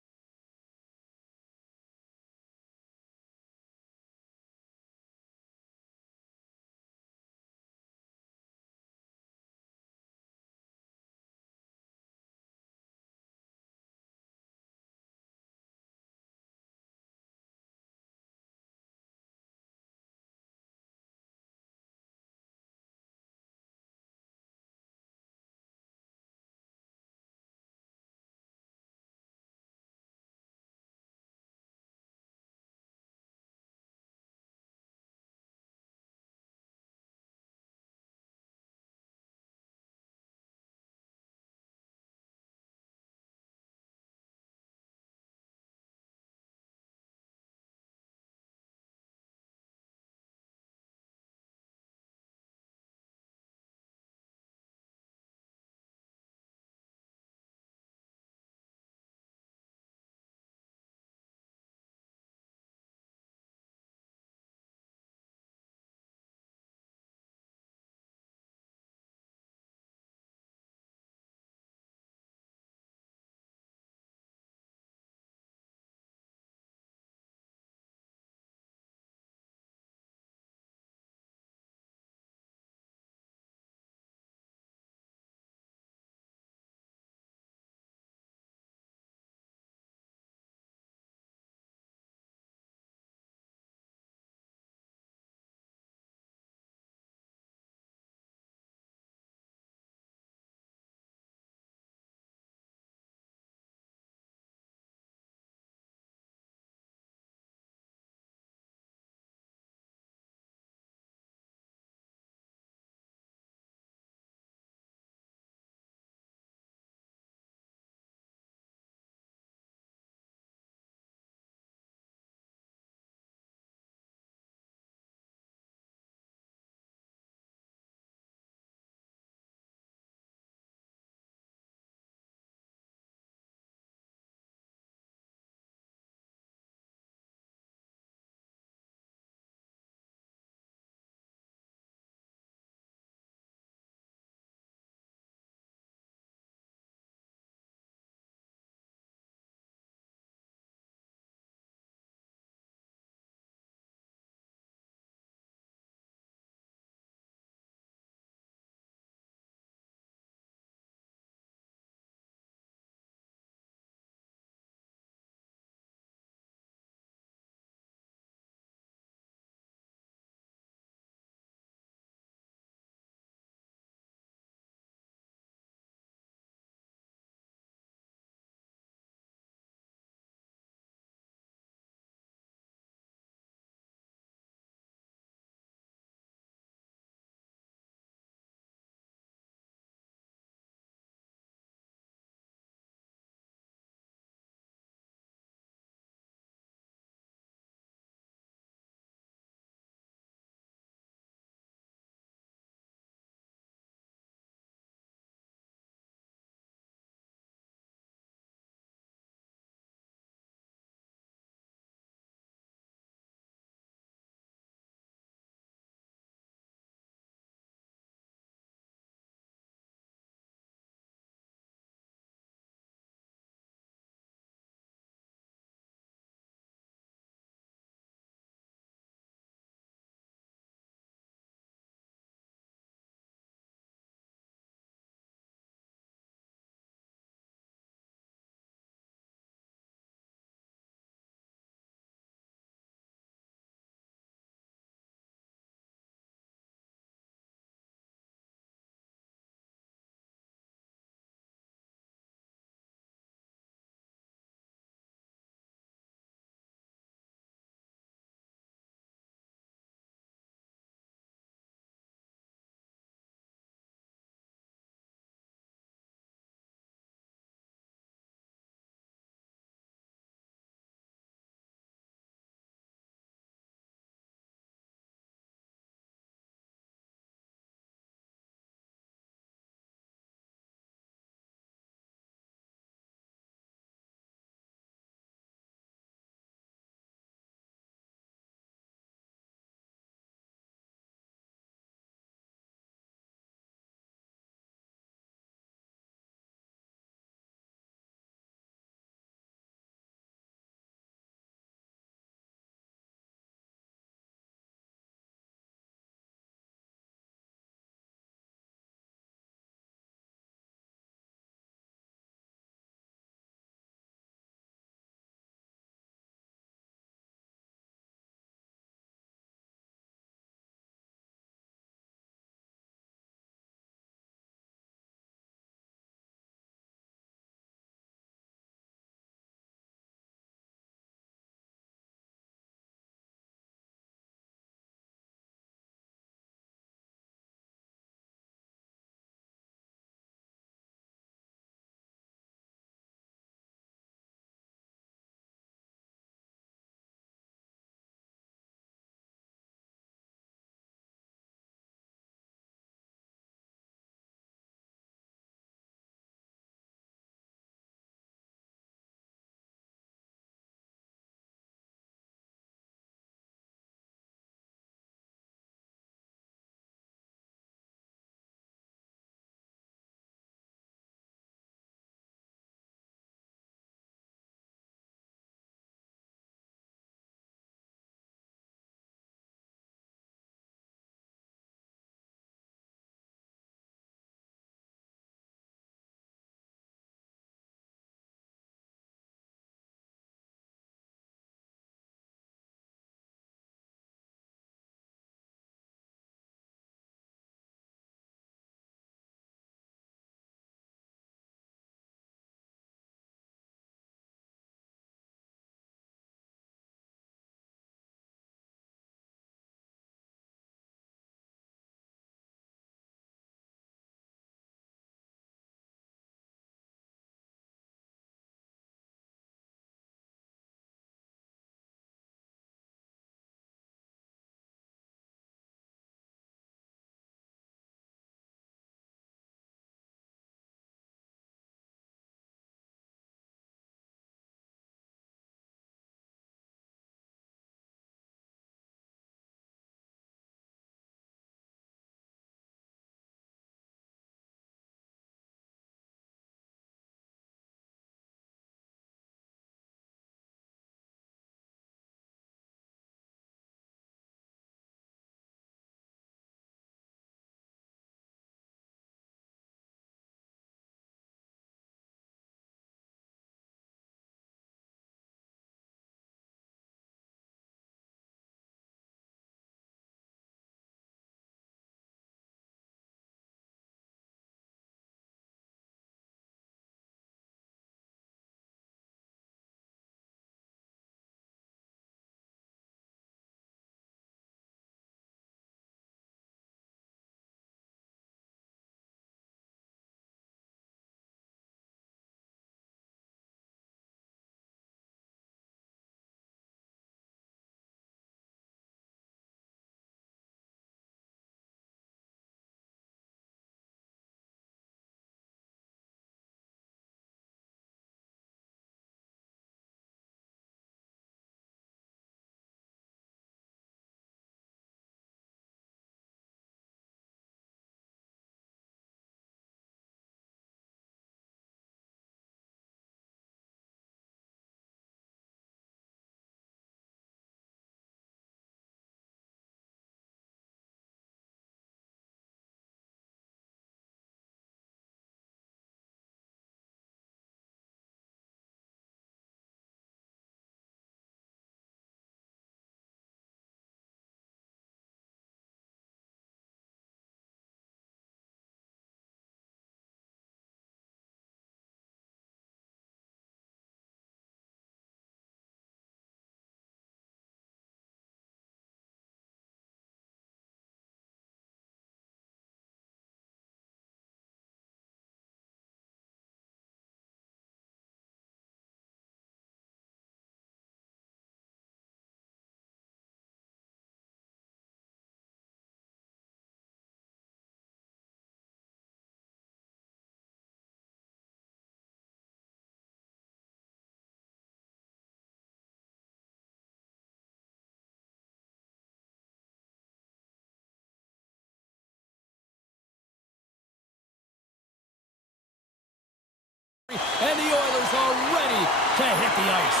And the Oilers are ready to hit the ice.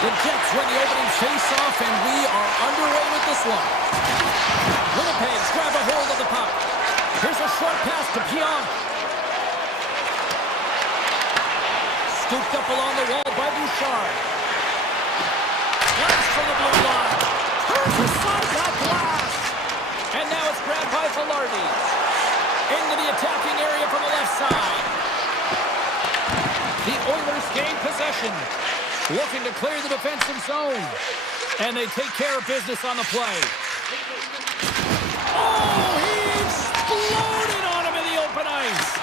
The Jets win the opening face-off, and we are underway with this one. Winnipeg's grab a hold of the puck. Here's a short pass to Pionk. Scooped up along the wall by Bouchard. Flash from the blue line. Turns aside that glass. And now it's grabbed by Velarde. Into the attacking area from the left side. The Oilers gain possession. Looking to clear the defensive zone. And they take care of business on the play. Oh, he exploded on him in the open ice.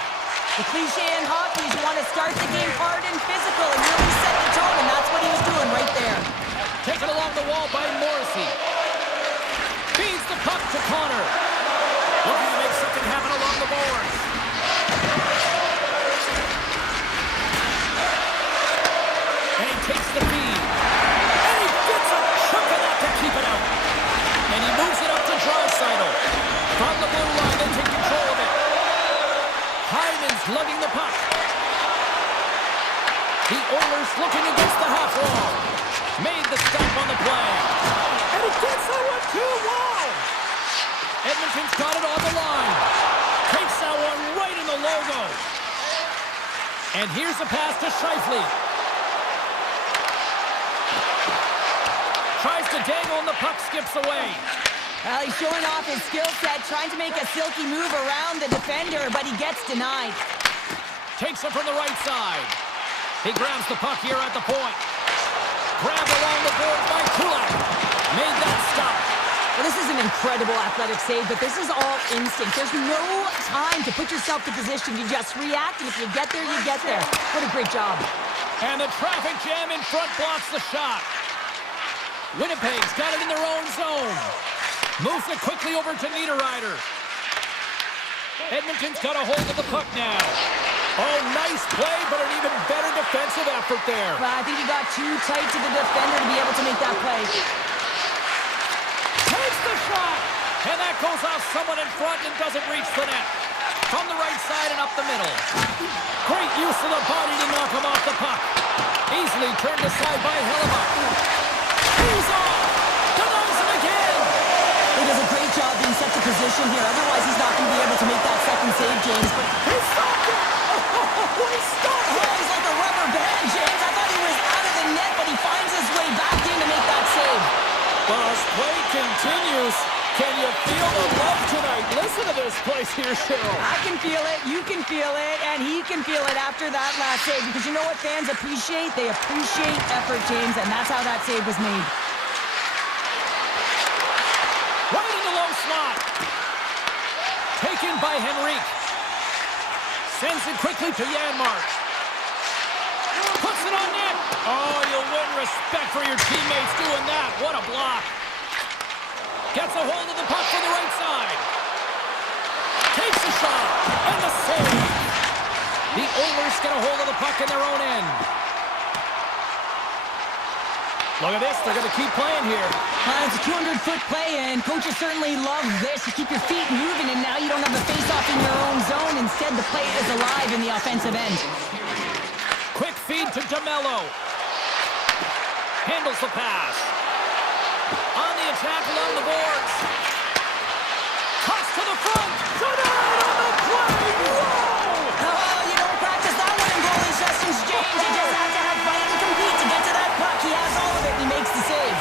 The cliche in hockey is you want to start the game hard and physical and really set the tone, and that's what he was doing right there. Taken along the wall by Morrissey. Feeds the puck to Connor. Looking to make something happen along the boards. And he takes the feed. And he gets a chunk of that to keep it out. And he moves it up to Draisaitl. From the blue line, they take control of it. Hyman's lugging the puck. The Oilers looking against the half wall. Made the stop on the play. And he gets that one too. Wow! Edmonton's got it on the line. Takes that one right in the logo. And here's a pass to Scheifele. Tries to dangle and the puck skips away. Well, he's showing off his skill set, trying to make a silky move around the defender, but he gets denied. Takes it from the right side. He grabs the puck here at the point. Grabbed along the board by Kulak. Made that stop. Well, this is an incredible athletic save, but this is all instinct. There's no time to put yourself in position. You just react, and if you get there, you get there. What a great job. And the traffic jam in front blocks the shot. Winnipeg's got it in their own zone. Moves it quickly over to Niederreiter. Edmonton's got a hold of the puck now. Oh, nice play, but an even better defensive effort there. Well, I think he got too tight to the defender to be able to make that play. Takes the shot! And that goes off someone in front and doesn't reach the net. From the right side and up the middle. Great use of the body to knock him off the puck. Easily turned aside by Hellebuck. He's off! Denies him again! He does a great job being set to position here. Otherwise, he's not going to be able to make that second save, James. But he stopped it! Oh, he stopped it! Oh, he's like a rubber band, James. I thought he was out of the net, but he finds his way back in to make that save. Well, as play continues, can you feel the love tonight? Listen to this place here, Cheryl. I can feel it, you can feel it, and he can feel it after that last save. Because you know what fans appreciate? They appreciate effort, James, and that's how that save was made. Right in the low slot. Taken by Henrique. Sends it quickly to Janmark. Puts it on net. Oh, you'll win respect for your teammates doing that. What a block. Gets a hold of the puck from the right side. Takes the shot. And the save. The Oilers get a hold of the puck in their own end. Look at this. They're going to keep playing here. It's a 200-foot play, and coaches certainly love this. You keep your feet moving, and now you don't have the face-off in your own zone. Instead, the play is alive in the offensive end. Quick feed to DeMello. Handles the pass. On the attack along the boards. Toss to the front. Denied on the play. Whoa! Oh, you don't practice that one in goalie sessions, James. You just have to have fight and compete to get to that puck. He has all of it, and he makes the save.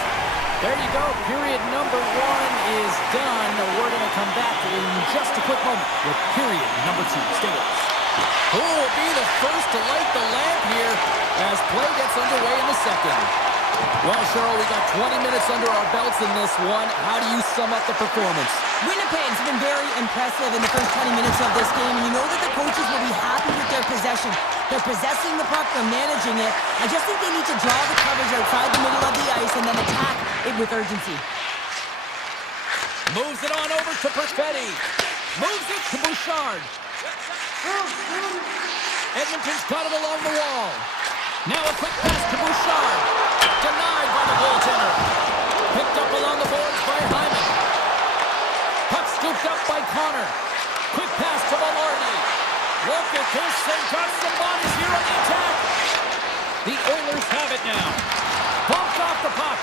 There you go. Period number 1 is done. We're going to come back in just a quick moment with period number 2. Stay with us. Who will be the first to light the lamp here as play gets underway in the second? Well, Cheryl, we got 20 minutes under our belts in this one. How do you sum up the performance? Winnipeg's been very impressive in the first 20 minutes of this game, and you know that the coaches will be happy with their possession. They're possessing the puck, they're managing it. I just think they need to draw the coverage outside the middle of the ice and then attack it with urgency. Moves it on over to Perfetti. Moves it to Bouchard. Edmonton's got it along the wall. Now a quick pass to Bouchard. Denied by the goaltender. Picked up along the boards by Hyman. Puck scooped up by Connor. Quick pass to Velarde. Look at this. They've got some bodies here on the attack. The Oilers have it now. Bumped off the puck.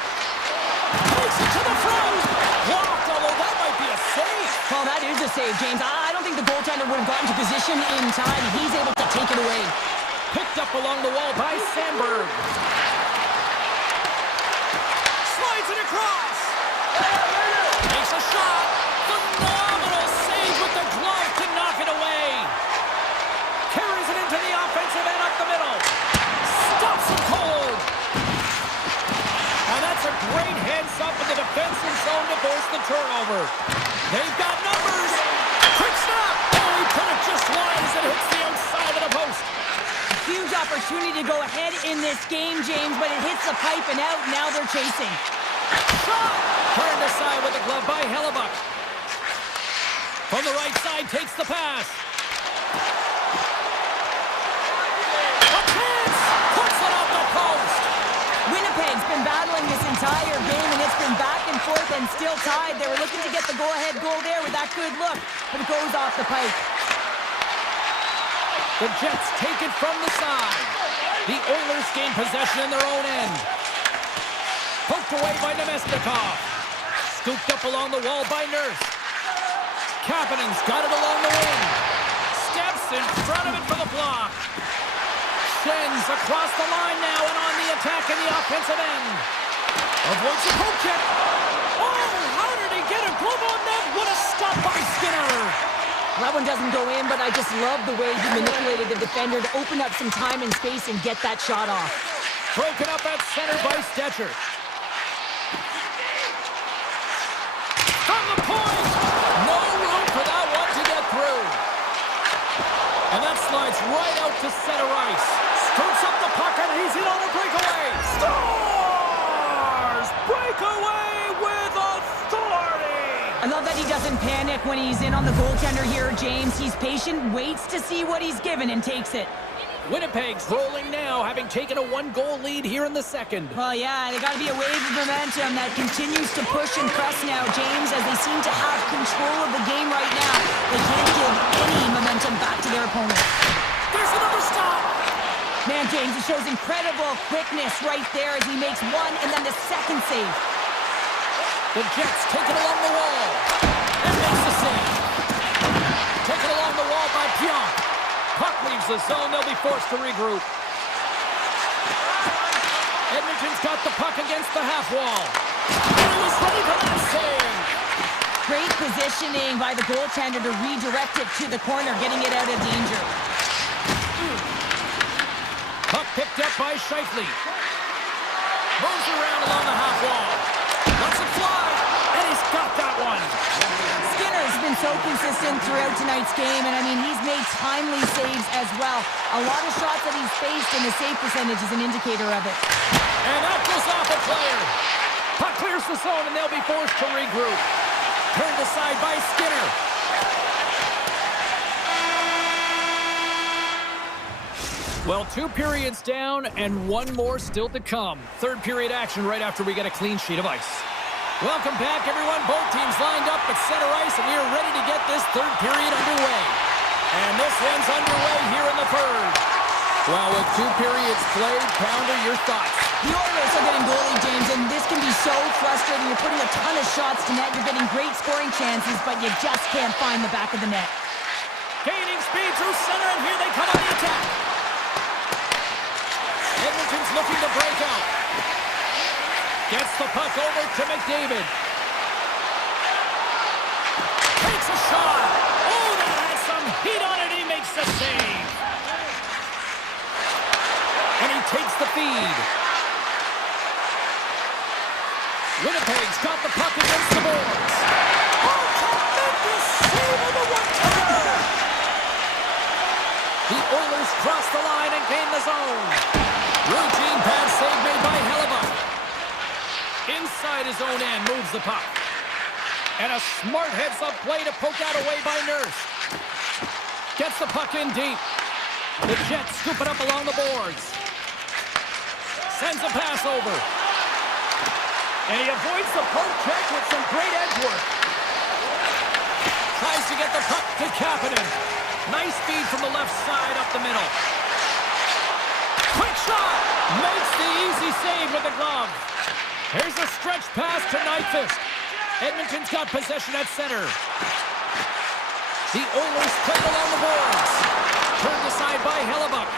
Takes it to the front. Blocked, although that might be a save. Well, that is a save, James. I don't think the goaltender would have gotten to position in time. He's able to take it away. Picked up along the wall by Sandberg. Slides it across. Makes a shot. Phenomenal save with the glove to knock it away. Carries it into the offensive end up the middle. Stops him cold. And that's a great heads up in the defensive zone to force the turnover. They've got numbers. Quick snap. Oh, he put it just wide as it hits the outside of the post. Huge opportunity to go ahead in this game, James, but it hits the pipe and out. Now they're chasing. Shot! Turned aside with the glove by Hellebuck. From the right side, takes the pass. A chance! Puts it off the post! Winnipeg's been battling this entire game, and it's been back and forth and still tied. They were looking to get the go-ahead goal there with that good look, but it goes off the pipe. The Jets take it from the side. The Oilers gain possession in their own end. Poked away by Nemesnikov. Scooped up along the wall by Nurse. Kapanen's got it along the wing. Steps in front of it for the block. Sends across the line now and on the attack in the offensive end. Avoids the poke check. Oh, how did he get a glove on that? What a stop by Skinner. That one doesn't go in, but I just love the way he manipulated the defender to open up some time and space and get that shot off. Broken up at center by Stetcher. From the point! No room for that one to get through. And that slides right out to center ice. Scoops up the puck and he's in on a breakaway. Stars! Breakaway with authority! I love that he doesn't panic when he's in on the goaltender here, James. He's patient, waits to see what he's given, and takes it. Winnipeg's rolling now, having taken a one-goal lead here in the second. Well, yeah, they got to be a wave of momentum that continues to push and press now, James, as they seem to have control of the game right now. They can't give any momentum back to their opponent. There's another stop! Man, James, it shows incredible quickness right there as he makes one and then the second save. The Jets take it along the wall. And makes the save. Taken along the wall by Pionk. Puck leaves the zone. They'll be forced to regroup. Edmonton's got the puck against the half wall. And he was ready for that save. Great positioning by the goaltender to redirect it to the corner, getting it out of danger. Puck picked up by Scheifele. Moves around along the half wall. Lets it fly, and he's got that one. Skinner's been so consistent throughout tonight's game, and I mean, he's made timely saves as well. A lot of shots that he's faced, and the save percentage is an indicator of it. And that goes off a player. Puck clears the zone, and they'll be forced to regroup. Turned aside by Skinner. Well, 2 periods down and 1 more still to come. Third period action right after we get a clean sheet of ice. Welcome back, everyone. Both teams lined up at center ice, and we are ready to get this third period underway. And this one's underway here in the third. Well, with 2 periods played, Pounder, your thoughts? The Oilers are getting goalie, James, and this can be so frustrating. You're putting a ton of shots to net. You're getting great scoring chances, but you just can't find the back of the net. Gaining speed through center, and here they come on the attack. Edmonton's looking to break out. Gets the puck over to McDavid. Takes a shot. Oh, that has some heat on it. He makes the save. And he takes the feed. Winnipeg's got the puck against the boards. Oh, tremendous save of the one-timer. The Oilers cross the line and gain the zone. Routine pass save made by Hellebuck. Inside his own end, moves the puck. And a smart heads-up play to poke out away by Nurse. Gets the puck in deep. The Jets scoop it up along the boards. Sends a pass over. And he avoids the poke check with some great edge work. Tries to get the puck to Kapanen. Nice feed from the left side up the middle. Quick shot! Makes the easy save with the glove. Here's a stretch pass to Nyquist. Edmonton's got possession at center. The Oilers played along the boards. Turned aside by Hellebuck.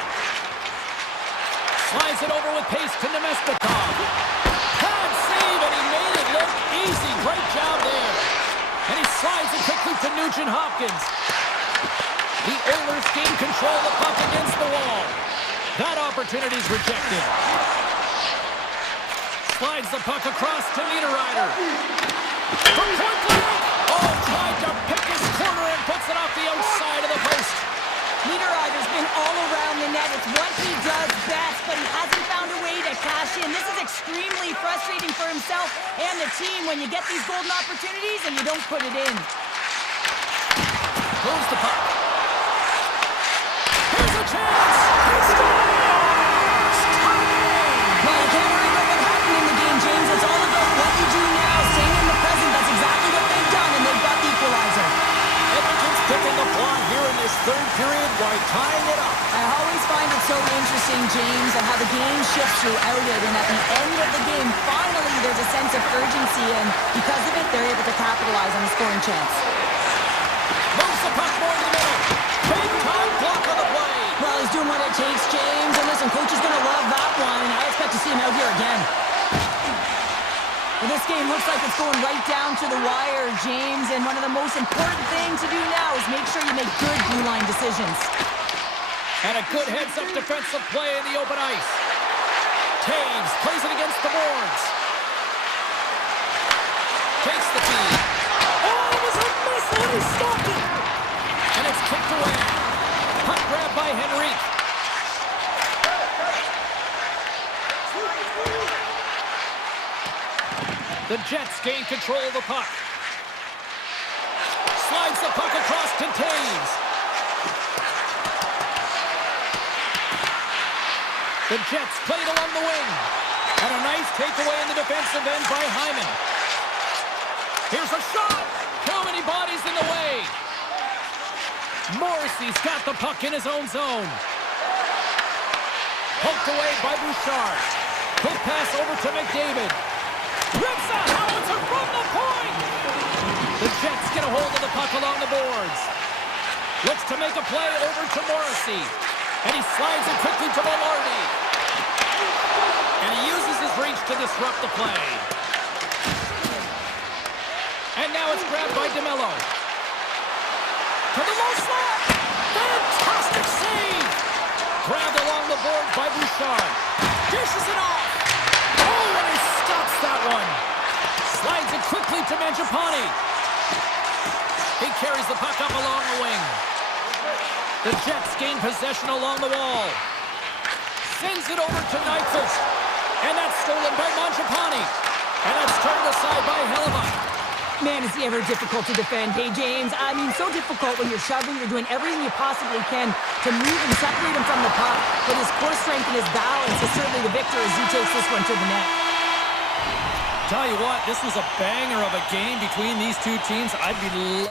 Slides it over with pace to Nemestikov. Pad save, and he made it look easy. Great job there. And he slides it quickly to Nugent Hopkins. The Oilers gain control of the puck against the wall. That opportunity's rejected. Slides the puck across to Niederreiter. From point blank. Oh, tried to pick his corner and puts it off the outside of the post. Niederreiter's been all around the net. It's what he does best, but he hasn't found a way to cash in. This is extremely frustrating for himself and the team when you get these golden opportunities and you don't put it in. Moves the puck. Here's a chance. He scores! Well, you can't worry about what happened in the game, James. It's all about what you do now. Staying in the present, that's exactly what they've done, and they've got the equalizer. Edmonton's picking the plot here in this third period by tying it up. I always find it so interesting, James, and how the game shifts throughout it, and at the end of the game, finally there's a sense of urgency, and because of it, they're able to capitalize on the scoring chance. Moves the puck more to the middle. Big time block on the play. Well, he's doing what it takes, James, and listen, coach is going to love that one. I expect to see him out here again. Well, this game looks like it's going right down to the wire, James, and one of the most important things to do now is make sure you make good blue line decisions. And a good heads-up defensive play in the open ice. Taves plays it against the boards. Takes the feed. Oh, it was a missile, and he stopped it. And it's kicked away. Puck grab by Henrique. The Jets gain control of the puck. Slides the puck across to Taves. The Jets played along the wing. And a nice takeaway in the defensive end by Hyman. Here's a shot. Too many bodies in the way. Morrissey's got the puck in his own zone. Poked away by Bouchard. Quick pass over to McDavid. Rips a howitzer from the point. The Jets get a hold of the puck along the boards. Looks to make a play over to Morrissey. And he slides it quickly to Velarde. And he uses his reach to disrupt the play. And now it's grabbed by DeMello. To the low slot. Fantastic save. Grabbed along the board by Bouchard. Dishes it off. Oh, and he stops that one. Slides it quickly to Mangiapane. He carries the puck up along the wing. The Jets gain possession along the wall. Sends it over to Nyquist. And that's stolen by Mangiapane. And that's turned aside by Hellebuck. Man, is he ever difficult to defend. Hey, James, I mean, so difficult when you're shoving, you're doing everything you possibly can to move and separate him from the puck. But his core strength and his balance is certainly the victor as he takes this one to the net. Tell you what, this was a banger of a game between these two teams. I'd be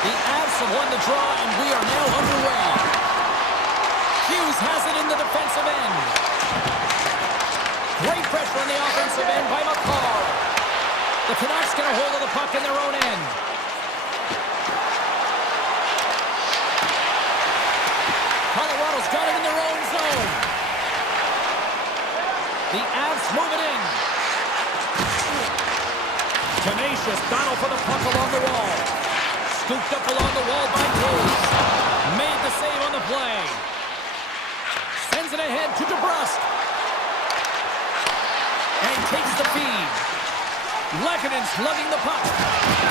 The Avs have won the draw, and we are now underway. Hughes has it in the defensive end. Great pressure on the offensive end by McCall. The Canucks get a hold of the puck in their own end. Colorado's got it in their own zone. The Avs move it in. Tenacious battle for the puck along the wall. Scooped up along the wall by Toews. Made the save on the play. Sends it ahead to DeBrusque. And takes the feed. Lehkonen's lugging the puck.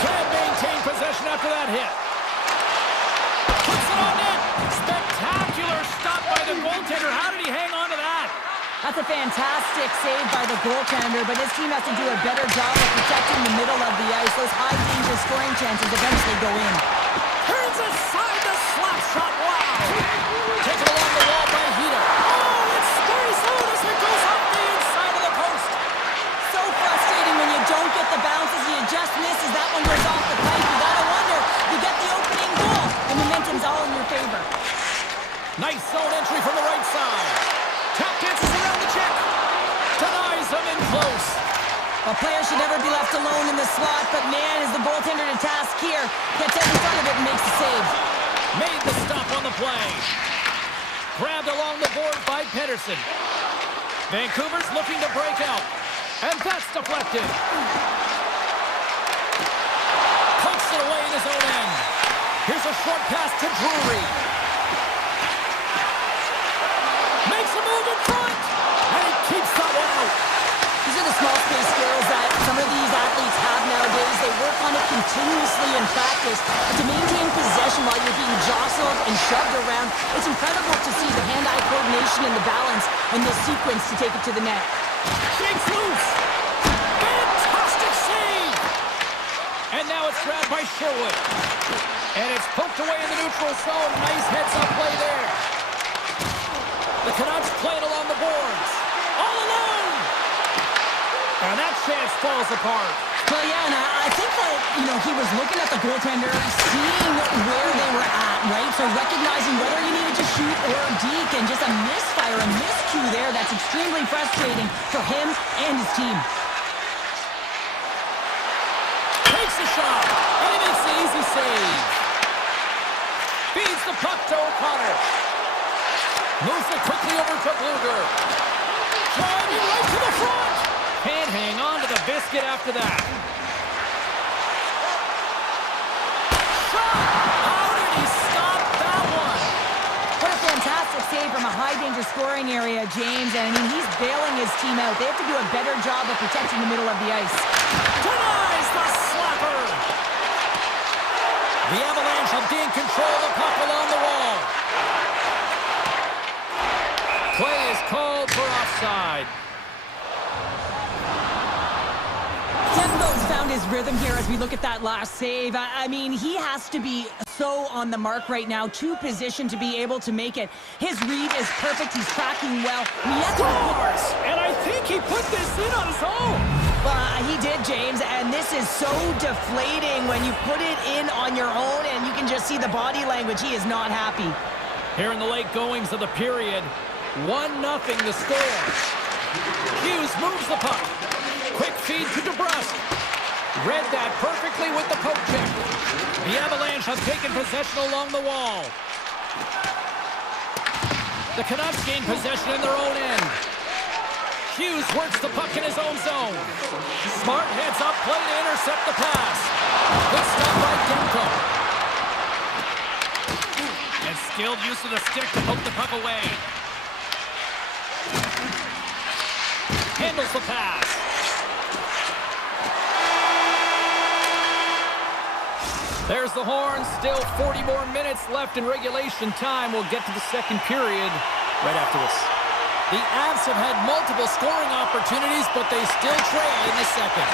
Can't maintain possession after that hit. Puts it on net. Spectacular stop by the goaltender. How did he hang on to that? That's a fantastic save by the goaltender, but his team has to do a better job of protecting the middle of the ice. Those high-danger scoring chances eventually go in. Turns aside the slap shot. Wow! Taken along the wall by Hita. Oh, it stays out as it goes off the inside of the post. So frustrating when you don't get the bounces, you just misses. That one goes off the pipe. You gotta wonder, you get the opening goal, and momentum's all in your favor. Nice zone entry from the right side. Tap dances around the check. Denies him in close. A player should never be left alone in the slot, but man, is the goaltender to task here. Gets out in front of it and makes the save. Made the stop on the play. Grabbed along the board by Pedersen. Vancouver's looking to break out. And that's deflected. Pokes it away in his own end. Here's a short pass to Drury. Makes a move in front. And he keeps that one out. These are the small space skills that some of these athletes have nowadays. They work on it continuously in practice. But to maintain possession while you're being jostled and shoved around, it's incredible to see the hand-eye coordination and the balance in this sequence to take it to the net. Shakes loose. Fantastic save. And now it's grabbed by Sherwood. And it's poked away in the neutral zone. Nice heads-up play there. The Canucks play it along the boards. All alone. And that chance falls apart. Well, yeah, and I think that, he was looking at the goaltender, seeing where they were at, right? So recognizing whether he needed to shoot or deke, and just a misfire, a miscue there that's extremely frustrating for him and his team. Takes a shot, and he makes the easy save. Feeds the puck to O'Connor. Moves it quickly over to Bluger. Driving right to the front. Can't hang on to the biscuit after that. Shot! How did he stop that one? What a fantastic save from a high-danger scoring area, James. And, he's bailing his team out. They have to do a better job of protecting the middle of the ice. Denies the slapper. The Avalanche have gained control of the puck along the wall. Play is called for offside. Dembo's found his rhythm here as we look at that last save. I mean, he has to be so on the mark right now, to position to be able to make it. His read is perfect. He's tracking well. Scores! And I think he put this in on his own. He did, James, and this is so deflating when you put it in on your own, and you can just see the body language. He is not happy. Here in the late goings of the period, 1-0 the score. Hughes moves the puck. Quick feed to DeBrusque. Read that perfectly with the poke check. The Avalanche have taken possession along the wall. The Canucks gain possession in their own end. Hughes works the puck in his own zone. Smart heads up play to intercept the pass. Good stop by Demko. And skilled use of the stick to poke the puck away. Handles the pass. There's the horn. Still 40 more minutes left in regulation time. We'll get to the second period right after this. The Avs have had multiple scoring opportunities, but they still trail in the second.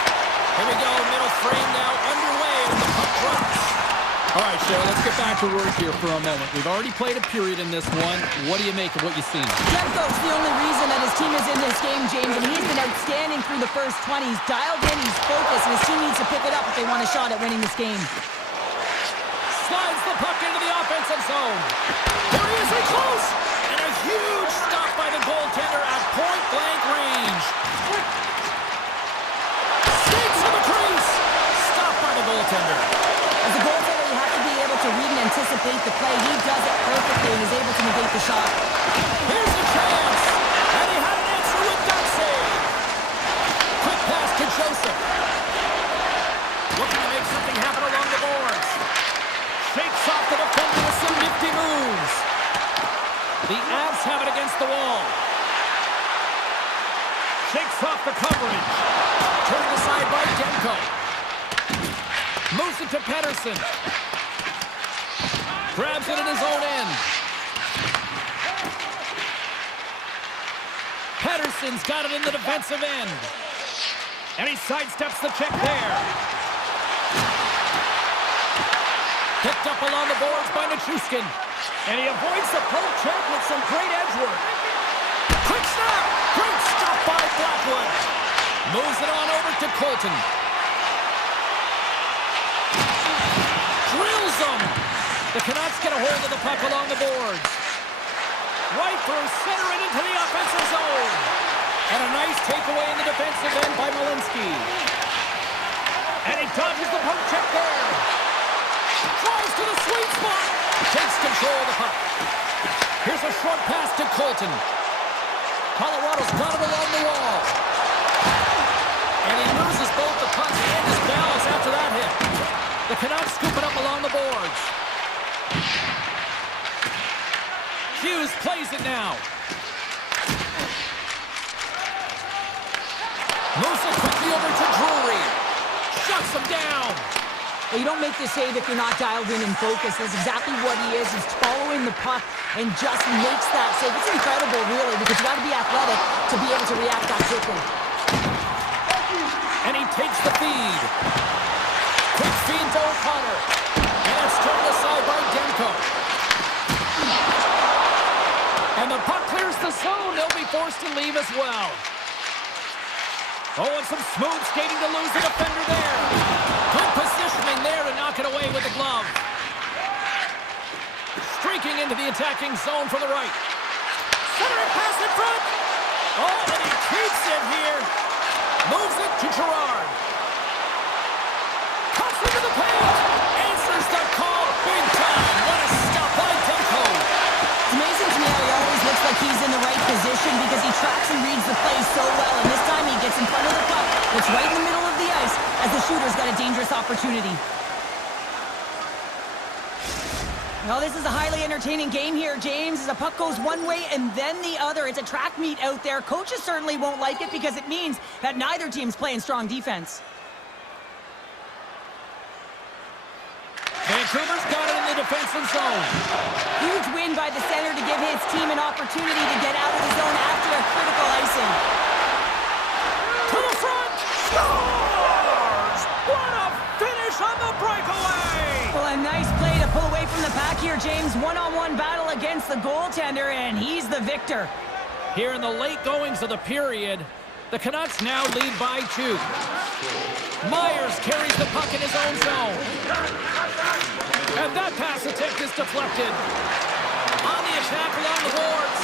Here we go, middle frame now underway as the puck drops. All right, Cheryl, let's get back to work here for a moment. We've already played a period in this one. What do you make of what you've seen? Demko's the only reason that his team is in this game, James, and he's been outstanding through the first 20. He's dialed in, he's focused, and his team needs to pick it up if they want a shot at winning this game. offensive zone. There he is, in close! And a huge stop by the goaltender at point-blank range. Skates to the crease. Stopped by the goaltender. As a goaltender, you have to be able to read and anticipate the play. He does it perfectly and is able to negate the shot. Here's the chance. And he had an answer with that save. Quick pass to Joseph. Looking to make something happen along the boards. Shakes off the defender with some nifty moves. The Avs have it against the wall. Shakes off the coverage. Turned aside by Demko. Moves it to Pedersen. Grabs it in his own end. Pedersen's got it in the defensive end. And he sidesteps the check there. Picked up along the boards by Nichushkin. And he avoids the poke check with some great edge work. Quick snap! Great stop by Blackwood. Moves it on over to Colton. Drills him. The Canucks get a hold of the puck along the boards. Right through center and into the offensive zone. And a nice takeaway in the defensive end by Malinsky. And he dodges the poke check there. Drives to the sweet spot. Takes control of the puck. Here's a short pass to Colton. Colorado's got it along the wall. And he loses both the puck and his balance after that hit. The Canucks scoop it up along the boards. Hughes plays it now. Moves it quickly over to Drury. Shuts him down. Well, you don't make the save if you're not dialed in and focused. That's exactly what he is. He's following the puck and just makes that save. It's incredible, really, because you got to be athletic to be able to react that quickly. And he takes the feed. Quick feed to O'Connor. And it's turned aside by Demko. And the puck clears the zone. They'll be forced to leave as well. Oh, and some smooth skating to lose the defender there. Good positioning there to knock it away with the glove. Streaking into the attacking zone from the right. Centering pass in front. Oh, and he keeps it here. Moves it to Gerard. Cuts into the paint. Answers the call big time. What a stop by Demko. It's amazing to me how he always looks like he's in the right position because he tracks and reads the play so well. And this time he gets in front of the puck. It's right in the middle of the ice as the shooter's got a dangerous opportunity. Well, this is a highly entertaining game here, James, as the puck goes one way and then the other. It's a track meet out there. Coaches certainly won't like it because it means that neither team's playing strong defense. Vancouver's got it in the defensive zone. Huge win by the center to give his team an opportunity to get out of the zone after a critical icing. To the front. Scores! What a finish on the breakaway! Well, a nice play to pull away from the pack here, James. One-on-one battle against the goaltender, and he's the victor. Here in the late goings of the period, the Canucks now lead by 2. Myers carries the puck in his own zone. And that pass attempt is deflected. On the attack along the boards.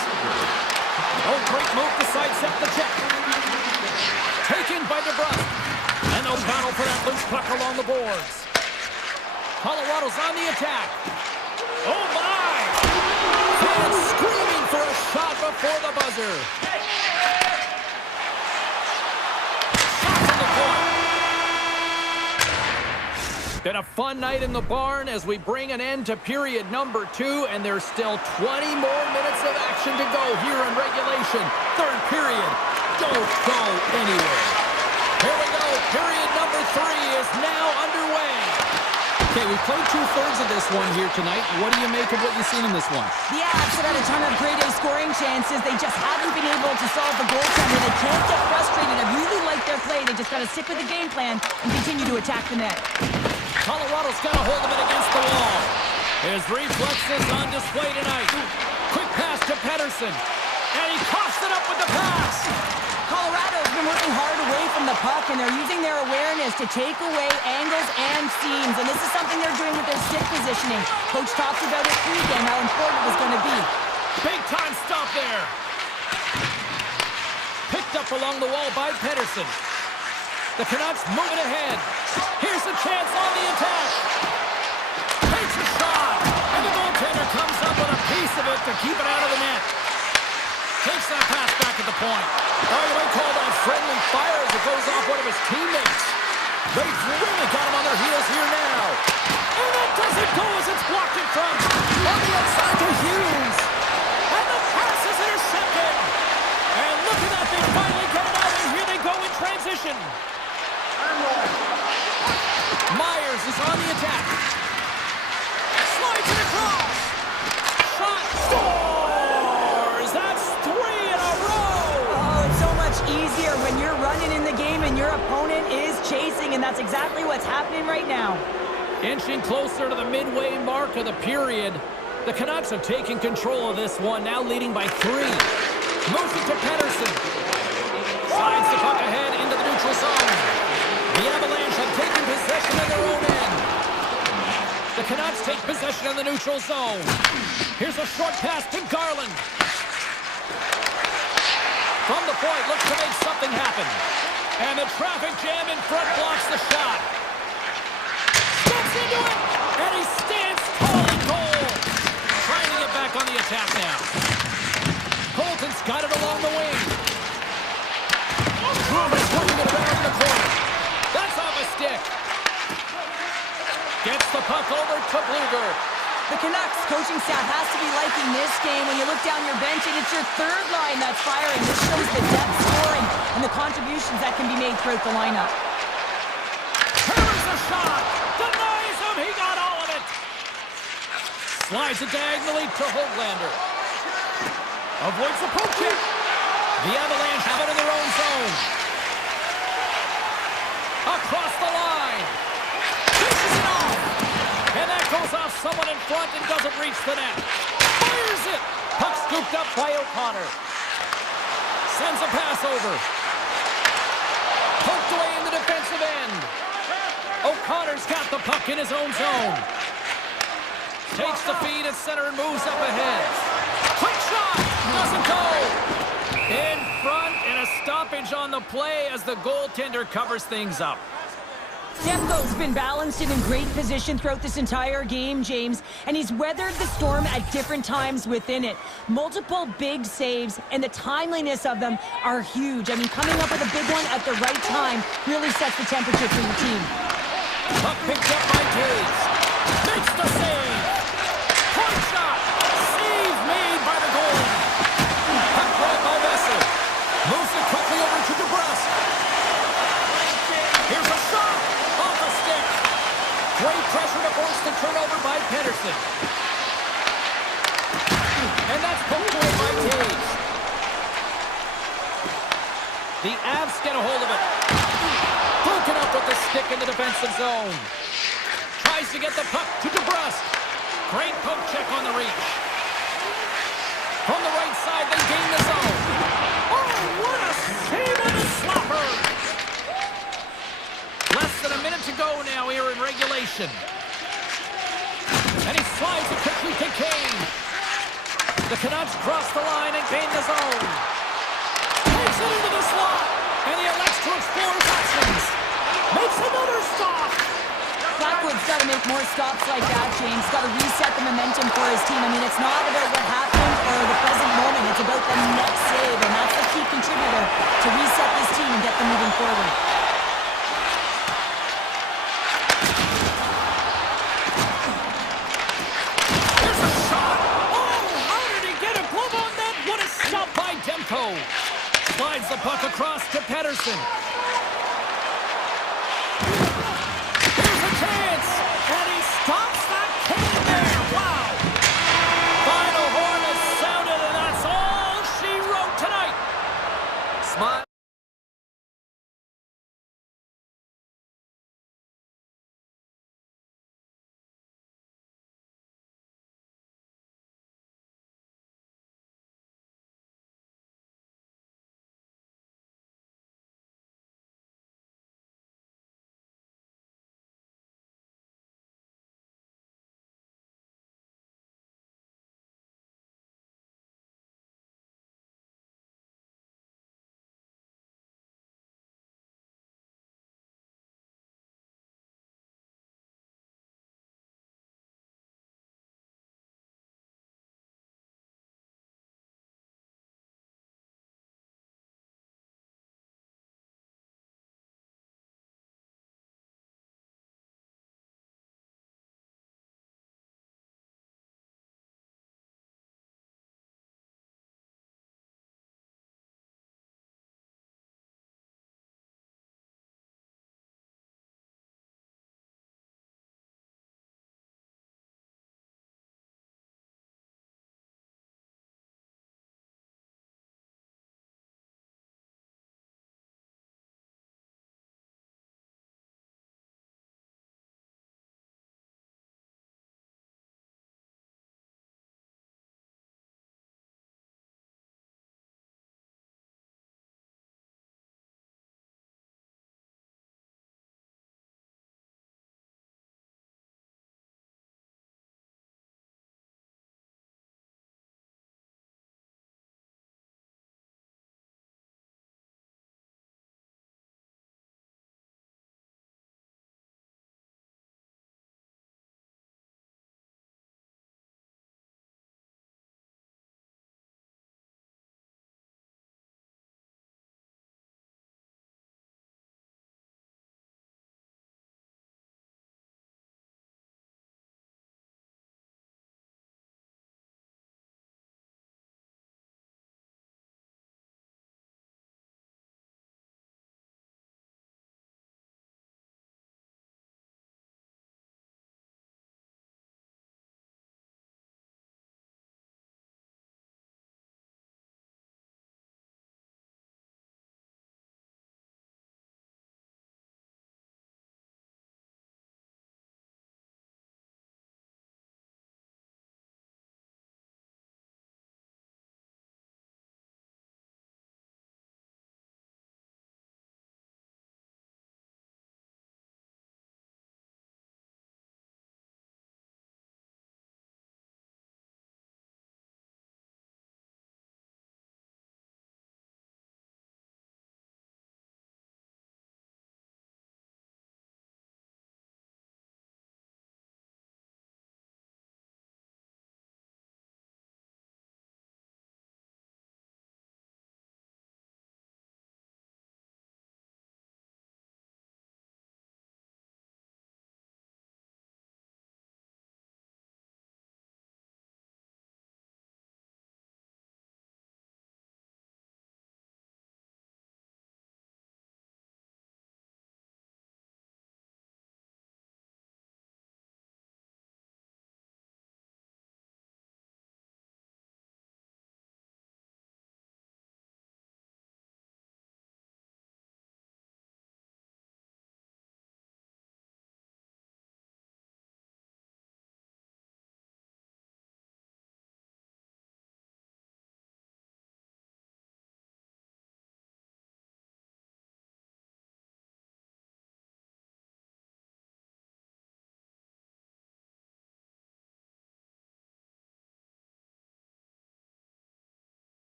Oh, great move to sidestep the check. Taken by DeBrusk. And they'll battle for that loose puck along the boards. Colorado's on the attack. Oh, my! Fans screaming for a shot before the buzzer. Been a fun night in the barn as we bring an end to period number 2, and there's still 20 more minutes of action to go here in regulation. Third period. Don't go anywhere. Here we go. Period number 3 is now underway. Okay, we played 2/3 of this one here tonight. What do you make of what you've seen in this one? The Avs have had a ton of grade A scoring chances. They just haven't been able to solve the goaltender. They can't get frustrated. I really like their play. They just got to stick with the game plan and continue to attack the net. Colorado's got a hold of it against the wall. His reflexes on display tonight. Quick pass to Pedersen. And he coughs it up with the pass. Colorado's been working hard away from the puck, and they're using their awareness to take away angles and seams. And this is something they're doing with their stick position. positioning. Coach talked about it pregame, how important it was going to be. Big time stop there. Picked up along the wall by Pedersen. The Canucks moving ahead. Here's a chance on the attack. Takes a shot. And the goaltender comes up with a piece of it to keep it out of the net. Takes that pass back at the point. Oh, you might call that friendly fire as it goes off one of his teammates. They've really got him on their heels here now. And that doesn't go as it's blocked in front. On the outside to Hughes. And the pass is intercepted. And look at that, they finally get it out, and here they go in transition. Myers is on the attack. Slides it across. Shot scores. That's 3 in a row. Oh, it's so much easier when you're running in the game and your opponent is chasing, and that's exactly what's happening right now. Inching closer to the midway mark of the period. The Canucks have taken control of this one, now leading by 3. Moves it to Pedersen. Slides the puck ahead into the neutral zone. The Avalanche have taken possession of their own end. The Canucks take possession of the neutral zone. Here's a short pass to Garland. From the point, looks to make something happen. And the traffic jam in front blocks the shot. Steps into it, and he stands tall in goal. Trying to get back on the attack now. Colton's got it along the wing. Truman's working it around in the corner. That's off a stick. Gets the puck over to Bluger. The Canucks coaching staff has to be liking this game when you look down your bench and it's your third line that's firing. This shows the depth scoring and the contributions that can be made throughout the lineup. Turns a shot. Denies him. He got all of it. Slides it diagonally to Hoglander. Avoids the poke check. The Avalanche have it in their own zone. Across the line. Dishes it off. And that goes off someone in front and doesn't reach the net. Fires it. Puck scooped up by O'Connor. Sends a pass over. Poked away in the defensive end. O'Connor's got the puck in his own zone. Takes the feed at center and moves up ahead. Quick shot. Doesn't go. In front, and a stoppage on the play as the goaltender covers things up. Demko's been balanced and in great position throughout this entire game, James, and he's weathered the storm at different times within it. Multiple big saves, and the timeliness of them are huge. I mean, coming up with a big one at the right time really sets the temperature for your team. Puck picked up by Taves. Makes the save. Point shot. Save made by the goalie. Puck brought by Vesser. Moves it quickly over to DeBrusque. Here's a shot. Off the stick. Great pressure to force the turnover by Pedersen. And that's poked away by Taves. The Avs get a hold of it. Broken up with the stick in the defensive zone. Tries to get the puck to DeBrusque. Great poke check on the reach. From the right side, they gain the zone. Oh, what a save on the slapper! Less than a minute to go now here in regulation. And he slides it quickly to Kane. The Canucks cross the line and gain the zone. Takes it into the slot. And he elects to explore his options. Makes another stop. Blackwood's got to make more stops like that, James. Got to reset the momentum for his team. I mean, it's not about what happened or the present moment. It's about the next save, and that's the key contributor to reset this team and get them moving forward. There's a shot. Oh, how did he get a glove on that? What a stop by Demko. Slides the puck across to Pedersen. And he stops that cannon there. Wow. Final horn has sounded, and that's all she wrote tonight. Smile.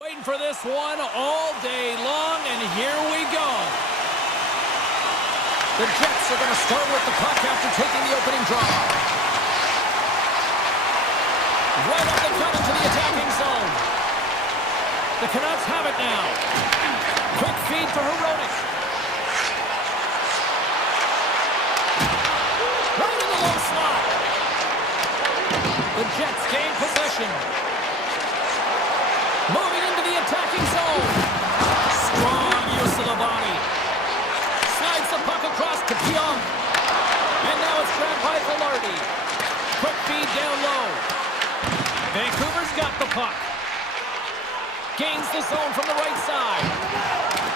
Waiting for this one all day long, and here we go. The Jets are going to start with the puck after taking the opening draw. Right up the gut into the attacking zone. The Canucks have it now. Quick feed to Herodic. Right in the low slot. The Jets gain possession. Moving into the attacking zone. Strong use of the body. Slides the puck across to Pionk. And now it's grabbed by Velarde. Quick feed down low. Vancouver's got the puck. Gains the zone from the right side.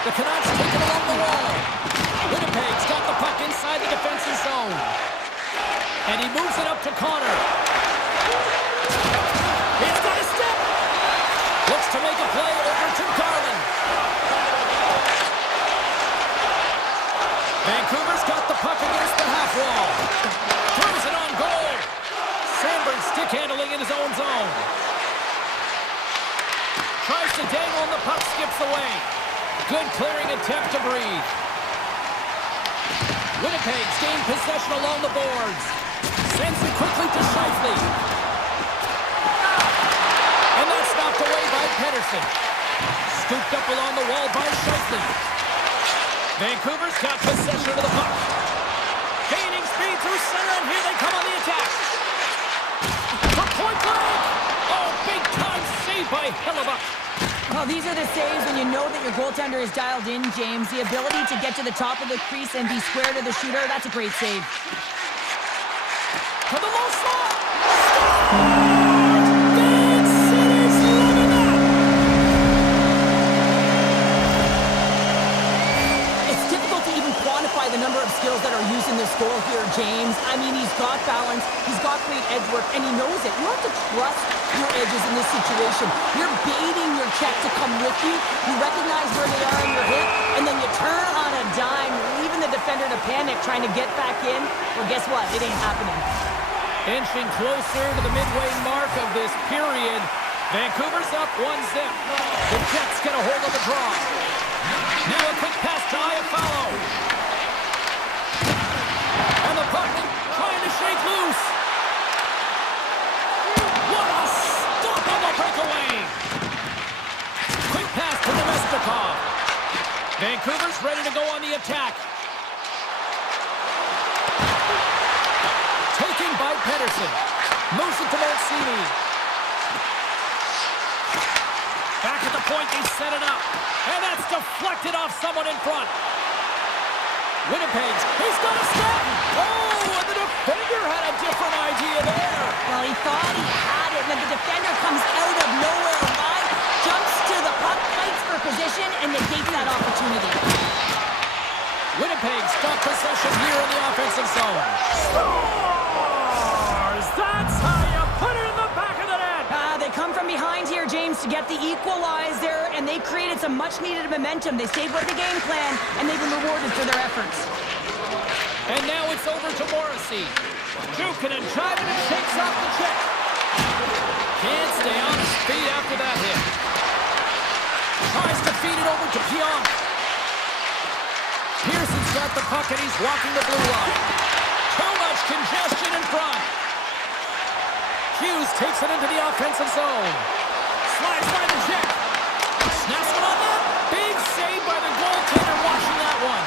The Canucks take it along the wall. Winnipeg's got the puck inside the defensive zone. And he moves it up to Connor. He's got a step. Looks to make a play over to Garland. Vancouver's got the puck against the half wall. Throws it on goal. Sandberg stick handling in his own zone. Tries to dangle and the puck skips away. Good clearing attempt to breathe. Winnipeg's gained possession along the boards. Sends it quickly to Scheifele. And that's knocked away by Pedersen. Scooped up along the wall by Scheifele. Vancouver's got possession of the puck. Gaining speed through center, and here they come on the attack. For point blank! Oh, big time save by Hellebuyck. Well, these are the saves when you know that your goaltender is dialed in, James. The ability to get to the top of the crease and be square to the shooter, that's a great save. To the low slot! Big City's living up! It's difficult to even quantify the number of skills that are used in this goal here, James. I mean, he's got balance, he's got great edge work, and he knows it. You have to trust your edges in this situation. You're baiting your check to come with you. You recognize where they are in your hit, and then you turn on a dime, leaving the defender to panic, trying to get back in. Well, guess what? It ain't happening. Inching closer to the midway mark of this period. Vancouver's up 1-0. The Jets get a hold of the draw. Now a quick pass to Iafallo. And the puck trying to shake loose. What a stop on the breakaway. Quick pass to Nemestikov. Vancouver's ready to go on the attack. Taken by Pedersen. Moves it to Mancini. Back at the point, they set it up. And that's deflected off someone in front. Winnipeg's, he's got a step. Oh, and the defender had a different idea there. Well, he thought he had it, and then the defender comes out of nowhere wide, jumps to the puck, fights for position, and negates that opportunity. Winnipeg's got possession here in the offensive zone. Stars! That's how you put it in the back of the net! They come from behind here, James, to get the equalizer, and they created some much-needed momentum. They stayed with the game plan, and they've been rewarded for their efforts. And now it's over to Morrissey. Juking and driving and shakes off the check. Can't stay on his feet after that hit. Tries to feed it over to Pionk. Pearson's got the puck and he's walking the blue line. Too much congestion in front. Hughes takes it into the offensive zone. Slides by the check. Snaps one on that. Big save by the goaltender watching that one.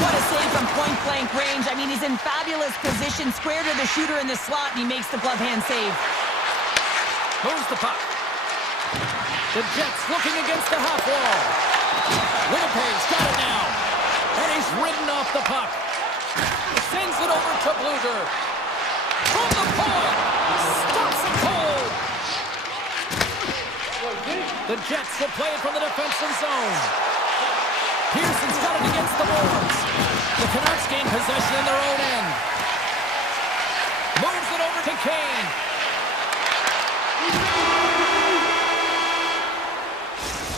What a save from point-blank range. I mean, he's in fabulous position, square to the shooter in the slot, and he makes the glove hand save. Moves the puck. The Jets looking against the half wall. Winnipeg's got it now. And he's ridden off the puck. Sends it over to Bluger. From the point. Stops it cold. The Jets will play it from the defensive zone. Pearson's got it against the boards. The Canucks gain possession in their own end. Moves it over to Kane.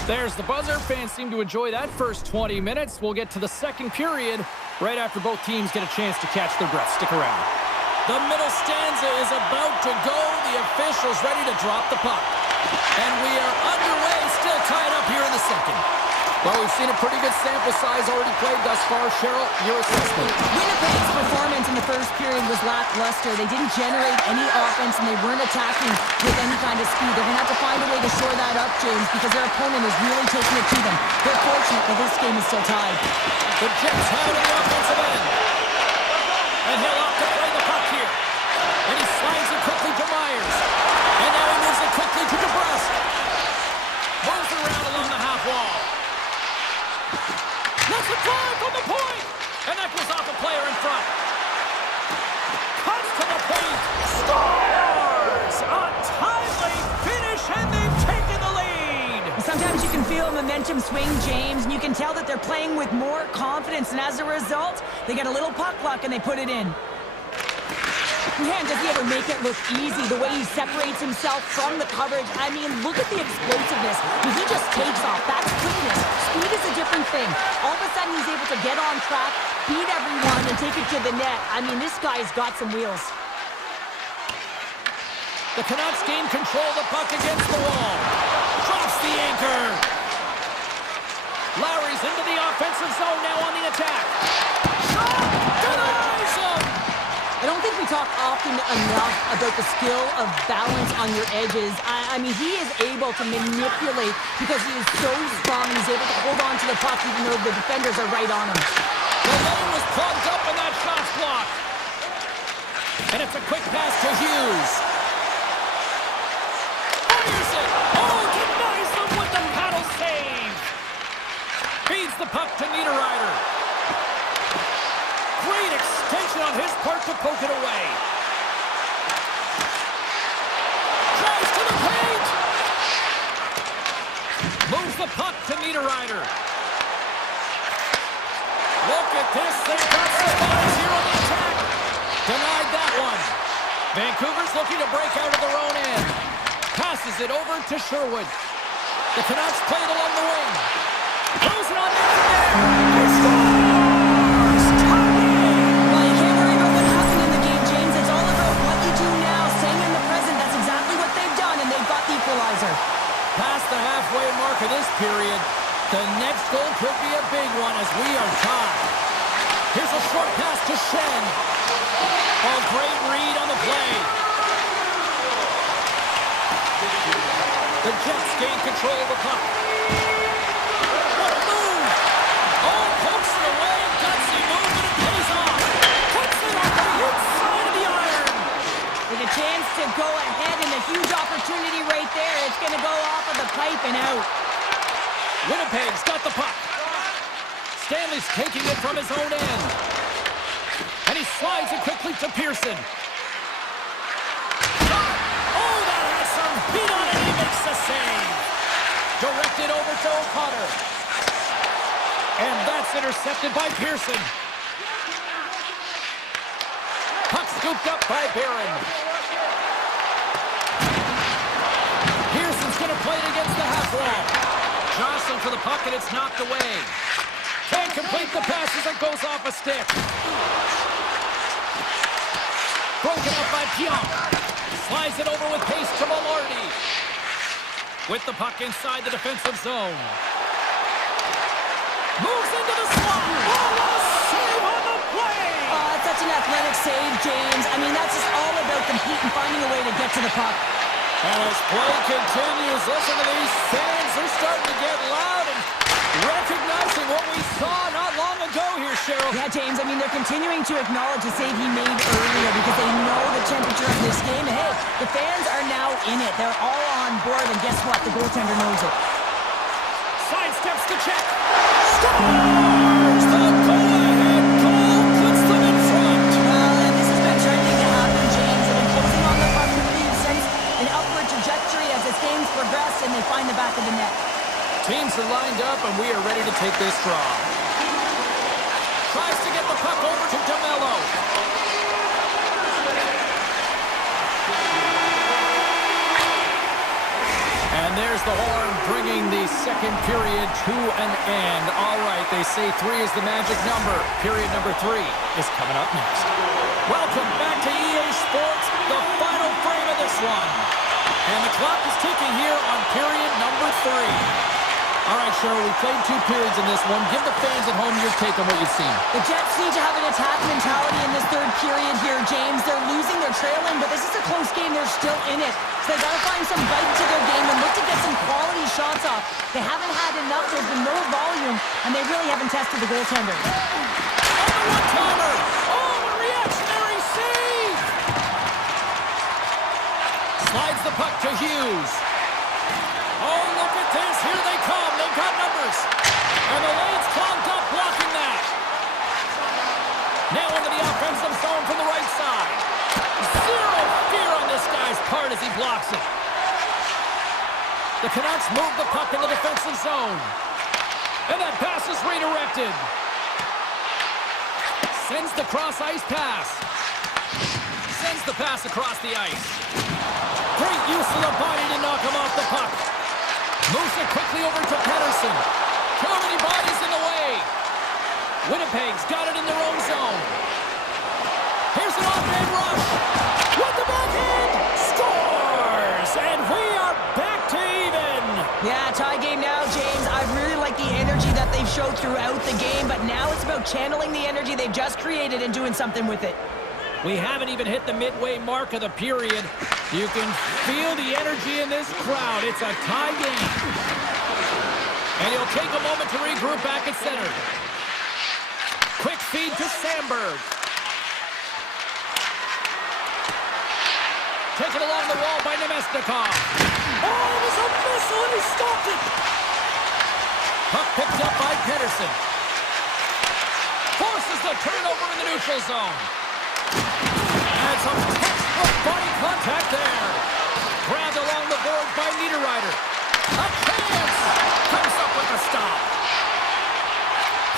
There's the buzzer. Fans seem to enjoy that first 20 minutes. We'll get to the second period right after both teams get a chance to catch their breath. Stick around. The middle stanza is about to go. The official's ready to drop the puck. And we are underway, still tied up here in the second. Well, we've seen a pretty good sample size already played thus far. Cheryl, your assessment. Winnipeg's performance in the first period was lackluster. They didn't generate any offense, and they weren't attacking with any kind of speed. They're going to have to find a way to shore that up, James, because their opponent is really taking it to them. They're fortunate that this game is still tied. The Jets have it on the offensive end. And he'll opt to play the puck here. And he slides it quickly to Myers. And now he moves it quickly to DeBrusque. Moves around along the half wall. That's a drive from the point! And that goes off a player in front. Cuts to the paint. Scores! A timely finish, and they've taken the lead! Sometimes you can feel momentum swing, James, and you can tell that they're playing with more confidence, and as a result, they get a little puck luck and they put it in. Man, does he ever make it look easy, the way he separates himself from the coverage. I mean, look at the explosiveness. I mean, he just takes off. That's quickness. Speed is a different thing. All of a sudden, he's able to get on track, beat everyone, and take it to the net. I mean, this guy's got some wheels. The Canucks gain control of the puck against the wall. Drops the anchor. Lowry's into the offensive zone now on the attack. Shot! Denies him! I don't think we talk often enough about the skill of balance on your edges. I mean, he is able to manipulate because he is so strong and he's able to hold on to the puck even though the defenders are right on him. The lane was plugged up and that shot's blocked. And it's a quick pass to Hughes. Fires it! Oh, denies him with the paddle save! Feeds the puck to Niederreiter. Great extension on his part to poke it away. Drives to the paint! Moves the puck to Niederreiter. Look at this, they've got somebody here on the attack. Denied that one. Vancouver's looking to break out of their own end. Passes it over to Sherwood. The Canucks play it along the wing. Throws it on net from there. He scores! Well, you can't worry about what happened in the game, James. It's all about what you do now. Staying in the present, that's exactly what they've done, and they've got the equalizer. Past the halfway mark of this period, the next goal could be a big one as we are tied. Here's a short pass to Shen. A great read on the play. The Jets gain control of the puck. What a move! Oh, pokes it away. Gutsy move, and it pays off. Puts it on the inside of the iron. With a chance to go ahead and a huge opportunity right there. It's going to go off of the pipe and out. Winnipeg's got the puck. Stanley's taking it from his own end. And he slides it quickly to Pearson. Oh, that has some heat on it. He makes the save. Directed over to O'Connor. And that's intercepted by Pearson. Puck scooped up by Barron. Pearson's going to play it against the half wall. Johnson for the puck, and it's knocked away. Can't complete the pass as it goes off a stick. Broken up by Pionk. Slides it over with pace to Mallardy. With the puck inside the defensive zone. Moves into the slot. Oh, what a save on the play! Oh, that's such an athletic save, James. I mean, that's just all about competing, finding a way to get to the puck. And as play continues, listen to these fans. They're starting to get loud and recognizing what we saw not long ago here, Cheryl. Yeah, James, I mean, they're continuing to acknowledge the save he made earlier because they know the temperature of this game. And hey, the fans are now in it. They're all on board, and guess what? The goaltender knows it. Sidesteps the check. Scores! The go-ahead goal puts them in front. And this has been trending to happen, James. They've been closing on the puck. Really sense an upward trajectory as this game's progressed, and they find the back of the net. Teams are lined up, and we are ready to take this draw. Tries to get the puck over to DeMello. And there's the horn bringing the second period to an end. All right, they say 3 is the magic number. Period number 3 is coming up next. Welcome back to EA Sports, the final frame of this one. And the clock is ticking here on period number 3. All right, Cheryl, we played 2 periods in this one. Give the fans at home your take on what you've seen. The Jets need to have an attack mentality in this third period here, James. They're losing, they're trailing, but this is a close game. They're still in it. So they've got to find some bite to their game and look to get some quality shots off. They haven't had enough. There's been no volume, and they really haven't tested the goaltender. One-timer! Oh, a reactionary save! Slides the puck to Hughes. Oh, look at this. Here they come. They've got numbers. And the lane's clogged up, blocking that. Now into the offensive zone from the right side. Zero fear on this guy's part as he blocks it. The Canucks move the puck in the defensive zone. And that pass is redirected. Sends the cross-ice pass. Sends the pass across the ice. Great use of the body to knock him off the puck. Moves it quickly over to Pedersen. Too many bodies in the way. Winnipeg's got it in their own zone. Here's an off-man rush. With the backhand. Scores! And we are back to even. Yeah, tie game now, James. I really like the energy that they've showed throughout the game, but now it's about channeling the energy they've just created and doing something with it. We haven't even hit the midway mark of the period. You can feel the energy in this crowd. It's a tie game. And he'll take a moment to regroup back at center. Quick feed to Sandberg. Taken along the wall by Nemesnikov. Oh, it was a missile and he stopped it. Puck picked up by Pedersen. Forces the turnover in the neutral zone. And some textbook body contact there. Grabbed along the boards by Niederreiter. A chance! Comes up with a stop.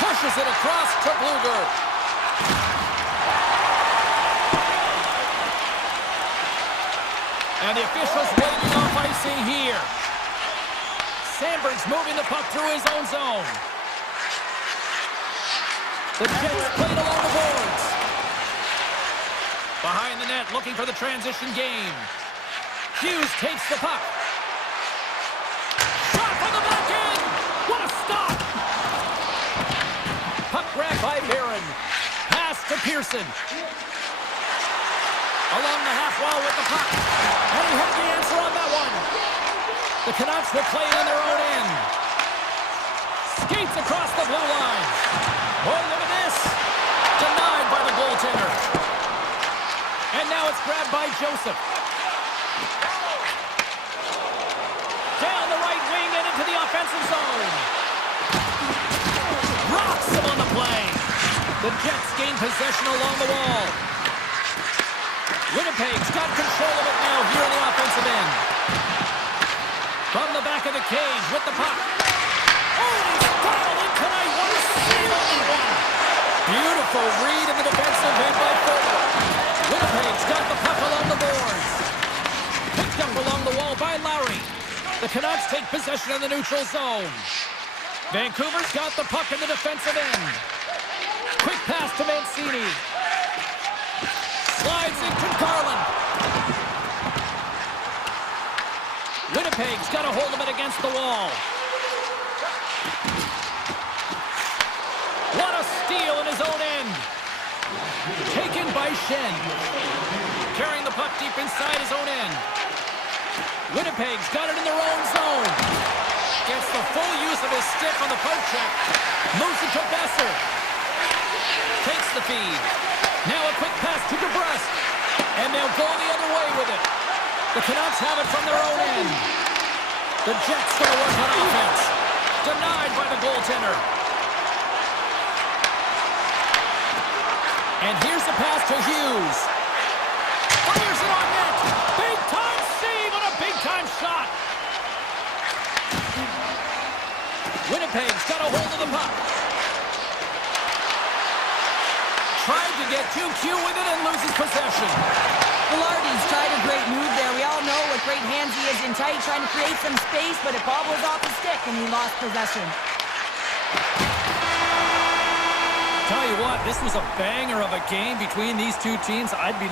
Pushes it across to Bluger. And the officials waving off icing here. Sandberg's moving the puck through his own zone. The Jets played along the boards. Behind the net, looking for the transition game. Hughes takes the puck. Shot from the back end! What a stop! Puck grabbed by Barron. Pass to Pearson. Along the half wall with the puck. And he had the answer on that one. The Canucks will play it on their own end. Skates across the blue line. Oh, look at this. Denied by the goaltender. And now it's grabbed by Joseph. Down the right wing and into the offensive zone. Rocks him on the play. The Jets gain possession along the wall. Winnipeg's got control of it now here in the offensive end. From the back of the cage with the puck. Oh, he's fouled in tonight. What a save on the one. Beautiful read in the defensive end by Fuller. Winnipeg's got the puck along the boards. Picked up along the wall by Lowry. The Canucks take possession in the neutral zone. Vancouver's got the puck in the defensive end. Quick pass to Mancini. Slides into Garland. Winnipeg's got a hold of it against the wall. What a steal in his own end. Taken by Shen. Carrying the puck deep inside his own end. Winnipeg's got it in their own zone. Gets the full use of his stick on the poke check. Moves it to Besser. Takes the feed. Now a quick pass to DeBrusque. And they'll go the other way with it. The Canucks have it from their own end. The Jets going to work on offense. Denied by the goaltender. And here's the pass to Hughes. Fires it on net. Big time save on a big time shot. Winnipeg's got a hold of the puck. Tried to get too cute with it and loses possession. Velarde's tried a great move there. We all know what great hands he is in tight, trying to create some space, but it bobbles off the stick and he lost possession. Tell you what, this was a banger of a game between these two teams. I'd be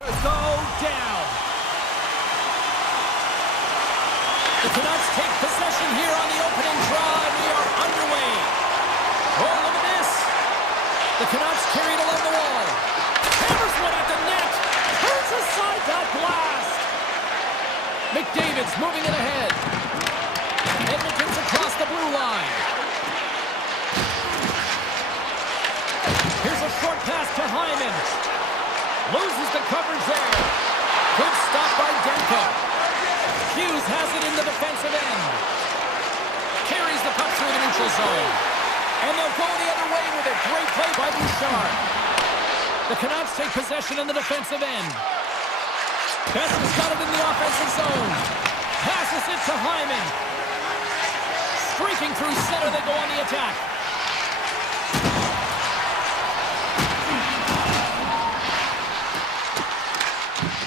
Go down. The Canucks take possession here on the opening draw, and we are underway. Oh, look at this. The Canucks carry it along the wall. Hammers one at the net. Turns aside that blast. McDavid's moving it ahead. Edmonton's across the blue line. Here's a short pass to Hyman. Loses the coverage there. Good stop by Demko. Hughes has it in the defensive end. Carries the puck through the neutral zone. And they'll go the other way with it. Great play by Bouchard. The Canucks take possession in the defensive end. Besser's got it in the offensive zone. Passes it to Hyman. Streaking through center, they go on the attack.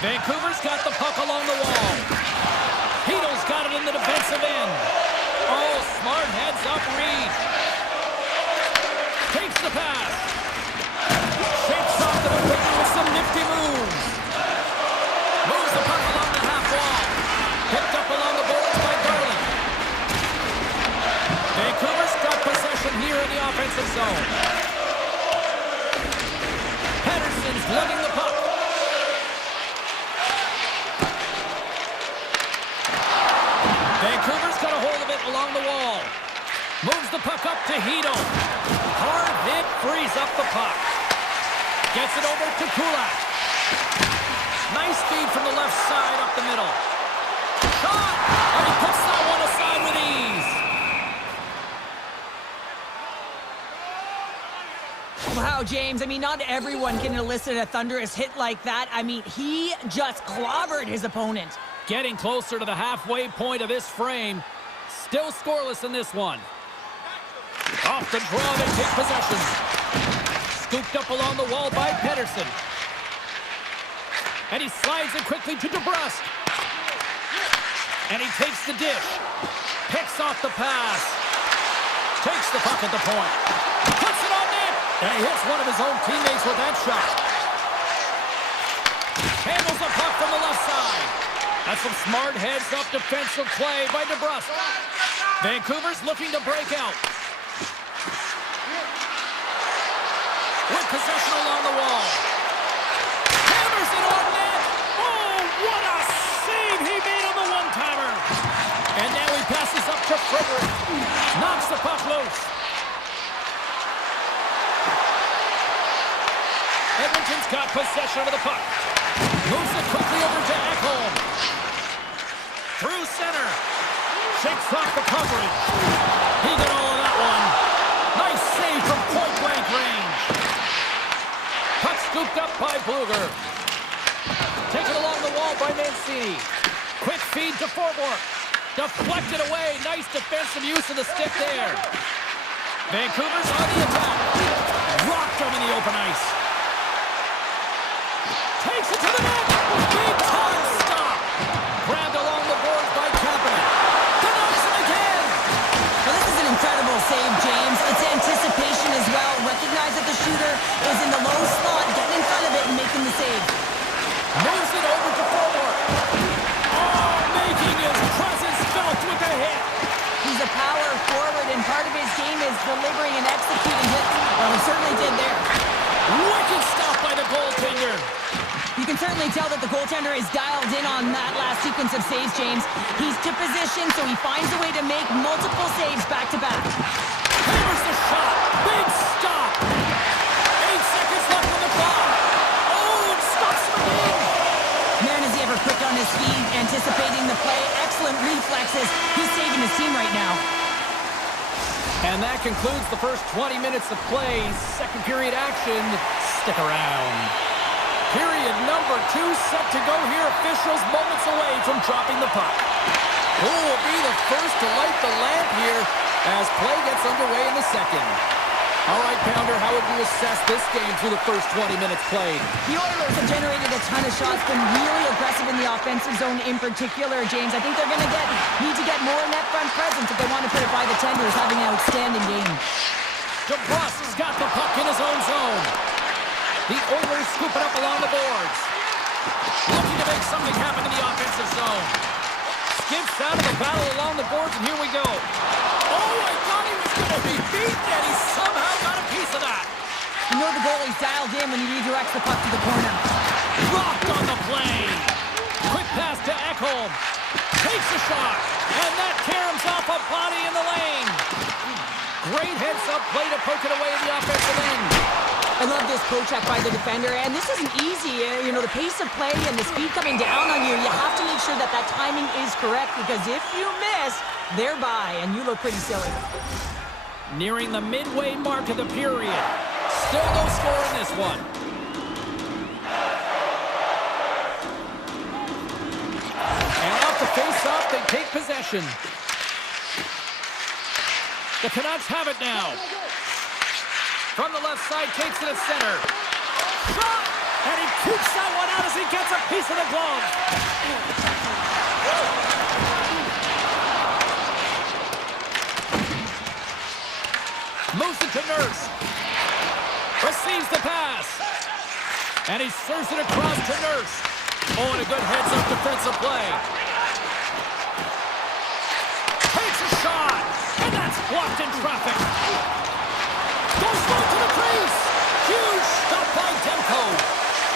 Vancouver's got the puck along the wall. Hedo's got it in the defensive end. Oh, smart heads-up read. Takes the pass. Shakes off the defender with some nifty moves. Moves the puck along the half wall. Picked up along the boards by Garland. Vancouver's got possession here in the offensive zone. Patterson's lugging the puck. Vancouver's got a hold of it along the wall. Moves the puck up to Hedo. Hard hit, frees up the puck. Gets it over to Kulak. Nice feed from the left side up the middle. Shot! And he puts that one aside with ease. Wow, James, I mean, not everyone can elicit a thunderous hit like that. I mean, he just clobbered his opponent. Getting closer to the halfway point of this frame. Still scoreless in this one. Off the draw, they take possession. Scooped up along the wall by Pettersson. And he slides it quickly to DeBrusque. And he takes the dish. Picks off the pass. Takes the puck at the point. Puts it on net. And he hits one of his own teammates with that shot. Handles the puck from the left side. That's some smart heads-up defensive play by DeBrusque. Vancouver's looking to break out. With possession along the wall. Hammers it on net. Oh, what a save he made on the one-timer. And now he passes up to Frederick. Knocks the puck loose. Edmonton's got possession of the puck. Moves it quickly over to Ekholm. Through center. Shakes off the coverage. He did all of that one. Nice save from point-blank range. Puck scooped up by Bluger. Taken along the wall by Mancini. Quick feed to Forbort. Deflected away. Nice defensive use of the stick there. Vancouver's on the attack. Rocked him in the open ice. Takes it to the net. Big time stop. Grabbed along the boards by Kapanen. Denies him again. Well, this is an incredible save, James. It's anticipation as well. Recognize that the shooter is in the low slot, getting in front of it and making the save. Moves it over to Forbort. Oh, making his presence felt with the hit. He's a power forward, and part of his game is delivering and executing hits. Well, he certainly did there. Wicked stop by the goaltender. You can certainly tell that the goaltender is dialed in on that last sequence of saves, James. He's to position, so he finds a way to make multiple saves back-to-back. Hammers the shot. Big stop. 8 seconds left on the clock. Oh, it stops him again. Man, is he ever quick on his feet, anticipating the play. Excellent reflexes. He's saving his team right now. And that concludes the first 20 minutes of play. Second period action. Stick around. Period number 2 set to go here. Officials moments away from dropping the puck. Who will be the first to light the lamp here as play gets underway in the second? All right, Pounder, how would you assess this game through the first 20 minutes played? The Oilers have generated a ton of shots, been really aggressive in the offensive zone in particular, James. I think they're going to need to get more net front presence if they want to put it by the Tenders, having an outstanding game. DeBrusque's got the puck in his own zone. The Oilers scoop it up along the boards. Looking to make something happen in the offensive zone. Skips out of the battle along the boards, and here we go. Oh, I thought he was going to be beaten, and he somehow got a piece of that. You know the goalie's dialed in when he redirects the puck to the corner. Blocked on the play. Quick pass to Ekholm. Takes a shot, and that caroms off a body in the lane. Great heads-up play to poke it away in the offensive end. I love this poke check by the defender, and this isn't easy. You know, the pace of play and the speed coming down on you, you have to make sure that that timing is correct, because if you miss, they're by, and you look pretty silly. Nearing the midway mark of the period. Still no score in this one. And off the face-off, they take possession. The Canucks have it now. From the left side, takes it to center. Shot! And he keeps that one out as he gets a piece of the glove. Moves it to Nurse. Receives the pass. And he serves it across to Nurse. Oh, and a good heads-up defensive play. Takes a shot. And that's blocked in traffic. Goes right to the crease. Huge stop by Demko.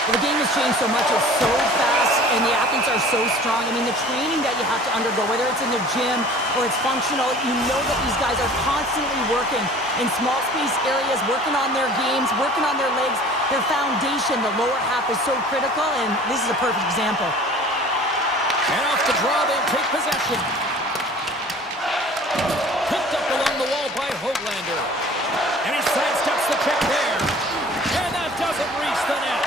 Well, the game has changed so much. It's so fast, and the athletes are so strong. I mean, the training that you have to undergo, whether it's in the gym or it's functional, you know that these guys are constantly working in small space areas, working on their games, working on their legs. Their foundation, the lower half, is so critical, and this is a perfect example. And off the draw, they'll take possession. Picked up along the wall by Hoglander. And he sidesteps the check there. And that doesn't reach the net.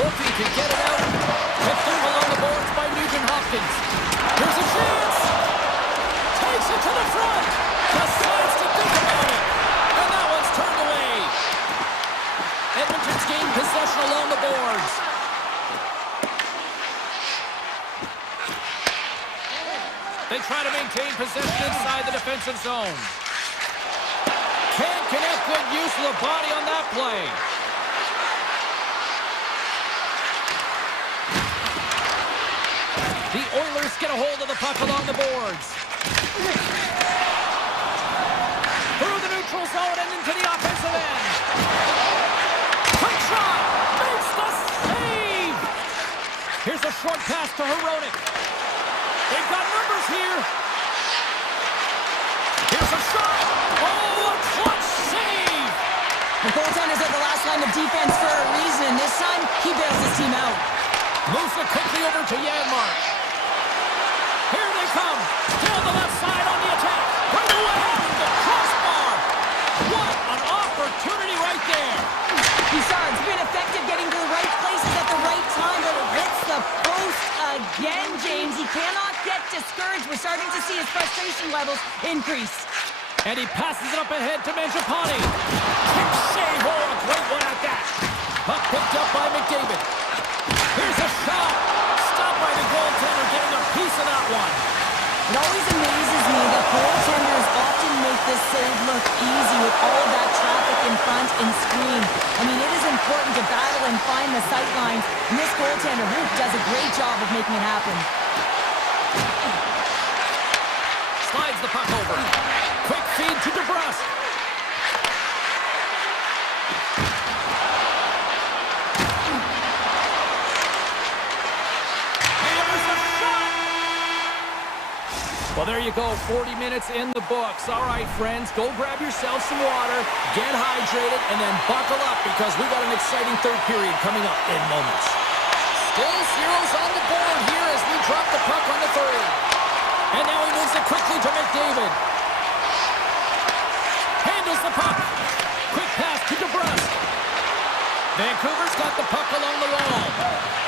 Looking to get it out. Picked up along the boards by Nugent Hopkins. Here's a chance. Takes it to the front. Decides to think about it. And that one's turned away. Edmonton's gained possession along the boards. They try to maintain possession inside the defensive zone. Can't connect. Good use of the body on that play. The Oilers get a hold of the puck along the boards. Through the neutral zone and into the offensive end. Quick shot! Makes the save! Here's a short pass to Hronek. They've got numbers here. Here's a shot. Oh, a clutch save! The goaltender's at the last line of defense for a reason. This time, he bails his team out. Moves it quickly over to Janmark. Here they come. Down the left side on the attack. Right away. The crossbar. What an opportunity right there. Bouchard's been effective getting to the right places at the right time, but it hits the post again, James. He cannot get discouraged. We're starting to see his frustration levels increase. And he passes it up ahead to Mangiapane. Kick save. Oh, a great one at that. Puck picked up by McDavid. Here's a shot. Stopped by the goaltender, getting a piece of that one. It always amazes me that goaltenders often make this save look easy with all of that traffic in front and screen. I mean, it is important to battle and find the sight lines, and this goaltender really does a great job of making it happen. Slides the puck over. Quick feed to DeBrusque. Well, there you go, 40 minutes in the books. All right, friends, go grab yourself some water, get hydrated, and then buckle up because we got an exciting third period coming up in moments. Still zeros on the board here as we drop the puck on the third. And now he moves it quickly to McDavid. Handles the puck. Quick pass to DeBrusque. Vancouver's got the puck along the wall.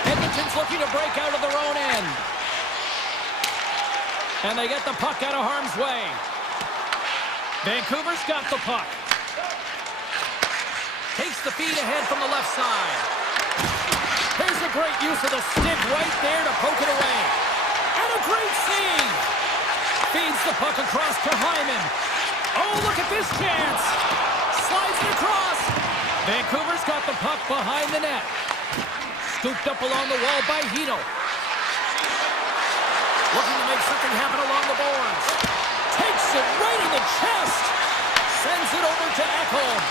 Edmonton's looking to break out of their own end. And they get the puck out of harm's way. Vancouver's got the puck. Takes the feed ahead from the left side. Here's a great use of the stick right there to poke it away. And a great save. Feeds the puck across to Hyman. Oh, look at this chance. Slides it across. Vancouver's got the puck behind the net. Scooped up along the wall by Hito. Looking to make something happen along the boards. Takes it right in the chest. Sends it over to Ekholm.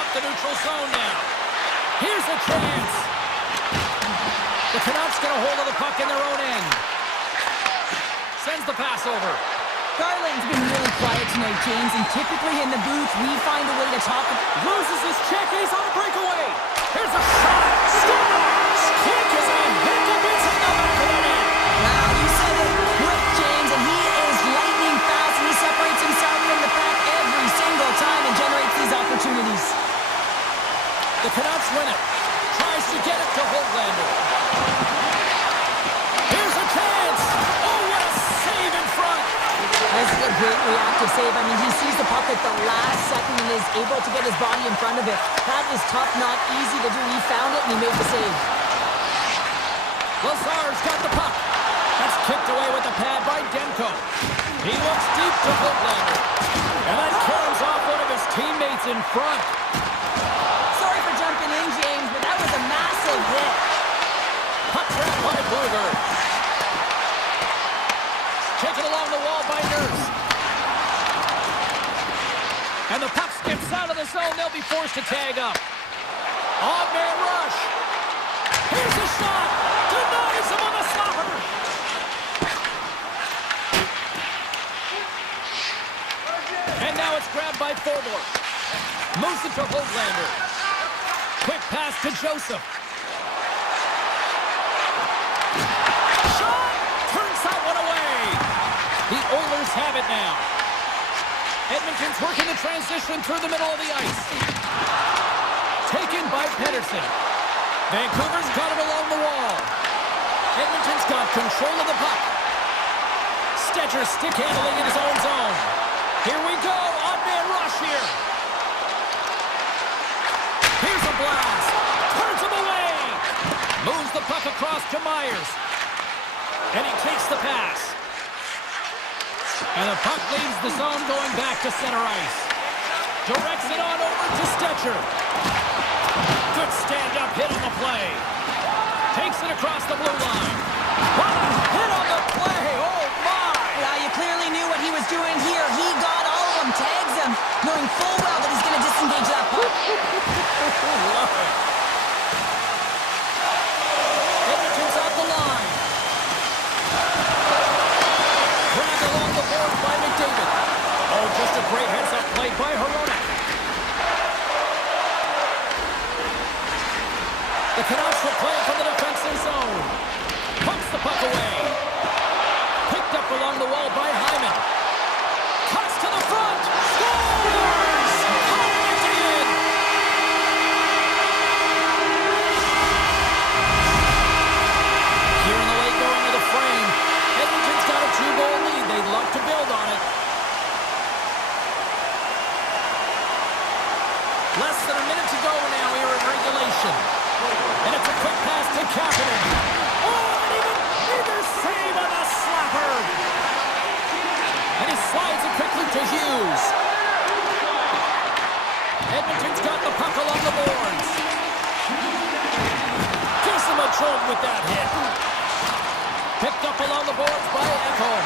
Up the neutral zone now. Here's a chance. The Canucks get a hold of the puck in their own end. Sends the pass over. Garland's been really quiet tonight, James, and typically in the booth, we find a way to talk. Loses his check, and he's on a breakaway. Here's a shot. Scores! Kick is a heck of it in the back of the net. Wow, you said it quick, James, and he is lightning fast, and he separates himself from the pack every single time and generates these opportunities. The Canucks win it. Tries to get it to Höglander. Here's a chance. Oh, what a save in front. This is a great reactive save. I mean, he sees the puck at the last second and is able to get his body in front of it. That is tough, not easy to do. He found it and he made the save. Lazar's got the puck. That's kicked away with the pad by Demko. He looks deep to Höglander. And that carries off one of his teammates in front. Sorry for jumping in, James, but that was a massive hit. Puck trapped by Blueger. Taken along the wall by Nurse. And the puck skips out of the zone. They'll be forced to tag up. Odd man rush. Here's a shot. Denies him on the stopper. And now it's grabbed by Forbort. Moves it to Höglander. Quick pass to Joseph. Shot! Turns that one away. The Oilers have it now. Edmonton's working the transition through the middle of the ice. Taken by Pedersen. Vancouver's got him along the wall. Edmonton's got control of the puck. Stetcher stick handling in his own zone. Here we go. Odd man rush here. Here's a blast. Turns him away. Moves the puck across to Myers. And he takes the pass. And the puck leaves the zone going back to center ice. Directs it on over to Stetcher. Good stand-up hit on the play. Takes it across the blue line. What a hit on the play. Oh, my. Yeah, you clearly knew what he was doing here. He got all of them, tags them, knowing full well that he's going to disengage that puck. Love it. Edmonton's at the line. Dragged along the boards by McDavid. Oh, just a great heads-up play by Hronek. The Canucks will play it from the defensive zone. Pumps the puck away. Picked up along the wall by Hyman. Cuts to the front. Scores! Connected! Here in the late going to the frame. Edmonton's got a 2-goal lead. They'd love to build on it. Less than a minute to go now here in regulation. And it's a quick pass to Kapanen. Oh, and even bigger save on the slapper. And he slides it quickly to Hughes. Edmonton's got the puck along the boards. Gives him a jolt with that hit. Picked up along the boards by Ekholm.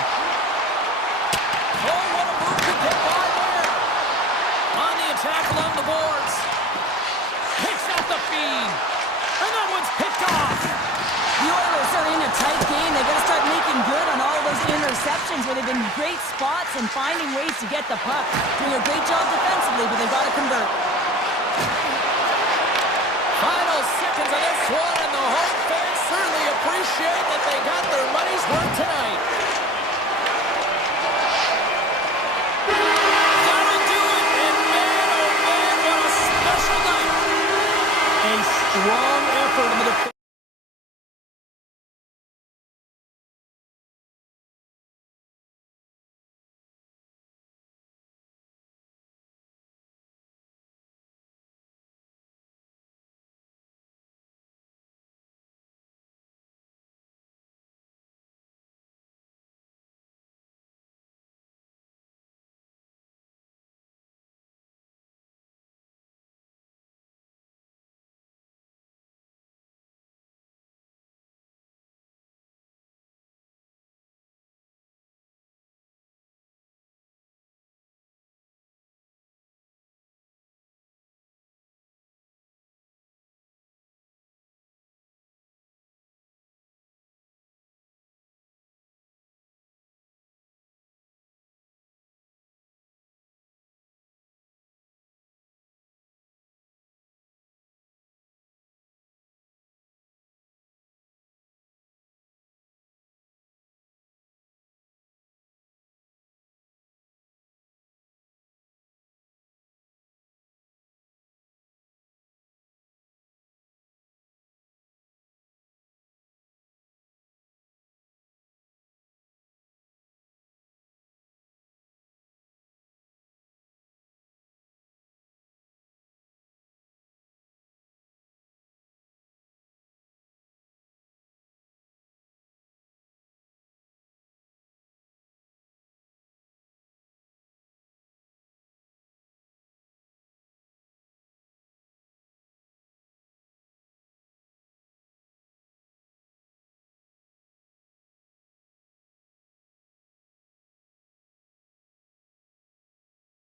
Oh, what a move to get by there. On the attack along the boards. Picks out the feed. And that one's picked off. The Oilers are in a tight game. They got to start making good on all of those interceptions where they've been great spots and finding ways to get the puck. Doing a great job defensively, but they've got to convert. Final seconds of this one, and the home fans certainly appreciate that they got their money's worth tonight. That'll do it, and man, oh man, what a special night. A strong